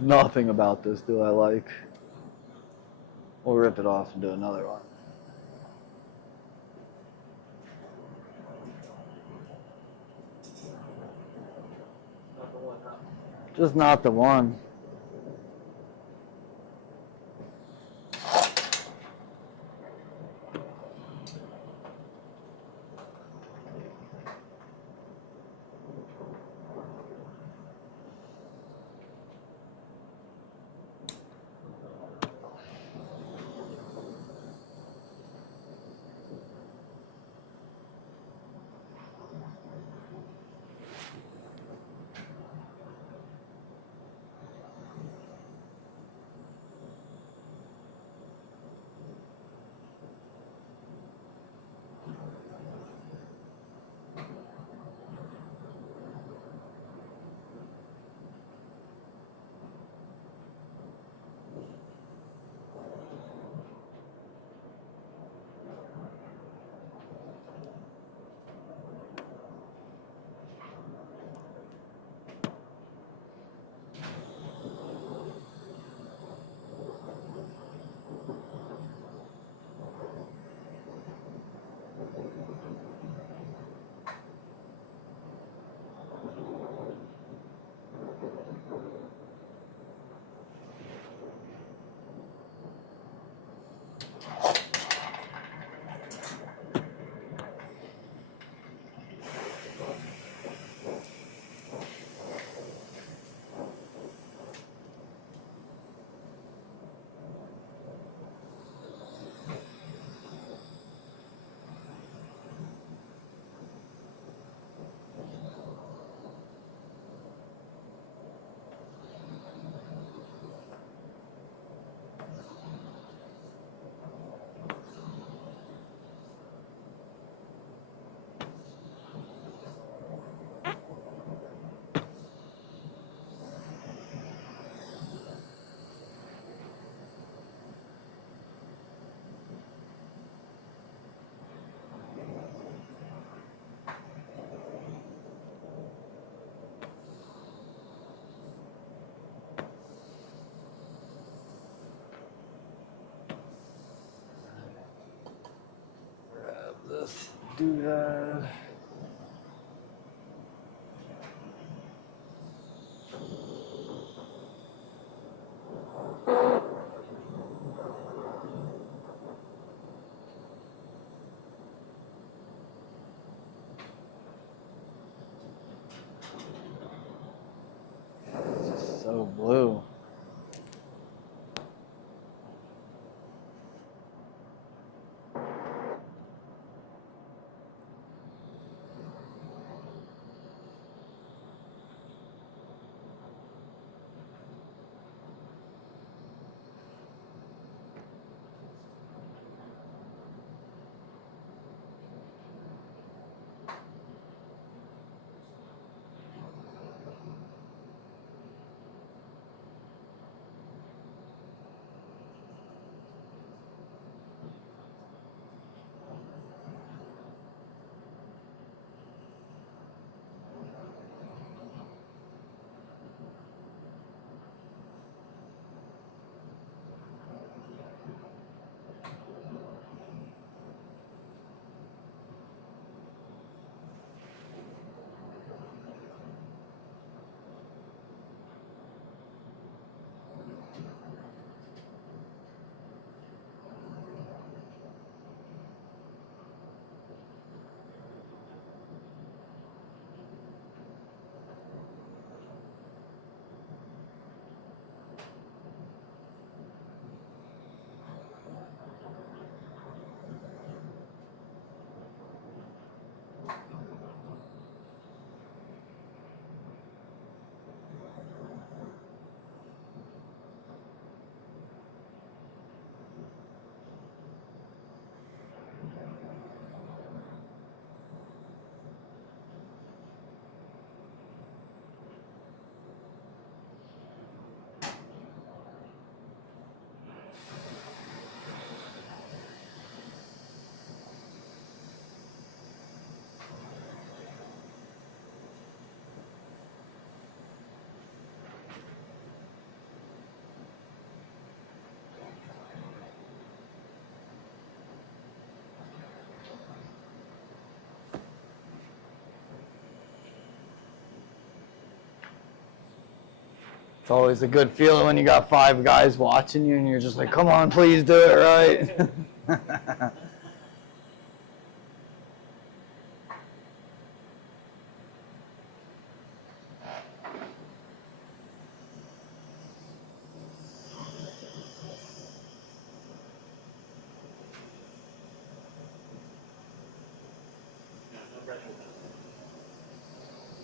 Nothing about this do I like. We'll rip it off and do another one. Not the one, huh? Just not the one. Let's do that. It's just so blue. It's always a good feeling when you got 5 guys watching you and you're just like, come on, please do it right.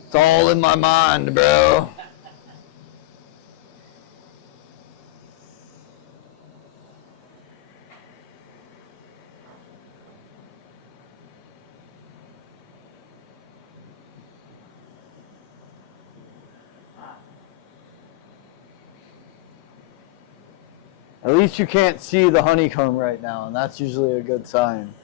It's all in my mind, bro. At least you can't see the honeycomb right now, and that's usually a good sign.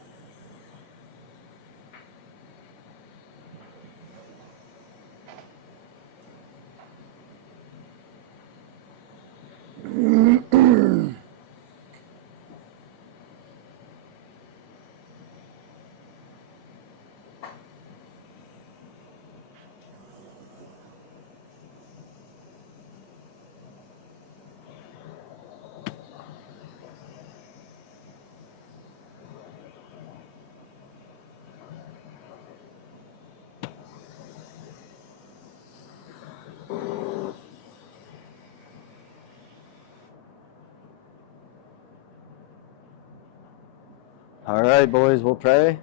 All right, boys, we'll pray.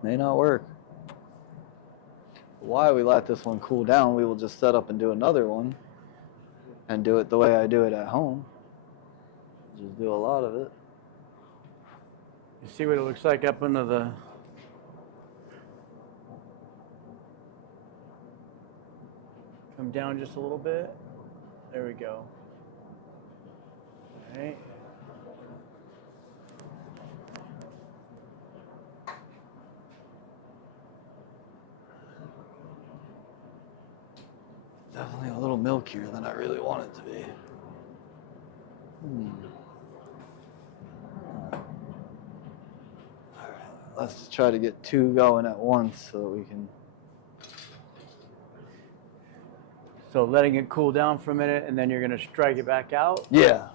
May not work. While we let this one cool down, we will just set up and do another one and do it the way I do it at home. Just do a lot of it. You see what it looks like up into the... Come down just a little bit. There we go. All right. Definitely a little milkier than I really want it to be. let's try to get 2 going at once so that we can. So letting it cool down for a minute, and then you're gonna strike it back out. Yeah,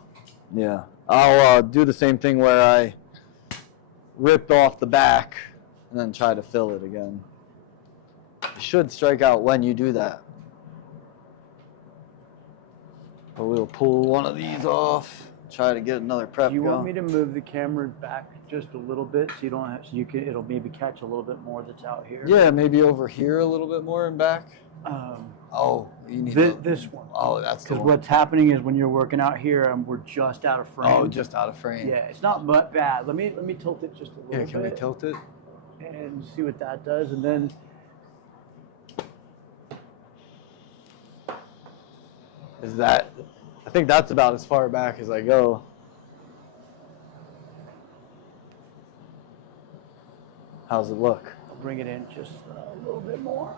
yeah. I'll do the same thing where I ripped off the back and then try to fill it again. You should strike out when you do that. But we'll pull one of these off. Try to get another prep. Do you want me going. to move the camera back just a little bit so you don't have, so you can, it'll maybe catch a little bit more that's out here? Yeah, maybe over here a little bit more and back. Oh, you need this one. Oh, that's the Because one. what's happening is when you're working out here, we're just out of frame. Oh, just out of frame. Yeah, it's not bad. Let me tilt it just a little Yeah, bit. can we tilt it? And see what that does, and then Is that? I think that's about as far back as I go. How's it look? I'll bring it in just a little bit more.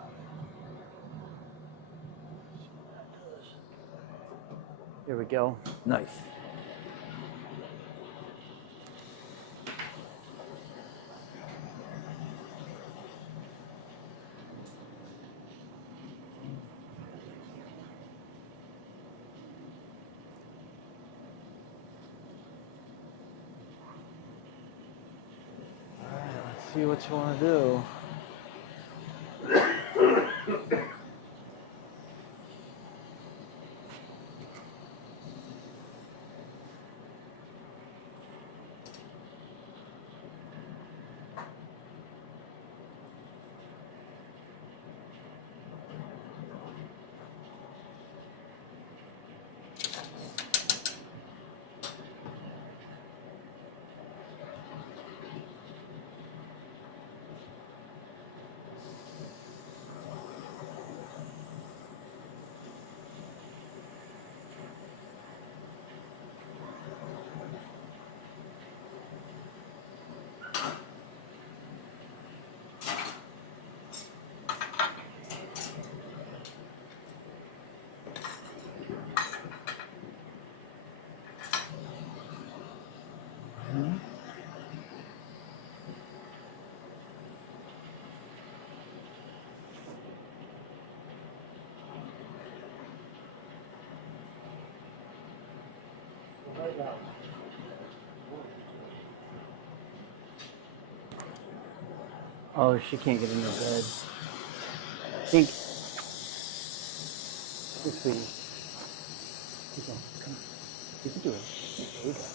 There we go. Nice. All right, let's see what you want to do. Oh, she can't get in her bed. I think. Here, sweetie. Keep going. Come on. You can do it. There you go.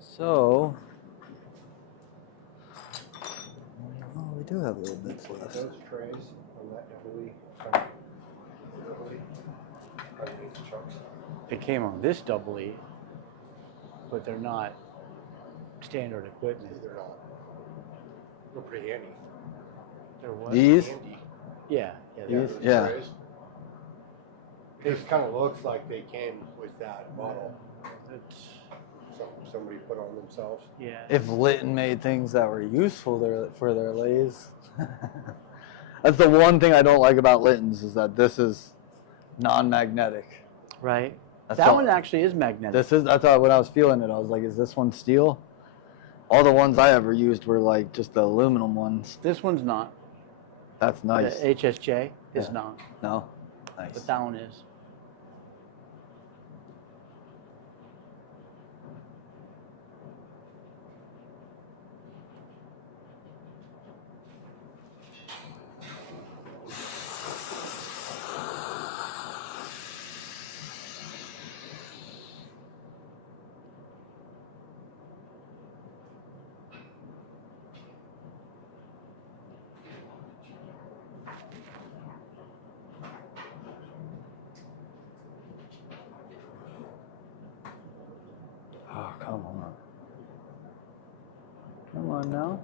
So, oh, we do have little bits left. Those trays on that Italy, trucks. They came on this double E, but they're not standard equipment. They're not. They're pretty handy. They're what? These? Handy. Yeah, yeah. These? those Yeah. trays. It just kind of looks like they came with that model. That's, Somebody put on themselves. yeah. If Litton made things that were useful for their lathes. That's the one thing I don't like about Litton's is that this is non-magnetic. Right. That's That all- one actually is magnetic. I thought when I was feeling it, I was like, is this one steel? All the ones I ever used were like just the aluminum ones. This one's not. That's nice. The HSJ is Yeah. not, No? Nice. but that one is. Oh, come on. Come on now.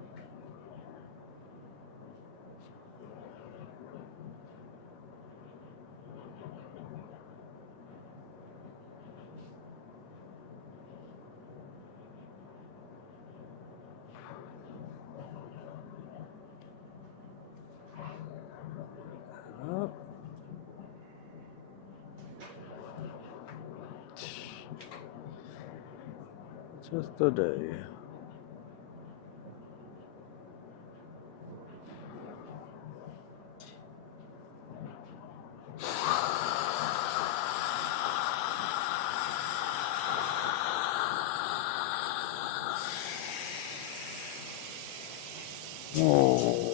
Up. Just a day. Oh.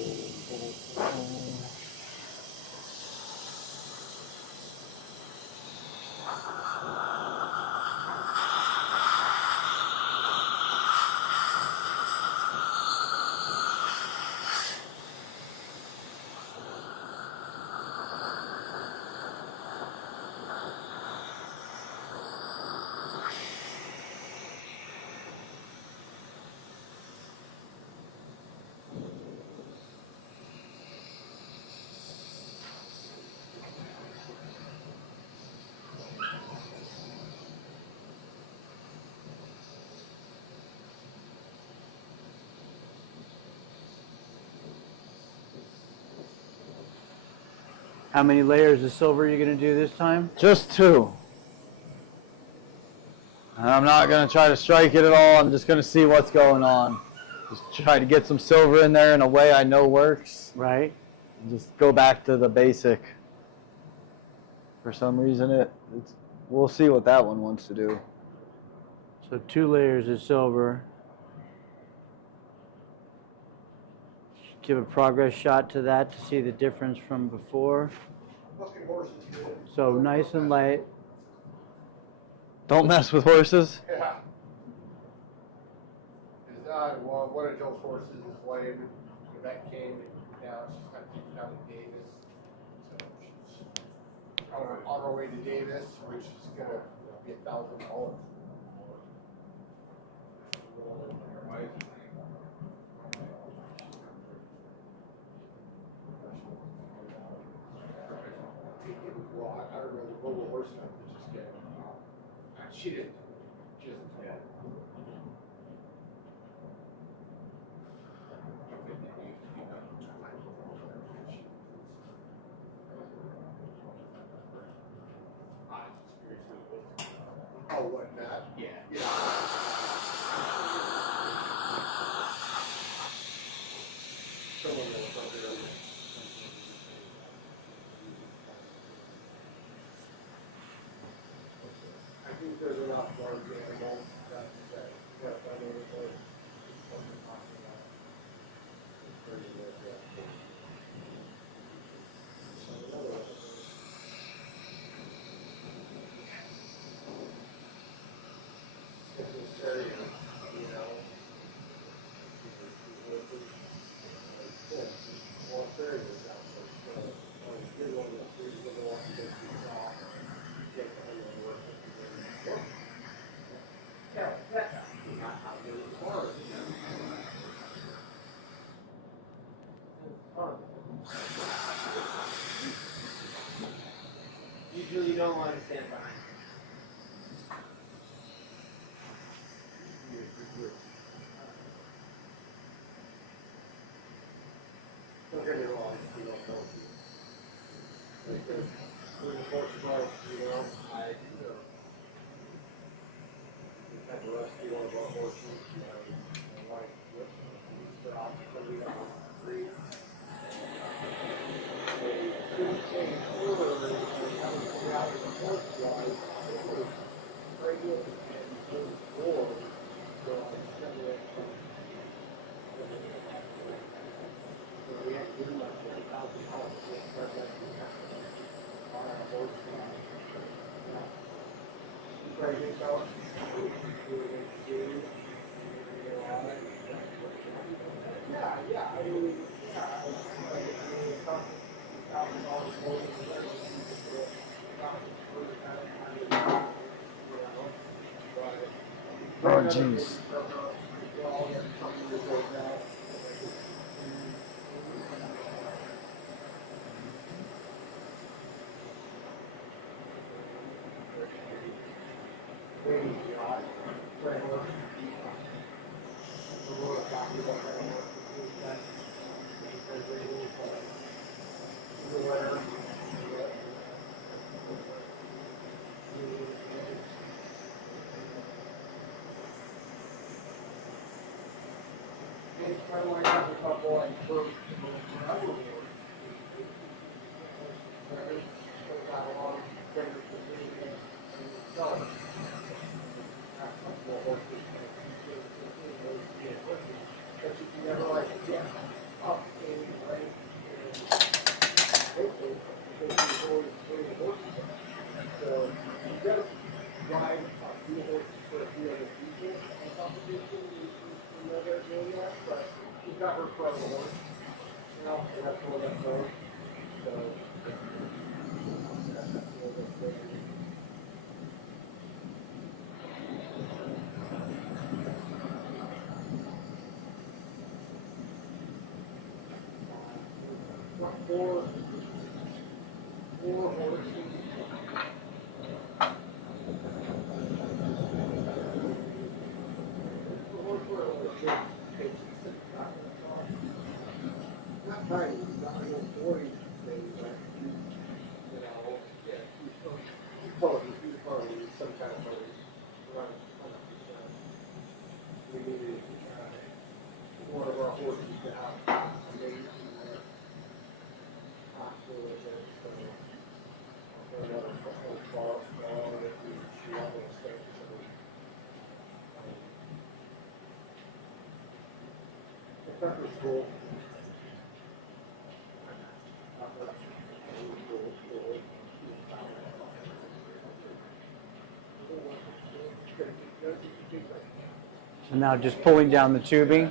How many layers of silver are you going to do this time? Just 2. And I'm not going to try to strike it at all. I'm just going to see what's going on. Just try to get some silver in there in a way I know works. Right. And just go back to the basic. For some reason, we'll see what that one wants to do. So 2 layers of silver. Give a progress shot to that to see the difference from before. Fucking horses, dude. So nice and light. Don't mess with horses. Yeah. Well, one of Joe's horses is lame. That came and now she's got taken down to Davis. So she's on her way to Davis, which is gonna be $1,000. Well, I don't know the mobile horse stuff, but just get. She didn't. She doesn't. Yeah. Oh, what, that? Yeah. Yeah. Someone will come there. I think there's enough large animals that, yeah, I know it's like, what you're talking about. It's pretty good, yeah. So another one. Usually you don't want to stand behind. Don't get me wrong, you don't know. Like this, doing the horse above, you know, I, we had to rescue one of our horses, you know, and like, for opportunity that was free. They couldn't change order, and that was the route of the horse ride, it was pregnant and was born, so I sent it from. So we had to give him like $20,000 to start that on our horse ride. Very good fella. Yeah, I mean, Oh, jeez. So now just pulling down the tubing.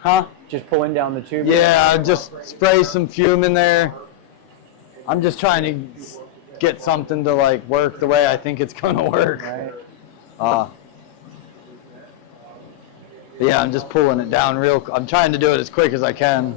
Huh? Just pulling down the tubing? Yeah, just spray some fume in there. I'm just trying to get something to like work the way I think it's gonna work. Right. Yeah, I'm just pulling it down I'm trying to do it as quick as I can.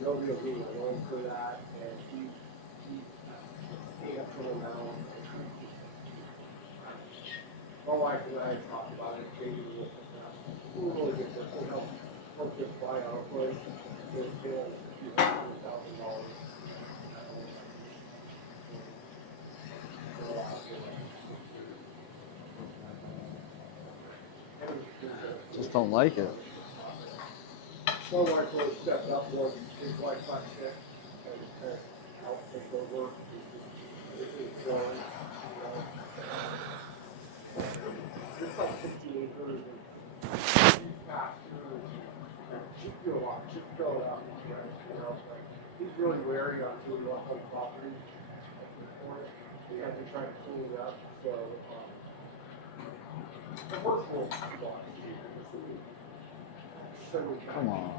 Nobody will give you a loan for that, and he paid up for the amount. My wife and I talked about it, maybe we're really good for it. Help us buy our place. There's been $100,000. Just don't like it. My wife really stepped up when his wife got sick and helped take over. It's growing, It's like 50 acres and huge pastures. She'd do a lot. She'd fill it up. He's really wary on doing work on property. We have to try to clean it up. So, the horse will walk. Come on.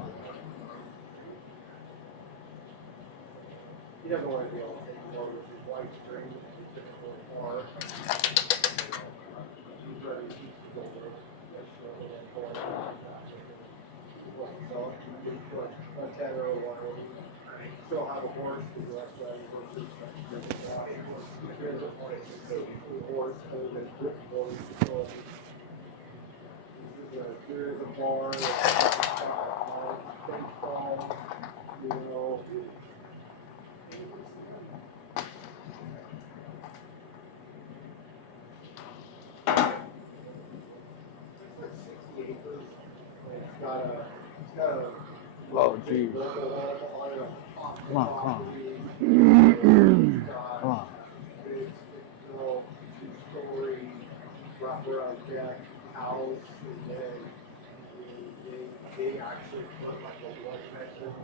He doesn't want to be able to take more with his wife's dream. He's difficult far. He's ready to keep the over. So, a 10 or a 1 still have a horse to the rest of the horse and horse facility. There is a bar, baseball, you know. It's like 60 acres. It's got a Oh, geez. Come on, come on. Come on. It's two-story wraparound deck house, and then they actually put like a one-bedroom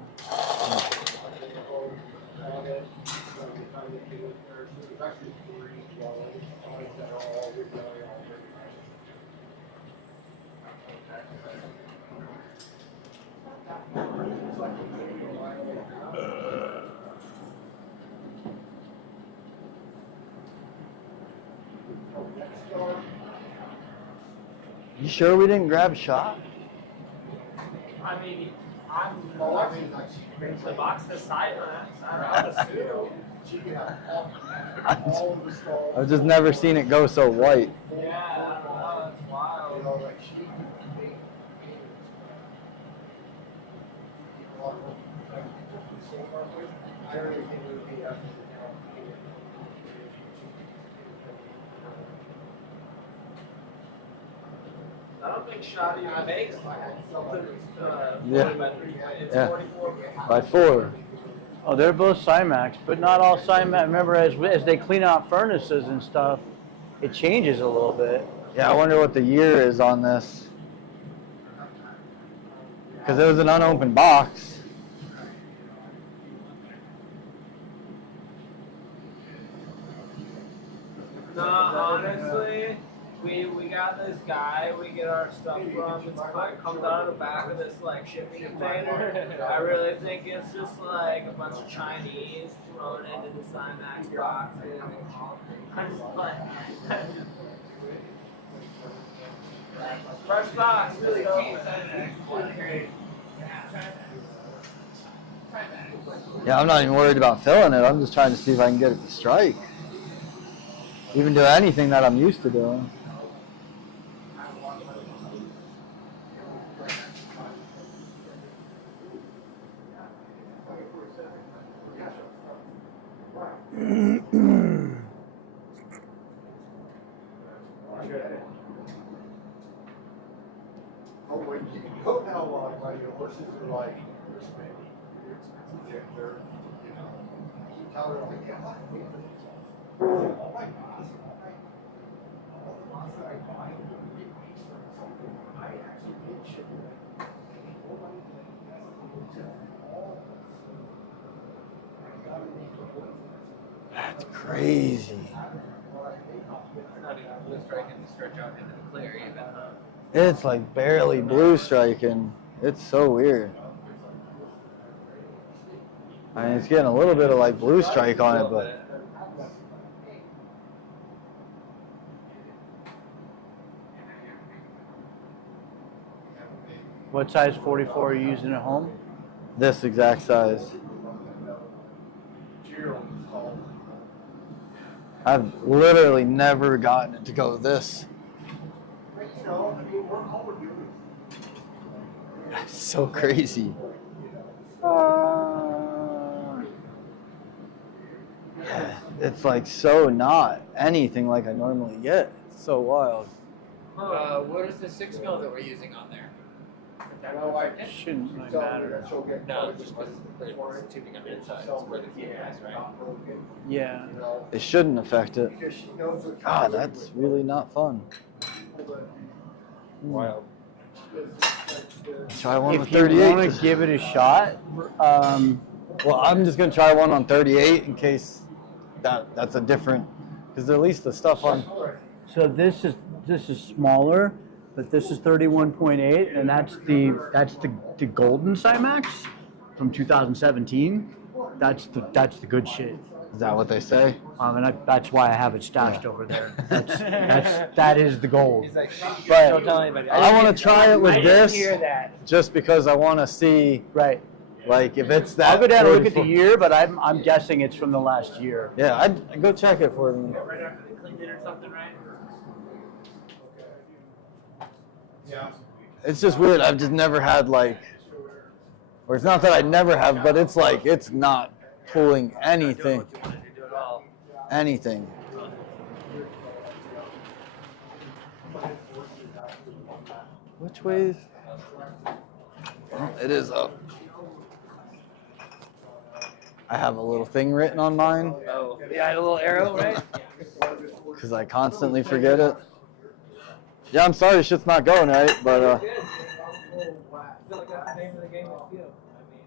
on it. So they kind of do it there. So there's actually 3 dwellings on it that are all really all very nice. It's like a mile and a half. Next door. You sure we didn't grab a shot? I mean, The box this side on that side. She can have all of the stalls. I've just never seen it go so white. Yeah, I don't know, that's wild. You know, like she can make I don't even think it would be up. I don't think Shoddy makes something, Yeah. 40 it's Yeah. 44. By 4. Oh, they're both Cymax, but not all Cymax. Remember, as they clean out furnaces and stuff, it changes a little bit. Yeah, I wonder what the year is on this. Because it was an unopened box. No, honestly, we got this guy we get our stuff from. It's like comes out of the back of this like shipping container. I really think it's just like a bunch of Chinese thrown into the Cymax boxes. I'm just like, fresh box, really cheap. Yeah, I'm not even worried about filling it. I'm just trying to see if I can get it to strike. Even do anything that I'm used to doing. Oh, when you go now, like your horses are like, they're, you know, you tell her like, yeah, I pay for this. Oh my gosh. All the ones that I buy, they pay for something. I actually did ship it. Nobody That's crazy. It's not even blue striking to stretch out into the clear even, huh? It's like barely blue striking. It's so weird. I mean, it's getting a little bit of like blue strike on it, but What size 44 are you using at home? this exact size. I've literally never gotten it to go this. But, you know, I mean, we're all we're doing. It's so crazy. It's like so not anything like I normally get. It's so wild. What is the 6 mil that we're using on there? No, I Shouldn't really tell me matter. that she'll get No, covered just with because it's tubing on the inside. It's where the fuel is, right? not broken, Yeah. you know, It shouldn't affect it. because she knows what. God, that's really not fun. Wild. Try one with If you want 38. to give it a shot, Well, I'm just gonna try one on 38 in case that's a different. Because at least the stuff on. so this is smaller, but this is 31.8, and that's the golden Cymax from 2017. That's the good shit. Is that what they say? And that's why I have it stashed over there. That is the gold. He's like, But don't tell anybody. I want to try it with I this didn't hear that. just because I want to see, Right. like, if it's that. I'll go down and look at the 44 year, but I'm guessing it's from the last year. Yeah, I'd go check it for me. Right after they cleaned it or something, right? Yeah. It's just weird. I've just never had like, or it's not that I never have, but it's like it's not pulling anything, anything. Which way is? Oh, it is up. I have a little thing written on mine Oh, yeah, a little arrow, right? because I constantly forget it. Yeah, I'm sorry, shit's not going right, but I feel like that's the name of the game with you. I mean,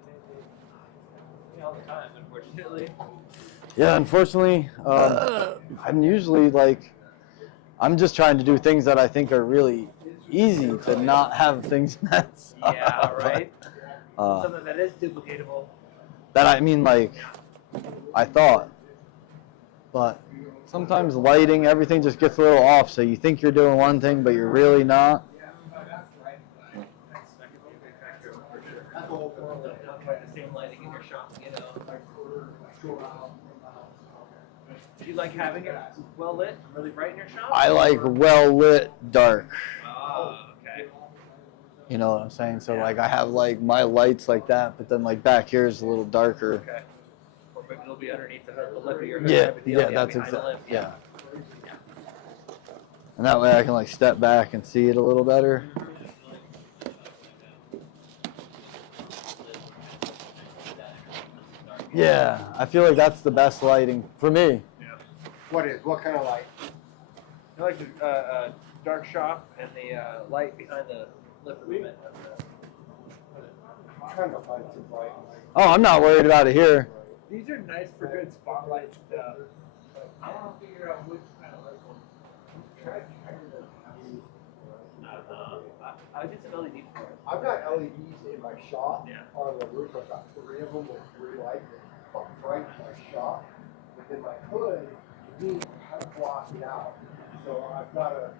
they all the time, unfortunately. yeah, unfortunately, I'm usually like, I'm just trying to do things that I think are really easy to not have things mess up. Yeah, right? Uh, Something that is duplicatable. that I mean, like, I thought, but sometimes lighting, everything just gets a little off. So you think you're doing one thing, but you're really not. Don't try the same lighting in your shop, you know. Do you like having it well lit, really bright in your shop? I like well lit, dark. Oh, okay. You know what I'm saying? So like I have like my lights like that, but then like back here is a little darker. Okay. Or maybe it'll be underneath the lip of your hood. Yeah, type of deal, yeah, that's behind the exactly. lip, Yeah. And that way I can like step back and see it a little better. Yeah, I feel like that's the best lighting for me. What is? What kind of light? I like the dark shop and the light behind the lip of the lid. I'm trying to find some light. Oh, I'm not worried about it here. These are nice for good spotlight stuff. I want to figure out which kind of light one. I did some LED for it. I've got LEDs in my shop. Yeah. On the roof, I've got 3 of them with 3 lights that fucking bright in my shop. But then my hood, me, kind of block it out. So I've got a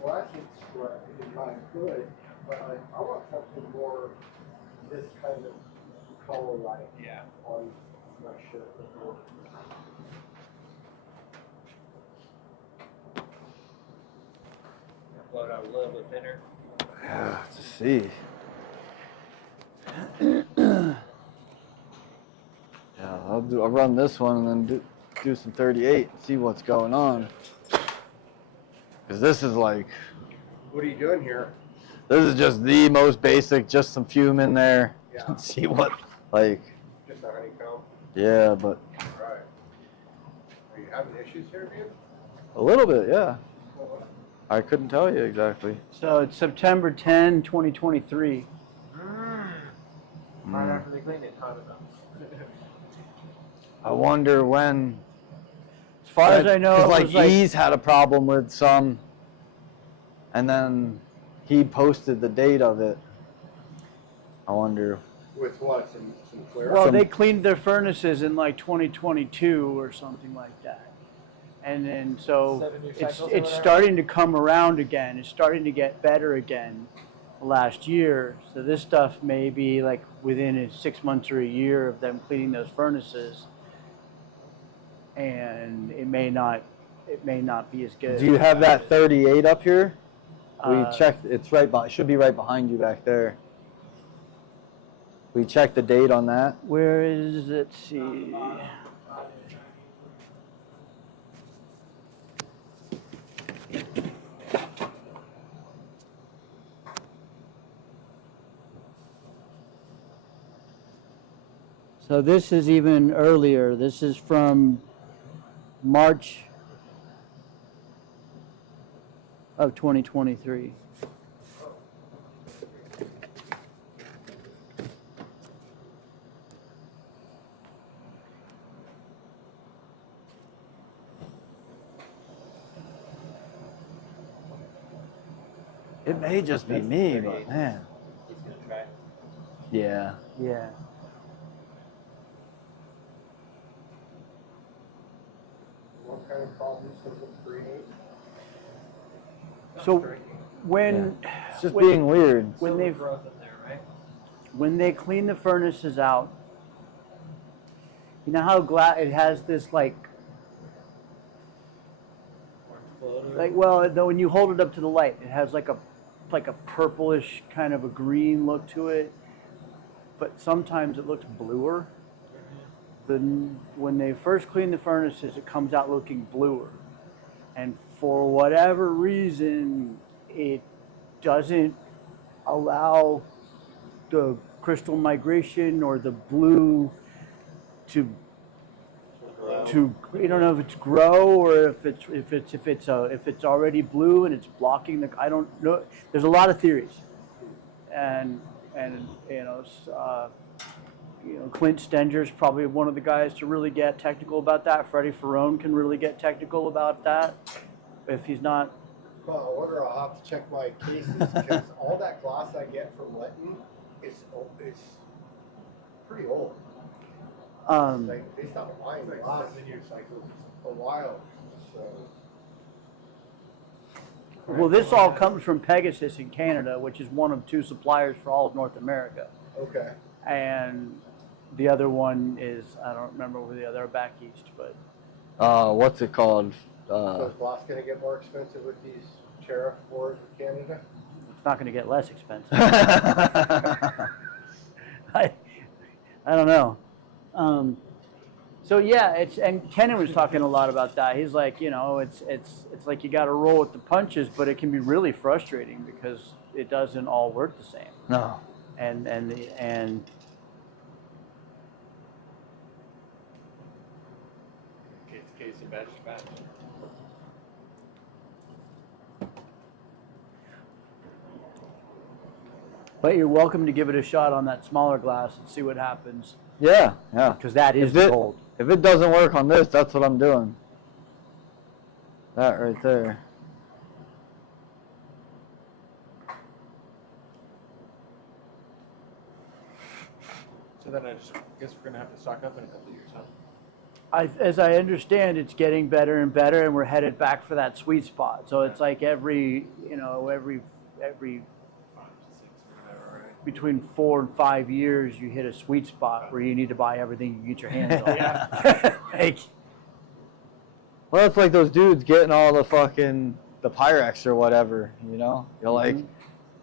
fluorescent strip in my hood, but I want something more this kind of color light on my shirt. Blow it out a little bit thinner. Yeah, to see. Yeah, I'll run this one and then do some 38 and see what's going on. Because this is like, What are you doing here? this is just the most basic, just some fume in there. Yeah. And see what, like, Just a honeycomb. yeah, but Right. Are you having issues here, dude? a little bit, yeah. I couldn't tell you exactly. So it's September 10, 2023. Right after they cleaned it, hot enough. I wonder when. As far as I know, it like was like Ease had a problem with some, and then he posted the date of it. I wonder. With what? Some clear? well, some- they cleaned their furnaces in like 2022 or something like that. And then so 7 new it's cycles or it's whatever? starting to come around again. It's starting to get better again. last year. So this stuff may be like within 6 months or a year of them cleaning those furnaces, and it may not be as good. Do you have that 38 up here? We Uh, checked. It's right. It should be right behind you back there. We checked the date on that. Where is it? Let's see. So this is even earlier. This is from March of 2023. It may just be me, but man. He's gonna try. Yeah. Yeah. What kind of problems does it create? So when It's just when- being weird. when they growth in there, right? when they clean the furnaces out, you know how it has this like well, though when you hold it up to the light, it has like a purplish kind of a green look to it, but sometimes it looks bluer. Then when they first clean the furnaces, it comes out looking bluer, and for whatever reason, it doesn't allow the crystal migration or the blue to you don't know if it's grow or if it's already blue and it's blocking the. I don't know. There's a lot of theories, and Clint Stenger's probably one of the guys to really get technical about that. Freddie Ferrone can really get technical about that. If he's not. Well, order, I'll have to check my cases because all that glass I get from Letton is pretty old. They stopped buying glass a while. So. Well, this all comes from Pegasus in Canada, which is one of 2 suppliers for all of North America. Okay. And the other one is, I don't remember who the other back east, but. What's it called? So is glass going to get more expensive with these tariff wars with Canada? It's not going to get less expensive. I don't know. So yeah, and Kenan was talking a lot about that. He's like, it's like you got to roll with the punches, but it can be really frustrating because it doesn't all work the same. No. And Case of batch to batch. but you're welcome to give it a shot on that smaller glass and see what happens. Yeah, yeah. Because that is If it- gold. If it doesn't work on this, that's what I'm doing. That right there. So then I guess we're gonna have to stock up in a couple of years, huh? As I understand, it's getting better and better, and we're headed back for that sweet spot. So it's like every between 4 and 5 years, you hit a sweet spot where you need to buy everything you can get your hands on. Like, Well, it's like those dudes getting all the Pyrex or whatever, You're like,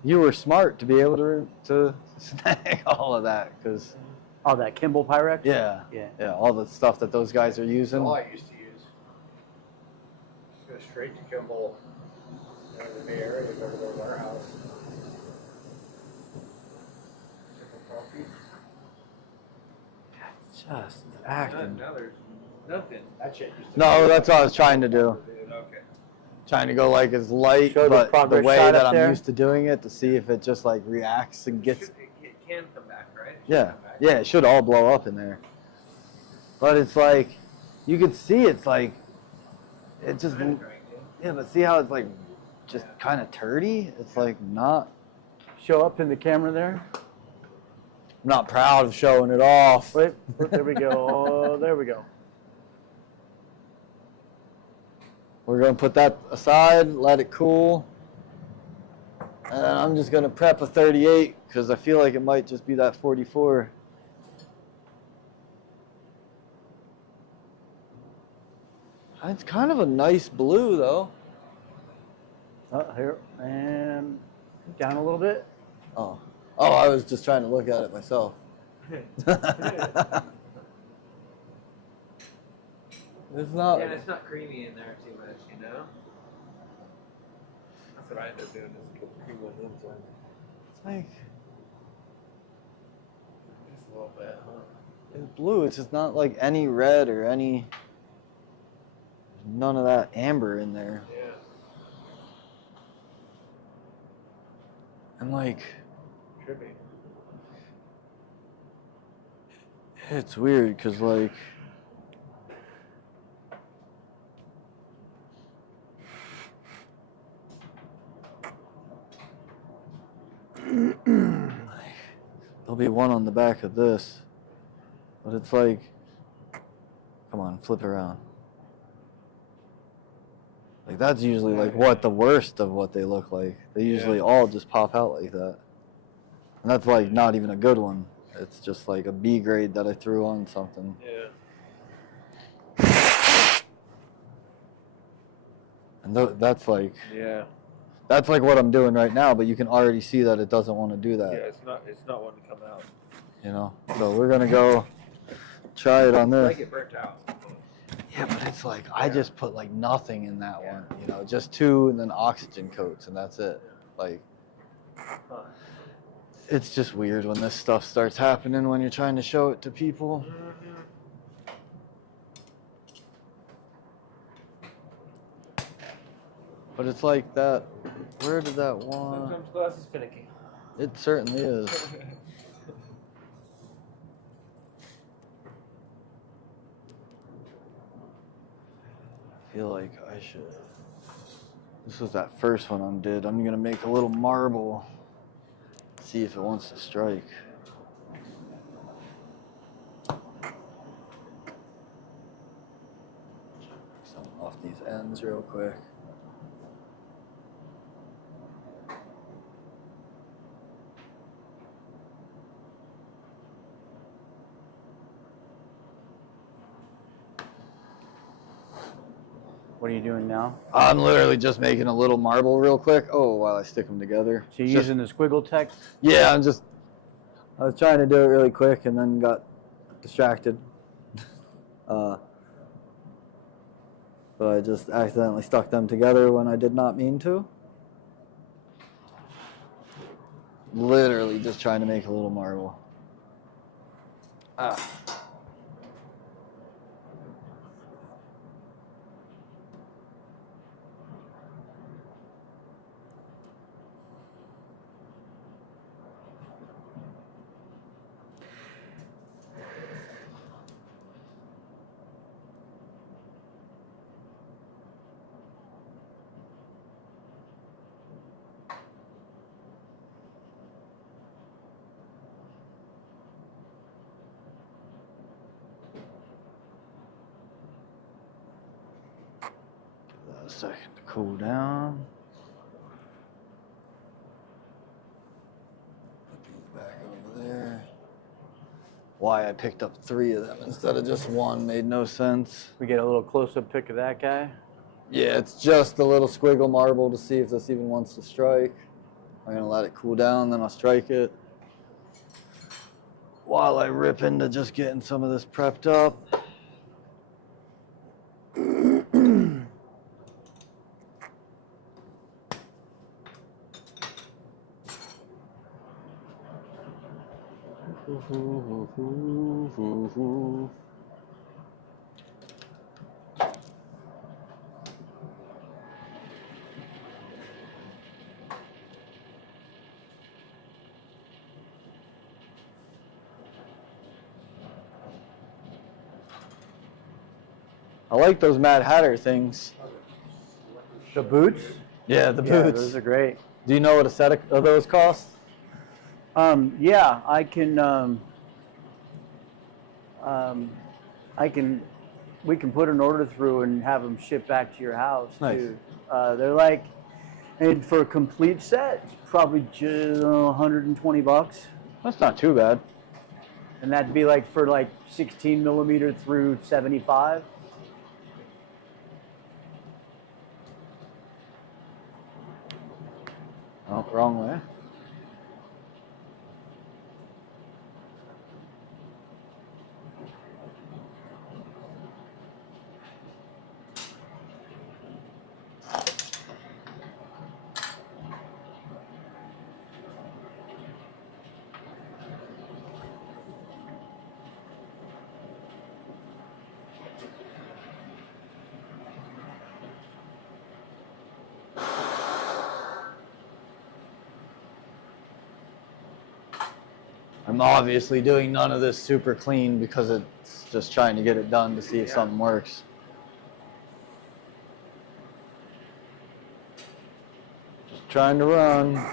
you were smart to be able to snag all of that, because oh, that Kimball Pyrex? yeah, all the stuff that those guys are using. All I used to use. Just go straight to Kimball. In the Bay Area, go to their warehouse. Just acting. Now there's nothing. That shit used to No, that's what I was trying to do. Okay. Trying to go like as light, Show the but the progress way shot that up I'm there. used to doing it to see if it just like reacts and gets. It can come back, right? It should Yeah, come back. yeah, it should all blow up in there. But it's like, you can see it's like, it just, Kinda great, yeah, but see how it's like just kind of turdy? It's like not, Show up in the camera there. I'm not proud of showing it off. Wait, there we go. Oh, there we go. We're going to put that aside, let it cool. And I'm just gonna prep a 38 because I feel like it might just be that 44. It's kind of a nice blue though. Oh, here, and down a little bit. Oh, I was just trying to look at it myself. It's not. Yeah, it's not creamy in there too much, you know? That's what I end up doing is cream one inside. It's like Just a little bit, huh? it's blue. It's just not like any red or any. None of that amber in there. Yeah. And like, Trippy. it's weird because like. There'll be one on the back of this, but it's like, come on, flip around. Like that's usually like what the worst of what they look like. They usually all just pop out like that. And that's like not even a good one. It's just like a B grade that I threw on something. Yeah. And that's like, Yeah. that's like what I'm doing right now, but you can already see that it doesn't want to do that. Yeah, it's not wanting to come out. You know? So we're gonna go try it on I this. like it burnt out. Yeah, but it's like I just put like nothing in that one, you know, just 2 and then oxygen coats and that's it. Like it's just weird when this stuff starts happening when you're trying to show it to people. But it's like that, where did that one? Sometimes glass is finicky. It certainly is. I feel like I should. This was that first one I did. I'm gonna make a little marble. See if it wants to strike. Some off these ends real quick. What are you doing now? I'm literally just making a little marble real quick. Oh, while I stick them together. So you're using the squiggle text? Yeah, I was trying to do it really quick and then got distracted. But I just accidentally stuck them together when I did not mean to. Literally just trying to make a little marble. Ah. A second to cool down. Put these back over there. Why I picked up 3 of them instead of just 1 made no sense. We get a little close-up pic of that guy. Yeah, it's just a little squiggle marble to see if this even wants to strike. I'm gonna let it cool down, then I'll strike it. While I rip into just getting some of this prepped up. I like those Mad Hatter things. The boots? Yeah, the Yeah, boots. those are great. Do you know what a set of those cost? Yeah, I can. We can put an order through and have them shipped back to your house Nice. too. They're like And for a complete set, it's probably just $120. That's not too bad. And that'd be like for like 16 millimeter through 75. Oh, wrong way. I'm obviously doing none of this super clean because it's just trying to get it done to see if something works. Just trying to run.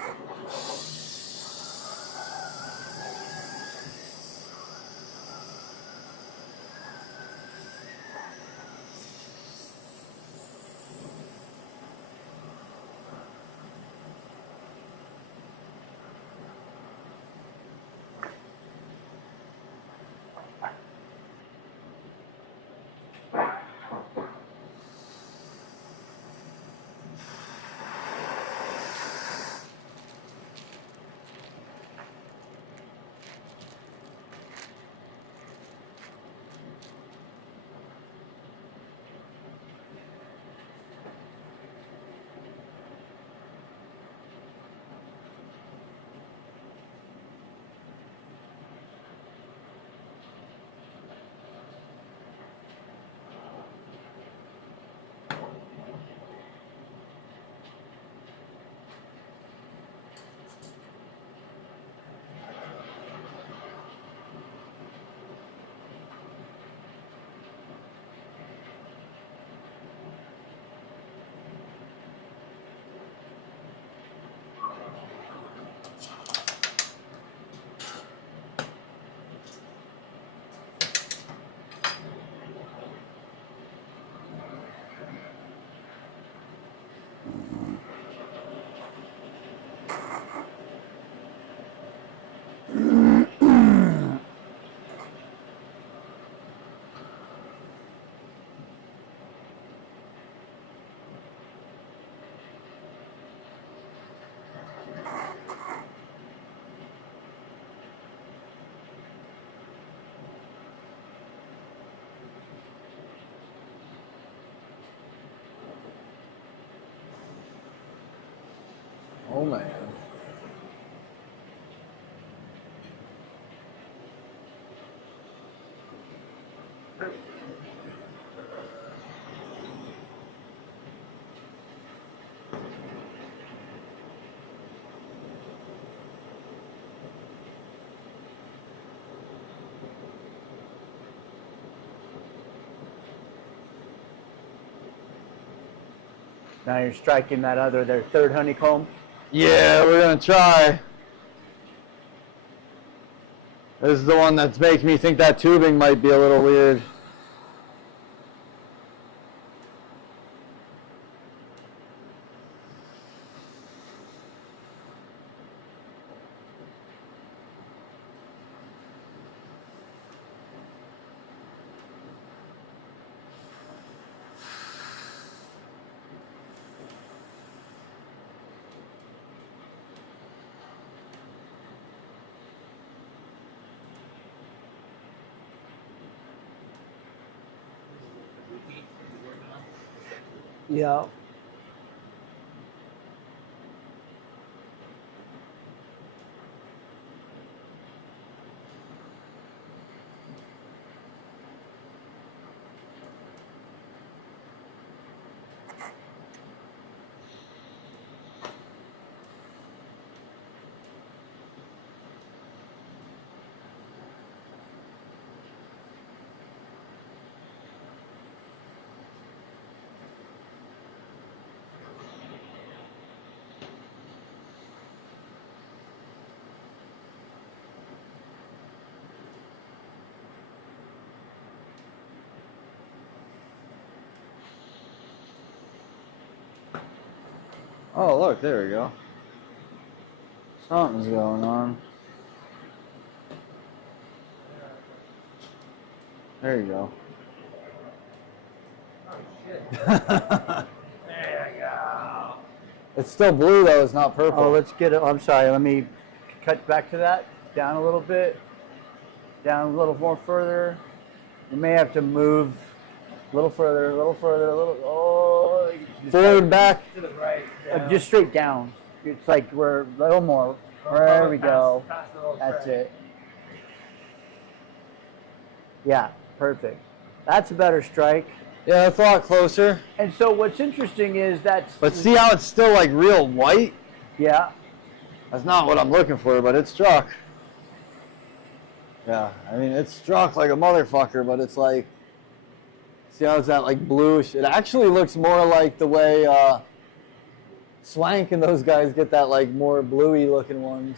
Oh man. Now you're striking their third honeycomb. Yeah, we're gonna try. This is the one that's making me think that tubing might be a little weird. Yeah. Oh, look, there we go. Something's going on. There you go. Oh shit. There you go. It's still blue though, it's not purple. Oh, let's get it. I'm sorry. Let me cut back to that. Down a little bit. Down a little more further. You may have to move a little further, a little further, a little. Oh, Forward, back. To the right. Down. Just straight down. It's like we're a little more. There we go. That's it. Yeah, perfect. That's a better strike. Yeah, it's a lot closer. And so what's interesting is that's. But see how it's still like real white? Yeah. That's not what I'm looking for, but it struck. Yeah, I mean, it struck like a motherfucker, but it's like, see how it's that like bluish? It actually looks more like the way Swank and those guys get that like more bluey looking ones.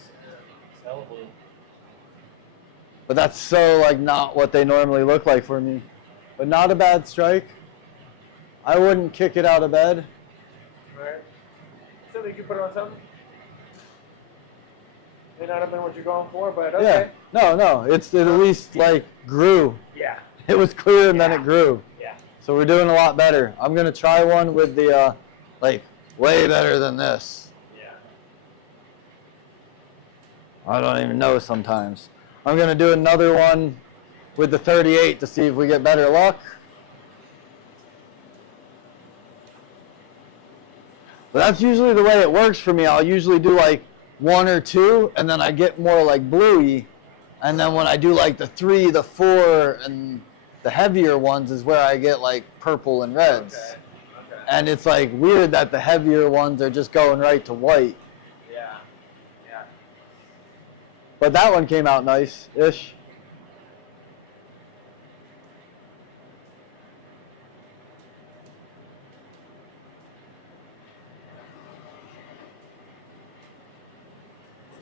It's hella blue. But that's so like not what they normally look like for me. But not a bad strike. I wouldn't kick it out of bed. Alright. So you can put it on something? May not have been what you're going for, but okay. Yeah. No, it at least like grew. Yeah. It was clear and then it grew. Yeah. So we're doing a lot better. I'm gonna try one with the like way better than this. Yeah. I don't even know sometimes. I'm gonna do another one with the 38 to see if we get better luck. But that's usually the way it works for me. I'll usually do like 1 or 2, and then I get more like bluey. And then when I do like the 3, the 4, and the heavier ones is where I get like purple and reds. Okay. Okay. And it's like weird that the heavier ones are just going right to white. Yeah. Yeah. But that one came out nice-ish.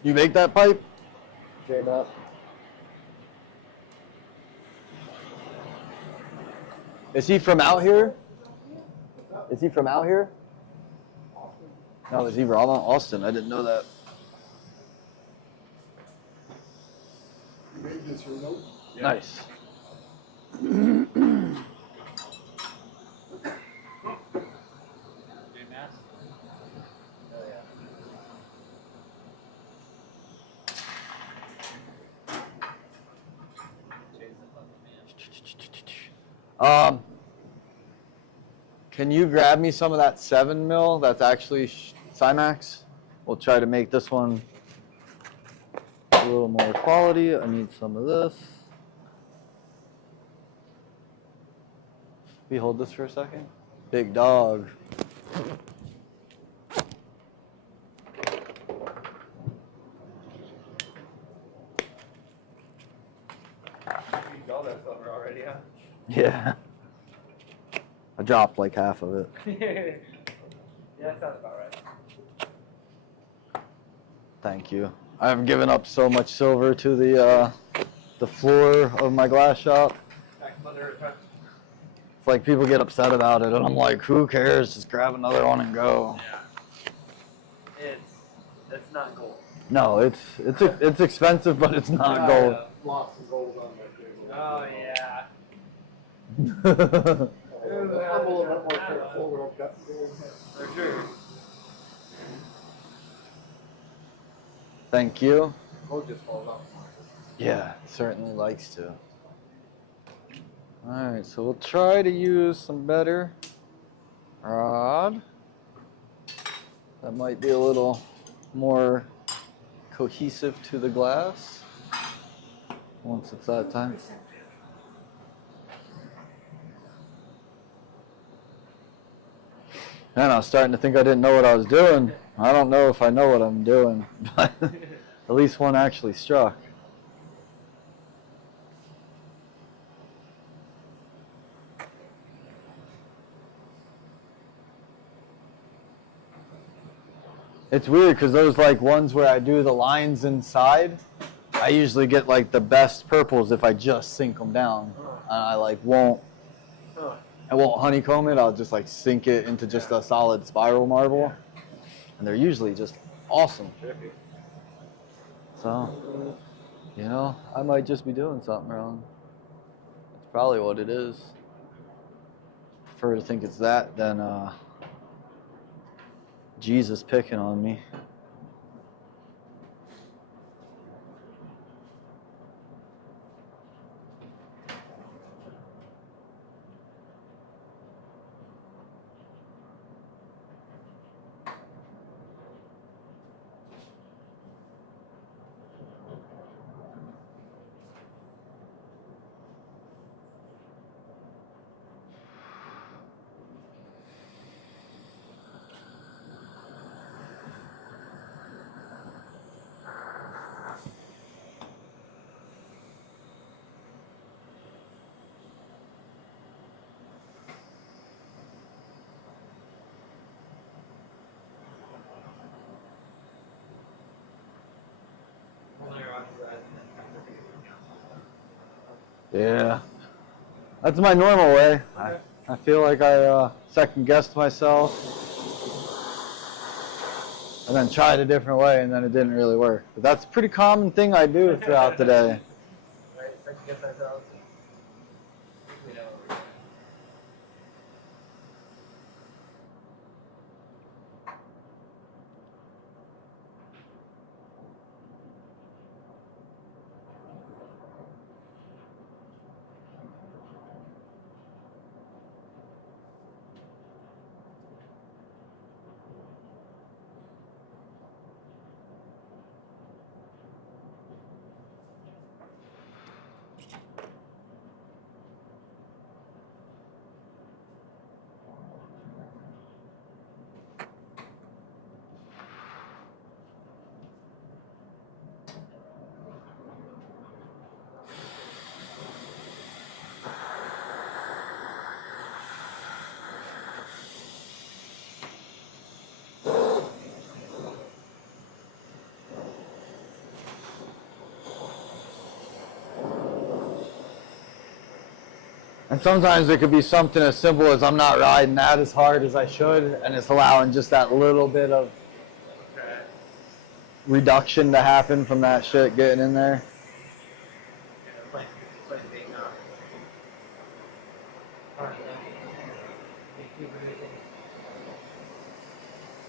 You make that pipe? Straight up. Is he from out here? Is he from out here? No, is he from Austin? I didn't know that. Nice. Can you grab me some of that 7 mil that's actually Cymax? We'll try to make this one a little more quality. I need some of this. Can you hold this for a second? Big dog. You got all that silver already, huh? Yeah. I dropped like half of it. Yeah, that sounds about right. Thank you. I've given up so much silver to the floor of my glass shop. Back Mother Earth. It's like people get upset about it, and I'm like, who cares? Just grab another one and go. Yeah. It's not gold. No, it's expensive, but it's not gold. Lots of gold on my table. Oh yeah. I'm a little bit more careful when I've got gold. For sure. Thank you. Gold just falls off. Yeah, it certainly likes to. All right, so we'll try to use some better rod. That might be a little more cohesive to the glass once it's that time. And I was starting to think I didn't know what I was doing. I don't know if I know what I'm doing, but at least one actually struck. It's weird because those like ones where I do the lines inside, I usually get like the best purples if I just sink them down. I like I won't honeycomb it. I'll just like sink it into just a solid spiral marble. and they're usually just awesome. So, you know, I might just be doing something wrong. That's probably what it is. Prefer to think it's that than Jesus picking on me. Yeah, that's my normal way. I feel like I second guessed myself and then tried a different way and then it didn't really work. But that's a pretty common thing I do throughout the day. Right? Second guess ourselves. You know. And sometimes it could be something as simple as I'm not riding that as hard as I should, and it's allowing just that little bit of reduction to happen from that shit getting in there.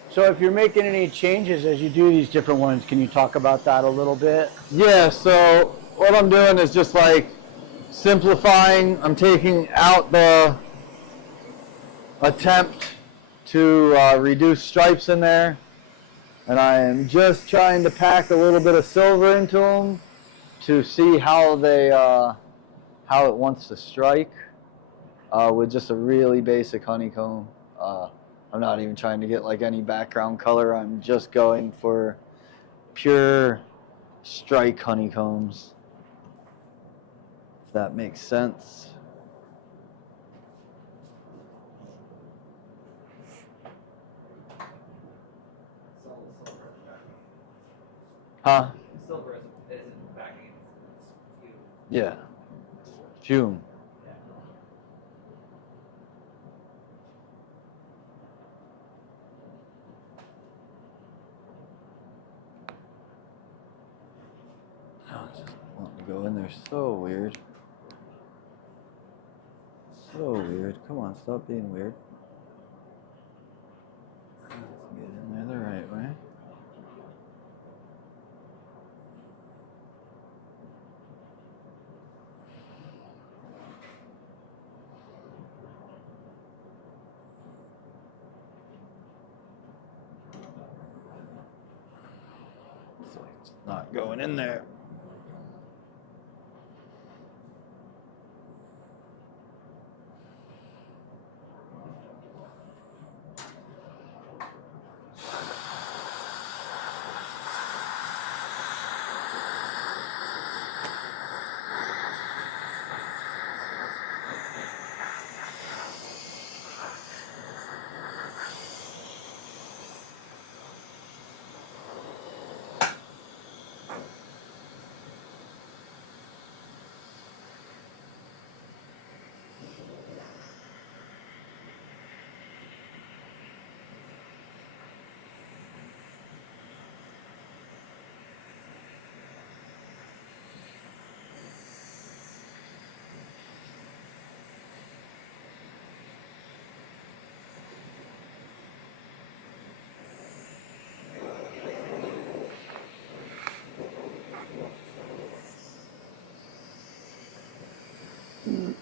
So if you're making any changes as you do these different ones, can you talk about that a little bit? Yeah, so what I'm doing is just like simplifying. I'm taking out the attempt to reduce stripes in there, and I am just trying to pack a little bit of silver into them to see how they how it wants to strike with just a really basic honeycomb. I'm not even trying to get like any background color. I'm just going for pure strike honeycombs, if that makes sense. Huh? Silver isn't backing it. Yeah. Fume. Oh, it's just wanting to go in there so weird. So weird. Come on, stop being weird. Let's get in there the right way. It's like it's not going in there.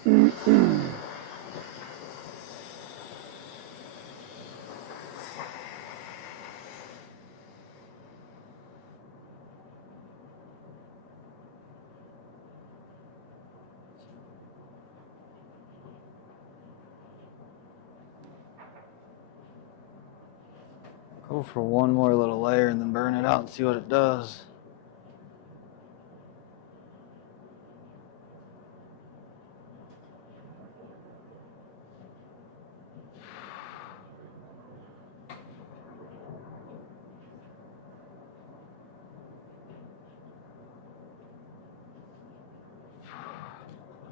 Go for one more little layer and then burn it out and see what it does.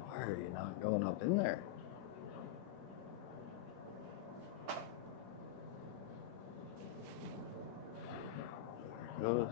Why are you not going up in there? There it goes.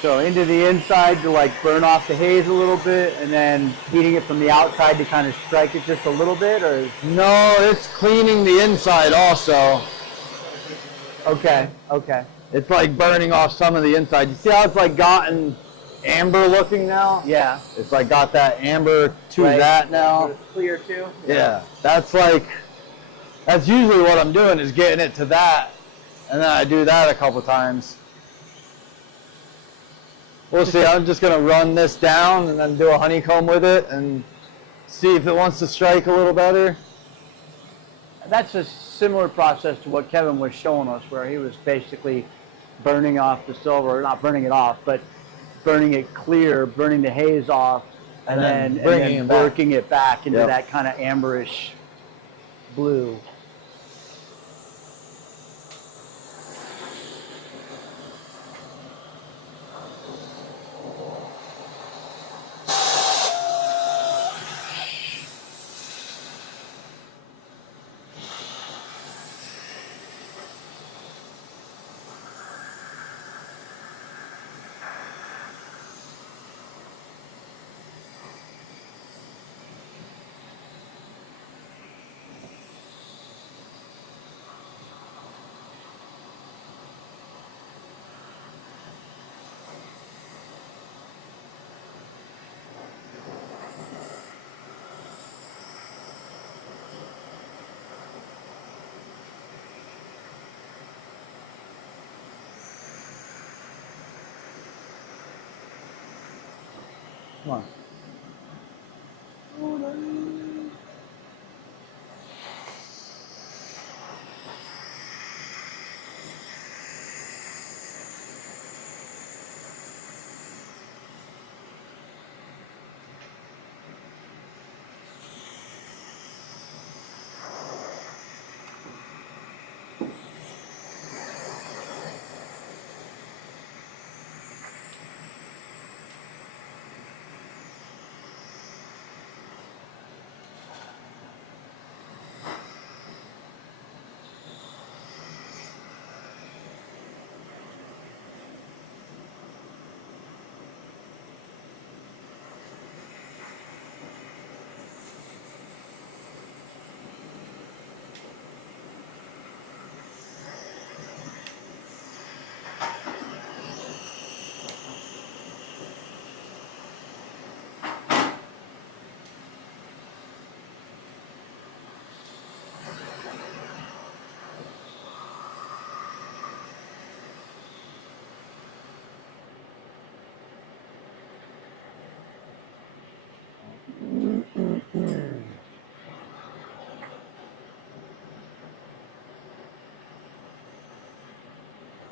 So into the inside to like burn off the haze a little bit, and then heating it from the outside to kind of strike it just a little bit, or? No, it's cleaning the inside also. Okay, okay. It's like burning off some of the inside. You see how it's like gotten amber looking now? Yeah. It's like got that amber to Right. that now. It's clear too? Yeah, that's usually what I'm doing is getting it to that, and then I do that a couple times. We'll see. I'm just gonna run this down and then do a honeycomb with it and see if it wants to strike a little better. That's a similar process to what Kevin was showing us, where he was basically burning off the silver, not burning it off, but burning it clear, burning the haze off, and then working it back into that kind of amberish blue. Come on.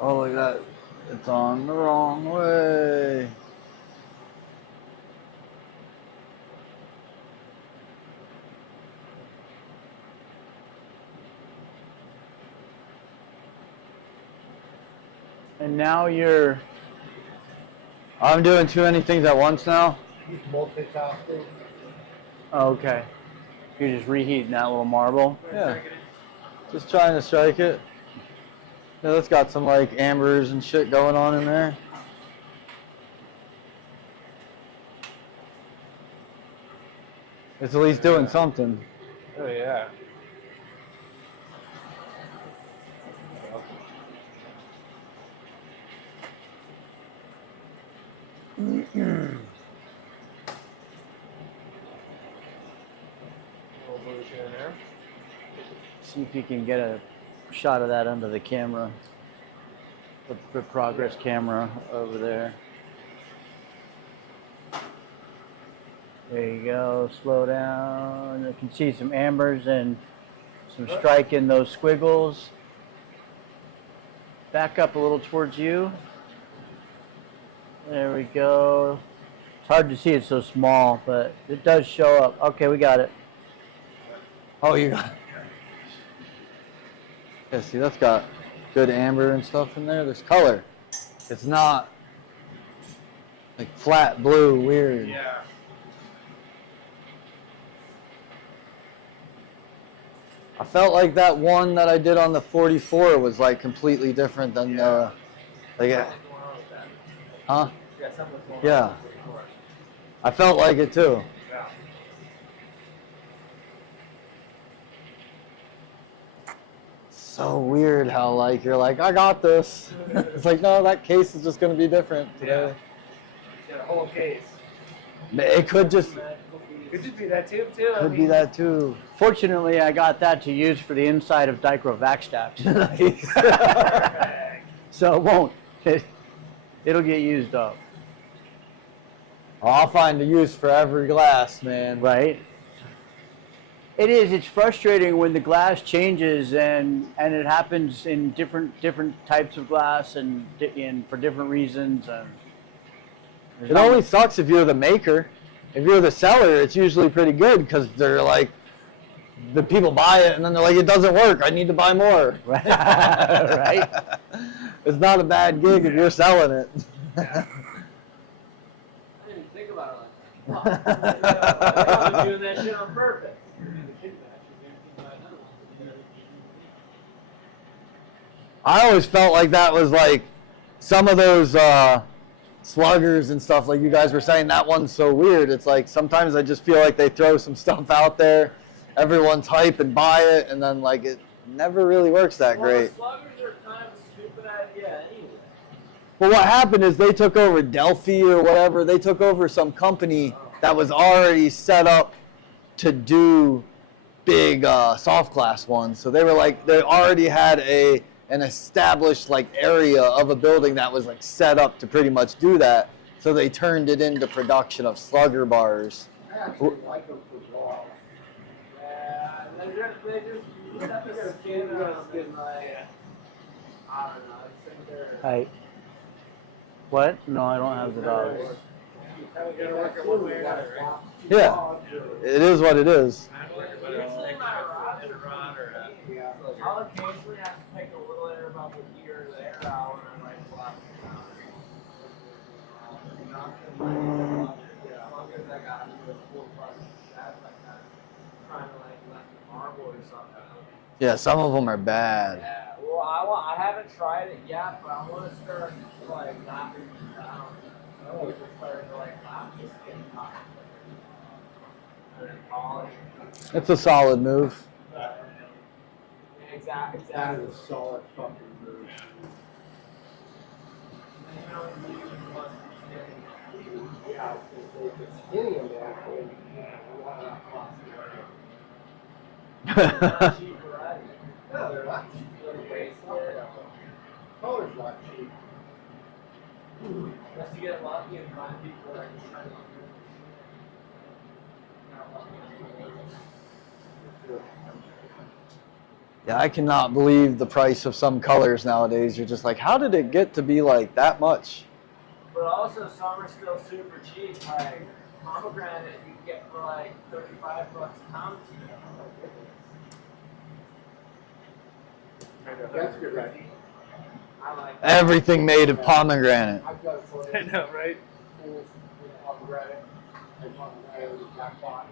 Oh, look at that. It's on the wrong way. And now you're. I'm doing too many things at once now. Multitasking. Oh, okay. You're just reheating that little marble. Yeah. Just trying to strike it. Yeah, that's got some like ambers and shit going on in there. It's at least doing something. Oh yeah. See if you can get a shot of that under the camera. The progress camera over there. There you go. Slow down. You can see some ambers and some strike in those squiggles. Back up a little towards you. There we go. It's hard to see, it's so small, but it does show up. Okay, we got it. Oh, you got it. Yeah, see, that's got good amber and stuff in there. There's color. It's not like flat blue, weird. Yeah. I felt like that one that I did on the 44 was like completely different than the, like, huh? Yeah. I felt like it too. So weird how like you're like, I got this. It's like, no, that case is just gonna be different today. Yeah, a whole case. It could just Could just be that tube too. could be that too. Fortunately, I got that to use for the inside of Dicro vac stacks. So it won't. It'll get used up. I'll find a use for every glass, man. Right? It is. It's frustrating when the glass changes and it happens in different types of glass and for different reasons. And It only sucks if you're the maker. If you're the seller, it's usually pretty good because they're like, the people buy it and then they're like, it doesn't work. I need to buy more. Right. Right. It's not a bad gig if you're selling it. I didn't think about it like that. I'm doing that shit on purpose. I always felt like that was like some of those sluggers and stuff like you guys were saying, that one's so weird. It's like sometimes I just feel like they throw some stuff out there, everyone's hype and buy it, and then like it never really works that great. Sluggers are kind of a stupid idea anyway. Well, what happened is they took over Delphi or whatever. They took over some company that was already set up to do big soft class ones. So they were like, they already had an established like area of a building that was like set up to pretty much do that. So they turned it into production of slugger bars. I actually like them for balls. Yeah, they just have to skin them and like, I don't know, I think they're... Hi. What? No, I don't have the dogs. Yeah, it is what it is. I'll occasionally have to take a little air about the year there out and like flop it down. As long as I got to a full plus that's like that. Trying to like let the marble or something. Yeah, some of them are bad. Yeah, well I haven't tried it yet, but I want to start like knocking it down. Oh, just starting to like knock this skin off. And then polish. It's a solid move. Exactly. That is a solid fucking move. Yeah, if it's skinny in there, no, they're not cheap. Color's not cheap. Unless you get lucky and find people that are trying to Yeah, I cannot believe the price of some colors nowadays. You're just like, how did it get to be like that much? But also some are still super cheap. Like pomegranate you can get for like $35 a pound. That's good, right? I like that. Everything made of pomegranate. I've done it for I know, right? pomegranate and pomegranate with jackpot.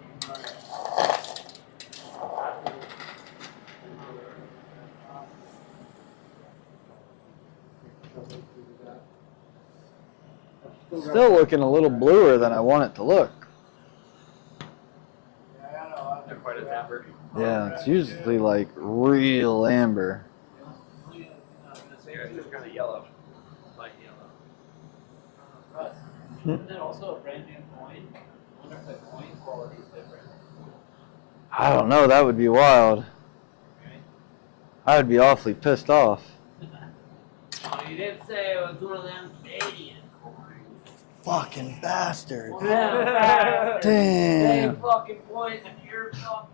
Still looking a little bluer than I want it to look. Not quite as amber. Yeah, it's usually like real amber. Yeah, it's just kind of yellow. Light yellow. Isn't that also a brand new coin? I wonder if the coin quality is different. I don't know, that would be wild. I would be awfully pissed off. Oh, you didn't say it was one of them Canadian coins. Fucking bastard. Yeah, Damn. Same fucking point, and you're fucking.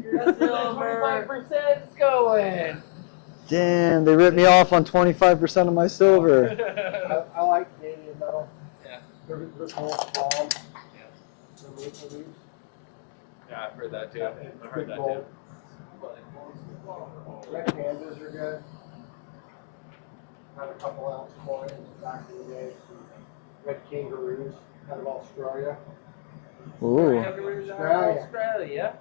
You're silver. 25% going. Damn, they ripped me off on 25% of my silver. I like Canadian metal. Yeah. They're cool, small. Yeah. They're maple leaves. Yeah, I've heard that too. I've heard that too. Gold. Red pandas are good. Had a couple ounce coins back in the day. Red kangaroos out of Australia. Ooh. Australia.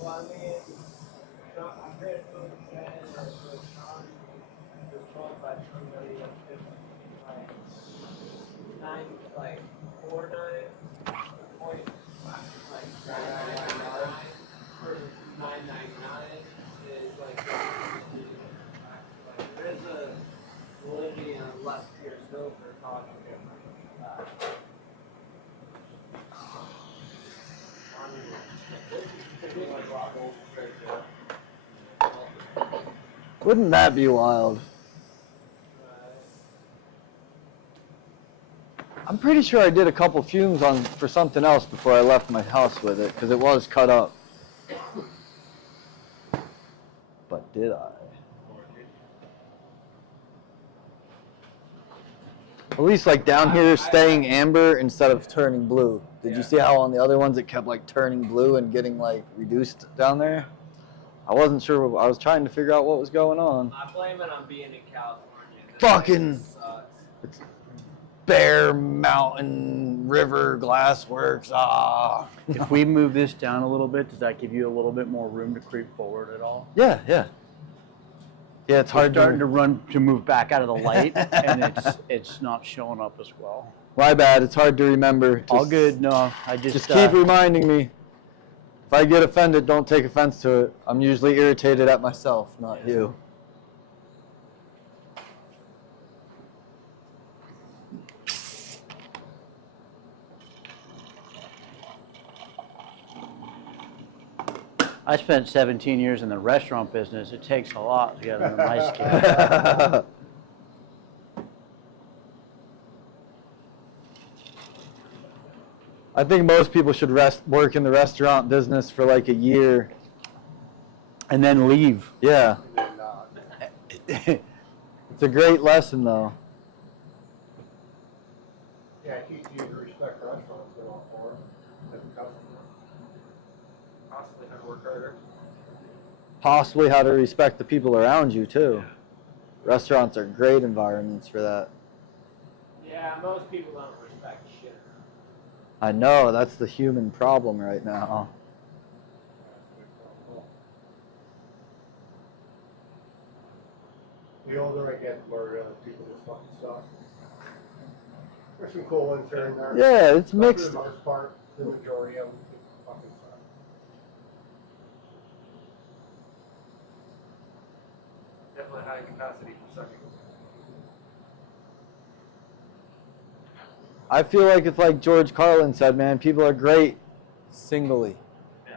Well, I mean, I'm ready to say that there's 25 somebody like 9, like 4 9 point, like 999 versus 999 is like there is a validity and a less pure silver talking different. Wouldn't that be wild? I'm pretty sure I did a couple fumes on for something else before I left my house with it, because it was cut up. But did I? At least like down here staying amber instead of turning blue. Did you see how on the other ones it kept like turning blue and getting like reduced down there? I wasn't sure. I was trying to figure out what was going on. I blame it on being in California. This Fucking sucks. it's Bear Mountain River Glassworks. Ah. If we move this down a little bit, does that give you a little bit more room to creep forward at all? Yeah, yeah. Yeah, it's hard Starting to move back out of the light, and it's not showing up as well. My bad. It's hard to remember. All Just- good. No, I just Just keep reminding me. If I get offended, don't take offense to it. I'm usually irritated at myself, not you. I spent 17 years in the restaurant business. It takes a lot to get under my skin. I think most people should work in the restaurant business for like a year And then leave. Yeah. They're not. It's a great lesson though. Yeah, it teaches you to respect restaurants they're all for as a customer. Possibly how to work harder. Possibly how to respect the people around you too. Restaurants are great environments for that. Yeah, most people don't respect shit. I know, that's the human problem right now. The older I get, the more people just fucking suck. There's some cool ones here and there. Yeah, it's But mixed. For the most part, the majority of them fucking suck. Definitely high capacity for sucking. I feel like it's like George Carlin said, man, people are great singly. Yeah.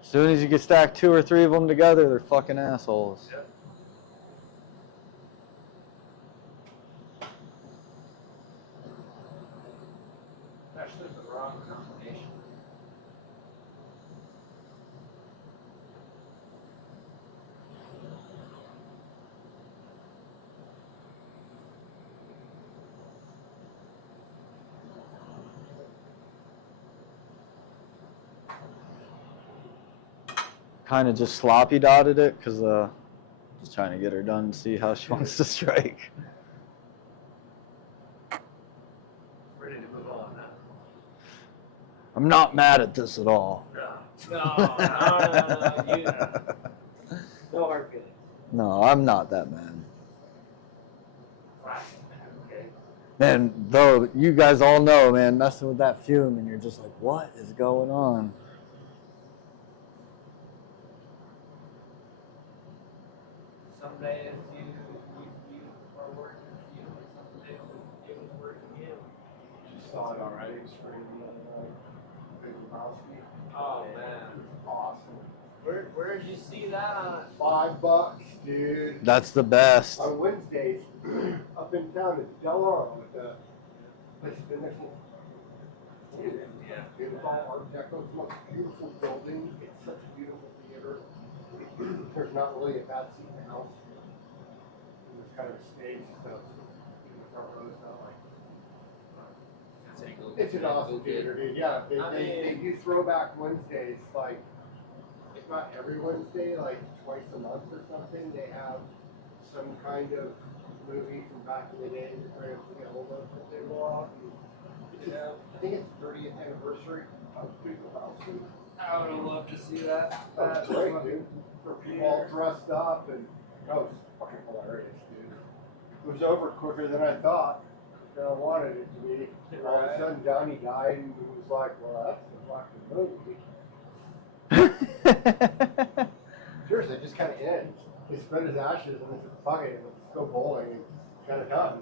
As soon as you can stack 2 or 3 of them together, they're fucking assholes. Yep. Especially the wrong combination. kind of just sloppy dotted it because just trying to get her done and see how she wants to strike. Ready to move on now. I'm not mad at this at all. No, you, no hard feelings. No, I'm not that mad. Okay. Man, though, you guys all know, man, messing with that fume and you're just like, what is going on? Some days you are working you, and some days it was working you. You saw it already, screaming Big Lebowski. Oh man, Awesome. where did you see that on? $5, dude. That's the best. On Wednesdays, up in town at Del Oro with the place has been there for Yeah. it was all Art Deco. It's the most beautiful building. It's such a beautiful theater. There's not really a bad seat in the house. There's kind of a stage, so the front row is not like. It's an awesome theater, dude. Yeah, they do throwback Wednesdays, like, if not every Wednesday, like twice a month or something. They have some kind of movie from back in the day that they're able to get hold of that they roll out. Yeah, I think it's the 30th anniversary of Big Lebowski. I would have loved to see that. That's great, dude. For people all dressed up, and that was fucking hilarious, dude. It was over quicker than I thought. That I wanted it to be. And all of a sudden, Johnny died, and it was like, well, that's the fucking movie. Seriously, it just kind of ends. They spread his ashes, and they said, fuck it, let's go bowling, and kind of done.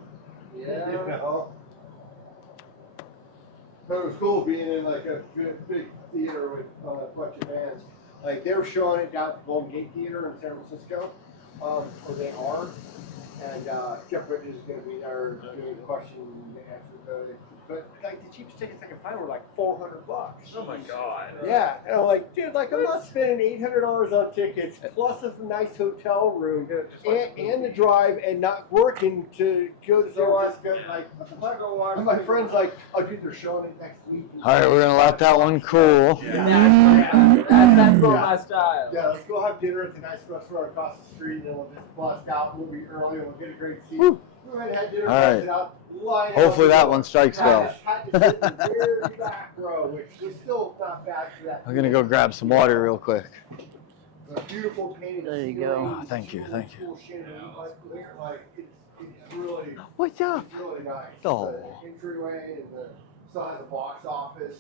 Yeah. You know? But it was cool being in like a big theater with a bunch of bands. Like they were showing it down at the Golden Gate Theater in San Francisco, or they are. And Jeff Bridges is going to be there doing the question and answer. But like the cheapest tickets I could find were like $400. Oh my god. Yeah, and I'm like, dude, like I'm not spending $800 on tickets plus a nice hotel room and the drive and not working to go to San Francisco. Like, what the fuck? And my friend's like, oh, dude, they're showing it next week. All right, we're going to let that one cool. That's more my style. Yeah, let's go have dinner at the nice restaurant across the street, and then we'll just bust out. We'll be early, and we'll get a great seat. Woo. Go ahead and have dinner, All right. bust it out, line it Hopefully up. that one strikes well. Had to sit in the very back row, which is still not bad for that. I'm going to go grab some water real quick. The beautiful painted There you go. ceilings, Thank you, thank you. cool shit, like it's really, What's up? it's really nice. Oh. The entryway and the size of the box office,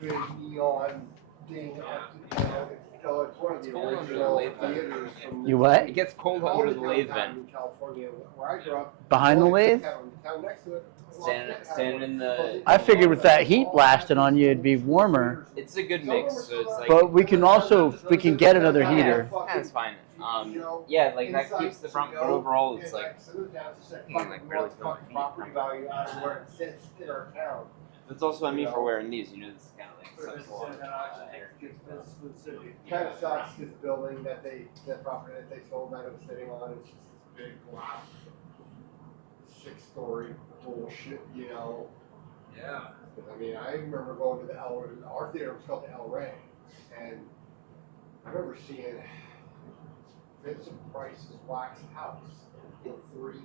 big neon thing up to so it's one of the It's cold under the original lathe vent. theaters from You what? It gets cold under the lathe vent. in California, where I grew up. Behind the lathe? Town next to it. Standing in the. I figured with that heat blasting on you, it'd be warmer. It's a good mix, so it's like. But we can get another heater. Yeah, it's fine. Yeah, like that keeps the front, but overall it's like. You can like barely feel my Property feet. value out of where it sits in our town. That's also on me for wearing these. You know, this is kind of like sucks a lot of hair. Kind of sucks this building that property that they sold that it was sitting on, it's just this big glass, 6-story bullshit, you know. Yeah. I mean, I remember going to our theater was called the El Rey, and I remember seeing Vincent Price's Wax House in 3D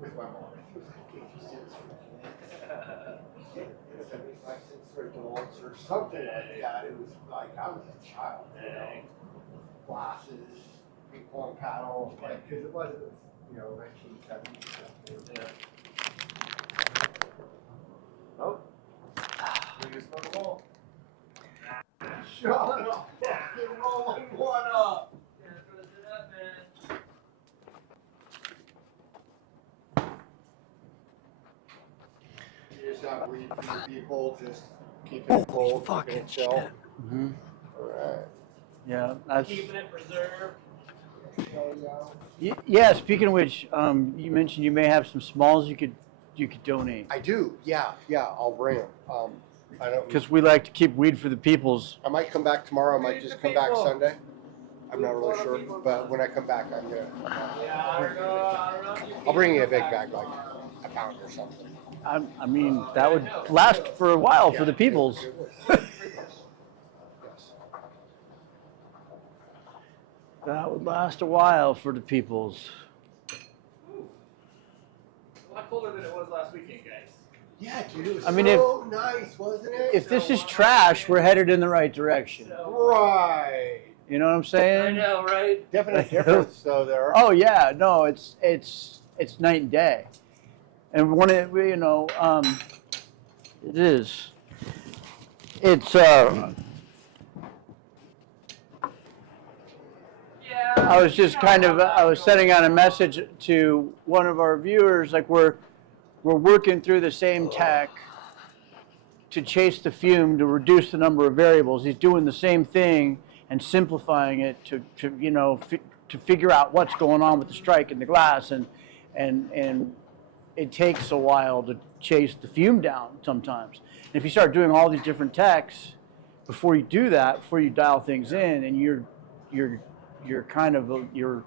with my mom. I think it was like 50 cents for 75 cents for adults or something like that. It was like, I was a child, you know. Glasses, ping pong paddle, like, because it wasn't, 1970. Oh. Biggest one of all. Shut up. Fucking rolling one up. You just have weed for people, just keep it cold, keep it chill. Mm-hmm. Alright. Yeah, that's. Keeping it preserved. Yeah. Speaking of which, you mentioned you may have some smalls you could donate. I do, yeah, I'll bring them. I don't. Because we like to keep weed for the peoples. I might come back tomorrow. I might just come back Sunday. I'm not really sure, but when I come back, I'm gonna. Yeah, I don't know. I'll bring you a big bag, like a pound or something. I mean, that would last for a while for the peoples. That would last a while for the peoples. A lot colder than it was last weekend, guys. Yeah, dude, it was I mean, so nice, wasn't it? If this is trash, we're headed in the right direction. Right. You know what I'm I saying? know, right? Definite difference, though, there. Oh yeah, no, it's night and day, and when it it is. It's I was just I was sending out a message to one of our viewers, like we're working through the same tech to chase the fume to reduce the number of variables. He's doing the same thing and simplifying it to figure out what's going on with the strike in the glass, and it takes a while to chase the fume down sometimes. And if you start doing all these different techs before you do that, before you dial things in, and you're kind of you're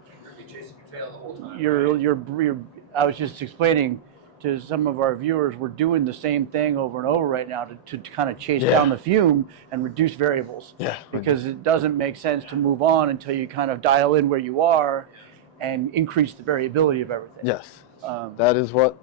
Chasing your tail the whole time. you're I was just explaining to some of our viewers, we're doing the same thing over and over right now to kind of chase down the fume and reduce variables. Yeah. Because it doesn't make sense to move on until you kind of dial in where you are and increase the variability of everything. Yes. That is what.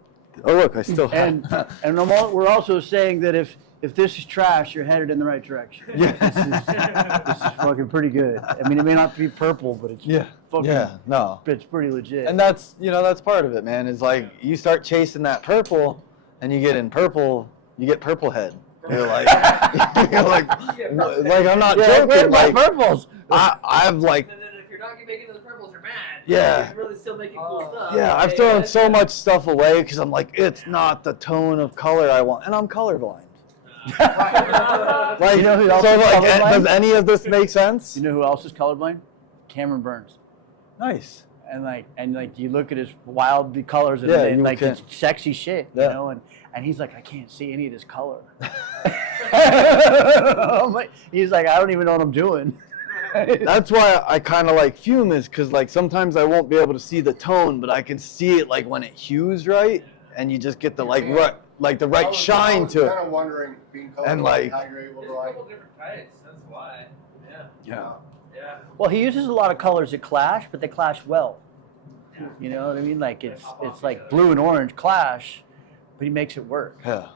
Oh look, I still have. And we're also saying that if this is trash, you're headed in the right direction. Yeah. This is fucking pretty good. I mean, it may not be purple, but it's fucking, no. it's pretty legit. And that's that's part of it, man. Is like you start chasing that purple, and you get in purple, you get purple head. You're like, like I'm not joking. Where's my Like purples? I've like. And then if you're not making those purples, you're mad. Yeah. You're really still making cool stuff. Yeah, I've thrown so much stuff away because I'm like, it's not the tone of color I want, and I'm colorblind. Like, You know who else so is like, colorblind? does any of this make sense? You know who else is colorblind? Cameron Burns. Nice. And you look at his wild colors and, Yeah, and you like can't- it's sexy shit, Yeah. you know, and he's like, I can't see any of this color. I'm like, he's like, I don't even know what I'm doing. That's why I kind of like fume is because like sometimes I won't be able to see the tone, but I can see it like when it hues right, and you just get the like the right shine to I it. was kind of wondering, being colorblind, And, like- how you're able There's to a like. couple different types. That's why. Yeah. Yeah. Yeah. Well, he uses a lot of colors that clash, but they clash well. You know what I mean? Like it's like blue and orange clash, but he makes it work. Yeah.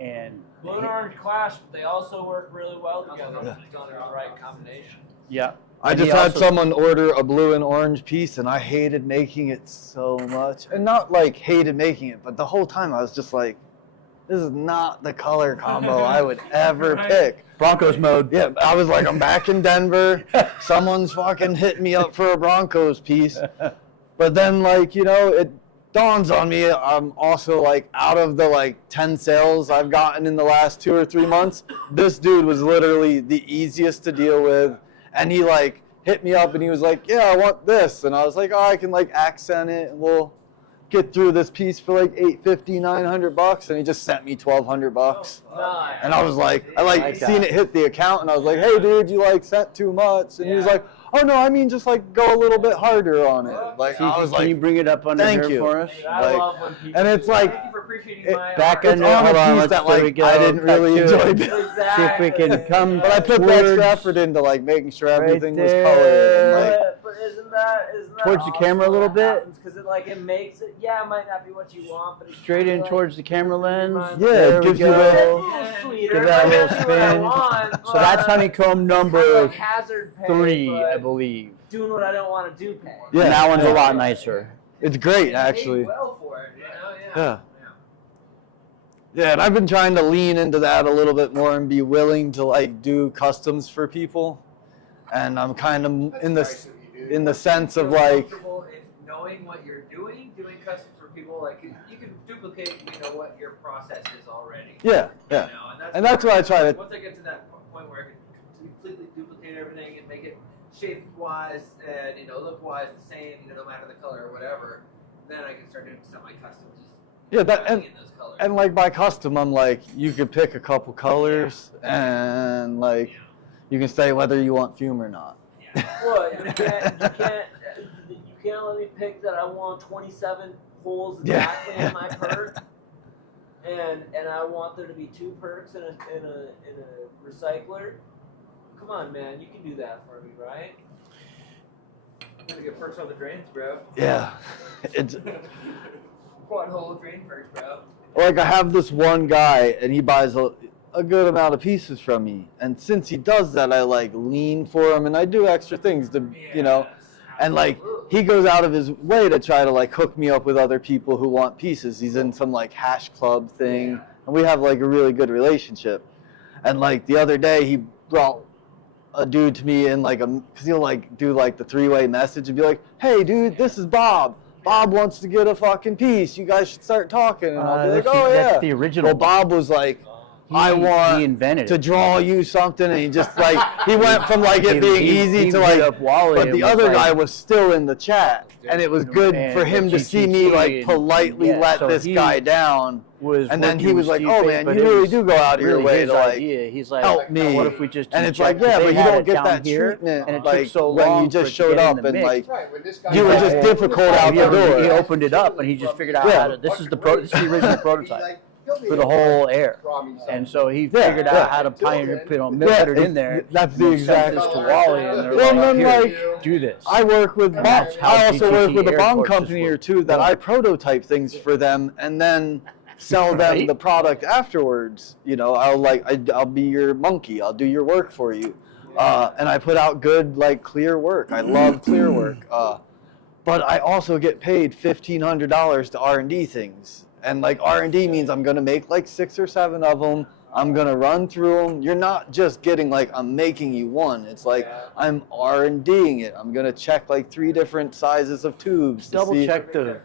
And Blue and orange clash, but they also work really well together. Yeah. They're the right combination. yeah, I And he just had also- someone order a blue and orange piece, and I hated making it so much. And not like hated making it, but the whole time I was just like, this is not the color combo I would ever pick. Broncos mode. Yeah, I was like, I'm back in Denver. Someone's fucking hitting me up for a Broncos piece. But then, like, it dawns on me, I'm also like, out of the like 10 sales I've gotten in the last 2 or 3 months, this dude was literally the easiest to deal with. And he like hit me up and he was like, yeah, I want this. And I was like, oh, I can like accent it and we'll get through this piece for like $850, $900. And he just sent me $1,200. Nice. And I was like, I like seen that. it hit the account, and I was like, hey, dude, you like sent too much. And he was like, oh no, I mean just like go a little bit harder on it. Like I was Can you like, bring it up under thank here you. for us? I like- love when people and it's do like- that. Thank you for appreciating it- my back art. in it's there, on hold a on, piece let's- that there we like go. I didn't Cut really to enjoy. it. Exactly. See if we can come. But I put the towards- extra effort into like making sure Right everything was there. colored. And, like, But isn't that Towards the camera a little bit? Because it makes it. Yeah, it might not be what you want, but it's Straight in like, towards the camera lens. Yeah, There it we gives you go. the- It's a little sweeter. Give that a It little might not be what I spin. want, So that's but honeycomb it's number like hazard pay, 3, but I believe. doing what I don't want to do pay. Yeah. And that one's a lot nicer. it's great Paid actually. well for it, you know? Yeah. Yeah, and I've been trying to lean into that a little bit more and be willing to like do customs for people. And I'm kind of in Nice the of you, dude. in the sense of Feel like, comfortable in knowing what you're doing customs for people, like you can duplicate, what your process is already. yeah, yeah. And that's what I try to. Once I get to that point where I can completely duplicate everything and make it shape-wise and look-wise the same, no matter the color or whatever, then I can start doing semi-custom. Yeah, that in those colors. and like by custom, I'm like you could pick a couple colors and like you can say whether you want fume or not. Well, you can't let me pick that I want 27 holes exactly in my perk, and I want there to be 2 perks in a recycler. Come on, man, you can do that for me, right? Gonna get perks on the drains, bro. Yeah, it's Quad hole drain perks, bro. like I have this one guy, and he buys a good amount of pieces from me, and since he does that, I like lean for him, and I do extra things to, you know, and like he goes out of his way to try to like hook me up with other people who want pieces. He's in some like hash club thing, and we have like a really good relationship. And like the other day, he brought a dude to me in like because he'll like do like the three-way message and be like, "Hey, dude, this is Bob. Bob wants to get a fucking piece. You guys should start talking." And I'll be like, "Oh yeah." That's the original. Well, Bob was like, "I want he invented to it. draw you something," and he just like he went from like it being easy to hit like. up Wally But and the was other like- guy was still in the chat, and it was good And for him to see me GTT like and- politely yeah, let so this he guy down. Was And then he working was with like, Steve "Oh Page, man, but you it really was do go out of your really way his to like idea. He's like, help me." What if we just And did it's like, check- yeah, they but you had don't it get down that here, treatment and it like took so when long you just for it to showed get in up the and mix. like Right, when this guy you were just Yeah. difficult out the door. He opened it up and he just figured out Yeah. how to. This is the original prototype for the whole air, and so he figured out how to pioneer, put it in there. That's the and sent exact. this to Wally, and they're Well, like, then, "Here, like, do this." I work with And that's how I also work GTT with a bomb airports company just or two that I prototype things for them and then sell them Right? the product afterwards. You know, I'll be your monkey. I'll do your work for you, and I put out good like clear work. I love clear work, but I also get paid $1,500 to R&D things, and like R&D means I'm gonna make like 6 or 7 of them. I'm gonna run through them. You're not just getting like I'm making you one. It's like I'm R&Ding it. I'm gonna check like 3 different sizes of tubes. to Double see- check the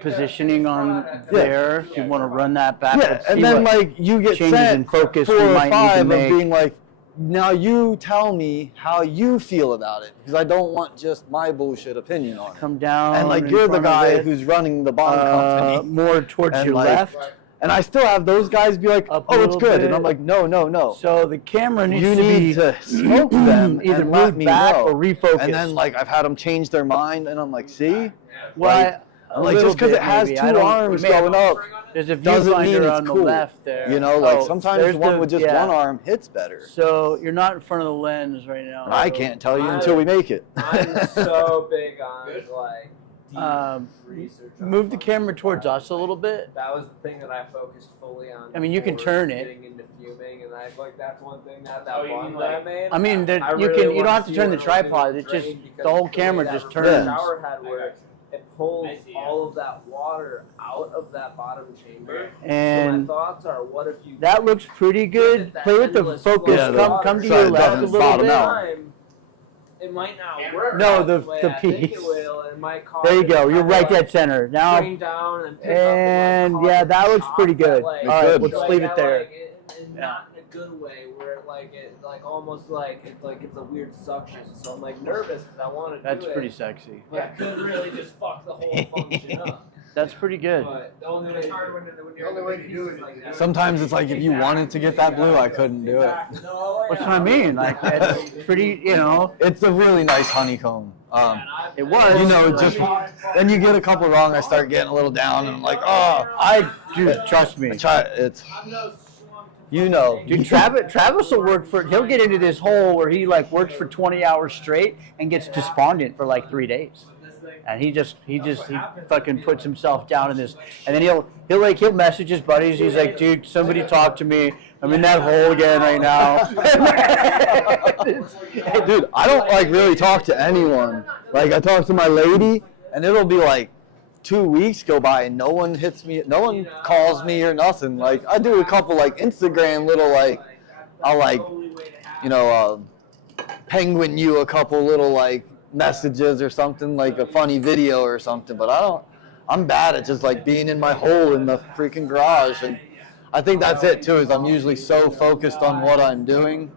positioning on there. If you want to run that back. Yeah, and then like you get changes sent in focus 4 we or might need to 5 of make. being like, now you tell me how you feel about it, because I don't want just my bullshit opinion on it. Come down. And like in you're the front of guy it, who's running the bomb company. more towards And your like- left. And I still have those guys be like, Up a "Oh, it's little good," bit. and I'm like, "No, no, no." So the camera needs You to need be to smoke them either and let move me back know. or refocus. And then like I've had them change their mind, and I'm like, "See, well, like, I'm like just because it has 2 arms going up there's a doesn't mean viewfinder it's on the cool." left there. You know, like Oh, sometimes there's one the- with just yeah. one arm hits better. So you're not in front of the lens right now. And I can't tell you until we make it. I'm so big on like deep research. on Move the camera towards us a little bit. That was the thing that I focused fully on. I mean, you can before turn it. Getting into fuming, and I like that's one thing that Oh, you one mean, that I like- made. I mean, I you really can. You wanna don't have to see turn the when I was tripod. in It just drain, because the whole way camera that just reverse turns. shower head works. It pulls all of that water out of that bottom chamber. so And my thoughts are, what if you that looks pretty good. that Play with the endless focus. flow of Come water? come to So your it left a doesn't little bottom bit. out. It might not work. No, the the- way the I think it piece. will. It might cause There you it go. to You're kinda, right like, dead center. Now drain down and pick and up yeah, and that looks pretty good. Like, All right, good. let's like leave that, it there. Like, and not in a good way, where it almost like it's a weird suction. So I'm like nervous because I want to That's do pretty it. sexy. But I could really just fuck the whole function up. That's pretty good. But the only way to do it is like that. Sometimes it's like if you wanted to get that blue, I couldn't do it. No, That's what I mean. Like it's pretty. You know, It's a really nice honeycomb. it was. You know, just then you get a couple wrong, I start getting a little down, and I'm like, "Oh, I do. Trust me. I try." It's you know, Dude, Travis will work for. He'll get into this hole where he like works for 20 hours straight and gets despondent for like 3 days. And he fucking puts himself down in this, and then he'll message his buddies. He's like, "Dude, somebody talk to me. I'm in that hole again right now." Hey, dude, I don't like really talk to anyone. Like I talk to my lady, and it'll be like 2 weeks go by and no one hits me, no one calls me or nothing. Like I do a couple like Instagram little like, I'll like, you know, penguin you a couple little like messages or something, like a funny video or something. But I'm bad at just like being in my hole in the freaking garage, and I think that's it too. Is I'm usually so focused on what I'm doing.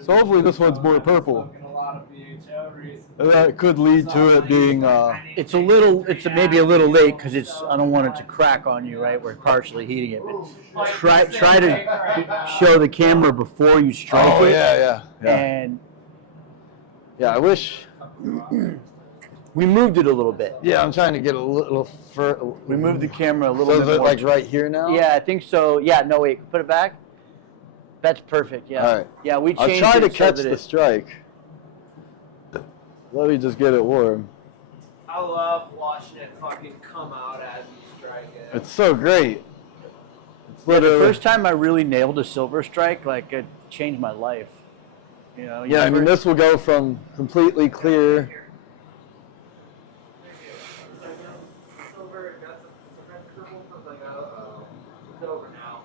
So hopefully this one's more purple. That could lead to it being. It's maybe a little late because I don't want it to crack on you, right? We're partially heating it, but try to show the camera before you strike Oh it. yeah. And Yeah, I wish. we moved it a little bit. Yeah, I'm trying to get a little further. We moved the camera a little So bit is it more. like right here now? Yeah, I think so. Yeah, no wait, put it back. That's perfect. Yeah. All right. Yeah, we I'll changed try to it so catch that the it- strike. Let me just get it warm. I love watching it fucking come out as you strike it. It's so great. It's Yeah, the literally. first time I really nailed a silver strike, like it changed my life. You know. Yeah, I mean, this will go from completely clear. It's over. That's a red purple. I was like, oh, it's over now.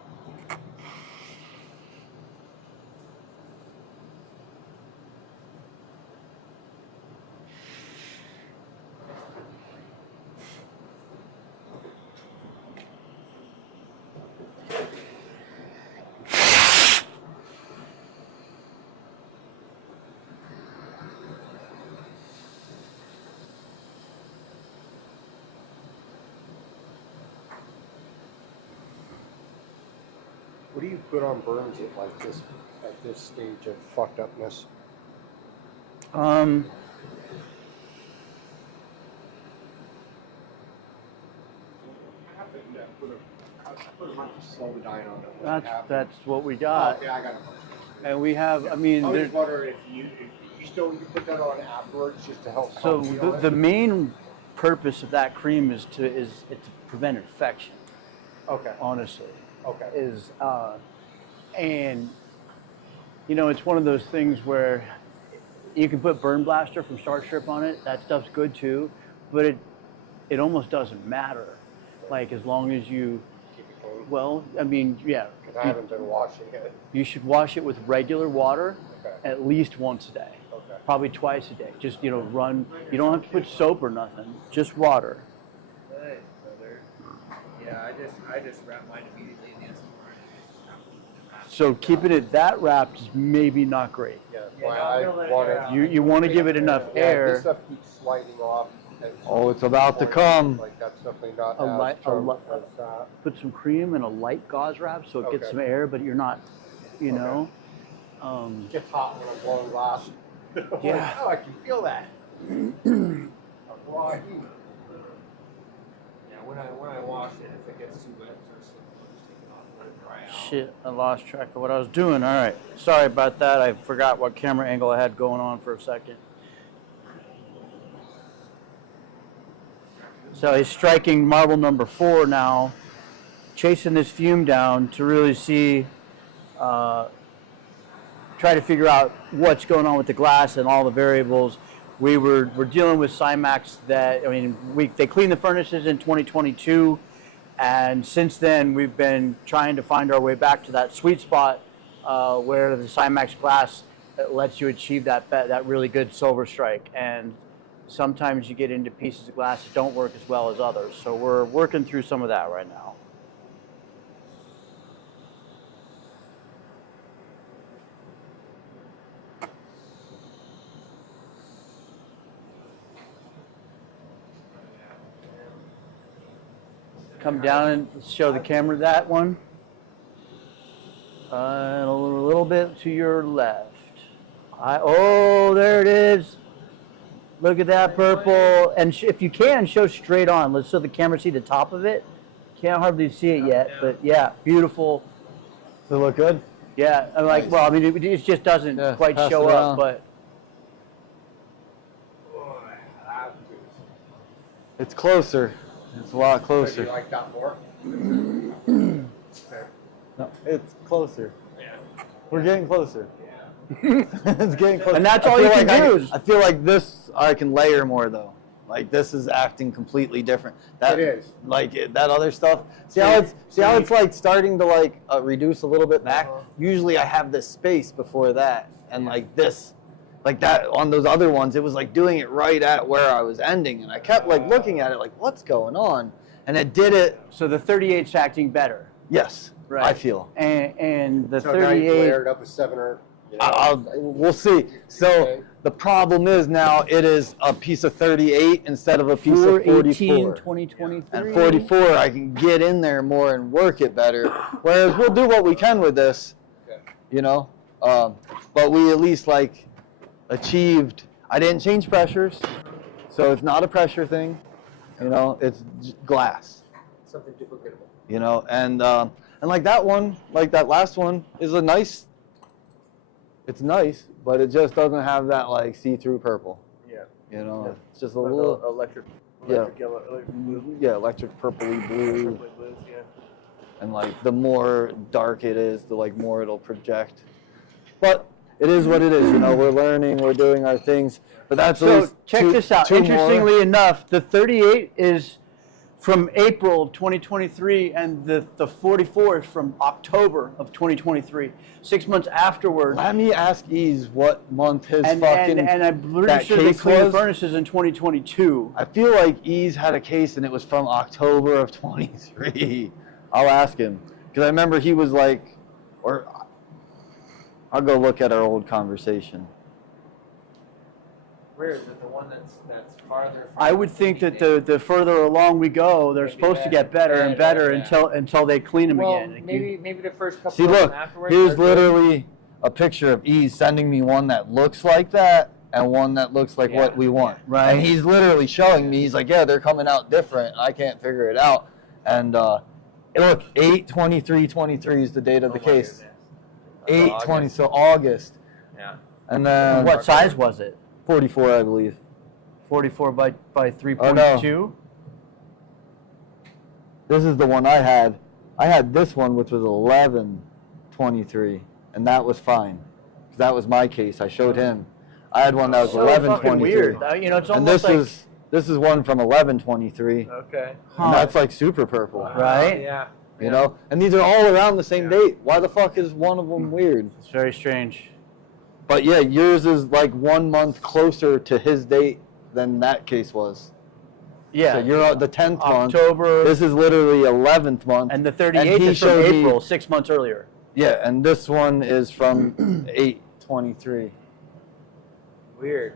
What do you put on berms at this stage of fucked upness? Slow the dying on it. That's what we got. Okay, I got it. And we have. I mean, I was there's. just wondering if you still you put that on afterwards just to help. So pump heal the it? main purpose of that cream is to prevent infection. Okay. Honestly, Okay. and you know, it's one of those things where you can put Burn Blaster from Star Strip on it. That stuff's good too, but it almost doesn't matter. Like as long as you, Keep it clean. well, I mean, yeah, Because I haven't been washing it. you should wash it with regular water Okay. at least once a day. Okay. Probably twice a day. Just, you know, run. You don't have to put soap or nothing. Just water. Nice, brother. Yeah, I just wrap mine immediately in the SMR. So keeping it that wrapped is maybe not great. Yeah. Yeah, Why no, I'm I gonna let it wanted. dry out. You want to give it enough Yeah, air. this stuff keeps sliding off. and Oh, it's about to point, come. Like that's definitely not A as light- a firm li- as that. Put some cream and a light gauze wrap so it gets Okay. some air, but you're not, you Okay. know. It gets hot when I'm blowing glass. Yeah. Oh, I can feel that. Why? Yeah, when I wash it, if it gets too wet or slippery, I'll just take it off and let it dry out. Shit, I lost track of what I was doing. All right, sorry about that. I forgot what camera angle I had going on for a second. So he's striking marble number 4 now, chasing this fume down to really see, try to figure out what's going on with the glass and all the variables. We're dealing with Cymax that, I mean, they cleaned the furnaces in 2022, and since then we've been trying to find our way back to that sweet spot where the Cymax glass lets you achieve that really good silver strike. And sometimes you get into pieces of glass that don't work as well as others. So we're working through some of that right now. Come down and show the camera that one. And a little bit to your left. Oh, there it is. Look at that purple. And if you can, show straight on. Let's so the camera see the top of it. Can't hardly see it yet, but yeah, beautiful. Does it look good? Yeah, I'm like, well, I mean, it just doesn't Yeah, quite pass show it up, around. but It's closer. It's a lot Do closer. you like that more? No, it's closer. Yeah. We're getting closer. It's getting closer. And that's I all feel you can like do. I feel like this I can layer more though. Like this is acting completely different. That It is. Like that other stuff. See how it's like starting to like reduce a little bit back. Usually I have this space before that, and like this, like that on those other ones, it was like doing it right at where I was ending, and I kept like looking at it like what's going on, and it did it. so the 38's acting better. Yes, Right. I feel. And the So now you 38, layered up with 7 or. You know, We'll see. So Okay. the problem is now it is a piece of 38 instead of a piece of 418, 44. 2023. And 44, I can get in there more and work it better. Whereas we'll do what we can with this, Okay. you know. But we at least like achieved. I didn't change pressures, so it's not a pressure thing. You know, it's glass. Something duplicatable. You know, and like that one, like that last one, is a nice It's nice, but it just doesn't have that like see-through purple. Yeah. You know, Yeah. it's just a little electric yeah, yellow, electric blue. yeah, electric purpley blue. Purpley blues, yeah. And like the more dark it is, the like more it'll project. But it is what it is, you know. We're learning, we're doing our things. But that's at So least check two- this out. two more. Interestingly enough, the 38 is from April of 2023, and the 44 is from October of 2023. 6 months afterwards. Let me ask Ease what month his And fucking I'm pretty that sure they case cleaned the was. furnaces in 2022. I feel like Ease had a case and it was from October of 23. I'll ask him because I remember he was like, or I'll go look at our old conversation. Where is it? The one that's farther. I would think that the further along we go, they're supposed to get better and better until they clean them Well, again. Like maybe the first couple. See, of look, them afterwards. here's they're good. literally a picture of Ease sending me one that looks like that and one that looks like what we want. Right. And he's literally showing me, he's like, yeah, they're coming out different. I can't figure it out. And look, 8/23/23 is the date of the case. 8/20, so August. Yeah. And then what size was it? 44, I believe. 44 by 3.2. Oh, no. This is the one I had. I had this one, which was 11/23, and that was fine. That was my case. I showed him. I had one that was So fucking 11/23. weird. You know, it's And almost this is one from 11/23. Okay. And that's like super purple. Right? Yeah. You know? And these are all around the same date. Why the fuck is one of them weird? It's very strange. But yeah, yours is like 1 month closer to his date than that case was. Yeah. So you're the 10th month. October. This is literally 11th month. And the 38 he is from showed me- April, 6 months earlier. Yeah, and this one is from 8/23. Weird.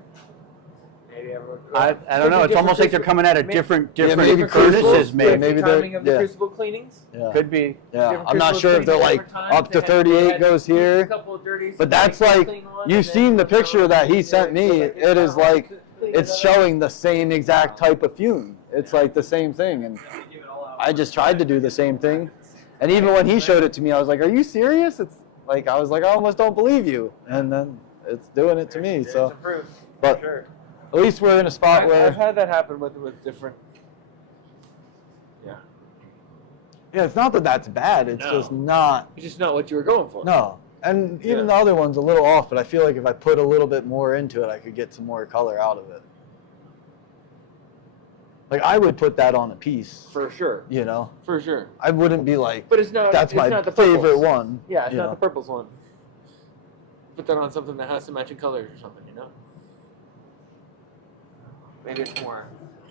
Maybe I don't know. It's almost like they're coming at a different maybe furnaces, crucibles. maybe. Yeah, maybe they're- timing of the yeah. crucible cleanings. Yeah. Could be. Yeah, Different I'm not crucible sure if they're cleaning like different times. up to They had 38 goes a here, couple of dirties, but they had that's to like, clean one, you've and seen the then picture that he sent so me, like, it is like, clean it's it up. showing the same exact type of fume. It's like the same thing, and I just tried to do the same thing, and even when he showed it to me, I was like, are you serious? It's like, I was like, I almost don't believe you, and then it's doing it to me, so, It's approved, but for sure. at least we're in a spot I've where, had that happen with different. Yeah. yeah, it's not that that's bad, it's No. just not. It's just not what you were going for. No, and even the other one's a little off, but I feel like if I put a little bit more into it, I could get some more color out of it. Like, I would put that on a piece, For sure. you know? For sure. I wouldn't be like, But it's not. that's it's my not the favorite purples. one. Yeah, it's you not know? the purples one. Put that on something that has some matching colors or something, you know? Maybe it's more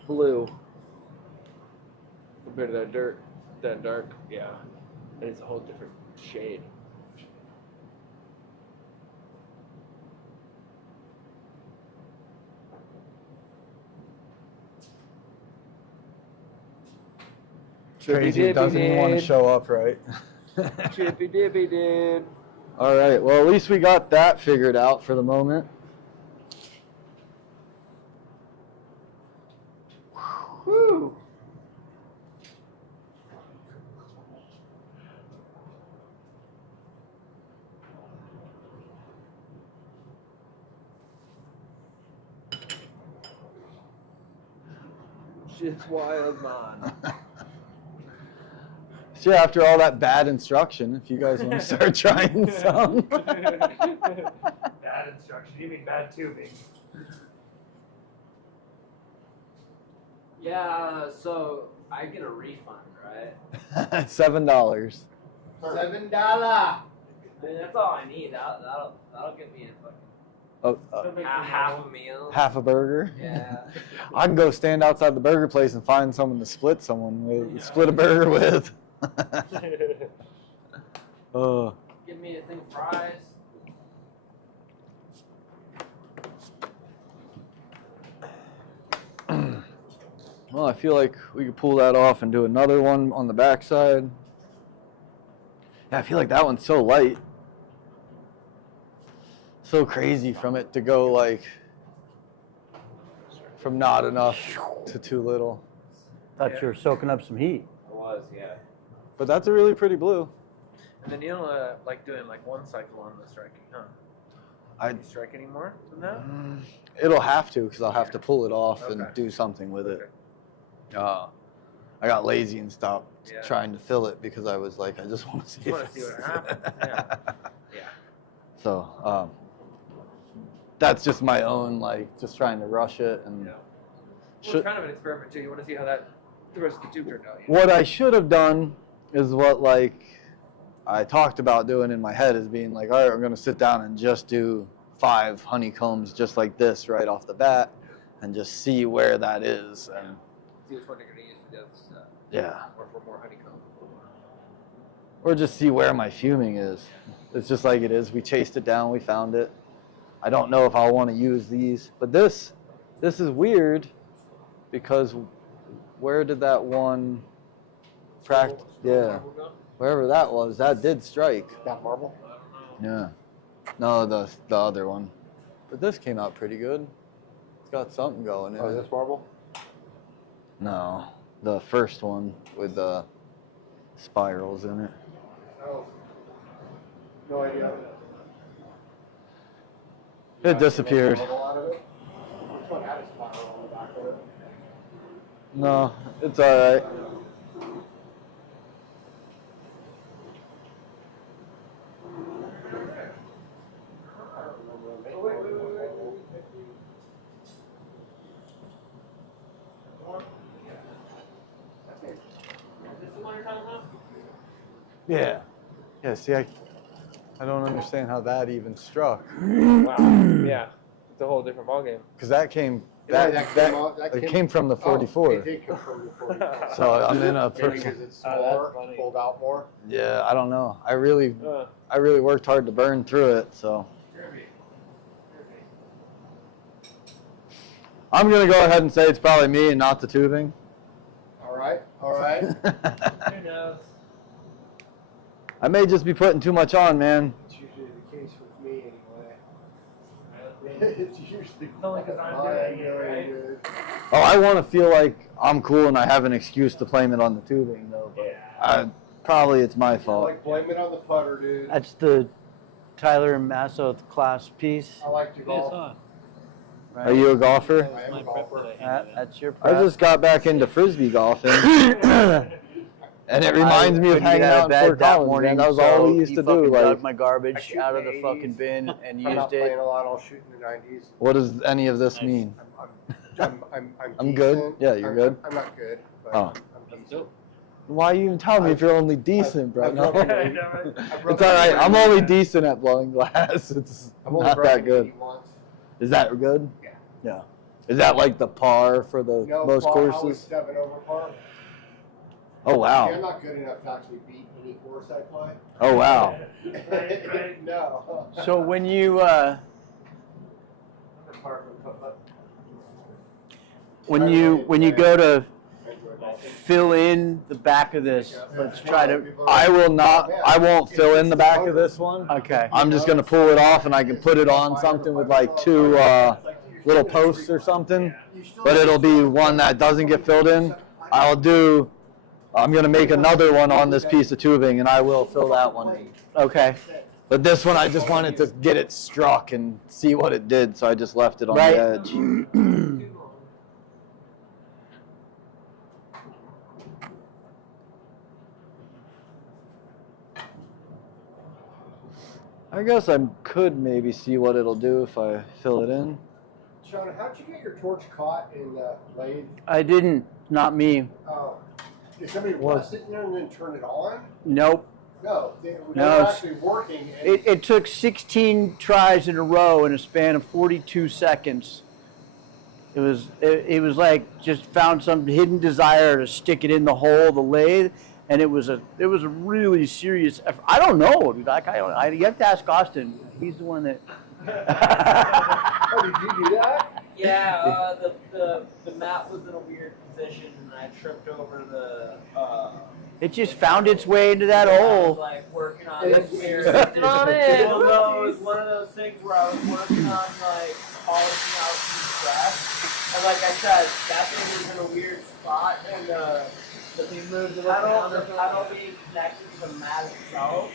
blue compared to that dark. Yeah, and it's a whole different shade. Crazy, Chippy doesn't even want to did. show up, right? Chippy dippy did. All right, well, at least we got that figured out for the moment. Woo! Shit's wild, man. So yeah, after all that bad instruction, if you guys want to start trying some. Bad instruction. You mean bad tubing? Yeah, so I get a refund, right? $7. $7. I mean, that's all I need. That'll get me a fucking Oh, half a meal. half a burger. Yeah. I can go stand outside the burger place and find someone to split someone with, split a burger with. Oh. Give me a thing of fries. Well, I feel like we could pull that off and do another one on the backside. Yeah, I feel like that one's so light. So crazy from it to go like from not enough to too little. Thought you were soaking up some heat. It was, yeah. But that's a really pretty blue. And then you don't like doing like one cycle on the striking, huh? I- Can you strike any more than that? It'll have to because I'll have to pull it off and Okay. do something with it. I got lazy and stopped Yeah. trying to fill it because I was like, I just want to see, Just wanna see what happens. Yeah. Yeah. So that's just my own, like, just trying to rush it. And Well, it's kind of an experiment too. You want to see how the rest of the tube turned out. what I should have done is what, like, I talked about doing in my head is being like, all right, I'm going to sit down and just do 5 honeycombs just like this right off the bat and just see where that is. And See which one you're going to use for the other stuff. yeah. Or for more honeycomb. Or just see where my fuming is. It's just like it is. We chased it down. We found it. I don't know if I'll want to use these. But this is weird because where did that one practice? Yeah. Wherever that was, that did strike. That marble? Yeah. No, the other one. But this came out pretty good. It's got something going in Oh, it. this marble? No, the first one with the spirals in it. Oh. No idea. It disappeared. Which one had a spiral on the back of it? No, it's all right. Yeah. Yeah, see, I don't understand how that even struck. Wow. Yeah. It's a whole different ballgame. Because that came, Yeah, that that came from the 44. Oh, it did come from the 44. So I'm in a Maybe because it's smaller, funny. pulled out more. yeah, I don't know. I really worked hard to burn through it, so. I'm going to go ahead and say it's probably me and not the tubing. All right, all right. Who knows? I may just be putting too much on, man. It's usually the case with me anyway. It's usually only 'cause I'm doing it, right? good. Oh, I want to feel like I'm cool and I have an excuse to blame it on the tubing, though. But probably it's my fault. Like, blame it on the putter, dude. That's the Tyler Masso class piece. I like to golf. Right? Are you a golfer? I am a golfer. That's your I prep. just got back into frisbee golfing, and it reminds me of couldn't hanging get out in bed Fort that Collins, morning. man. That was so all we used he to fucking do. dug Like, my I garbage shoot out in of the the fucking 80s. bin and I'm not used playing it. a lot. I'll shoot in the 90s. what does any of this mean? I'm good? decent. Yeah, you're good? I'm not good, but Oh. I'm decent. Why you even tell me if you're only decent, bro? I've No. broken It's I've all right. I'm only broken- decent at blowing glass. It's I've only not broken that good. 80 once. Is that good? Yeah. Yeah. Is that like the par for the No, most par, I was courses? 7 over par. Oh See, I'm wow. not good enough to actually beat any course I play. Oh wow. No. So when you when you go to fill in the back of this, let's try to. I will not. I won't fill in the back of this one. Okay. I'm just gonna pull it off, and I can put it on something with like 2 little posts or something. But it'll be one that doesn't get filled in. I'm gonna make another one on this piece of tubing, and I will fill that one in. Okay. But this one, I just wanted to get it struck and see what it did, so I just left it on Right. the edge. I guess I could maybe see what it'll do if I fill it in. Sean, how'd you get your torch caught in the lathe? I didn't. Not me. Oh. Did somebody rest it in there and then turn it on? Nope. No. They No, were actually working. And It took 16 tries in a row in a span of 42 seconds. It was like just found some hidden desire to stick it in the hole of the lathe, and it was a really serious effort. I don't know, dude. Like you have to ask Austin. He's the one that. Oh, did you do that? Yeah, the mat was in a weird position, and I tripped over the. It just found its way into that I was hole. like working on It's- it. it's- on it. No, it was one of those things where I was working on like polishing out some scratch, and like I said, that thing was in a weird spot, and the pedal being connected to the mat itself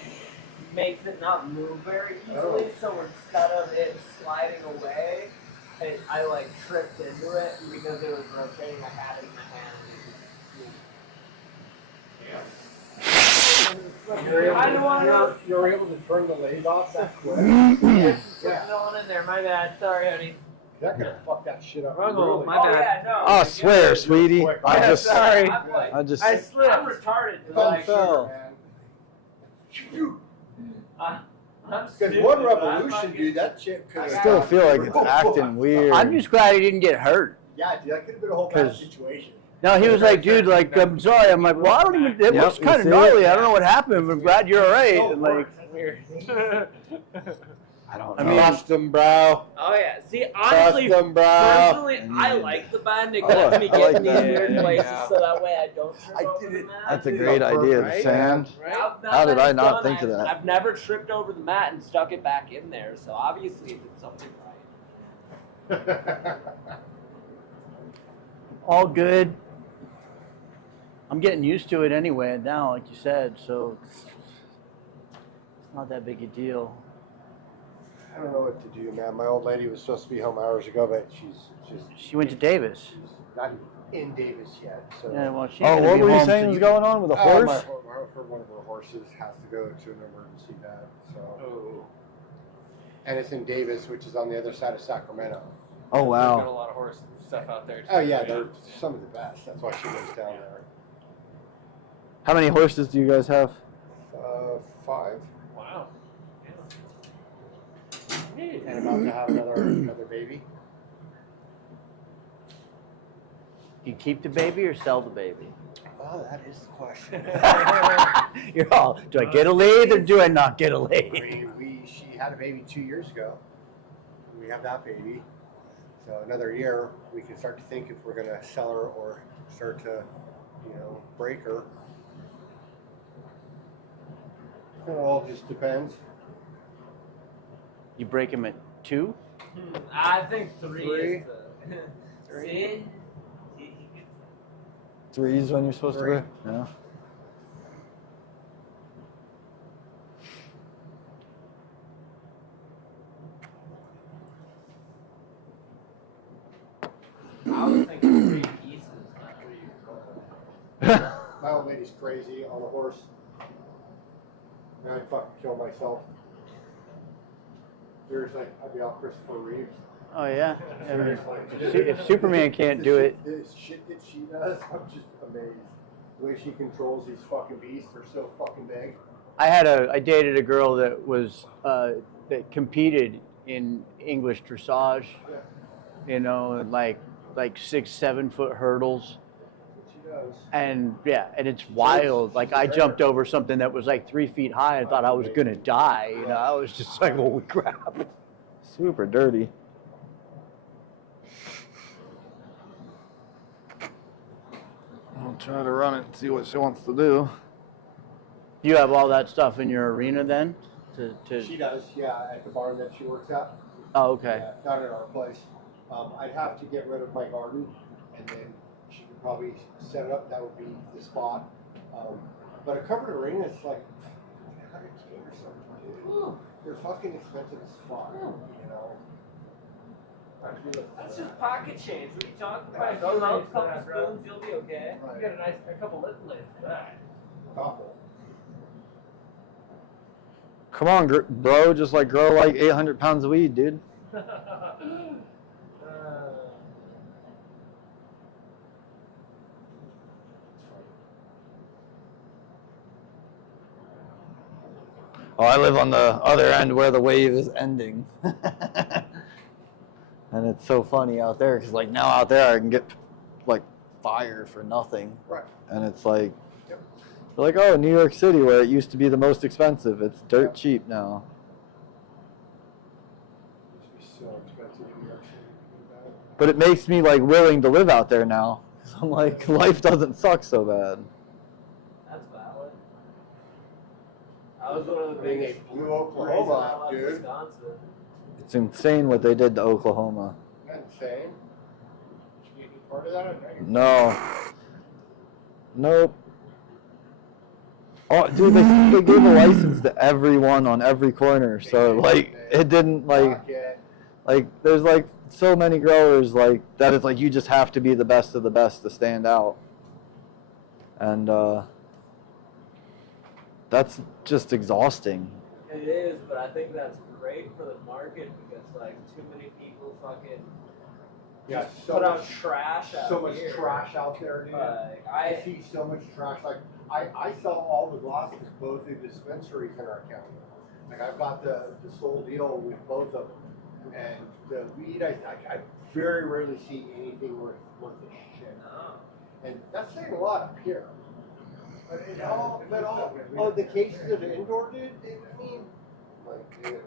makes it not move very easily. So instead of it sliding away, I like tripped into it because it was rotating. I had it in my hand. I don't want to. You're able to turn the lathe off that quick. Yeah. No one in there. My bad. Sorry, honey. That could fuck that shit up. Oh, my bad. yeah, no. I swear, sweetie. I just, sorry. I just. I slipped. I'm retarded. Like, fell. I'm Because stupid, one but I'm revolution, fucking- dude, that shit could I have. still feel like it's acting weird. I'm just glad he didn't get hurt. Yeah, dude, that could have been a whole bad 'Cause- situation. No, he was like, dude, like, I'm sorry. I'm like, well, I don't even, it Yep, looks you kind of see gnarly. it? I don't know what happened, but I'm glad you're all right. And like, Weird. I don't I know. mean- Custom, bro. Oh yeah. See, honestly, Custom, bro. personally, I like the bend. It lets me I get like in these that. weird places, Yeah. so that way I don't trip I over did the it. mat. That's a great idea. The Right? sand. Now How did that I it's not done, think of that? I've never tripped over the mat and stuck it back in there, so obviously it did something right. all good. I'm getting used to it anyway now, like you said, so it's not that big a deal. I don't know what to do, man. My old lady was supposed to be home hours ago, but She went to Davis. she's not in Davis yet. So. Yeah, well, she's Oh, gonna what be were you home, saying so was you- going on with a horse? One of her horses has to go to an emergency vet. So. Oh. And it's in Davis, which is on the other side of Sacramento. Oh We've got a wow. lot of horse stuff out there. Too. Oh yeah, they're some of the best. That's why she goes down there. How many horses do you guys have? 5, Wow. and about to have another baby. You keep the baby or sell the baby? Oh, that is the question. You're all, do I get a lathe or do I not get a lathe? She had a baby 2 years ago. We have that baby. So another year, we can start to think if we're going to sell her or start to, break her. It all just depends. You break him at 2? I think 3 Three. is the. See? 3 is when you're supposed Three. to be. Yeah. I was thinking 3 pieces, not 3. My old lady's crazy on a horse. And I'd fucking kill myself. Seriously, I'd be all Christopher Reeves. Oh, yeah. Seriously. If Superman can't do it. This shit that she does, I'm just amazed. The way she controls these fucking beasts, they're so fucking big. I dated a girl that was, that competed in English dressage, like 6-7 foot hurdles. She does. And yeah, and it's wild. Like I jumped over something that was like 3 feet high and thought I was gonna die. I was just like, holy crap. Super dirty. I'll try to run it and see what she wants to do. You have all that stuff in your arena then? She does, yeah, at the barn that she works at. Oh, okay. Yeah, not at our place. I'd have to get rid of my garden, and then she could probably set it up. That would be the spot. But a covered arena is like $100K or something, dude. They're fucking expensive as fuck, That's just pocket change. What are you talking Yeah, about? don't You know, reach a couple that, bro. spoons, you'll be okay. Right. You got a couple lip lids for that. Couple. Come on, bro. Just like grow like 800 pounds of weed, dude. Oh, I live on the other end where the wave is ending. And it's so funny out there because like now out there I can get like fire for nothing. Right. And it's like, Yep. they're like, oh, New York City where it used to be the most expensive. It's dirt cheap now. It used to be so expensive in New York City. But it makes me like willing to live out there now. 'Cause I'm like, life doesn't suck so bad. That's valid. I was one of the Being biggest a blue reasons I Oklahoma, left dude. Wisconsin. It's insane what they did to Oklahoma. Isn't that insane? Should you be part of that? No. Nope. Oh, dude, they gave a license to everyone on every corner. So like, it didn't like there's like so many growers like that. It's like you just have to be the best of the best to stand out. And that's just exhausting. It is, but I think that's great for the market because like too many people fucking Yeah, just so put much, out trash out so much here. trash out there, dude. Like, I see so much trash. Like I sell all the glasses, both the dispensaries in our county. Like I've got the sole deal with both of them, and the weed I very rarely see anything worth a shit. And that's saying a lot up here. But all the cases of indoor, dude. I mean, like, dude,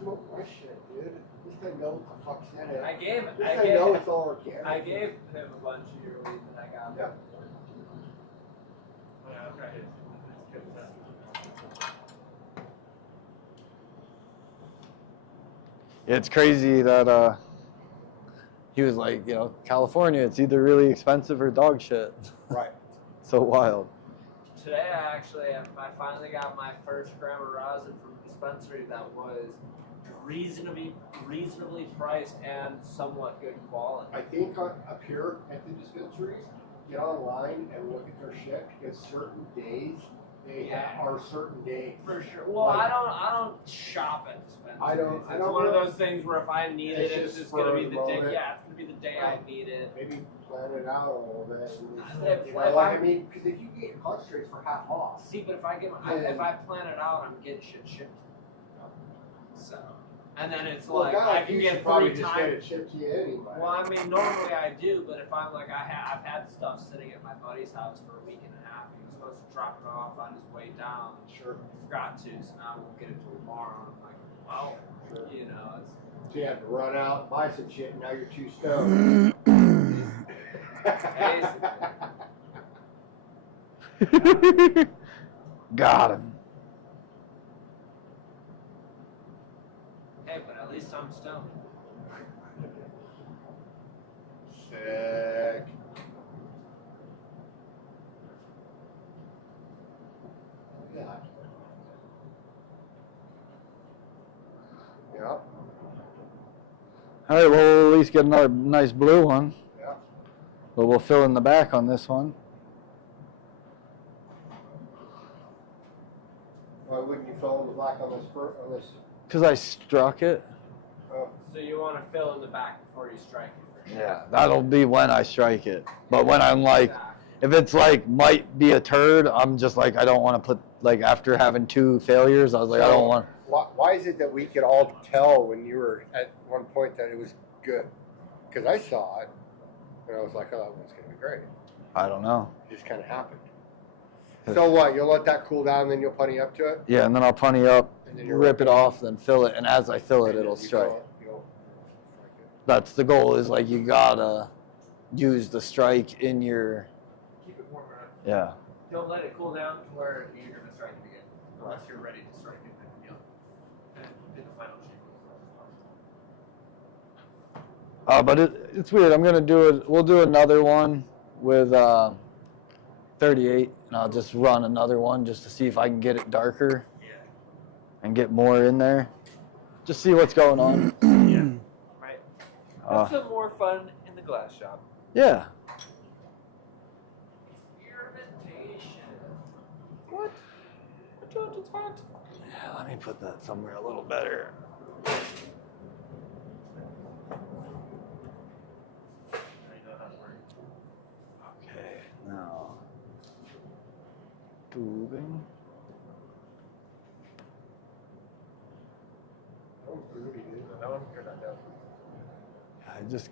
smoke my shit, dude. At least I know what the fuck's in it. I know it's all organic. I gave him a bunch of your weed that I got. Yeah. It's crazy that he was like, you know, California, it's either really expensive or dog shit. Right. So wild. Today I finally got my first gram of rosin from a dispensary that was reasonably priced and somewhat good quality. I think up here at the dispensaries, get online and look at their shit because certain days they are certain days. For sure. Well, Like, I don't shop at dispensaries. I don't It's one of know. those things where if I need It's it, it's just just gonna for be the the day. moment. Yeah, it's gonna be the day I need it. Maybe plan it out a little bit. If- You know, if like, I- I mean, because if you get your concentrates for half off, See, but if I plan it out, I'm getting shit shipped. So, and then it's well, like God, I can you get should probably 3 just get times. it shipped to you anyway. Well, I mean, normally I do, but if I'm like I've had stuff sitting at my buddy's house for a week and a half. He was supposed to drop it off on his way down. Sure. Forgot to, so now we'll get it till tomorrow. I'm like, well, Sure. you know, it's. So you have to run out, buy some shit, and now you're too stoned. Got him. Hey, but at least I'm stoned. Sick. Yeah. Yeah. All right, well, we'll at least get another nice blue one. Yeah. But we'll fill in the back on this one. Why wouldn't you fill in the black on this? Because I struck it. Oh. So you want to fill in the back before you strike it for sure. Yeah, that'll be when I strike it. But when I'm like, if it's like might be a turd, I'm just like, I don't want to put, like after having 2 failures, I was like, I don't want. Why is it that we could all tell when you were at one point that it was good? Because I saw it, and I was like, oh, that one's going to be great. I don't know. It just kind of happened. So what? You'll let that cool down, and then you'll putty up to it? Yeah, and then I'll punny up, And then you'll rip it off, then fill it, and as I fill it, And it'll you strike. fill it, you'll strike That's the goal, is like you gotta use the strike in your, Keep it warm enough. yeah. Don't let it cool down to where you're gonna strike it again, unless you're ready to strike it. Then, you know, and do the final shape. But it's weird. I'm gonna do it. We'll do another one with 38, and I'll just run another one just to see if I can get it darker. Yeah. And get more in there. Just see what's going on. Right. Uh, Have some more fun in the glass shop. Yeah. Experimentation. What? What do you want to talk? Yeah. Let me put that somewhere a little better. Okay. Now. Tubing. I just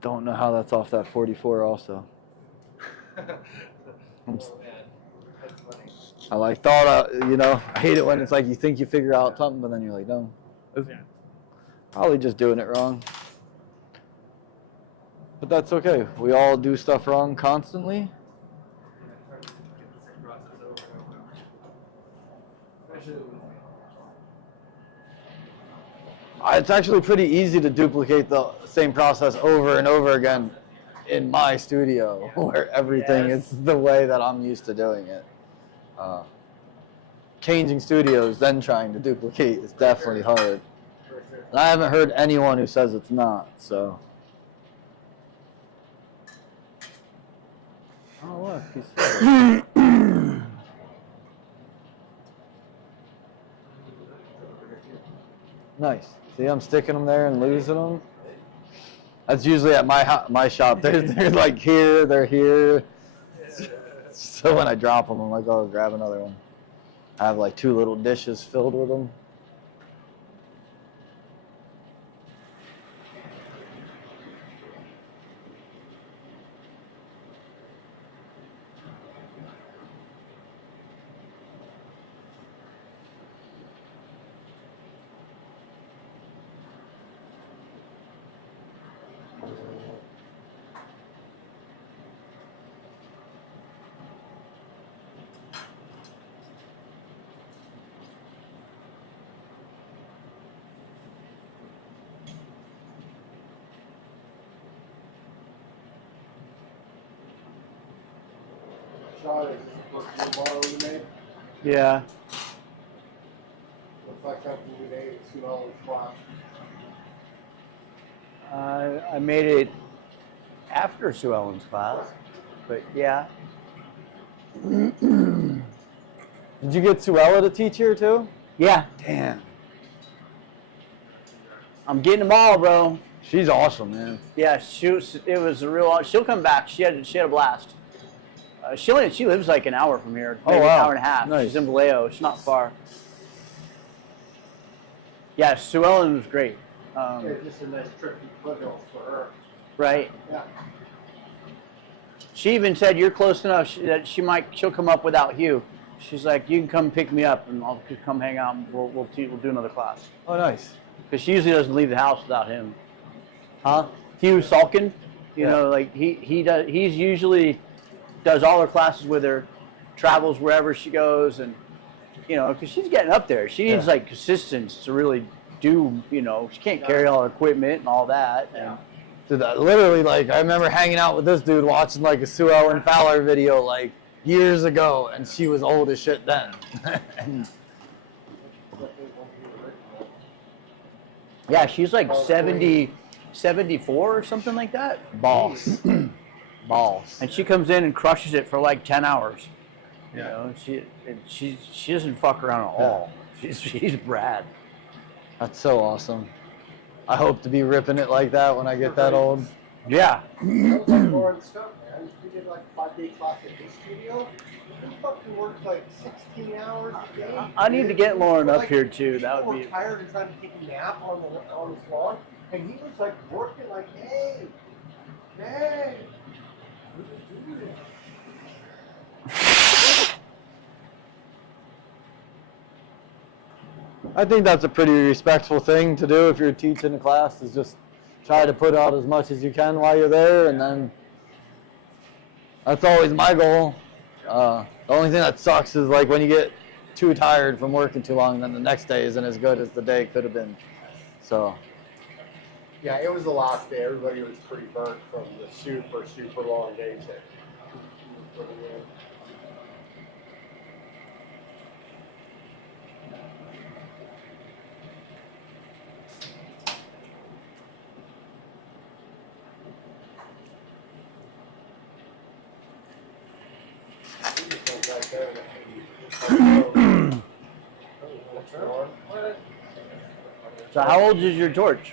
don't know how that's off that 44 also. I like thought, you know, I hate it when it's like you think you figure out something, but then you're like, no. It's probably just doing it wrong. But that's okay. We all do stuff wrong constantly. It's actually pretty easy to duplicate the same process over and over again in my studio, where everything is the way that I'm used to doing it. changing studios, then trying to duplicate is definitely hard. And I haven't heard anyone who says it's not, so. Oh, look. He's Nice. See, I'm sticking them there and losing them. That's usually at my shop. They're like here, they're here. So when I drop them, I'm like, oh, grab another one. I have like 2 little dishes filled with them. Sean, is this a model you made? Yeah. Looks like something you made at Sue Ellen's class. I made it after Sue Ellen's class, but yeah. Did you get Sue Ellen to teach here too? Yeah. Damn. I'm getting them all, bro. She's awesome, man. Yeah, it was a real. She'll come back. She had a blast. She lives like an hour from here, maybe Oh, wow. an hour and a half. Nice. She's in Vallejo. She's not far. Yeah, Sue Ellen was great. It's just a nice tricky foothills for her. Right. Yeah. She even said you're close enough that she'll come up without Hugh. She's like, you can come pick me up and I'll come hang out and we'll do another class. Oh, nice. Because she usually doesn't leave the house without him. Huh? Hugh Salkin, you know, like he's usually does all her classes with her, travels wherever she goes, and you know, because she's getting up there. She needs like assistance to really do, you know, she can't carry all her equipment and all that. Yeah. Dude, literally, like, I remember hanging out with this dude watching like a Sue Ellen Fowler video like years ago, and she was old as shit then. Yeah, she's like 70, 74 or something like that. Boss. Boss. And she comes in and crushes it for like 10 hours. Yeah. You know, she doesn't fuck around at all. She's Brad. That's so awesome. I hope to be ripping it like that when I get that old. Yeah. That was like Lauren stuff, man. We did like a 5-day class at his studio. He fucking worked like 16 hours a day. I need to get Lauren up here too. That would be. People were tired and trying to take a nap on his lawn, and he was like working like, hey. I think that's a pretty respectful thing to do if you're teaching a class, is just try to put out as much as you can while you're there, and then that's always my goal. The only thing that sucks is like when you get too tired from working too long, then the next day isn't as good as the day could have been. So. Yeah, it was the last day. Everybody was pretty burnt from the super long days that he was putting in. So how old is your torch?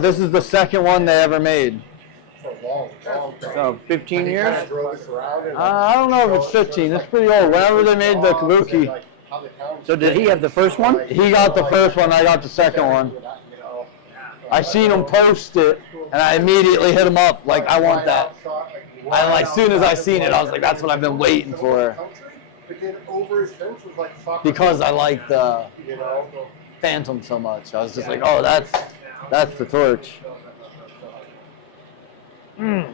This is the second one they ever made. For a long time. So 15 He years? kinda drove us around and, I don't know if it's 15. It's pretty old. Whenever they made the Kabuki, So did he have the first one? he got the first one. I got the second one. I seen him post it, and I immediately hit him up like, I want that. As soon as I seen it, I was like, that's what I've been waiting for. But then over his fence was like soccer. Because I like the You know? Phantom so much. I was just like, oh, that's the torch. Do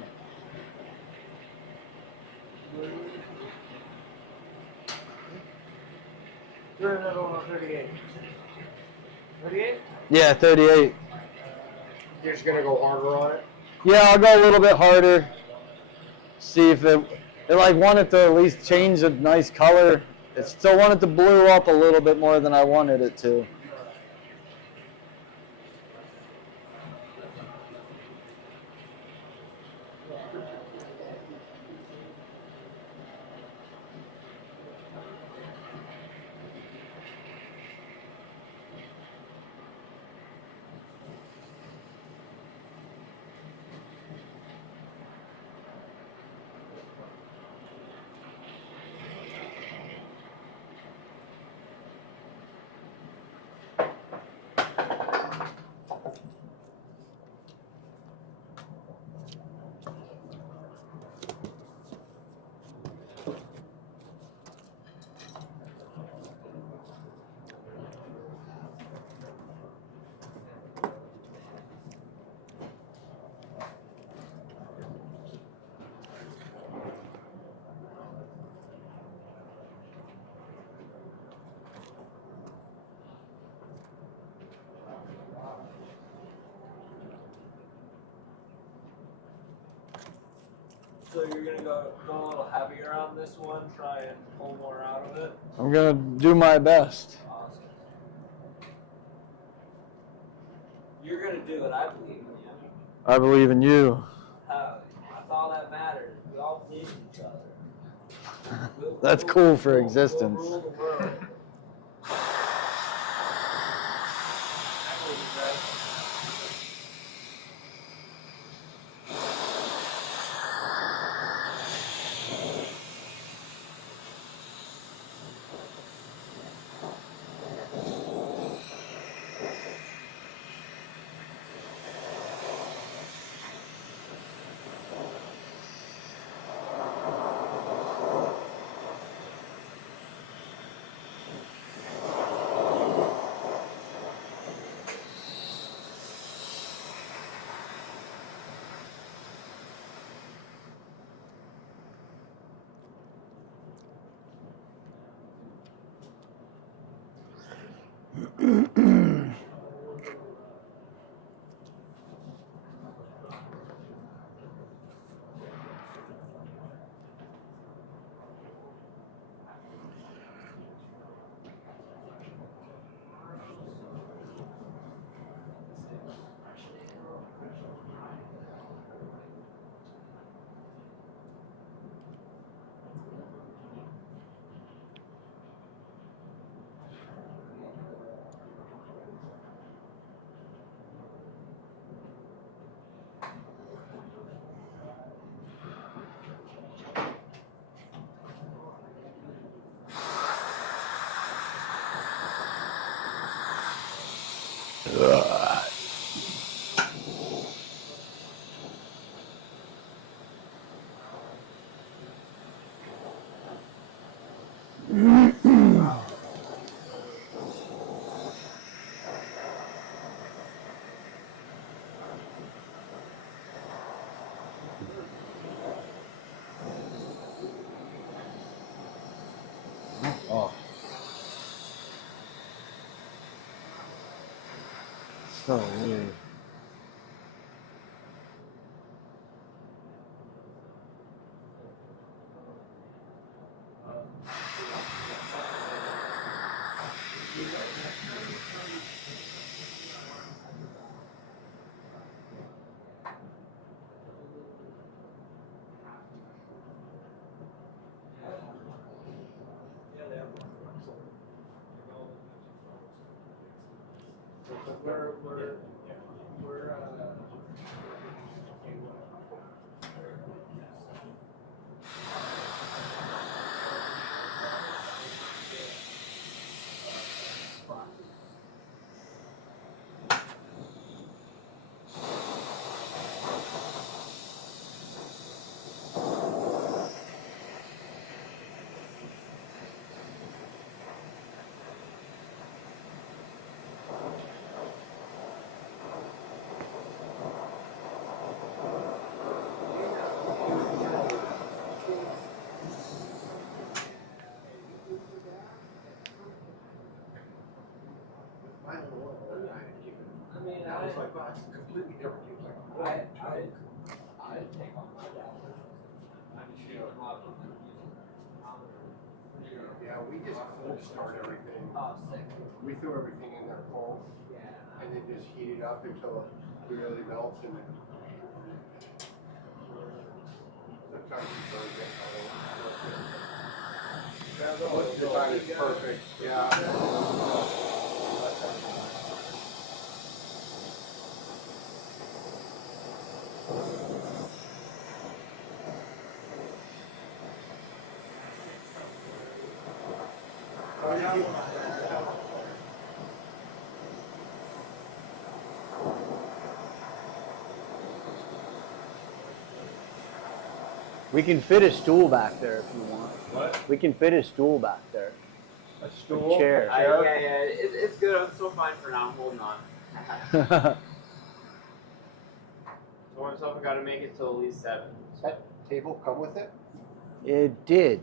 another one on 38. 38? Yeah, 38. You're just gonna go harder on it? Yeah, I'll go a little bit harder. See if it It like wanted to at least change a nice color. It still wanted to blue up a little bit more than I wanted it to. So you're gonna go a little heavier on this one, try and pull more out of it. I'm gonna do my best. Awesome. You're gonna do it. I believe in you. I believe in you. That's all that matters. We all believe in each other. That's cool for existence. We'll rule the world. Oh. So weird. I take on my dad. I'm sure. we just cold start everything. Oh, sick. We throw everything in there cold, and then just heat it up until it really melts, and then sometimes we burn it. Most of the time it's perfect. Yeah. We can fit a stool back there if you want. What? We can fit a stool back there. A stool? Chair. Yeah, it's good. I'm still fine for now. I'm holding on. Told myself I got to make it till at least 7. Does that table come with it? It did.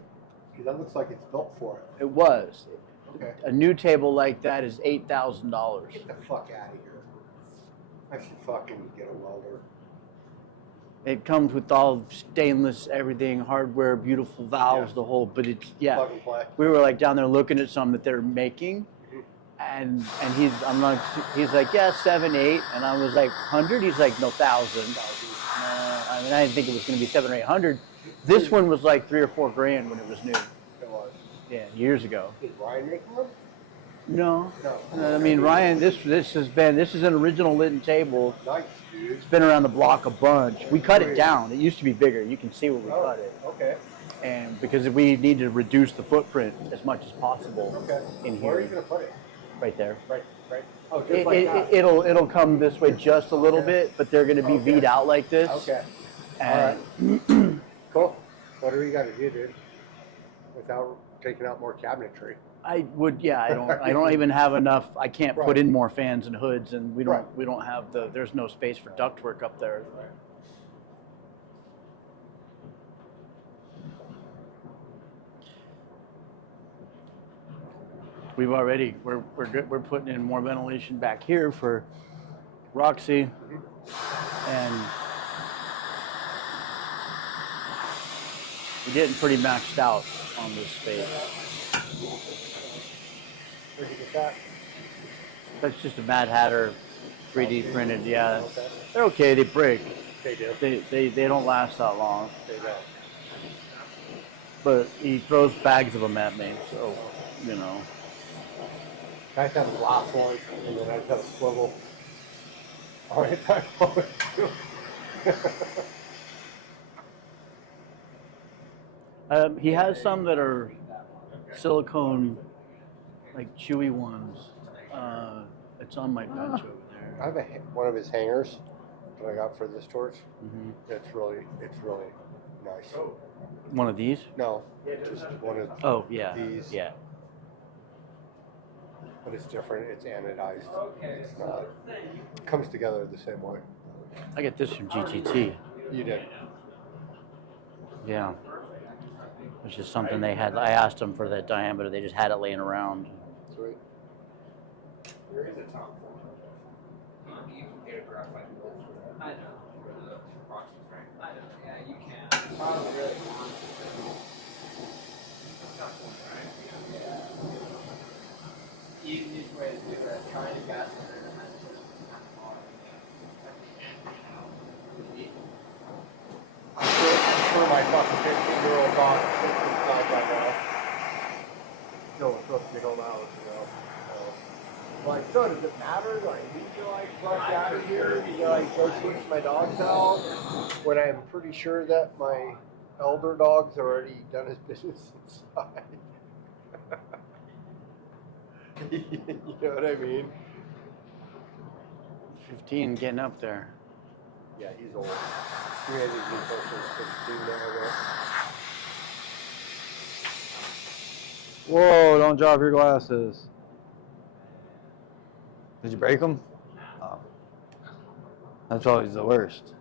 Because that looks like it's built for it. It was. Okay. A new table like that is $8,000. Get the fuck out of here. I should fucking get a welder. It comes with all stainless everything, hardware, beautiful valves, the whole. But it's Plug and play. We were like down there looking at some that they're making, and he's like, yeah, 7, 8, and I was like 100. He's like, no, 1,000. I mean, I didn't think it was going to be 700 or 800. This one was like $3 or $4 grand when it was new. It was. Yeah, years ago. Is Ryan making them? No. No. I mean, Ryan, this is an original Litton table. Nice, dude. It's been around the block a bunch. We cut it down. It used to be bigger. You can see where we cut it. Okay. And because we need to reduce the footprint as much as possible in here. Where are you going to put it? Right there. Right. Oh, just like that. It'll come this way just a little bit, but they're going to be V'd out like this. Okay. And Cool. Whatever you got to do, dude. Without taking out more cabinetry. I don't even have enough. I can't put Right. in more fans and hoods, and we don't Right. we don't have there's no space for ductwork up there. We're putting in more ventilation back here for Roxy, and we're getting pretty maxed out on this space. Where'd you get that? That's just a Mad Hatter 3D printed, yeah. They're okay, they break. They do. They don't last that long. They do. But he throws bags of them at me, so, you know. I have to have a glass one, and then I have to have a swivel. All right, that one too. He has some that are silicone, like chewy ones. It's on my bench over there. I have one of his hangers that I got for this torch. Mhm. It's really nice. One of these? No, just one of Oh, yeah. these. Yeah. But it's different. It's anodized. It's not. It comes together the same way. I get this from GTT. You did. Yeah. Which is something they had. I asked them for the diameter. They just had it laying around. Sweet. There is a top form. You can get a graphite mold for that. I know. For the Roxy's, right? I know. Yeah, you can. Probably really want to. Easiest way to do that, trying to gas it. I'm sure my fucking 15-year-old dog sits inside right now. No, it's supposed to be home hours, you know. Like, so does it matter? Do I need to like rush out of here? Do I go switch my dogs out? When I'm pretty sure that my elder dog's already done his business inside. You know what I mean? 15, getting up there. Yeah, he's old. He may be closer to 16 now, Whoa, don't drop your glasses. Did you break them? Oh. That's always the worst.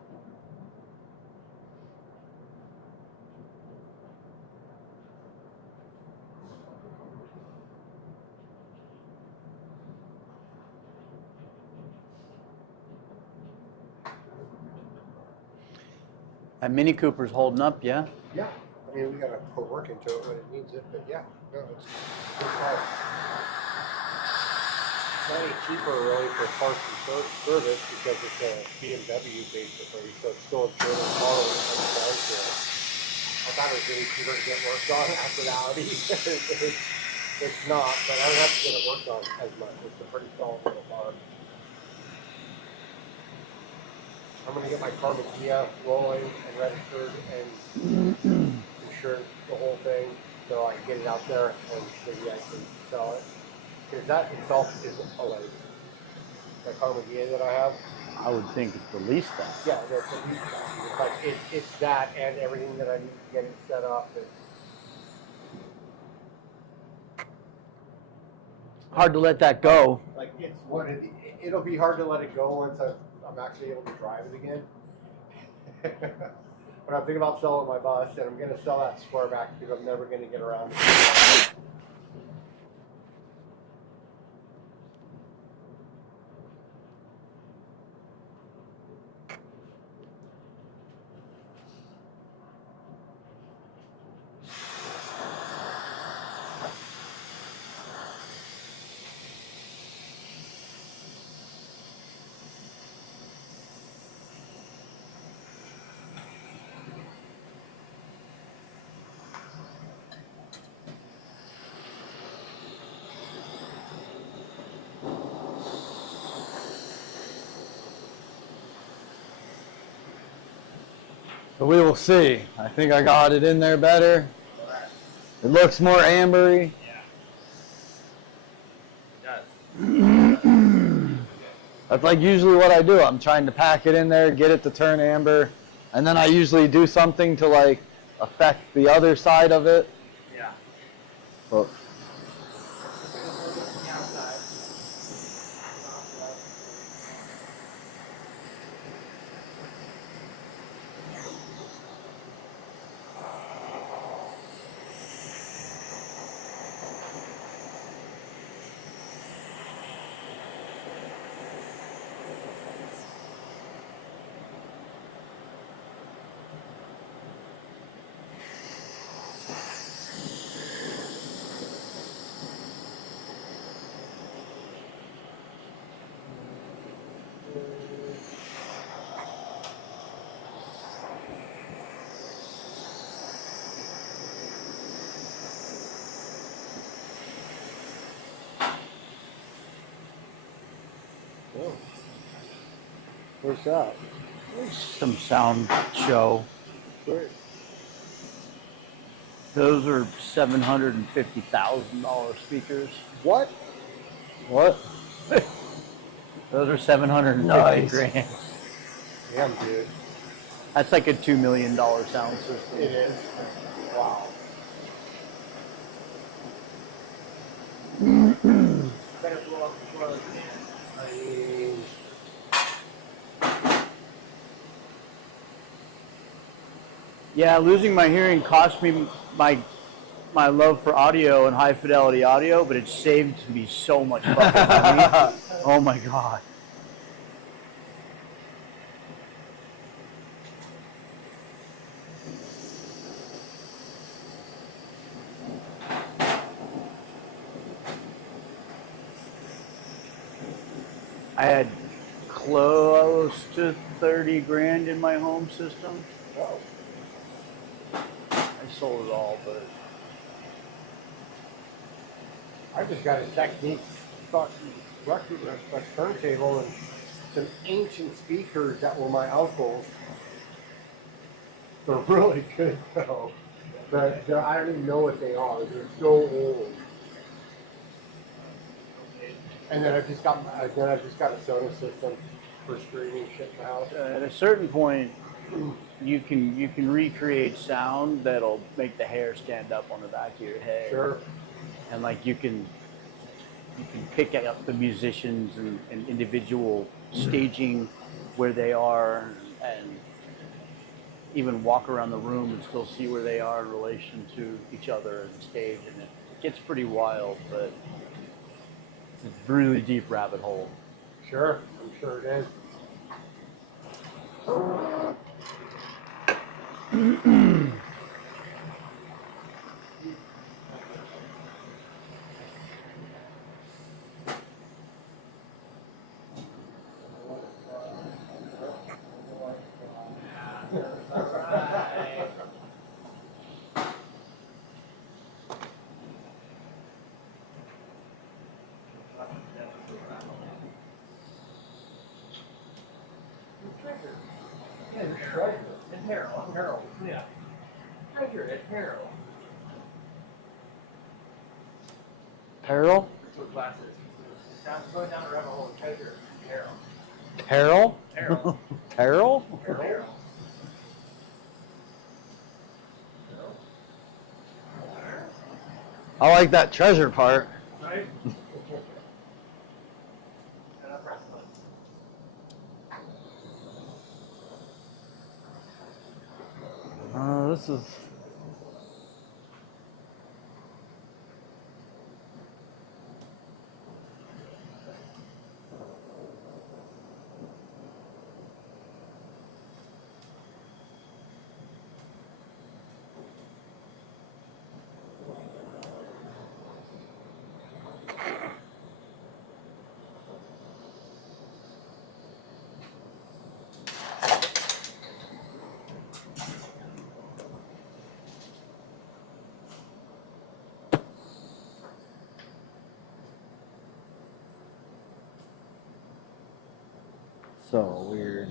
That Mini Cooper's holding up, yeah? Yeah, I mean, we gotta put work into it when it needs it, but yeah, no, it's good car. It's not any cheaper really for parts and service because it's a BMW basically, so it's still a German car when it comes down to it. I thought it was really cheaper to get worked on after the Audi. It's not, but I don't have to get it worked on as much. It's a pretty solid little car. I'm gonna get my Karma Kia rolling and registered and insured the whole thing so I can get it out there and maybe I can sell it. Because that itself is a like the Karma Kia that I have. I would think it's the least that. Yeah, that's at least that. It's like it's that and everything that I need to get it set up. And Hard to let that go. like it's what it'll be hard to let it go once I'm actually able to drive it again. But I'm thinking about selling my bus, and I'm going to sell that Squareback because I'm never going to get around to it. So we will see. I think I got it in there better. It looks more ambery. That's like usually what I do. I'm trying to pack it in there, get it to turn amber, and then I usually do something to like affect the other side of it. Yeah. But Where's that? Some sound show. Where? Those are $750,000 speakers. What? what? Those are 750 Nice. grand. Damn, dude. That's like a $2 million sound system. It is. Wow. Better blow up the toilet, man. I mean, Yeah, losing my hearing cost me my love for audio and high fidelity audio, but it saved me so much fucking money. Oh my god. I had close to 30 grand in my home system. whoa. I sold it all, but I just got a Technique turntable and some ancient speakers that were my uncle's. They're really good though. But I don't even know what they are. They're so old. And then I just got a Sonos system for streaming shit in the house. at a certain point, you can recreate sound that'll make the hair stand up on the back of your head. Sure. And like you can pick up the musicians and individual staging where they are, and even walk around the room and still see where they are in relation to each other and the stage, and it gets pretty wild, but it's a really deep rabbit hole. Sure. I'm sure it is. Terrell? That's what glass is. Going down the rabbit hole of treasure. Terrell. Terrell? Terrell. Terrell? Terrell. I like that treasure part. Right? This is. So weird.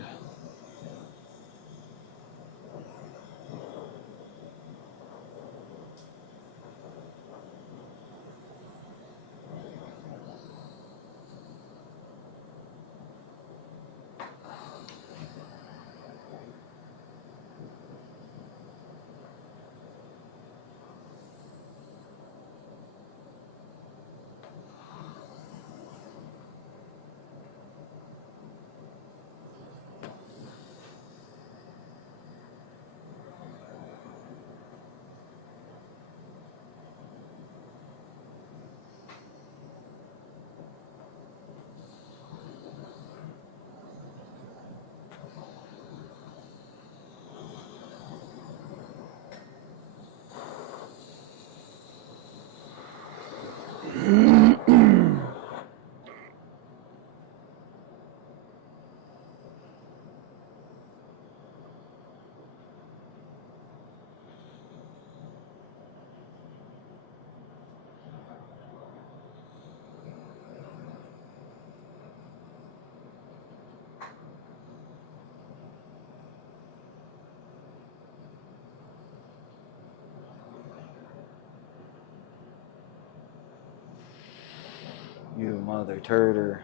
You mother turder.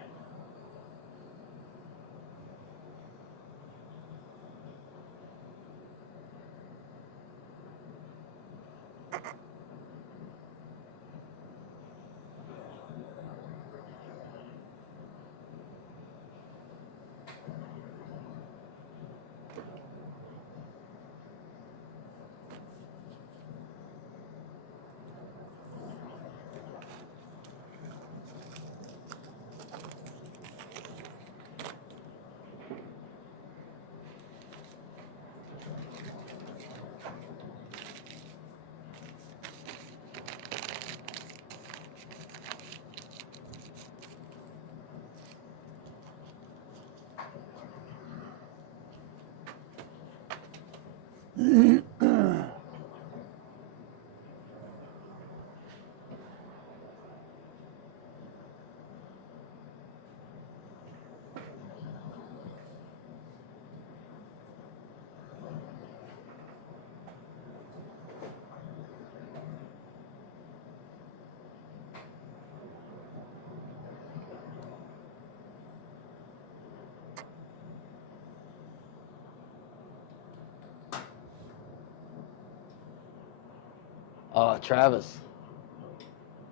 Travis.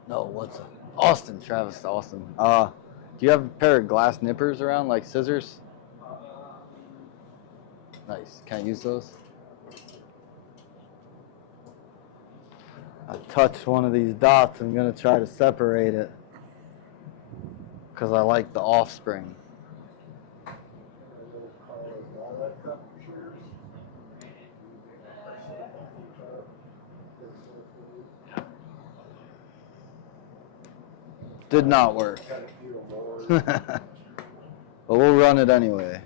No, what's it? Austin. Travis Austin. Do you have a pair of glass nippers around, like scissors? Nice. Can I use those? I touched one of these dots. I'm gonna try to separate it because I like the offspring. Did not work. But we'll run it anyway.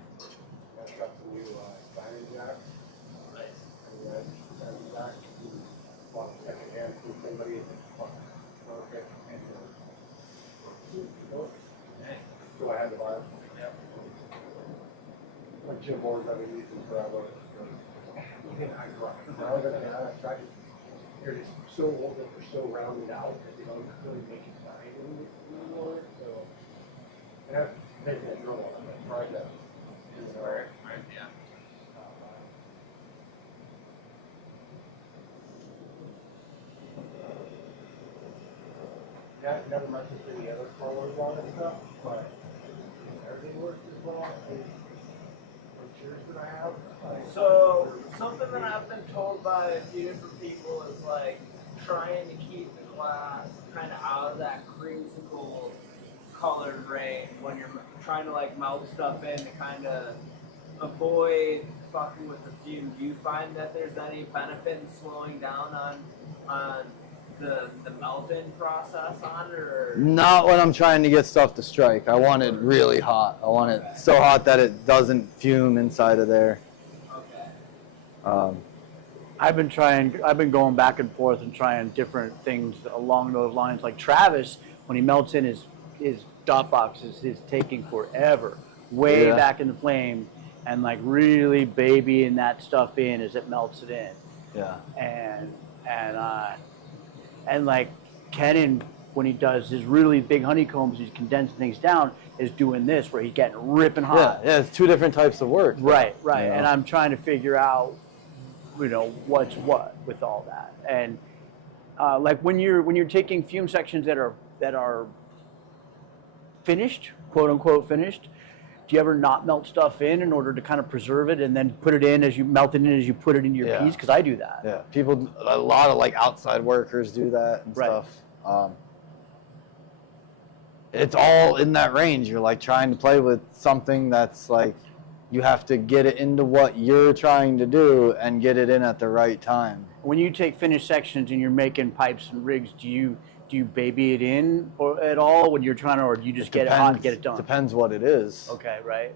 So I had to buy it. Like Jim Board's I've been using forever. I tried to, here it is. so old that they're so rounded out that they don't really make it fine anymore. So, and I've taken a drill on it. I tried that. Yeah. Yeah, never messed with any other colors on it and stuff, but everything works as well as the cheers that I have. So something that I've been told by a few different people is like trying to keep the glass kind of out of that creamsicle colored range when you're trying to like melt stuff in to kind of avoid fucking with the fume. Do you find that there's any benefit in slowing down on the melting process on it, or? Not when I'm trying to get stuff to strike. I want it really hot. I want it so hot that it doesn't fume inside of there. Okay. I've been going back and forth and trying different things along those lines. Like Travis, when he melts in his dot boxes, is taking forever, way back in the flame, and like really babying that stuff in as it melts it in. Yeah. And like Kenan, when he does his really big honeycombs, he's condensing things down, is doing this where he's getting ripping hot. Yeah, it's two different types of work. Right, right. You know? And I'm trying to figure out, what's what with all that. And like when you're taking fume sections that are finished, quote unquote finished, do you ever not melt stuff in order to kind of preserve it and then put it in as you melt it in as you put it into your piece? Because I do that. Yeah, people, a lot of like outside workers do that and stuff. It's all in that range. You're like trying to play with something that's like, you have to get it into what you're trying to do and get it in at the right time. When you take finished sections and you're making pipes and rigs, do you baby it in at all when you're trying to, or do you just get it hot and get it done? Depends what it is. Okay, right.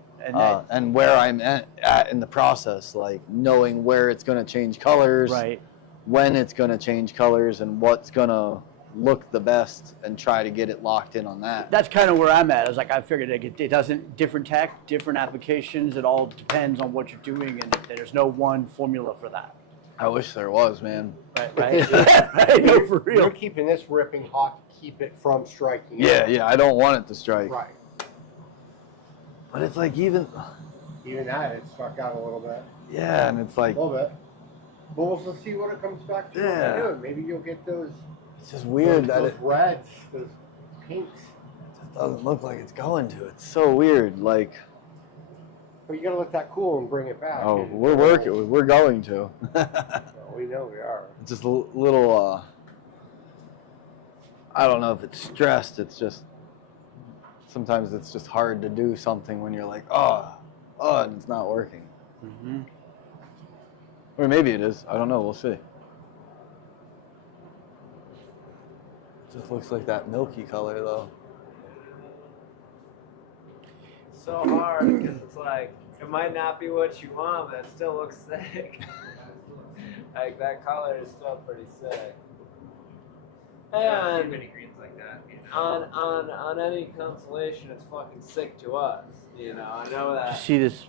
And where I'm at in the process, like knowing where it's going to change colors, right, when it's going to change colors, and what's going to look the best, and try to get it locked in on that. That's kind of where I'm at. I was like, I figured it doesn't, different tech, different applications. It all depends on what you're doing, and there's no one formula for that. I wish there was, man. Right. Right. No, for real. You're keeping this ripping hot to keep it from striking. Yeah, I don't want it to strike. Right. But it's like even that, it struck out a little bit. Yeah, and it's like a little bit. But we'll see what it comes back to. Yeah. Maybe you'll get those. It's just weird that those reds, those pinks. It doesn't look like it's going to. It's so weird. Like, but you gotta let that cool and bring it back. oh, we're working. We're going to. We know we are. It's just a little. I don't know if it's stressed. It's just sometimes it's just hard to do something when you're like, oh, and it's not working. Mm-hmm. Or maybe it is. I don't know. We'll see. Just looks like that milky color though. So hard because it's like it might not be what you want, but it still looks sick. Like that color is still pretty sick. And many greens like that. on any constellation, it's fucking sick to us. I know that. Did you see this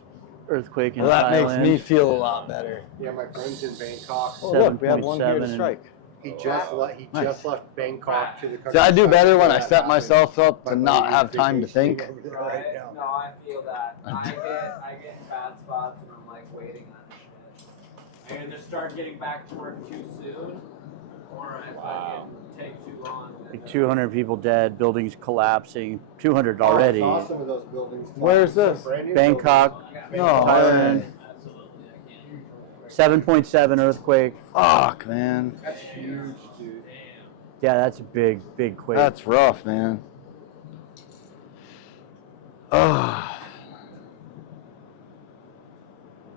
earthquake in Well, that Thailand? makes me feel a lot better. Yeah, my friend's in Bangkok. Oh, look, we have one here to 7.7 strike. He just left Bangkok to the country. See, I do better when I set myself up to not have time to think. Right? No, I feel that. I get in bad spots and I'm like waiting on shit. I either start getting back to work too soon, or I fucking take too long. Like 200 people dead, buildings collapsing, 200 I already. saw some of those buildings. Where's this? Brand new Bangkok, buildings. Thailand. 7.7 earthquake. Fuck, man. That's huge, dude. Yeah, that's a big quake. That's rough, man. Oh.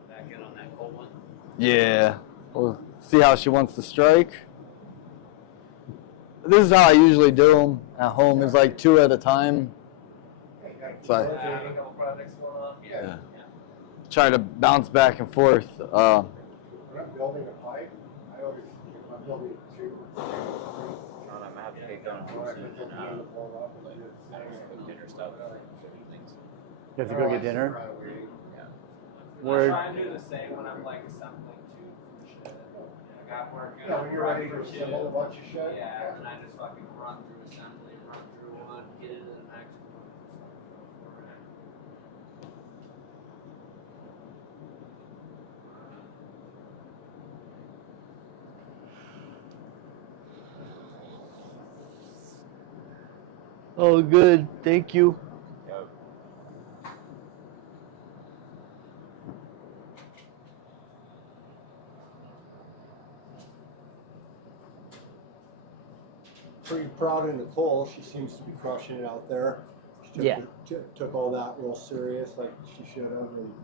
Back in on that cold one. Yeah. We'll see how she wants to strike. This is how I usually do them at home. Is like 2 at a time. So yeah. Try to bounce back and forth. When I'm building a pipe, I'm building 2. I'm happy to get going soon and dinner stuff. You have to go get dinner? I try and do the same when I'm like assembling tubes and shit. I'm working. Yeah, when you're ready to assemble a bunch of shit. Yeah, and I just fucking run through assembly, run through one, get into the next one, just fucking go for it. Oh, good. Thank you. Pretty proud of Nicole. She seems to be crushing it out there. She took, Yeah. took all that real serious, like she should have. And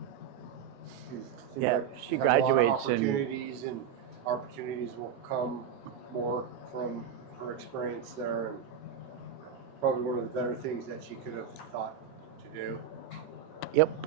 seems Yeah, like she have a lot of graduates in- opportunities, and opportunities will come more from her experience there. And probably one of the better things that she could have thought to do. Yep.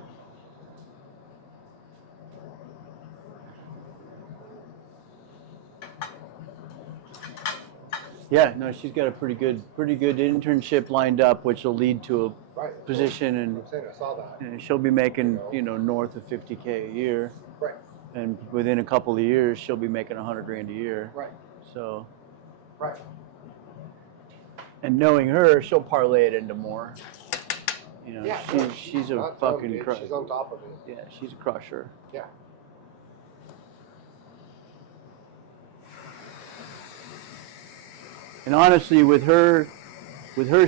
Yeah, no, she's got a pretty good internship lined up, which will lead to Right. a position, and I'm saying I saw that. she'll be making, north of 50K a year. Right. And within a couple of years, she'll be making 100 grand a year. Right. So, Right. and knowing her, she'll parlay it into more. Yeah, she's a not dumb, fucking dude. crusher. She's on top of it. Yeah, she's a crusher. Yeah. And honestly, with her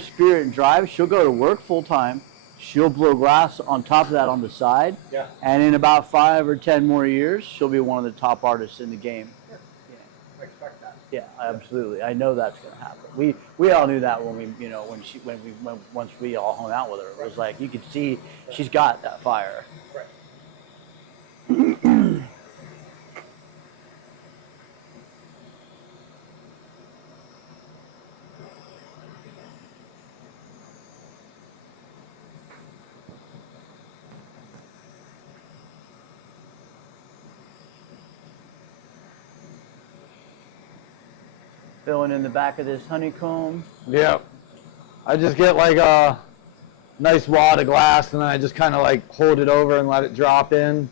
spirit and drive, she'll go to work full time. She'll blow glass on top of that on the side. Yeah. And in about 5 or 10 more years, she'll be one of the top artists in the game. I expect that. Yeah, absolutely. I know that's going to happen. We all knew that when once we all hung out with her. It was like you could see she's got that fire. Right. Filling in the back of this honeycomb. Yep. I just get like a nice wad of glass and then I just kind of like hold it over and let it drop in.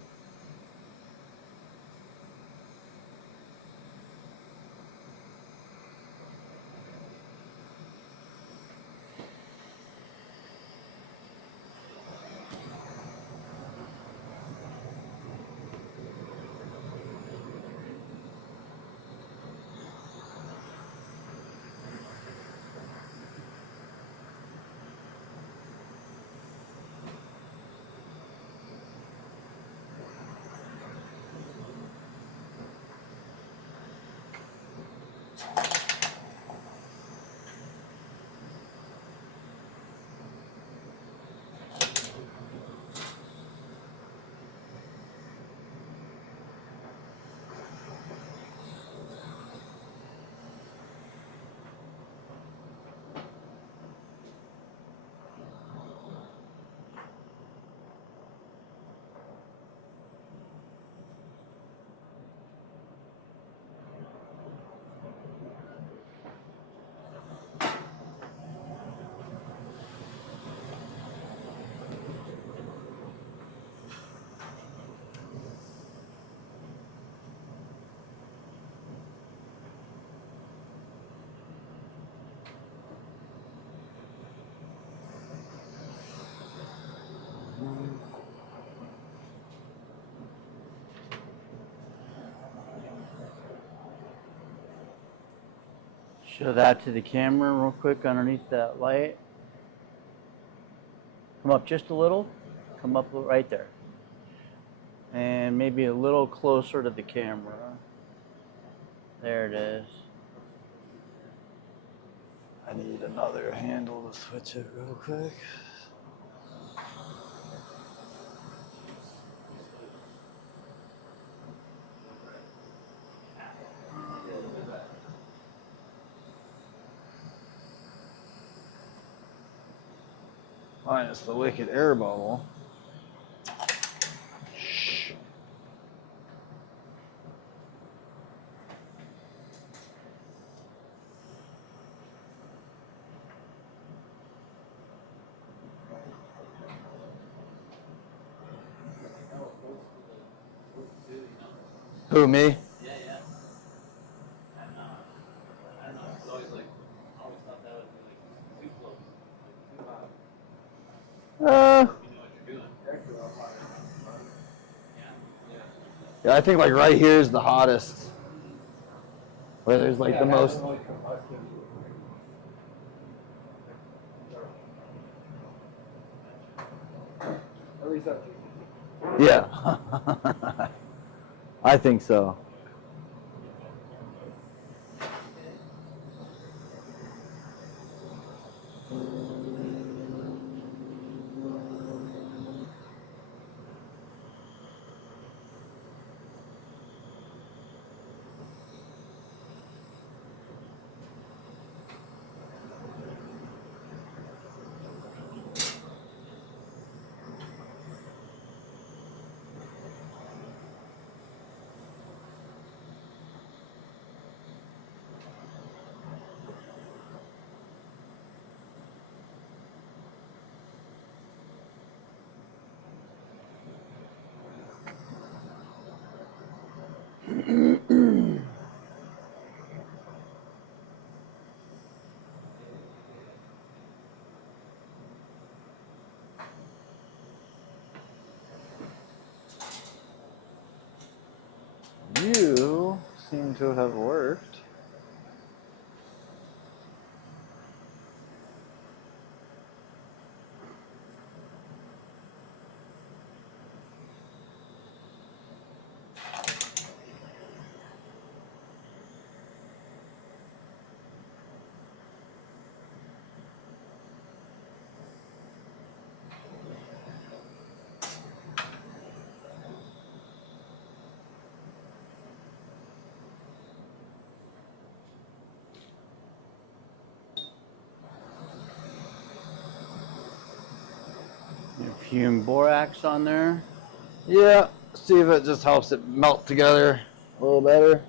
Show that to the camera real quick underneath that light. Come up just a little. Come up right there. And maybe a little closer to the camera. There it is. I need another handle to switch it real quick. Minus the wicked air bubble. Shh. Who, me? Yeah, yeah. Yeah, I think like right here is the hottest, where there's like Yeah, the it most. hasn't really combusted. At least that's. Yeah, I think so. You seem to have worked. Fume borax on there. Yeah, see if it just helps it melt together a little better.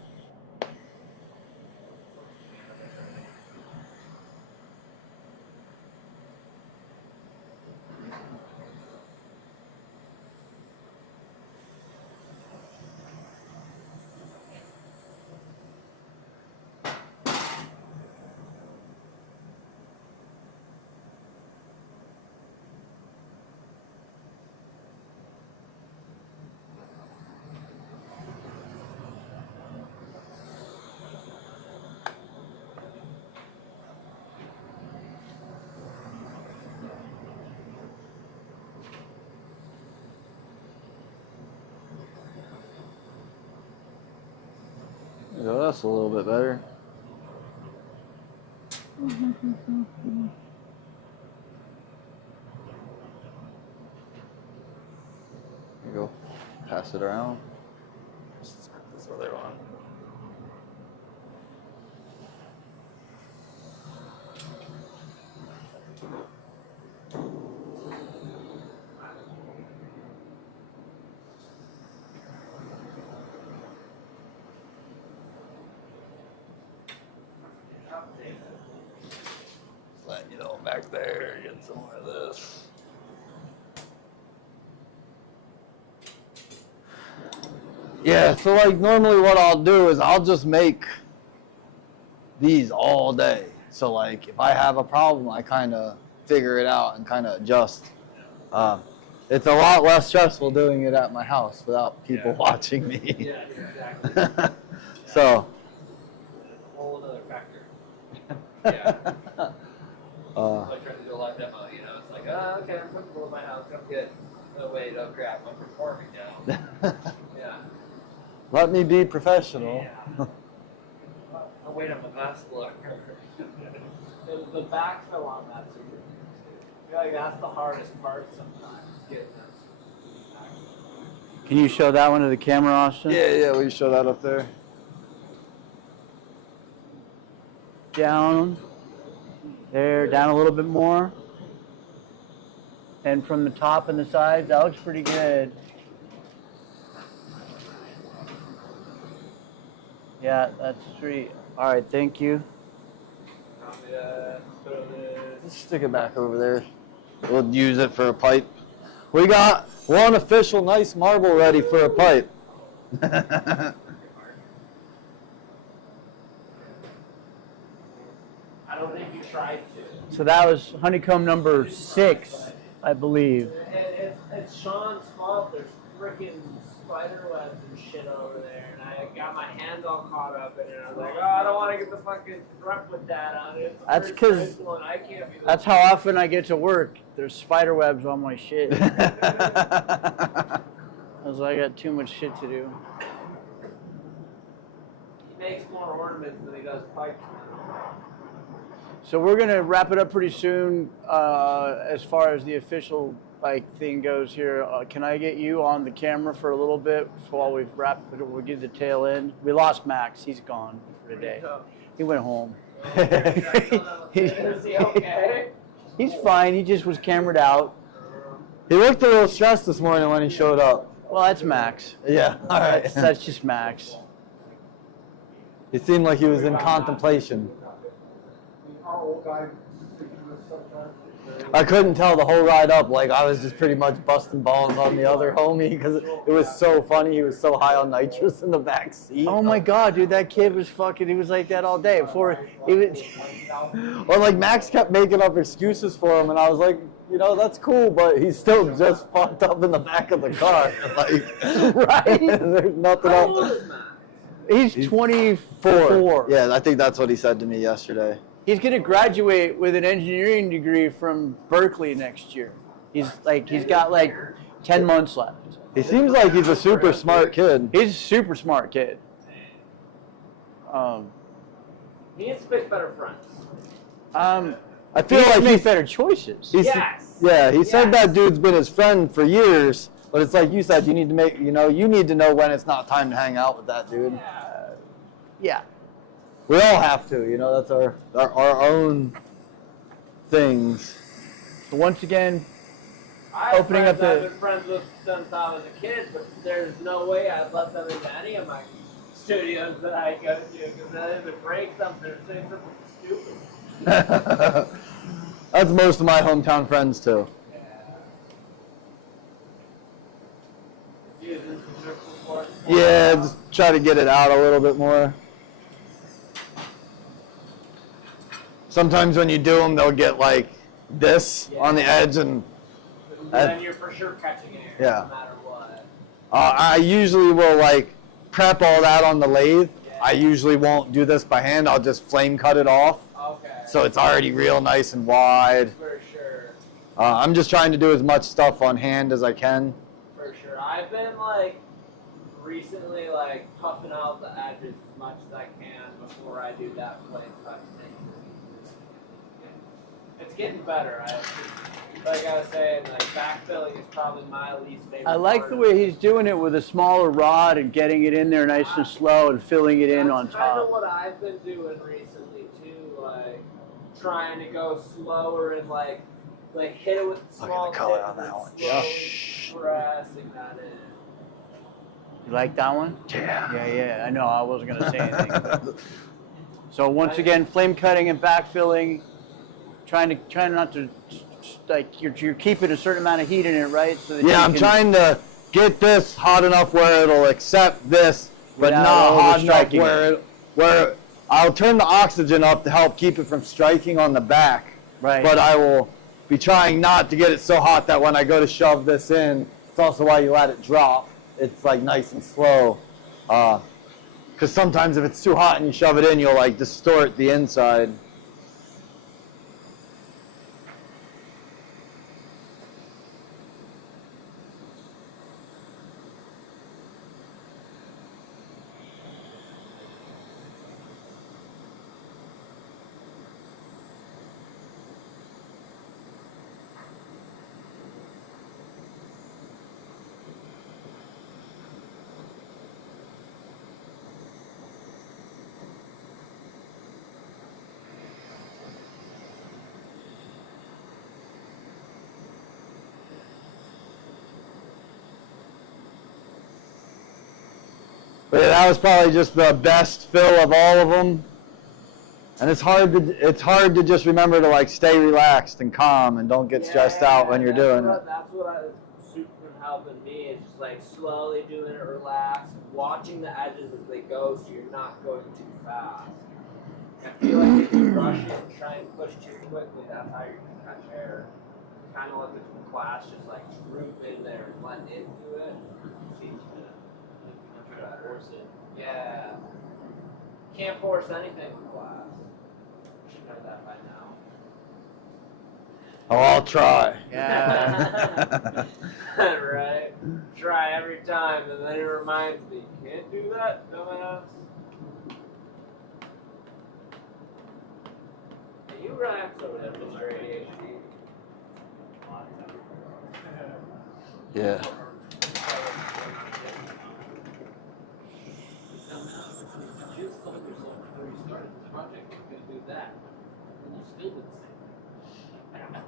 Yeah, that's a little bit better. Here you go. Pass it around. This other one. Letting you know back there, get some more of this. Yeah, so like normally what I'll do is I'll just make these all day. So like if I have a problem, I kind of figure it out and kind of adjust. It's a lot less stressful doing it at my house without people watching me. Yeah, exactly. So. A whole other factor. Yeah. I tried to do a live demo, you know, it's like, oh, okay, I'm comfortable in my house, I'm good. Oh, wait, oh, crap, I'm performing now. Yeah. Let me be professional. Yeah. Oh, wait, I'm a glass blower. The backfill on that's a good thing too. I feel like that's the hardest part sometimes, getting this. Can you show that one to the camera, Austin? Yeah, will you show that up there? Down. There, down a little bit more. And from the top and the sides, that looks pretty good. Yeah, that's sweet. All right, thank you. Just stick it back over there. We'll use it for a pipe. We got one official nice marble ready for a pipe. I don't think you tried to. So that was honeycomb number 6, I believe. It's Sean's fault. There's freaking spider webs and shit over there, and I got my hand all caught up in it. I was like, oh, I don't want to get the fucking front with that on it. It's the That's first 'cause- ritual, and I can't be the That's how often I get to work. There's spider webs on my shit. I was like, I got too much shit to do. He makes more ornaments than he does pipes. So we're gonna wrap it up pretty soon. As far as the official thing goes here, can I get you on the camera for a little bit while we wrap? We'll get the tail end. We lost Max. He's gone for today. He went home. Is he okay? He's fine. He just was cameraed out. He looked a little stressed this morning when he showed up. Well, that's Max. Yeah, all right. That's just Max. He seemed like he was in contemplation. Our old guy thinking this sometimes. I couldn't tell the whole ride up. Like, I was just pretty much busting balls on the other homie because it was so funny. He was so high on nitrous in the back seat. Oh my God, dude, that kid was fucking. He was like that all day. Before he was. Well, like, Max kept making up excuses for him, and I was like, you know, that's cool, but he's still just fucked up in the back of the car. Like, right? There's nothing How old else. is Matt? He's 24. Yeah, I think that's what he said to me yesterday. He's gonna graduate with an engineering degree from Berkeley next year. He's got like 10 months left. He seems like he's a super smart kid. He's a super smart kid. He needs to pick better friends. I feel like make better choices. Yes. Yeah, he said Yes. that dude's been his friend for years, but it's like you said, you need to make, you need to know when it's not time to hang out with that dude. Yeah. We all have to, that's our own things. So once again, I have opening friends up I've the. been friends with since I was a kid, but there's no way I'd let them into any of my studios that I go to because then if it breaks something or say something stupid. That's most of my hometown friends too. Using some triple force. Yeah, just try to get it out a little bit more. Sometimes when you do them, they'll get like this on the edge, and Then you're for sure catching air, Yeah. no matter what. I usually will like prep all that on the lathe. I usually won't do this by hand. I'll just flame cut it off. Okay. So it's already real nice and wide. For sure. I'm just trying to do as much stuff on hand as I can. For sure. I've been like recently like puffing out the edges as much as I can before I do that flame cut thing. It's getting better. Like I was saying, like backfilling is probably my least favorite. I like part the of way it. he's doing it with a smaller rod and getting it in there nice and slow and filling it in on That's kind of top. what I've been doing recently too, like trying to go slower and like hit it with small color tips on that and one. slowly pressing that in. You like that one? Yeah. Yeah. I know. I wasn't gonna say anything. So once again, flame cutting and backfilling, trying not to like you're keeping a certain amount of heat in it, right? So that Yeah, you I'm can- trying to get this hot enough where it'll accept this, but Without not hot enough overstriking where I'll turn the oxygen up to help keep it from striking on the back. Right. But I will be trying not to get it so hot that when I go to shove this in, it's also why you let it drop. It's like nice and slow. Because sometimes if it's too hot and you shove it in, you'll like distort the inside. But yeah, that was probably just the best fill of all of them. And it's hard to just remember to like stay relaxed and calm and don't get stressed out when you're doing it. That's what super been helping me is just like slowly doing it relaxed, watching the edges as they go so you're not going too fast. I feel like if you rush it and try and push too quickly, that's how you're going to catch air. Kind of let the glass just like droop in there and blend into it. Seems to to force it. Yeah. Can't force anything in class. You should know that by now. Oh, I'll try. Yeah. Right? Try every time, and then it reminds me, you can't do that, dumbass. You rhyme so with Mr. ADHD. Yeah. She was told herself before you started the project, you're going to do that. And you still did the same. That's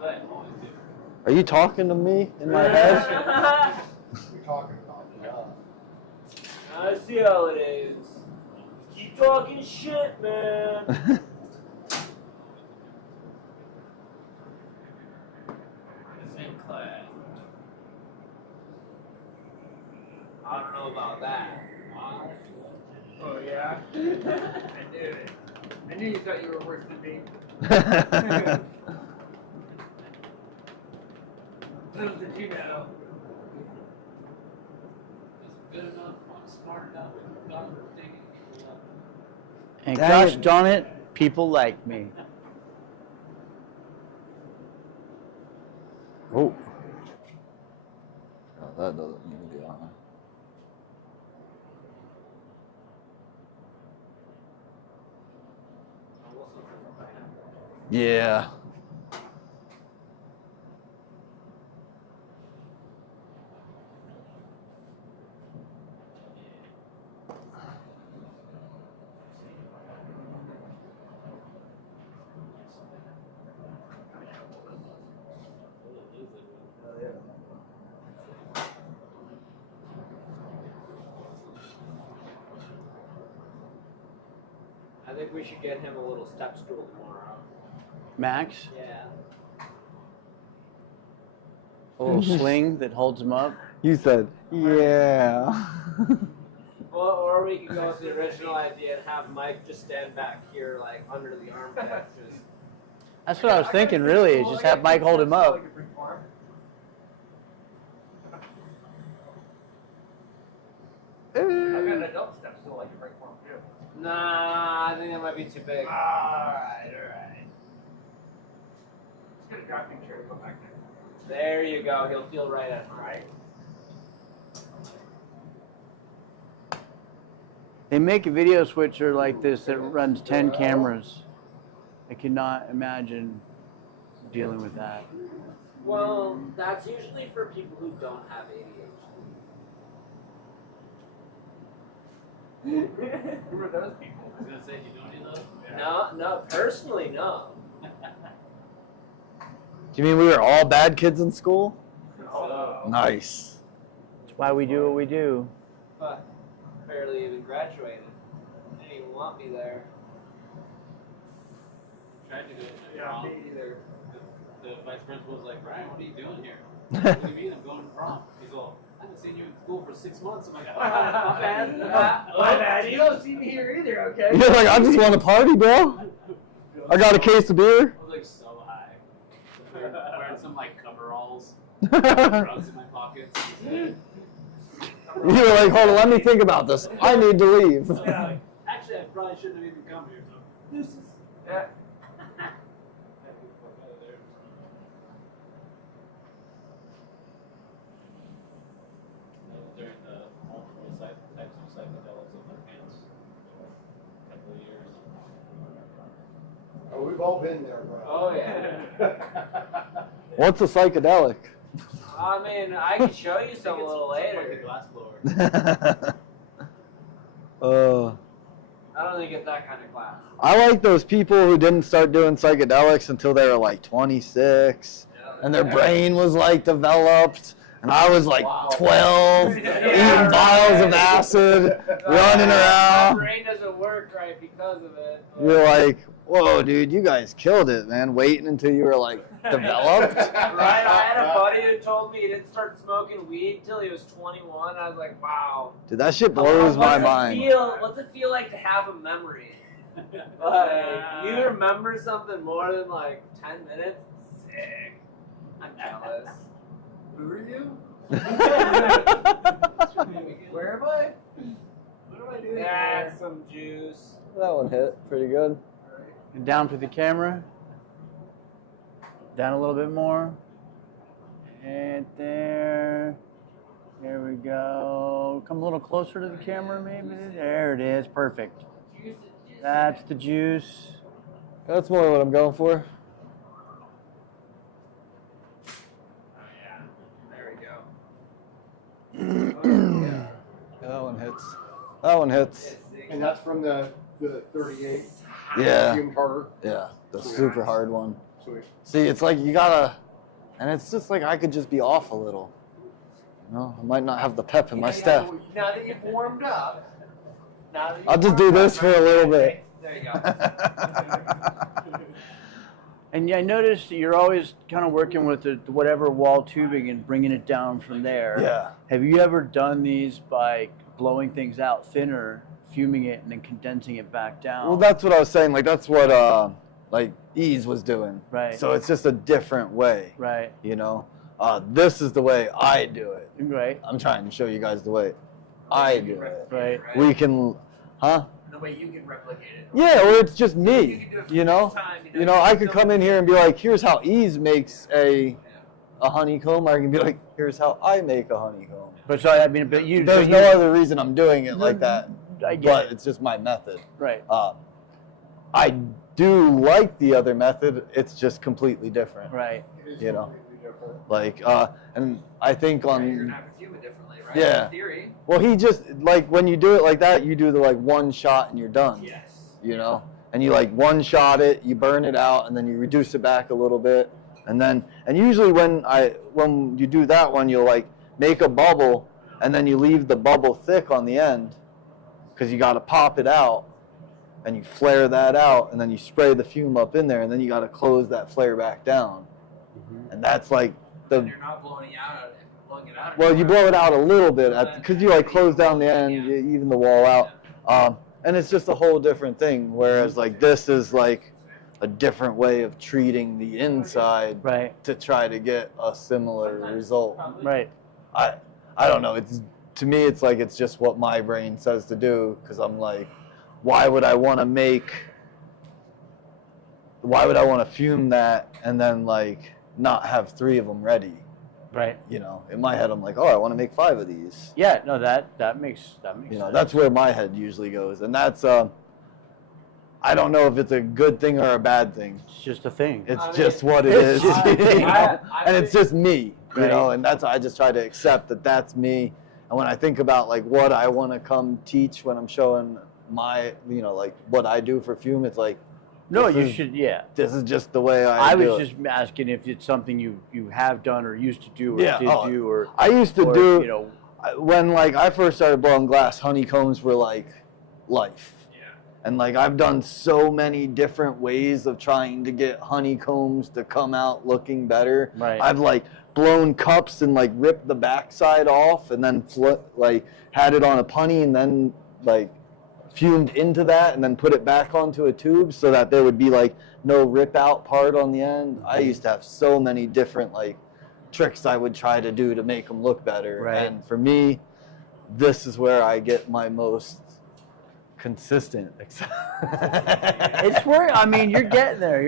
what I always do. Are you talking to me in my head? You're talking about I see how it is. Keep talking shit, man. Same class. I don't know about that. Oh yeah? I knew it. I knew you thought you were worse than me. Little did you know. It's good enough, I'm smart enough, I'm taking people up. And Dang gosh it. darn it, people like me. Oh. Oh, that doesn't need to be on. Yeah. I think we should get him a little step stool tomorrow. Max, Yeah. a little sling that holds him up. You said, yeah. Well, or we could go with the original idea and have Mike just stand back here, like under the armpit. Just That's what I was thinking, really, is just have Mike hold him up. I got an adult step stool I can bring for him too. nah, I think that might be too big. Alright. Let's get a drafting chair and go back there. There you go. He'll feel right at home. Right? They make a video switcher like this that runs 10 cameras. I cannot imagine dealing with that. Well, that's usually for people who don't have ADHD. Who are those people? I was going to say, you don't need those? No, personally, no. Do you mean we were all bad kids in school? Oh. Nice. That's why we do what we do. But barely even graduated. Didn't even want me there. Tried to go to Yeah, prom. me either. The vice principal was like, Brian, what are you doing here? What do you mean? I'm going to prom. He's all, I haven't seen you in school for 6 months. I'm like, my bad. My bad. You don't see me here either, okay? You're like, I just want to party, bro. I got a case of beer. I was like so high. Wearing some like coveralls, drugs in my pockets. You were like, hold on, let me think about this. I need to leave. Yeah, like, actually, I probably shouldn't have even come here. So this is. Yeah. During the multiple types of psychedelics in my pants, a couple of years. Oh, we've all been there, bro. Oh yeah. What's a psychedelic? I mean, I can show you some a little Like the later. glass blower. I don't think it's that kind of class. I like those people who didn't start doing psychedelics until they were like 26 and their brain was like developed. And I was like 12, eating vials of acid, running My around. brain doesn't work right because of it. You're like, whoa, dude, you guys killed it, man. Waiting until you were like developed. Right, I had a buddy who told me he didn't start smoking weed till he was 21. I was like, wow. Dude, that shit blows my mind. What's it feel like to have a memory? Like, you remember something more than like 10 minutes? Sick. I'm jealous. Who are you? Where am I? What am I doing? Add some juice. That one hit pretty good. And down for the camera. Down a little bit more. And there. There we go. Come a little closer to the camera, maybe. There it is. Perfect. That's the juice. That's more what I'm going for. Yeah, that one hits. That one hits. And that's from the 38. Yeah. Fume harder. Yeah, the super hard one. Sweet. See, it's like you gotta, and it's just like I could just be off a little. You know, I might not have the pep in my step. Now that you've warmed up. I'll just do this for a little bit. There you go. And I noticed that you're always kind of working with the whatever wall tubing and bringing it down from there. Yeah. Have you ever done these by blowing things out thinner, fuming it, and then condensing it back down? Well, that's what I was saying. Like that's what like Ease was doing. Right. So it's just a different way. Right. You know, this is the way I do it. Right. I'm trying to show you guys the way I do it. Right. We can, huh? The way you can replicate it. Yeah, or it's just me. You know, you I could come in here and be like, here's how Ease makes a honeycomb. Or I can be like, here's how I make a honeycomb. But so I mean, but you. There's no other reason I'm doing it like that. I get But it. it's just my method. Right. I do like the other method. It's just completely different. Right. You know, like, and I think You're on. gonna have to fume it differently, right? Yeah. In theory. Well, he just like when you do it like that, you do the like one shot and you're done. Yes. You know, and you like one shot it, you burn it out, and then you reduce it back a little bit, and usually when you do that one, you'll like make a bubble, and then you leave the bubble thick on the end, because you got to pop it out, and you flare that out, and then you spray the fume up in there, and then you got to close that flare back down, and that's like the. You're not blowing it out. Well, you blow it out a little bit because you like close down the end, you even the wall out, and it's just a whole different thing. Whereas like this is like a different way of treating the inside, right, to try to get a similar result. Right. I don't know. It's to me, it's like it's just what my brain says to do because I'm like, why would I want to fume that and then like not have 3 of them ready? Right. You know, in my head, I'm like, oh, I want to make 5 of these. Yeah. No, that makes You know, sense. that's where my head usually goes, and that's I don't know if it's a good thing or a bad thing. It's just a thing. It's just what it is, you know? And it's just me, you know. And that's I just try to accept that that's me. And when I think about like what I want to come teach when I'm showing my, you know, like what I do for fume, it's like. No, this you is- should. Yeah. This is just the way I do was it. just asking if it's something you have done or used to do or Yeah, did oh, do or. I used to or, do. You know. When like I first started blowing glass, honeycombs were like life. And like I've done so many different ways of trying to get honeycombs to come out looking better. Right. I've like blown cups and like ripped the backside off and then like had it on a punny and then like fumed into that and then put it back onto a tube so that there would be like no rip out part on the end. I used to have so many different like tricks I would try to do to make them look better. Right. And for me, this is where I get my most consistent. It's where I mean you're getting there.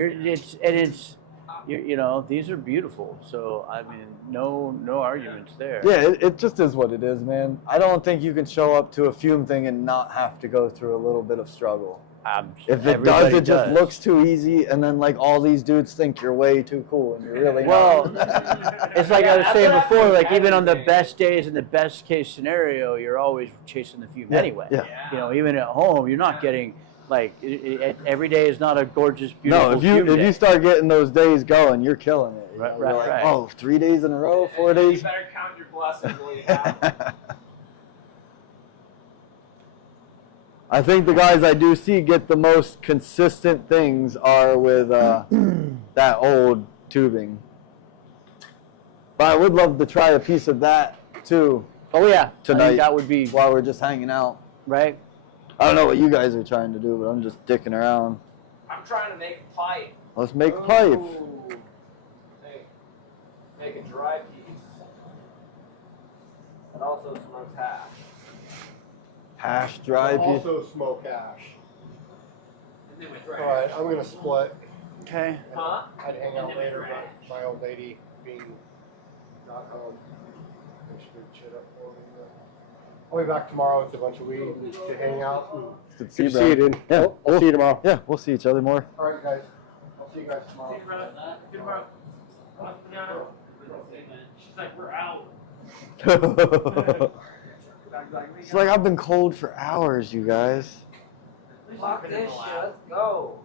You know, these are beautiful. So I mean, no arguments there. Yeah, it just is what it is, man. I don't think you can show up to a fume thing and not have to go through a little bit of struggle. If it does, Everybody it just does. looks too easy, and then like all these dudes think you're way too cool, and you're really Well, not. it's like I was saying before. Like even on the best days and the best case scenario, you're always chasing the fume Yeah, anyway. yeah. You know, even at home, you're not getting like every day is not a gorgeous, beautiful. No, if fume you day. start getting those days going, you're killing it. Right, You're right, like, right. oh, 3 days in a row, 4 days. You better count your blessings while you have. I think the guys I do see get the most consistent things are with that old tubing. But I would love to try a piece of that too. Oh yeah, I tonight think that would be while we're just hanging out. right. I don't know what you guys are trying to do, but I'm just dicking around. I'm trying to make a pipe. Let's make a pipe. Ooh. Make a dry piece. It also smokes hash. Hash dry. Also smoke hash. All right, I'm gonna split. Okay. Huh? I'd hang out later, but my old lady being not home. She did shit up for me. I'll be back tomorrow with a bunch of weed and to hang out. And Good to see you, see you, dude. Yeah, I'll see you tomorrow. Yeah, we'll see each other more. All right, guys. I'll see you guys tomorrow. See you tomorrow. She's like, we're out. It's like I've been cold for hours, you guys. Fuck this shit. Let's go.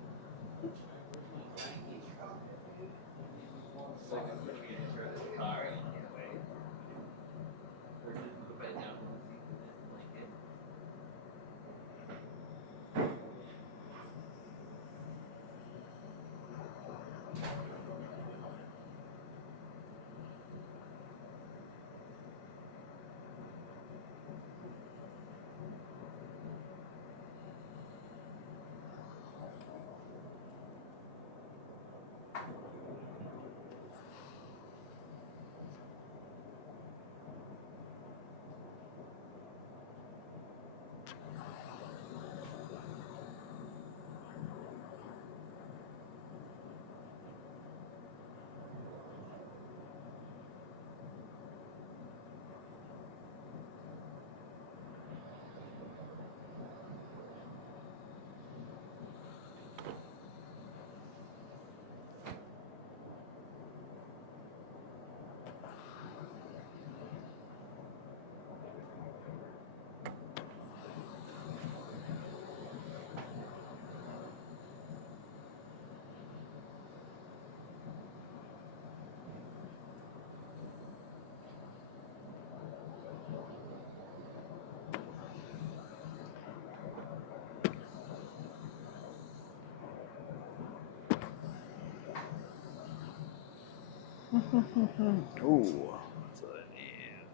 Ooh, so I need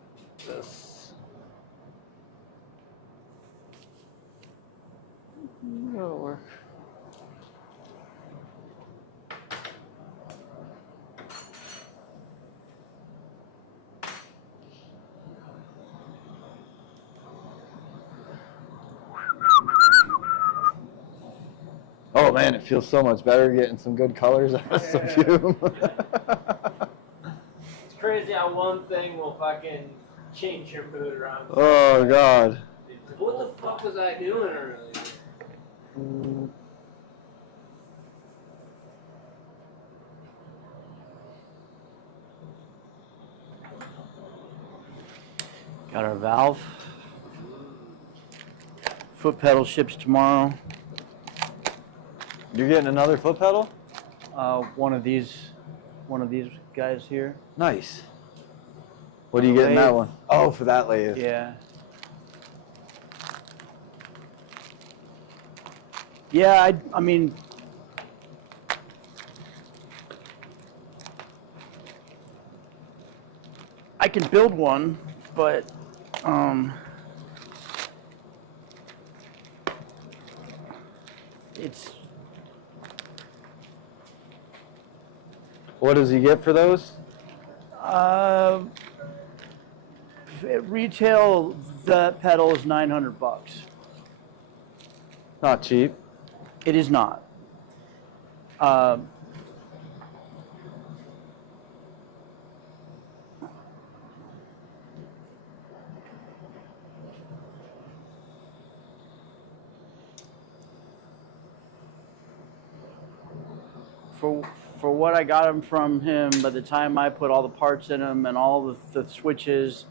this. That'll work. Oh man, it feels so much better getting some good colors out of some fume. It's crazy how one thing will fucking change your mood around. Oh god. What the fuck was I doing earlier? Got our valve. Foot pedal ships tomorrow. You're getting another foot pedal? One of these guys here. Nice. What are you getting that one? Oh, for that lathe. Yeah. Yeah, I mean, I can build one, but it's What does he get for those? at retail the pedal is $900. Not cheap. It is not. For what I got him from him, by the time I put all the parts in them and all the switches,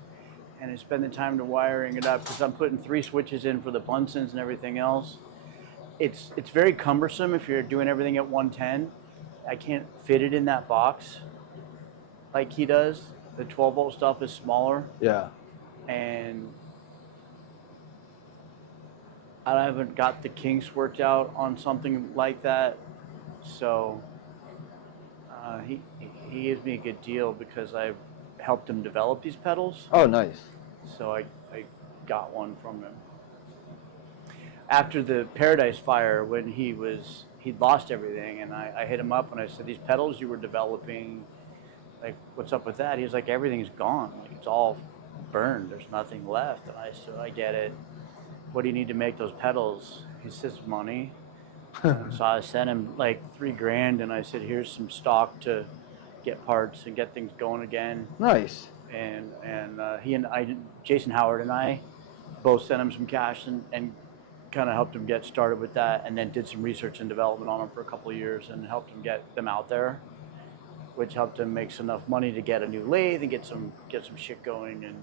and I spend the time to wiring it up, because I'm putting 3 switches in for the Bunsens and everything else. It's very cumbersome if you're doing everything at 110. I can't fit it in that box like he does. The 12 volt stuff is smaller, Yeah. and I haven't got the kinks worked out on something like that, so he gives me a good deal because I helped him develop these pedals. Oh, nice. So I got one from him. After the Paradise Fire, when he'd lost everything, and I hit him up and I said, these pedals you were developing, like, what's up with that? He was like, everything's gone. Like, it's all burned. There's nothing left. And I said, I get it. What do you need to make those pedals? He says, money. So I sent him like $3,000, and I said, here's some stock to get parts and get things going again. Nice. And he and I, Jason Howard and I, both sent him some cash and kind of helped him get started with that, and then did some research and development on them for a couple of years and helped him get them out there, which helped him make enough money to get a new lathe and get some shit going. And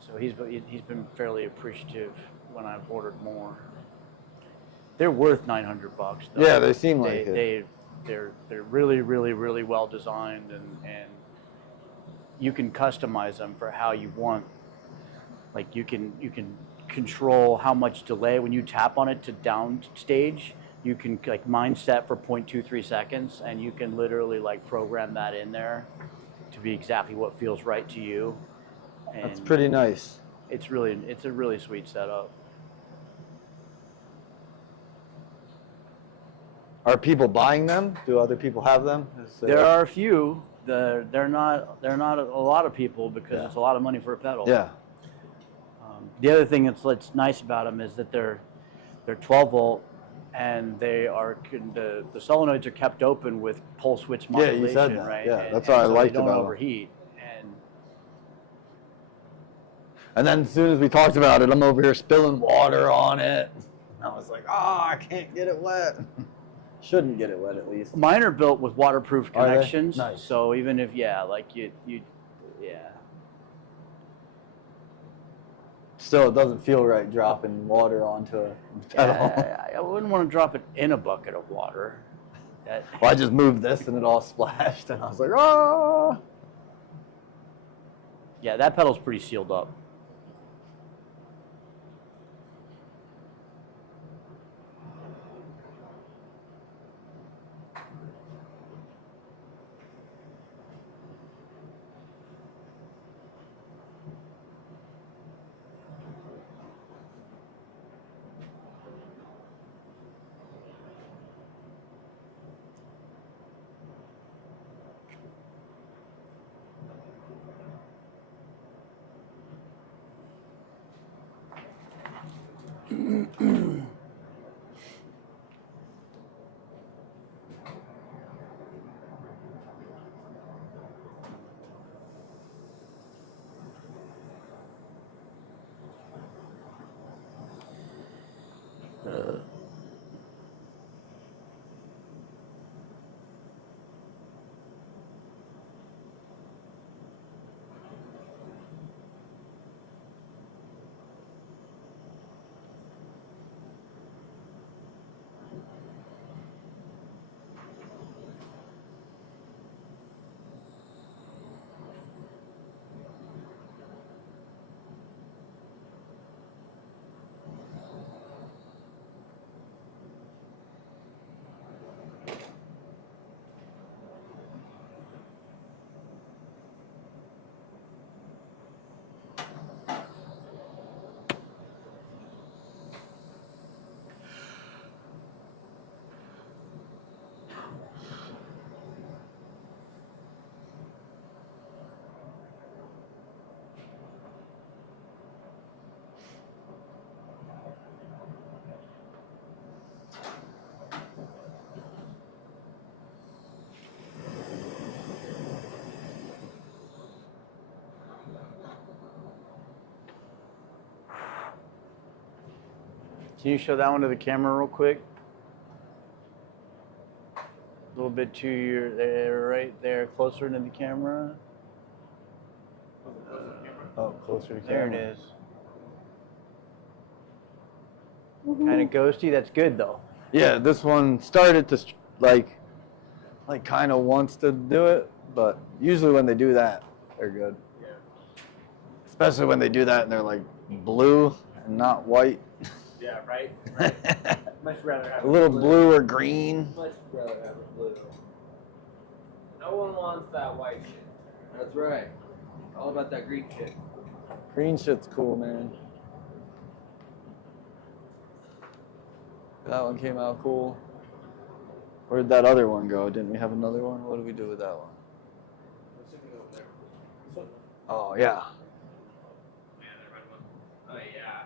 so he's been fairly appreciative when I've ordered more. They're worth $900 though. Yeah, they seem like it. They're really, really, really well designed, and you can customize them for how you want. Like you can control how much delay when you tap on it to downstage. You can, like, mine set for 0.23 seconds, and you can literally like program that in there to be exactly what feels right to you. And That's pretty nice. It's a really sweet setup. Are people buying them? Do other people have them? There are a few. They're not a lot of people because it's a lot of money for a pedal. Yeah. The other thing that's nice about them is that they're 12 volt, and they are the solenoids are kept open with pulse width modulation. Yeah, you said that. Right? Yeah, that's what I liked about them. They don't overheat. And then as soon as we talked about it, I'm over here spilling water on it. I was like, I can't get it wet. Shouldn't get it wet at least. Mine are built with waterproof Are they? connections. Nice. So even if Still, it doesn't feel right dropping water onto a pedal. I wouldn't want to drop it in a bucket of water. Well, I just moved this and it all splashed, and I was like, ah. Yeah, that pedal's pretty sealed up. Can you show that one to the camera real quick? A little bit to your there, right there, closer to the camera. Oh, closer to the There camera. it is. Kind of ghosty. That's good though. Yeah, this one started to like kind of wants to do it, but usually when they do that, they're good. Yeah. Especially when they do that and they're like blue and not white. Yeah, right. Much rather have A little blue or green. Much rather have a blue. No one wants that white shit. That's right. All about that green shit. Green shit's cool, man. That one came out cool. Where'd that other one go? Didn't we have another one? What did we do with that one? Oh, yeah. Oh yeah.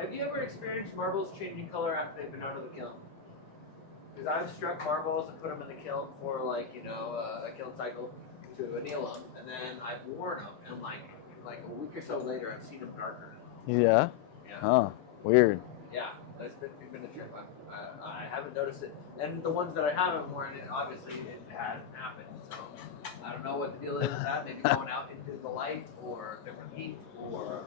Have you ever experienced marbles changing color after they've been out of the kiln? Because I've struck marbles and put them in the kiln for like a kiln cycle to anneal them, and then I've worn them, and like a week or so later, I've seen them darker. Yeah. Yeah. Huh. Weird. Yeah, that's been a trip. I haven't noticed it, and the ones that I haven't worn, it obviously it hasn't happened. So I don't know what the deal is with that. Maybe going out into the light or different heat, or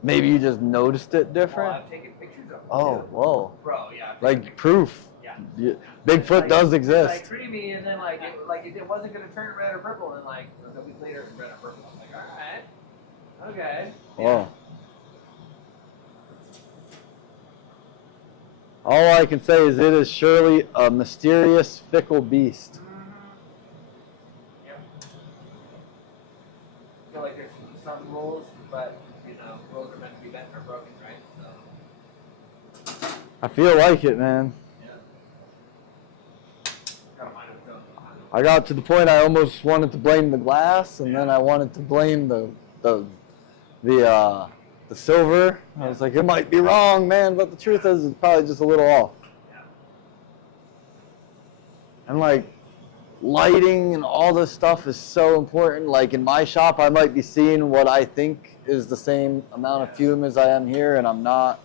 Maybe you just noticed it well, different. I've taken pictures of them. Oh, too. whoa. Bro, yeah. I've taken Like pictures. proof. Yeah. Bigfoot Like, does It's exist. like creamy, and then it wasn't gonna turn red or purple, and like a week later, it's red or purple. I'm like, all right, okay. Whoa. All I can say is it is surely a mysterious, fickle beast. Yep. I feel like there's some rules, but rules are meant to be bent or broken, right? So I feel like it, man. yeah. Gotta mind its own. I got to the point I almost wanted to blame the glass, and then I wanted to blame the silver. I was like, it might be wrong, man, but the truth is it's probably just a little off. Yeah. And like lighting and all this stuff is so important. Like in my shop, I might be seeing what I think is the same amount of fume as I am here, and I'm not.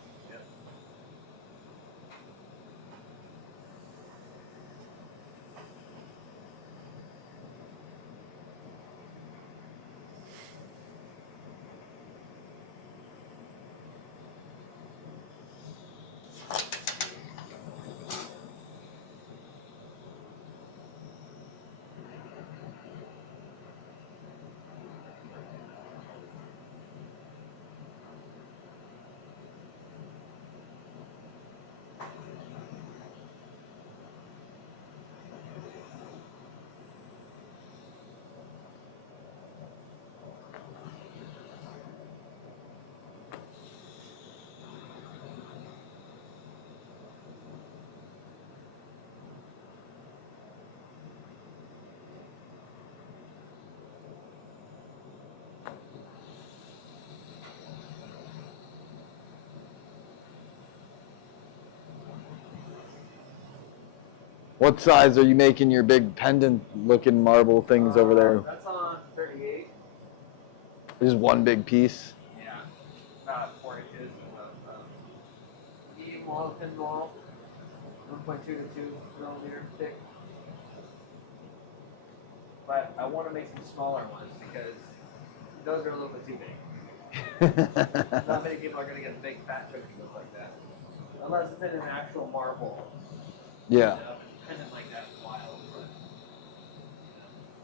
What size are you making your big pendant-looking marble things over there? That's on 38. Just one big piece. Yeah. About 4 inches of medium wall, thin wall, 1.2 to 2 millimeter thick. But I want to make some smaller ones because those are a little bit too big. Not many people are going to get a big fat chunky look like that. Unless it's in an actual marble. Yeah. Pendant like that is wild, but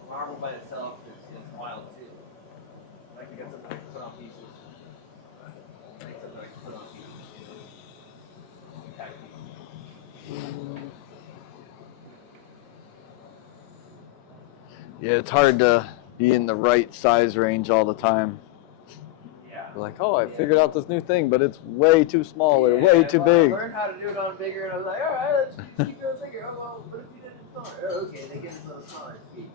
marble by itself is wild too. I can get something I can put on pieces. Make something I can put on pieces, Pack pieces. Yeah, it's hard to be in the right size range all the time. Yeah. You're like, oh, I figured out this new thing, but it's way too small or way too well, big. I learned how to do it on bigger, and I was like, all right, let's keep it bigger. Oh, well, but if you did it smaller, oh, okay, they get it a smaller speed.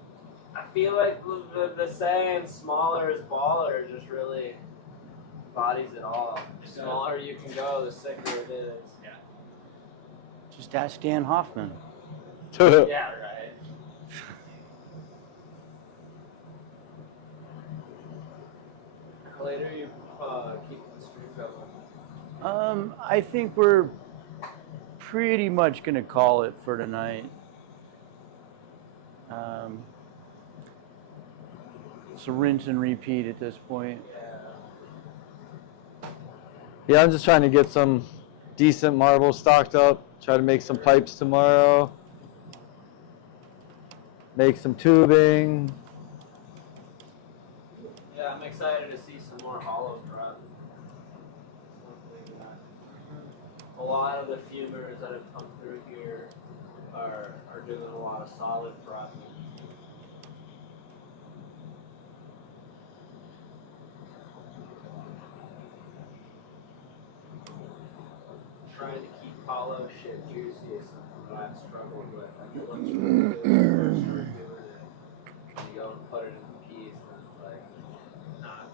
I feel like the saying "smaller is baller" just really bodies it all. The smaller you can go, the sicker it is. Yeah. Just ask Dan Hoffman. Yeah, right. Later, you keep the stream going. I think we're pretty much gonna call it for tonight. It's a rinse and repeat at this point. Yeah, I'm just trying to get some decent marble stocked up. Try to make some pipes tomorrow. Make some tubing. Yeah, I'm excited to see some more hollow drop. A lot of the fumers that have come through here are doing a lot of solid frothing. Trying to keep hollow shit juicy is something that I've struggled with. It looks really good when you first start doing it. And you go and put it in a piece and it's like not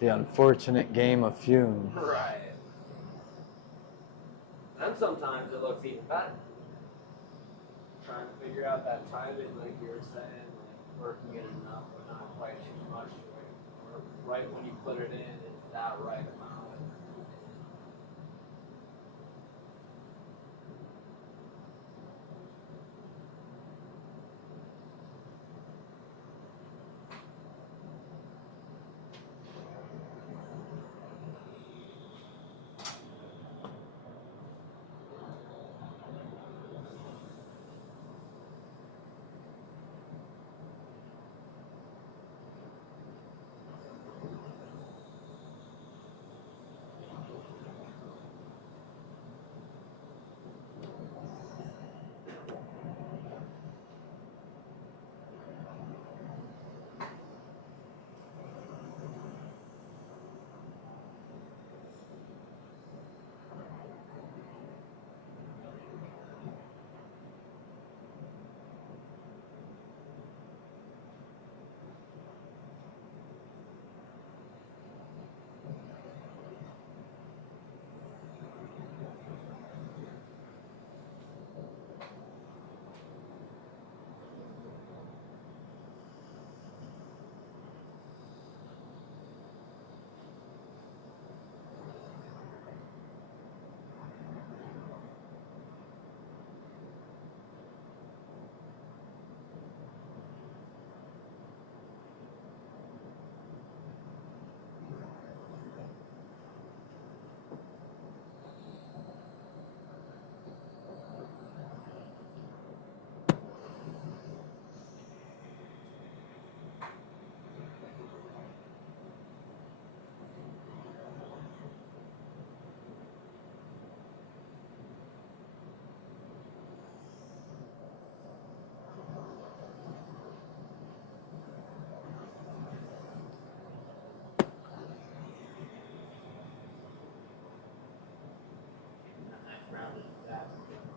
The unfortunate game of fume. Right. And sometimes it looks even better. Trying to figure out that timing, like you were saying, like working it enough, but not quite too much. Or right when you put it in, it's that right amount.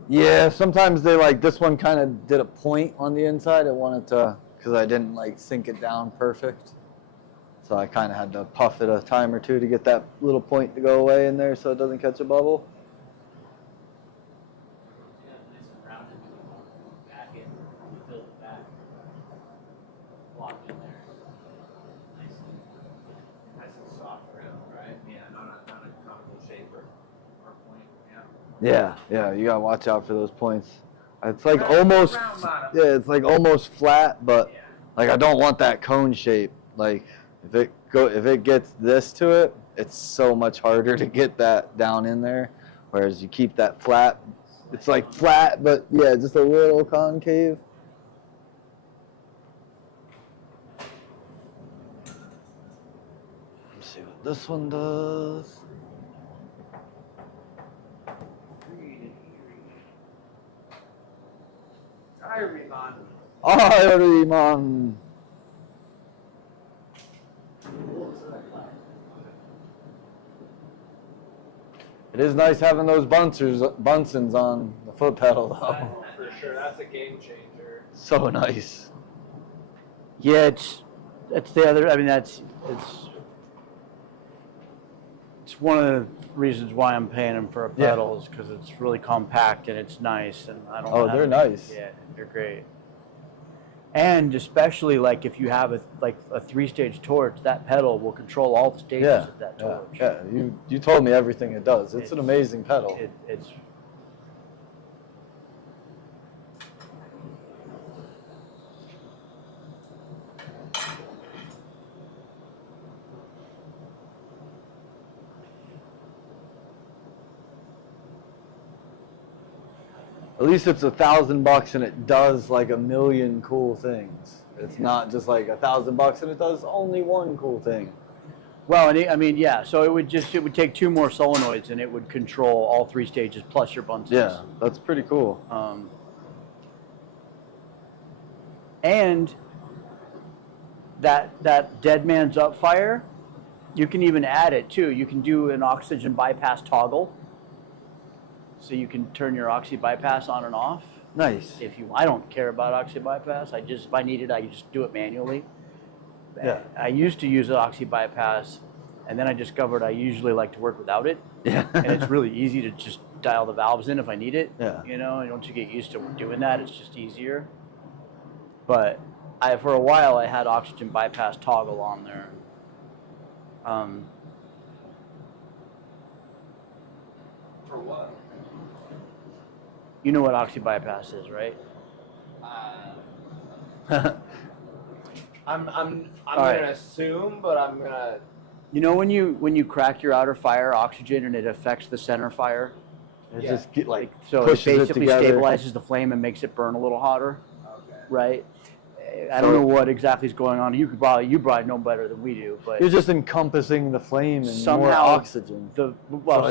Yeah, sometimes they like, this one kind of did a point on the inside. I wanted to, because I didn't like sink it down perfect. So I kind of had to puff it a time or two to get that little point to go away in there so it doesn't catch a bubble. Yeah, nice and rounded. Back in, fill it back. Block in there. Nice and soft round, right? Yeah, not a conical shape or point. Yeah. Yeah, you gotta watch out for those points. It's like almost, yeah, it's like almost flat, but like I don't want that cone shape. Like if it gets this to it, it's so much harder to get that down in there. Whereas you keep that flat, it's like flat, but yeah, just a little concave. Let's see what this one does. Iron. It is nice having those Bunsen's on the foot pedal though. For sure, that's a game changer. So nice. Yeah, that's the other. I mean, it's one of the reasons why I'm paying them for a pedal is because it's really compact and it's nice, and I don't. Oh, they're nice. Yeah, they're great. And especially like if you have a 3-stage torch, that pedal will control all the stages of that torch. Yeah, you told me everything it does. It's an amazing pedal. It's At least it's $1,000 and it does like a million cool things. It's not just like $1,000 and it does only one cool thing. well, and I mean, yeah. So it would take 2 more solenoids and it would control all 3 stages plus your Bunsen's. Yeah, that's pretty cool. And that dead man's up fire, you can even add it too. You can do an oxygen bypass toggle. So you can turn your oxy bypass on and off. Nice. I don't care about oxy bypass. If I need it, I just do it manually. Yeah. I used to use an oxy bypass And then I discovered I usually like to work without it. Yeah. And it's really easy to just dial the valves in if I need it. Yeah. You know, and once you get used to doing that, it's just easier. But for a while, I had oxygen bypass toggle on there. For what? You know what oxy bypass is, right? I'm All gonna right. assume, but I'm gonna. You know when you crack your outer fire oxygen and it affects the center fire? It Yeah. just get like So it pushes it basically together. stabilizes the flame and makes it burn a little hotter, Okay. right? I don't know what exactly is going on. You probably know better than we do, but You're just encompassing the flame and more somehow oxygen.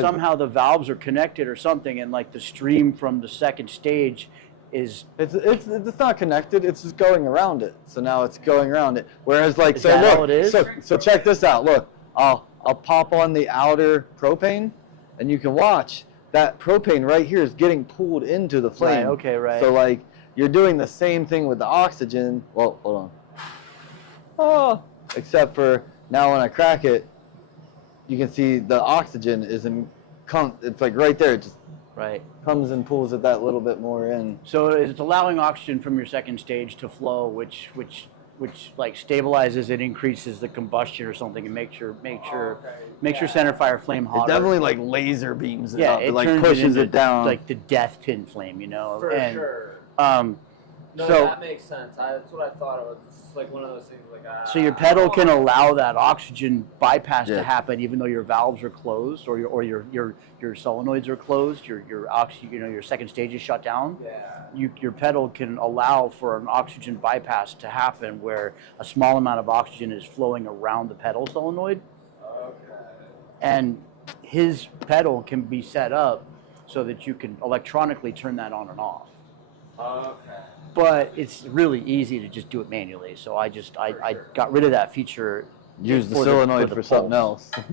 somehow the valves are connected or something, and like the stream from the second stage is It's not connected. It's just going around it. So now it's going around it. Whereas like Is so that look, all it is? so check this out. Look, I'll pop on the outer propane, and you can watch that propane right here is getting pulled into the flame. Right, okay, right. So like you're doing the same thing with the oxygen. Well, hold on. Oh, except for now when I crack it, you can see the oxygen is it's like right there. It just right. comes and pulls it that little bit more in. So it's allowing oxygen from your second stage to flow, which like stabilizes and increases the combustion or something, and makes your center fire flame It hotter. definitely like laser beams it Yeah, up. It like turns pushes into it down. like the death pin flame, you know. For and, sure. No, so that makes sense. That's what I thought it was. It's like one of those things like. so your pedal can oh. allow that oxygen bypass Yeah. to happen, even though your valves are closed or your solenoids are closed. Your second stage is shut down. Yeah. Your pedal can allow for an oxygen bypass to happen where a small amount of oxygen is flowing around the pedal solenoid. Okay. And his pedal can be set up so that you can electronically turn that on and off. Okay. But it's really easy to just do it manually. So I got rid of that feature. Use the for solenoid the for something pulse. else.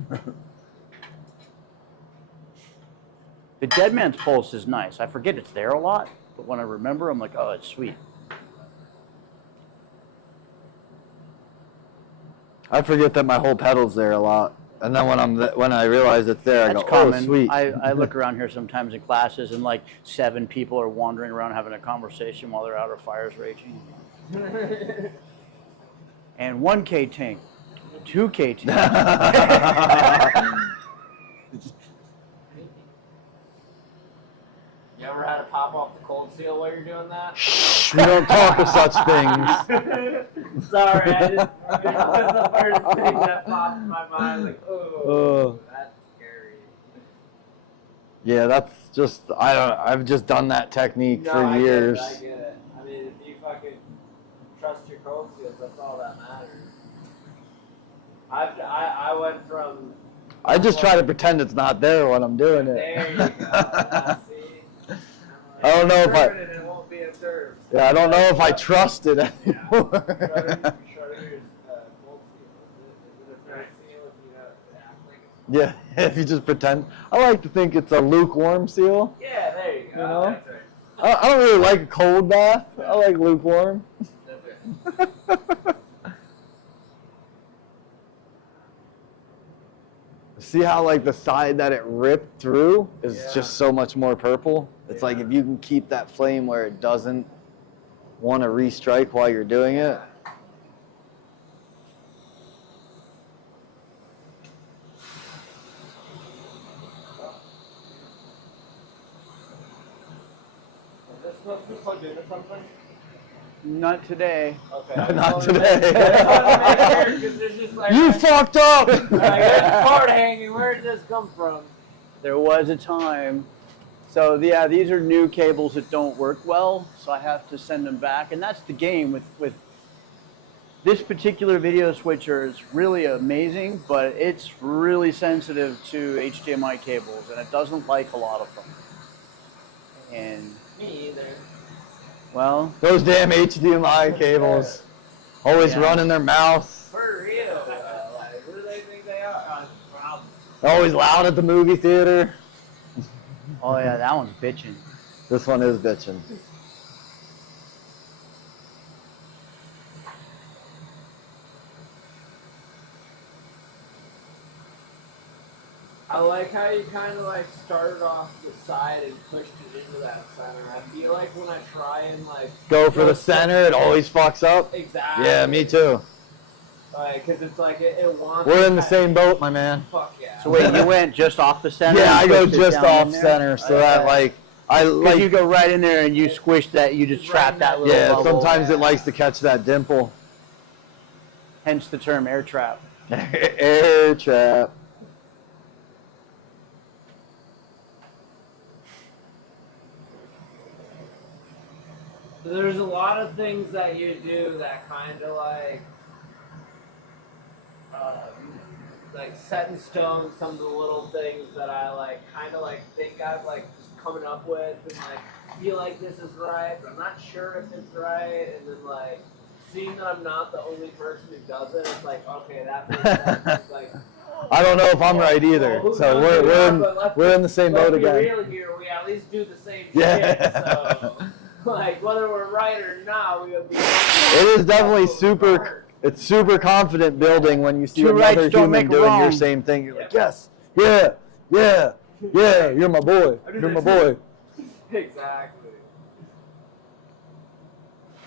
The Dead Man's Pulse is nice. I forget it's there a lot, but when I remember, I'm like, oh, it's sweet. I forget that my whole pedal's there a lot, and then when I realize it's there, I That's go, common. oh, sweet. I look around here sometimes in classes, and like 7 people are wandering around having a conversation while their outer fire's raging. And 1K tank, 2K tank. You ever had to pop off the cold seal while you're doing that? Shh, we don't talk of such things. Sorry, it was the first thing that popped in my mind. Like, oh, that's scary. Yeah, that's just I've just done that technique No, for I years. Get it, I get it. I mean, if you fucking trust your cold seals, that's all that matters. I went from. I just try to pretend it's not there when I'm doing it. There you go. Now, see? I don't know if I. It won't be observed. Yeah, I don't know if I trust it anymore. Shredder's cold seal. Is it a fair seal if you act like it's. Yeah, if you just pretend. I like to think it's a lukewarm seal. Yeah, there you go. You know? That's right. I don't really like a cold bath. I like lukewarm. That's it. See how like the side that it ripped through is just so much more purple? It's like if you can keep that flame where it doesn't want to restrike while you're doing it. Is this supposed to be plugged into something? Not today. Okay. Not today. Like, You fucked up! there's a cord hanging. Where did this come from? There was a time. So yeah, these are new cables that don't work well, so I have to send them back. And that's the game with this particular video switcher is really amazing, but it's really sensitive to HDMI cables, and it doesn't like a lot of them. And Me either. well, Those damn HDMI cables. Always Yeah. running their mouth. For real. Like, who do they think they are? Wow. Always loud at the movie theater. oh yeah, that one's bitching. This one is bitching. I like how you kind of like started off the side and pushed it into that center. I feel like when I try and like Go for the center, it always fucks up. Exactly. Yeah, me too. Like, cause it's like it wants. We're in the to- same boat, my man. Fuck yeah. So wait, you went just off the center? Yeah, I and go pushed it just down in off there? center, so that like I like. You go right in there and you squish that. You just trap that little Yeah, bubble. sometimes it likes to catch that dimple. Hence the term air trap. Air trap. There's a lot of things that you do that kind of like set in stone some of the little things that I like kind of like think I've like just coming up with and like feel like this is right, but I'm not sure if it's right, and then like seeing that I'm not the only person who does it, it's like okay, that makes sense. It's like I don't know if I'm right either, who so knows? we're in the same boat let's be again. real here, we at least do the same Yeah. shit, so like whether we're right or not, we would be. It is definitely super. It's super confident building when you see Two rights another don't human make a doing your wrong. same thing. You're like, yes, yeah, yeah, yeah. You're my boy. You're my boy. Exactly.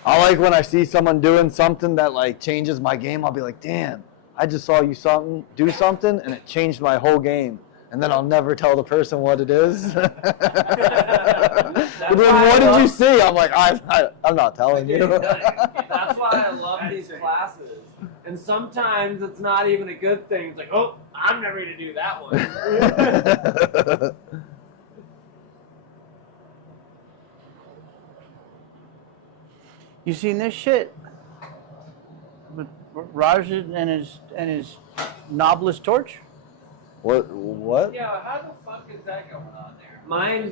I like when I see someone doing something that like changes my game. I'll be like, damn, I just saw you do something, and it changed my whole game. And then I'll never tell the person what it is. But then what did you see? I'm like, I'm not telling you. That's why I love these classes. And sometimes it's not even a good thing. It's like, oh, I'm never going to do that one. You seen this shit? But Raj and his knobless torch. What? Yeah, how the fuck is that going on there?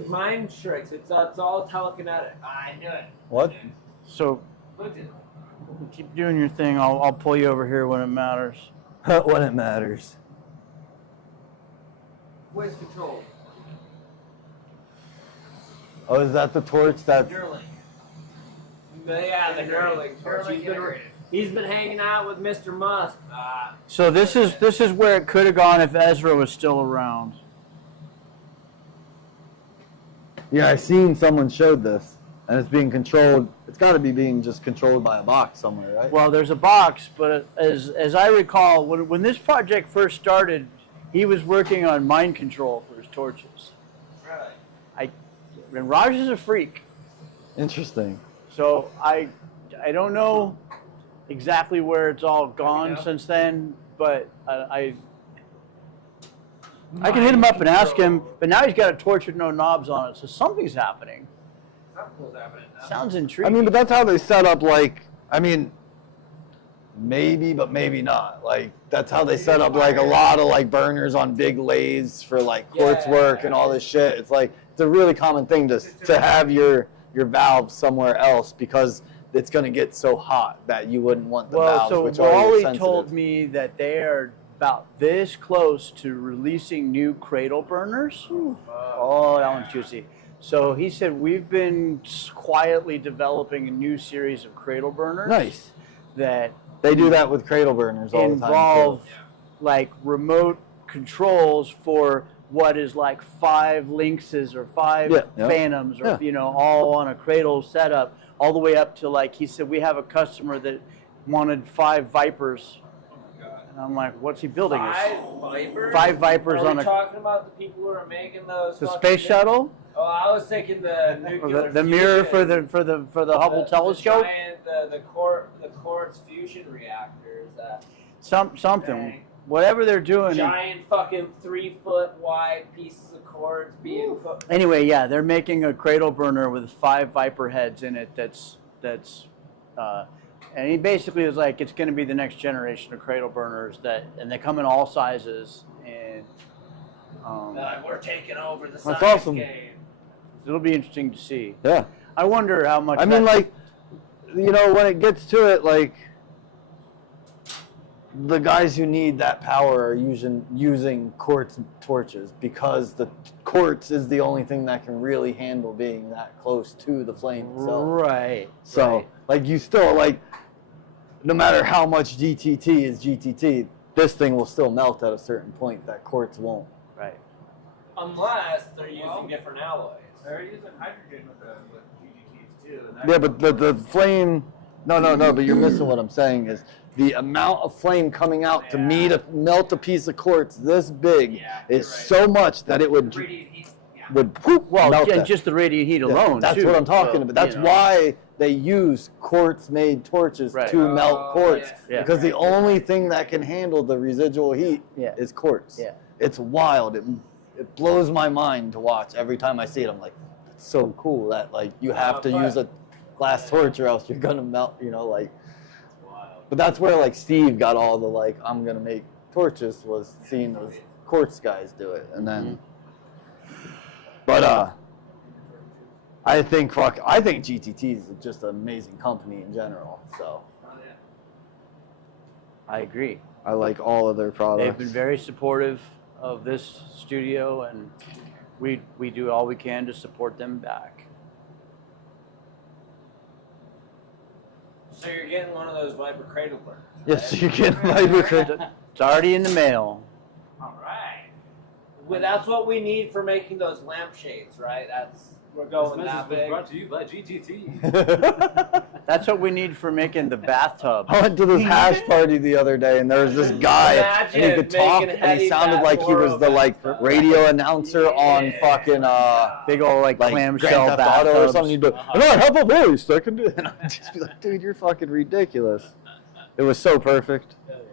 Mind tricks. It's all telekinetic. I knew it. What? So Look at keep doing your thing. I'll pull you over here when it matters. When it matters. voice control. Oh, is that the torch that? Neuralink. Yeah, the Neuralink torch. He's been hanging out with Mr. Musk. So this is where it could have gone if Ezra was still around. Yeah, I seen someone showed this, and it's being controlled. It's got to be being just controlled by a box somewhere, right? Well, there's a box, but as I recall, when this project first started, he was working on mind control for his torches. Right. And Raj is a freak. Interesting. So I don't know exactly where it's all gone since then, but I can hit him up and ask him. But now he's got a torch with no knobs on it, so something's happening. Something's happening now. Sounds I intriguing. mean, but that's how they set up. Like, I mean, maybe, but maybe not. Like, that's how they set up like a lot of like burners on big lathes for like quartz work and all this shit. It's like it's a really common thing to have your valve somewhere else because it's going to get so hot that you wouldn't want the Well, valves, so which are Wally sensitive. told me that they are about this close to releasing new cradle burners. Oh, that one's juicy. So he said we've been quietly developing a new series of cradle burners. Nice. That They do that with cradle burners all the time. involve too. like remote controls for what is like 5 Lynxes or 5 Phantoms or all on a cradle setup, all the way up to like he said we have a customer that wanted 5 Vipers. And I'm like, what's he building? 5 Vipers? 5 Vipers Are on we a talking about the people who are making those? the fucking space things? shuttle, Oh, I was thinking the or nuclear. the mirror fusion. for the Hubble telescope. The quartz fusion reactors. Something, Dang. whatever they're doing. Giant fucking 3-foot wide pieces of quartz being put. Anyway, yeah, they're making a cradle burner with 5 Viper heads in it. And he basically was like, it's going to be the next generation of cradle burners and they come in all sizes, and We're taking over the That's science awesome. game. it'll be interesting to see. Yeah. I wonder how much. I mean, like, when it gets to it, like, the guys who need that power are using quartz torches because the quartz is the only thing that can really handle being that close to the flame itself. Right. So, right. like, you still, like, no matter how much GTT is GTT, this thing will still melt at a certain point that quartz won't. Right. Unless they're using different alloys. They're using hydrogen with GGTs too. and that- Yeah, but the flame. No. But you're missing what I'm saying is the amount of flame coming out to me to melt a piece of quartz this big is so much that it would whoop, Well, melt and that. just the radiant heat Yeah, alone. that's too. what I'm talking So, about. That's you know. why they use quartz-made torches Right. to melt quartz. Yeah. Because the only thing that can handle the residual heat is quartz. Yeah. It's wild. It blows my mind to watch every time I see it. I'm like, it's so cool that like you have to use a glass torch or else you're gonna melt. You know, like. But that's where like Steve got all the like I'm gonna make torches was seeing those quartz guys do it, and then. But I think GTT is just an amazing company in general. So I agree. I like all of their products. They've been very supportive of this studio, and we do all we can to support them back. So you're getting one of those Viper cradle burners. Yes, you can vibrate. It's already in the mail. All right. Well, that's what we need for making those lampshades, right? We're going This that message was big. brought to you by GTT. That's what we need for making the bathtub. I went to this hash party the other day, and there was this guy, and he could talk, Imagine and he making sounded like he was the like radio announcer on fucking Big old like Grand clamshell Theft Auto or bathtubs. something. You'd be like, and I have a voice. I can do it. And I'd just be like, dude, you're fucking ridiculous. It was so perfect. Put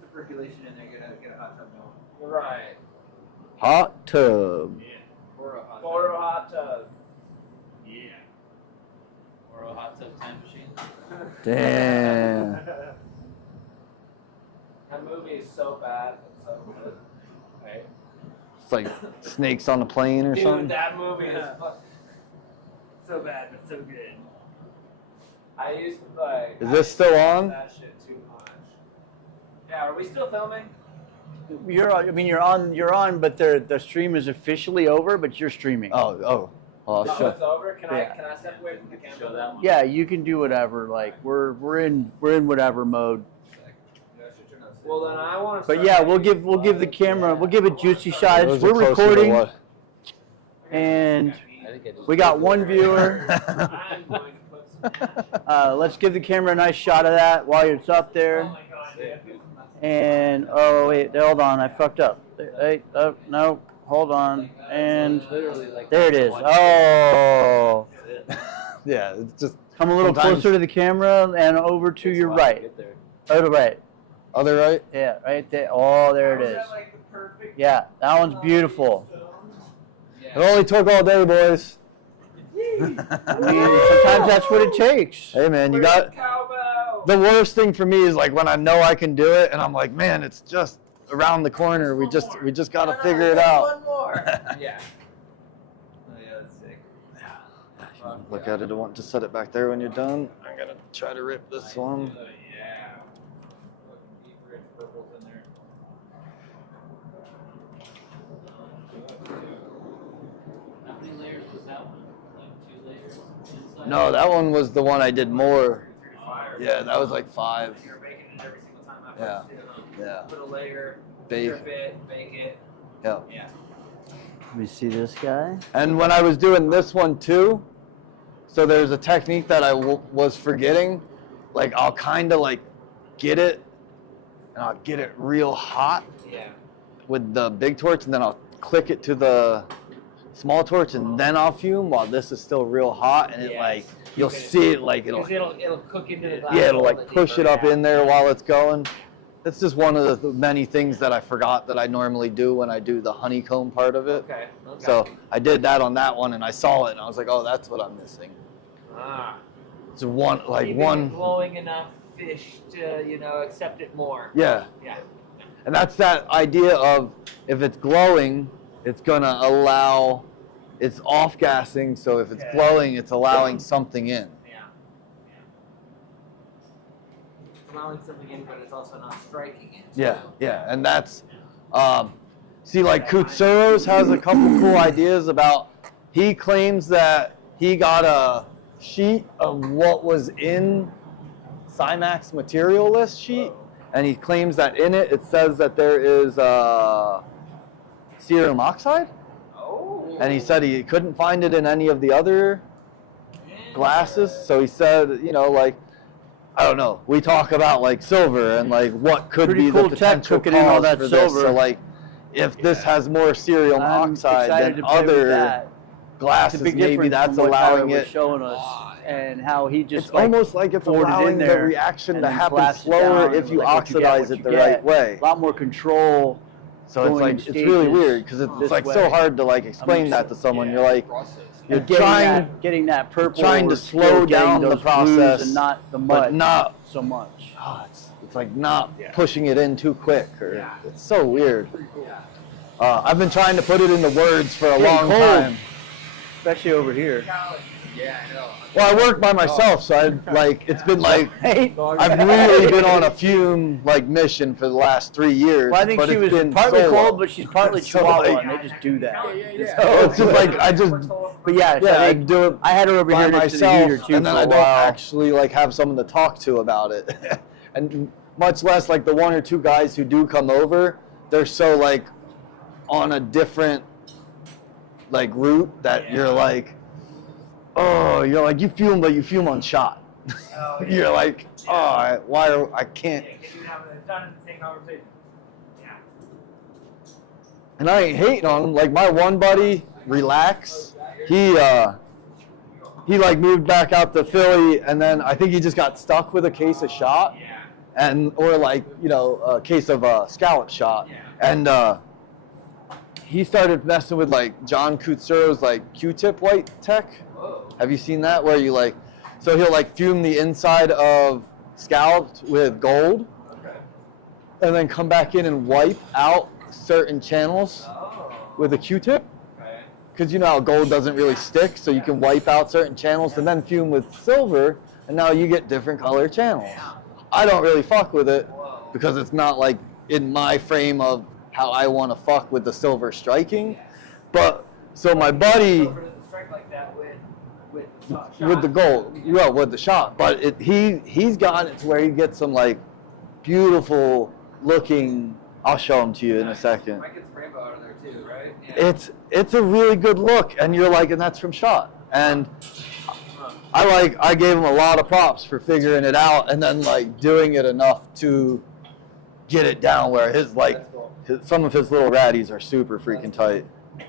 the percolation in there, get a hot tub going. Right. Hot tub. Or a hot tub. Yeah. Or a hot tub time machine. Damn. That movie is so bad, it's so good. Right? It's like snakes on a plane or Dude, something. that movie is So bad, but so good. I used to like. Is this still on? That shit too much. Yeah, are we still filming? You're on, but the stream is officially over, but you're streaming. Oh, Oh, sure. it's over. Can Yeah. I step away from the camera? Show that one. Yeah, you can do whatever. Like we're in whatever mode. Well, then I want to. But yeah, we'll give the camera, we'll give it juicy shots. Those We're are closer to recording, what? and I think I just we got one viewer. I'm going to put some. Let's give the camera a nice shot of that while it's up Oh there. my god, dude. And oh wait, hold on, I fucked up. Hey, oh, no, hold on, and literally like there it is. Oh, Yeah, it's just come a little sometimes- closer to the camera and over to your right. Get there. Oh, to right. Other right? Yeah, right there. Oh, there it Was is. that, like, the perfect Yeah, that one's beautiful. It only took all day, boys. I mean, sometimes that's what it takes. Hey man, you got cowbell? the worst thing for me is like when I know I can do it and I'm like, man, it's just around the corner. We just gotta figure it out. One more. Yeah. Oh yeah, that's sick. Look at it. I want to set it back there when you're done. I'm gonna try to rip this one. Yeah. Deep rich purples in there. How many layers was that one? Like 2 layers inside? No, that one was the one I did more. Yeah, that was like 5. You're baking it every single time I Yeah. put it on. Yeah. Put a layer, Bake. strip it, bake it. Yeah. Yeah. Let me see this guy. And when I was doing this one too, so there's a technique that I was forgetting. Like I'll kind of like get it, and I'll get it real hot Yeah. with the big torch, and then I'll click it to the small torch, and then I'll fume while this is still real hot, and it Yes. like you'll see it like it'll It'll cook into the glass. yeah it'll a little like bit push deeper, it up yeah. in there while it's going. That's just one of the many things that I forgot that I normally do when I do the honeycomb part of it. Okay. Okay. So I did that on that one, and I saw it, and I was like, oh, that's what I'm missing. Ah. It's one like Keeping one. it glowing enough fish to accept it more. Yeah, Yeah. and that's that idea of if it's glowing, it's gonna allow, it's off gassing. So if it's glowing, it's allowing something in. Yeah. Allowing something in, but it's also not striking it. Yeah, yeah, and that's, see, like Kutsuros has a couple cool ideas about. He claims that he got a sheet of what was in Cymax material list sheet, and he claims that in it says that there is cerium oxide. Oh. And he said he couldn't find it in any of the other glasses. So he said, you know, like, I don't know. We talk about like silver and like what could Pretty be cool the tech potential cooking in all cause that for silver. this. So like, if this has more cerium I'm oxide excited than to play with other that. It's a glasses, big maybe difference that's from what allowing Tyler was it. showing us, and how he just It's like almost like it's poured it in allowing the there reaction and to then happen flashed it slower down, if and you like, what you get, oxidize what it you the get. right way. A lot more control. So it's going like in it's really stages weird because it's this like way. so hard to like explain that to someone. You're like, you're And getting that purple, trying to we're slow still getting down the those blues process, and not the but mud not so much. it's like not pushing it in too quick, or it's so weird. I've been trying to put it into words for a long time. Especially over here. Yeah, I know. Well, I work by myself, so I like it's been like I've really been on a fume like mission for the last 3 years. Well, I think but she it's was been partly solo. cold, but she's partly So, Chihuahua, like- and they just do that. So it's just like I just But yeah, so I do it I had her over by here next to the myself, heater too and then for I a don't while. actually like have someone to talk to about it, and much less like the 1 or 2 guys who do come over. They're so like on a different like route that you're like, oh, you're like you fume, but you fume on shot. You're like, oh, I can't. And I ain't hating on him. Like my one buddy, Relax, he like moved back out to Philly, and then I think he just got stuck with a case of shot, and or like you know a case of scallop shot, and he started messing with like John Kutsuro's like Q-tip white tech. Have you seen that? Where you like, so he'll like fume the inside of scallops with gold, and then come back in and wipe out certain channels with a Q-tip. Because you know how gold doesn't really stick, so you can wipe out certain channels and then fume with silver, and now you get different color channels. I don't really fuck with it because it's not like in my frame of how I want to fuck with the silver striking. But so my buddy with the gold, well, with the shot, but he's gotten it to where he gets some like beautiful looking. I'll show them to you in a second. Mike gets rainbow out of there too, right? Yeah. It's a really good look, and you're like, and that's from shot. And I gave him a lot of props for figuring it out, and then like doing it enough to get it down where his like some of his little ratties are super freaking tight. Yeah,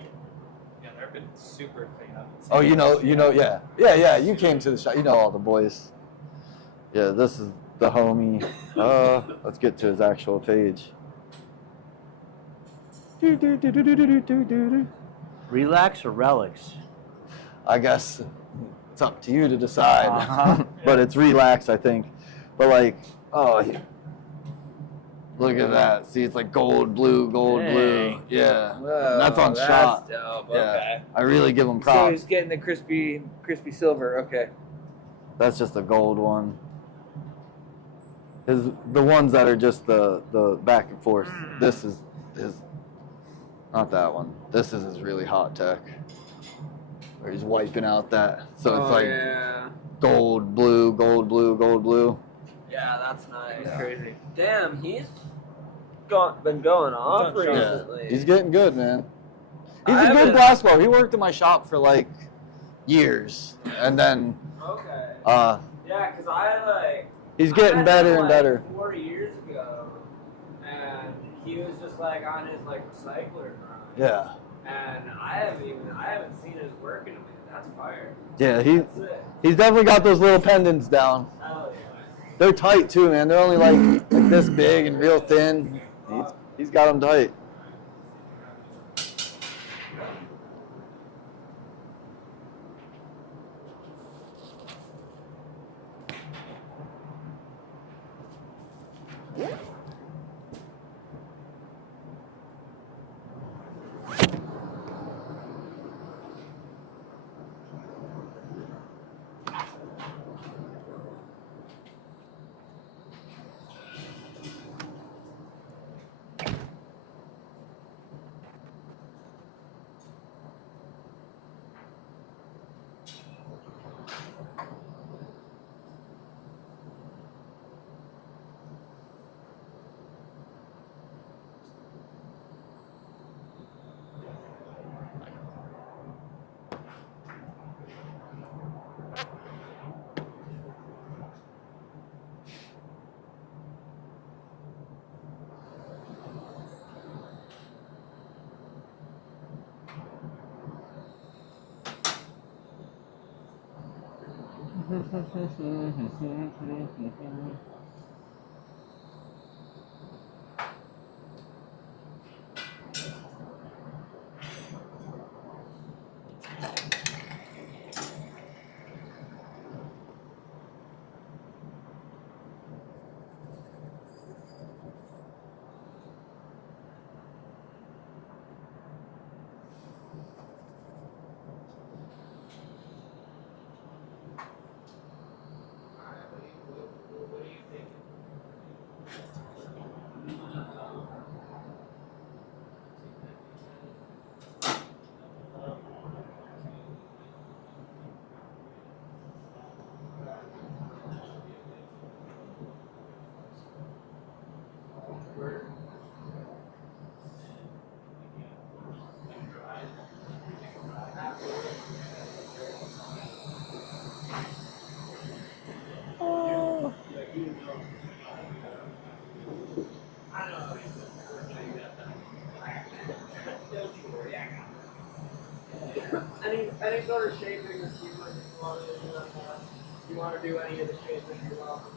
they've been super clean up. Oh, you know, yeah. You came to the shot. You know all the boys. Yeah, this is the homie. Let's get to his actual page. Relax or Relics? I guess it's up to you to decide. Uh-huh. But it's Relax, I think. But like, oh, look at that. See, it's like gold, blue, gold, blue. Yeah, that's on shot. Dope. Yeah, Okay. I really give him So props. he's getting the crispy silver. Okay. That's just a gold one. The ones that are just the back and forth. This is not that one. This is his really hot tech. Where he's wiping out that. So it's like gold, blue, gold, blue, gold, blue. Yeah, that's nice. That's crazy. Damn, he's been going off recently. He's getting good, man. He's I a good haven't- glass blower. He worked in my shop for like years, and then Okay. uh, Yeah, because I he's getting I met better him, and better. 4 years ago, and he was just like on his like recycler grind. Yeah, And I haven't seen his work in a minute. That's fire. yeah. That's it. He's definitely got those little pendants down. Hell yeah. They're tight too, man. They're only like this big and real thin. He's got them tight. What do you think? Any sort of shaping that you want to do, you want to do any of the shaping you're welcome to.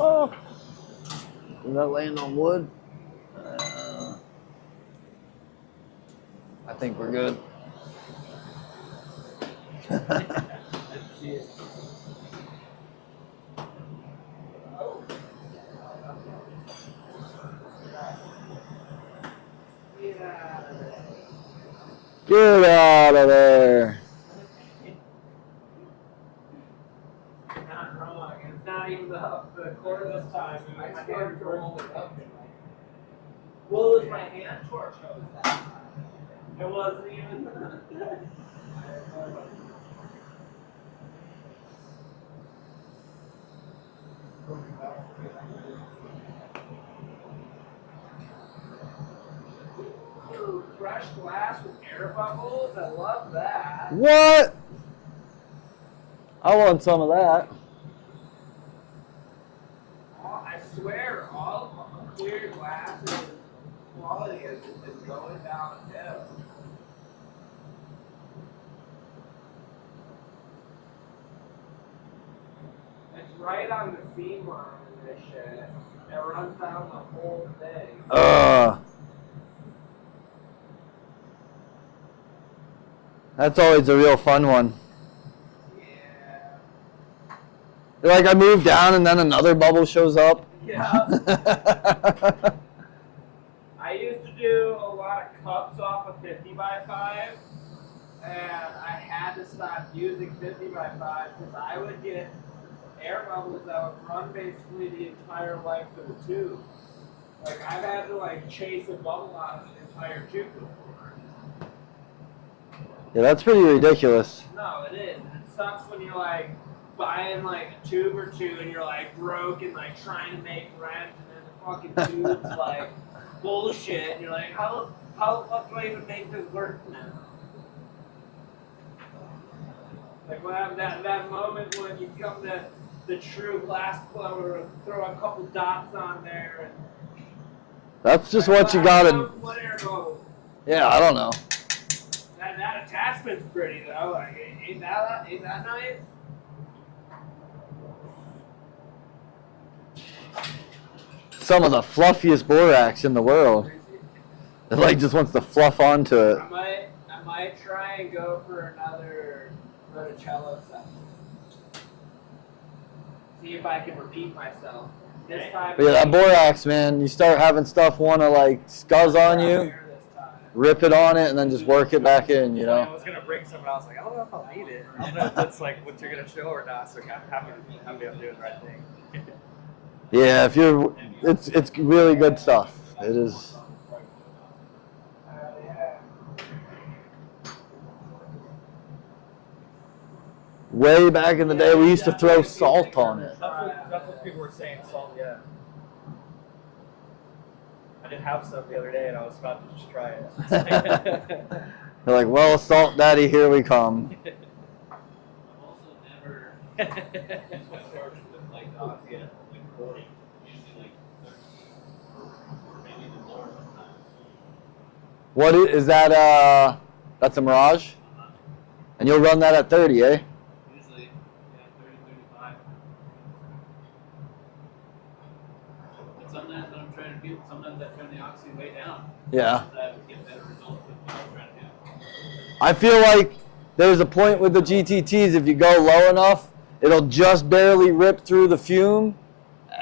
Oh, is that laying on wood? I think we're good. Get out of there. Not wrong. It's not even the cord this time. My hand rolled it up. Well, it was my hand torch hose that time. It wasn't even. Ooh, fresh glass with air bubbles. I love that. What? I want some of that. I swear, all clear glasses quality has just been going downhill. It's right on the seam line in this shit. It runs down the whole thing. That's always a real fun one. Like I move down and then another bubble shows up. Yeah. I used to do a lot of cups off of 50x5, and I had to stop using 50x5 because I would get air bubbles that would run basically the entire length of the tube. Like I've had to like chase a bubble out of the entire tube before. Yeah, that's pretty ridiculous. No, it is. It sucks when you're like buying like a tube or two and you're like broke and like trying to make rent and then the fucking tube's like bullshit and you're like, how the fuck do I even make this work now? Like when that moment when you come to the true glass blower, throw a couple dots on there and That's just what you gotta. What air bubble? Yeah, I don't know. That attachment's pretty though. Like, ain't that nice? Some of the fluffiest borax in the world. It like just wants to fluff onto it. I might try and go for another cello session. See if I can repeat myself. This time. But yeah, that borax, man, you start having stuff want to like scuzz on you. rip it on it and then just work it back in, you I know? was gonna bring some, but I was like, I don't know if I'll need it. I don't know if that's like what you're gonna show or not. So happy I'm doing the right thing. Yeah, if you're, it's really good stuff. It is. Way back in the day, we used to throw salt on it. That's what people were saying. Salt, yeah. I did have some the other day, and I was about to just try it. They're like, well, salt daddy, here we come. I've also never used my torch with like dogs yet, like 40. Usually like 30. Or maybe even lower sometimes. What is that? That's a Mirage? And you'll run that at 30, eh? Usually, yeah, 30, 35. And sometimes when I'm trying to feel, sometimes I turn the oxy way down. Yeah. So I would get better results with what I'm trying to do. I feel like there's a point with the GTTs, if you go low enough, it'll just barely rip through the fume,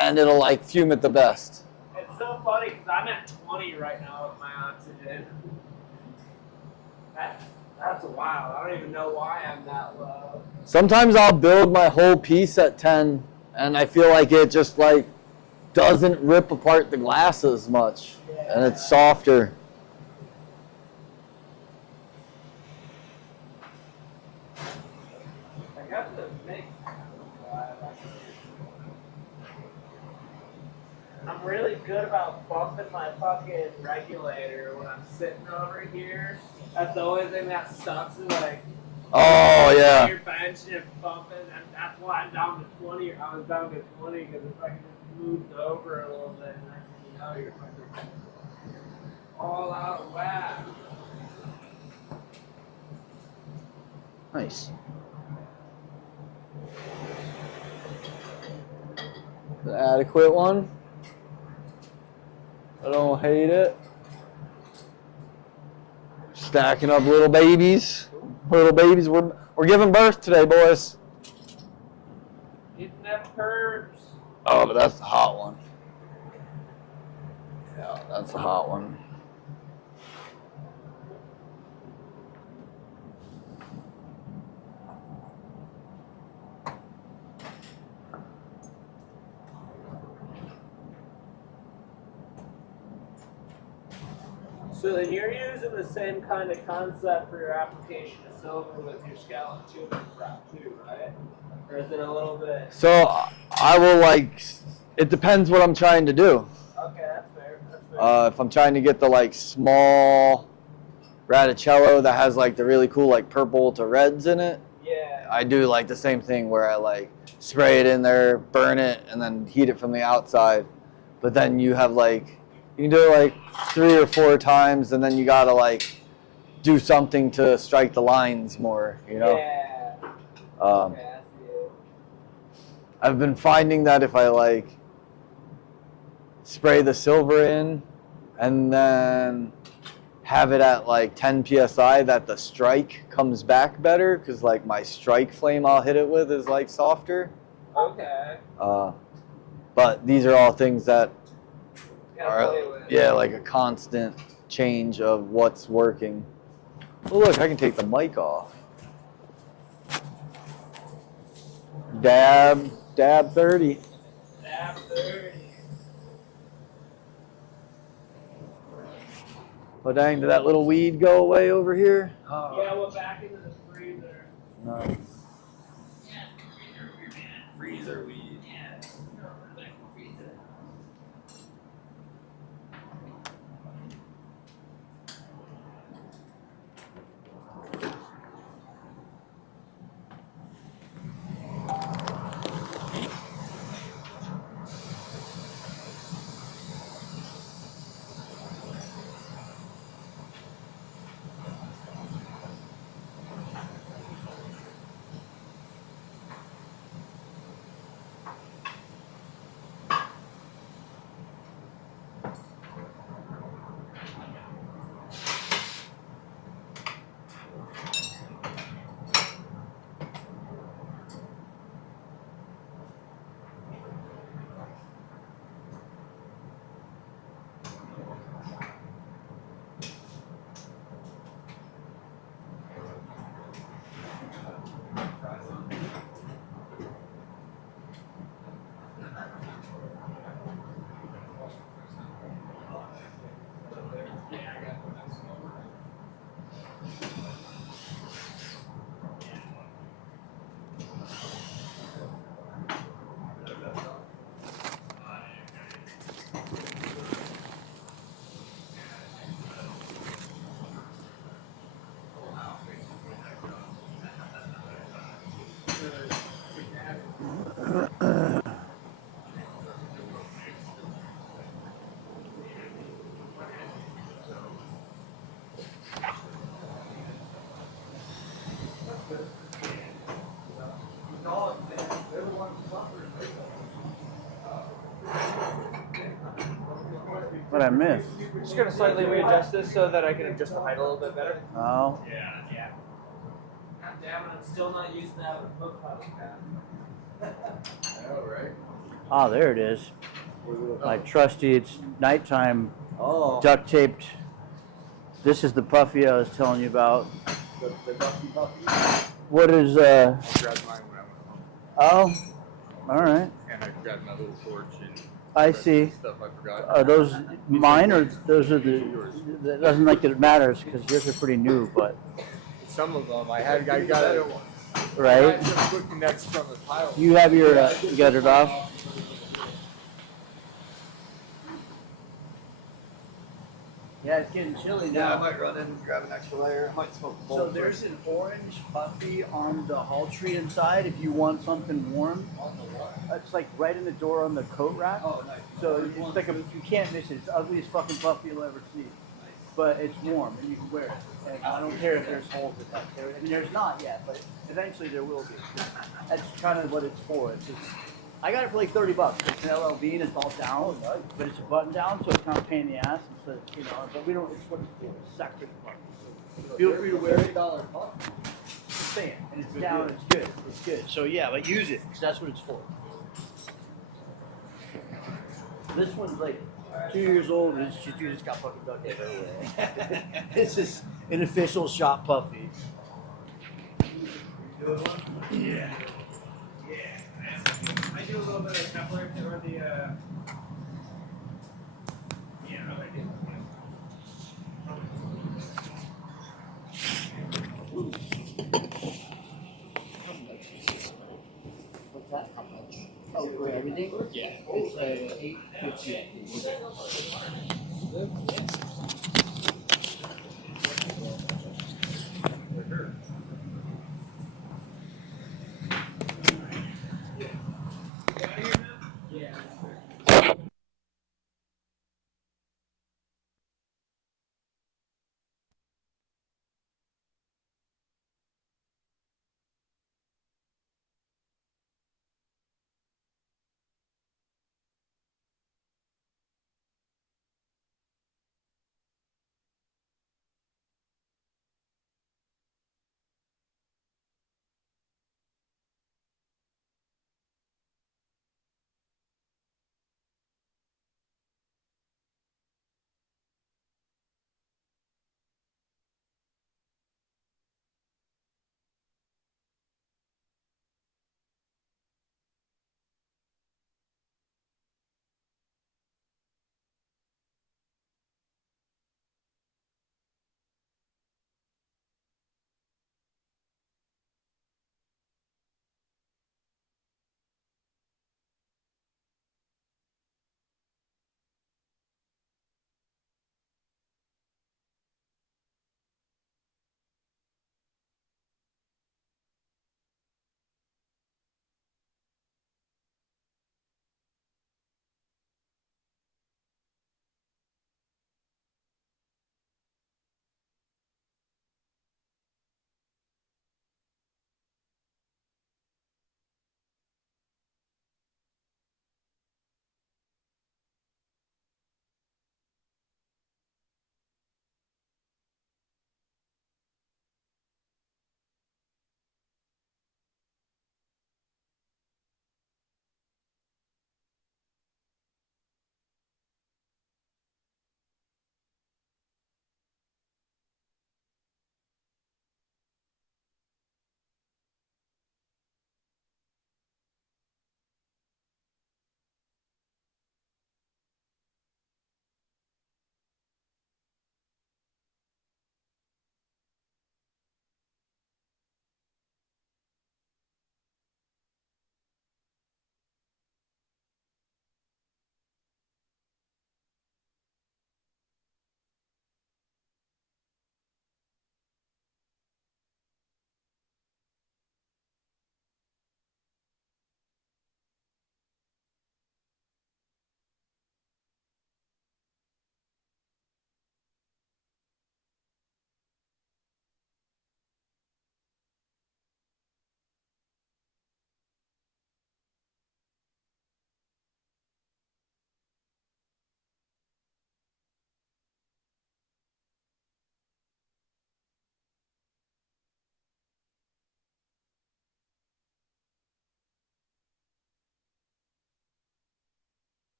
and it'll like fume at the best. It's so funny because I'm at 20 right now with my oxygen. That's wild. I don't even know why I'm that low. Sometimes I'll build my whole piece at 10, and I feel like it just like doesn't rip apart the glass as much, and it's softer. I guess it makes. I'm really good about bumping my fucking regulator when I'm sitting over here. That's the only thing that sucks is like. Oh, yeah. Your bench and bumping, and that's why I'm down to 20. I was down to 20 because if I could just move over a little bit, and next thing you know, you're fucking all out of whack. Nice. The adequate one. I don't hate it. Stacking up little babies. Little babies. We're giving birth today, boys. Hitting them curves. Oh, but that's the hot one. Yeah, that's the hot one. So then you're using the same kind of concept for your application of silver with your scallop tubing prep too, right? Or is it a little bit? So I will like, it depends what I'm trying to do. Okay, that's fair. That's fair. If I'm trying to get the like small Radicello that has like the really cool like purple to reds in it, Yeah. I do like the same thing where I like spray it in there, burn it, and then heat it from the outside. But then you have like, you can do it like 3 or 4 times, and then you gotta like do something to strike the lines more, you know? Yeah. Um, Okay, I see it. I've been finding that if I like spray the silver in and then have it at like 10 psi, that the strike comes back better, because like my strike flame I'll hit it with is like softer. Okay. But these are all things that Gotta are, play with. yeah, like a constant change of what's working. Oh look, I can take the mic off. Dab 30. Dab 30. Oh dang, did that little weed go away over here? Oh. Yeah, we're back into the freezer. Nice. Freezer weed. I miss? Just gonna slightly readjust this so that I can adjust the height a little bit better. Oh, God damn it, I'm still not used to having a foot pedal pad. Oh, right. ah, there it is. My trusty, it's nighttime, Oh. duct taped. This is the puffy I was telling you about. The Ducky Puffy. What is, I grabbed mine when I went home, oh, all right. and I grabbed my little torch and I see. stuff I forgot. Are those mine or those are the, that doesn't like that it matters because yours are pretty new, but, Some of them I got it. right? Some quick connects from the pile. You have your, you got it off? Yeah, it's getting chilly now. might run in and grab an extra layer. I might smoke a bowl. So there's an orange puffy on the hall tree inside if you want something warm. It's like right in the door on the coat rack. Oh, nice. So it's like you can't miss it. It's the ugliest fucking puffy you'll ever see. But it's warm and you can wear it. And I don't care if there's holes in it. I mean, there's not yet, but eventually there will be. That's kind of what it's for. It's just, I got it for like $30. It's an LLV and it's all down, but it's a button down, so it's not a pain in the ass. It's a, you know, but we don't. It's what it's for. It's sacred puffy. So feel free to wear it. $30 puff. Just saying, and it's down. It's good. It's good. So yeah, but use it because that's what it's for. This one's like 2 years old, and you just got fucking duct tape everywhere. This is an official shop puffy. Yeah. I do a little bit of Kepler or the yeah, I do. What's that? How much? Oh, for everything? Yeah. It's $8.50.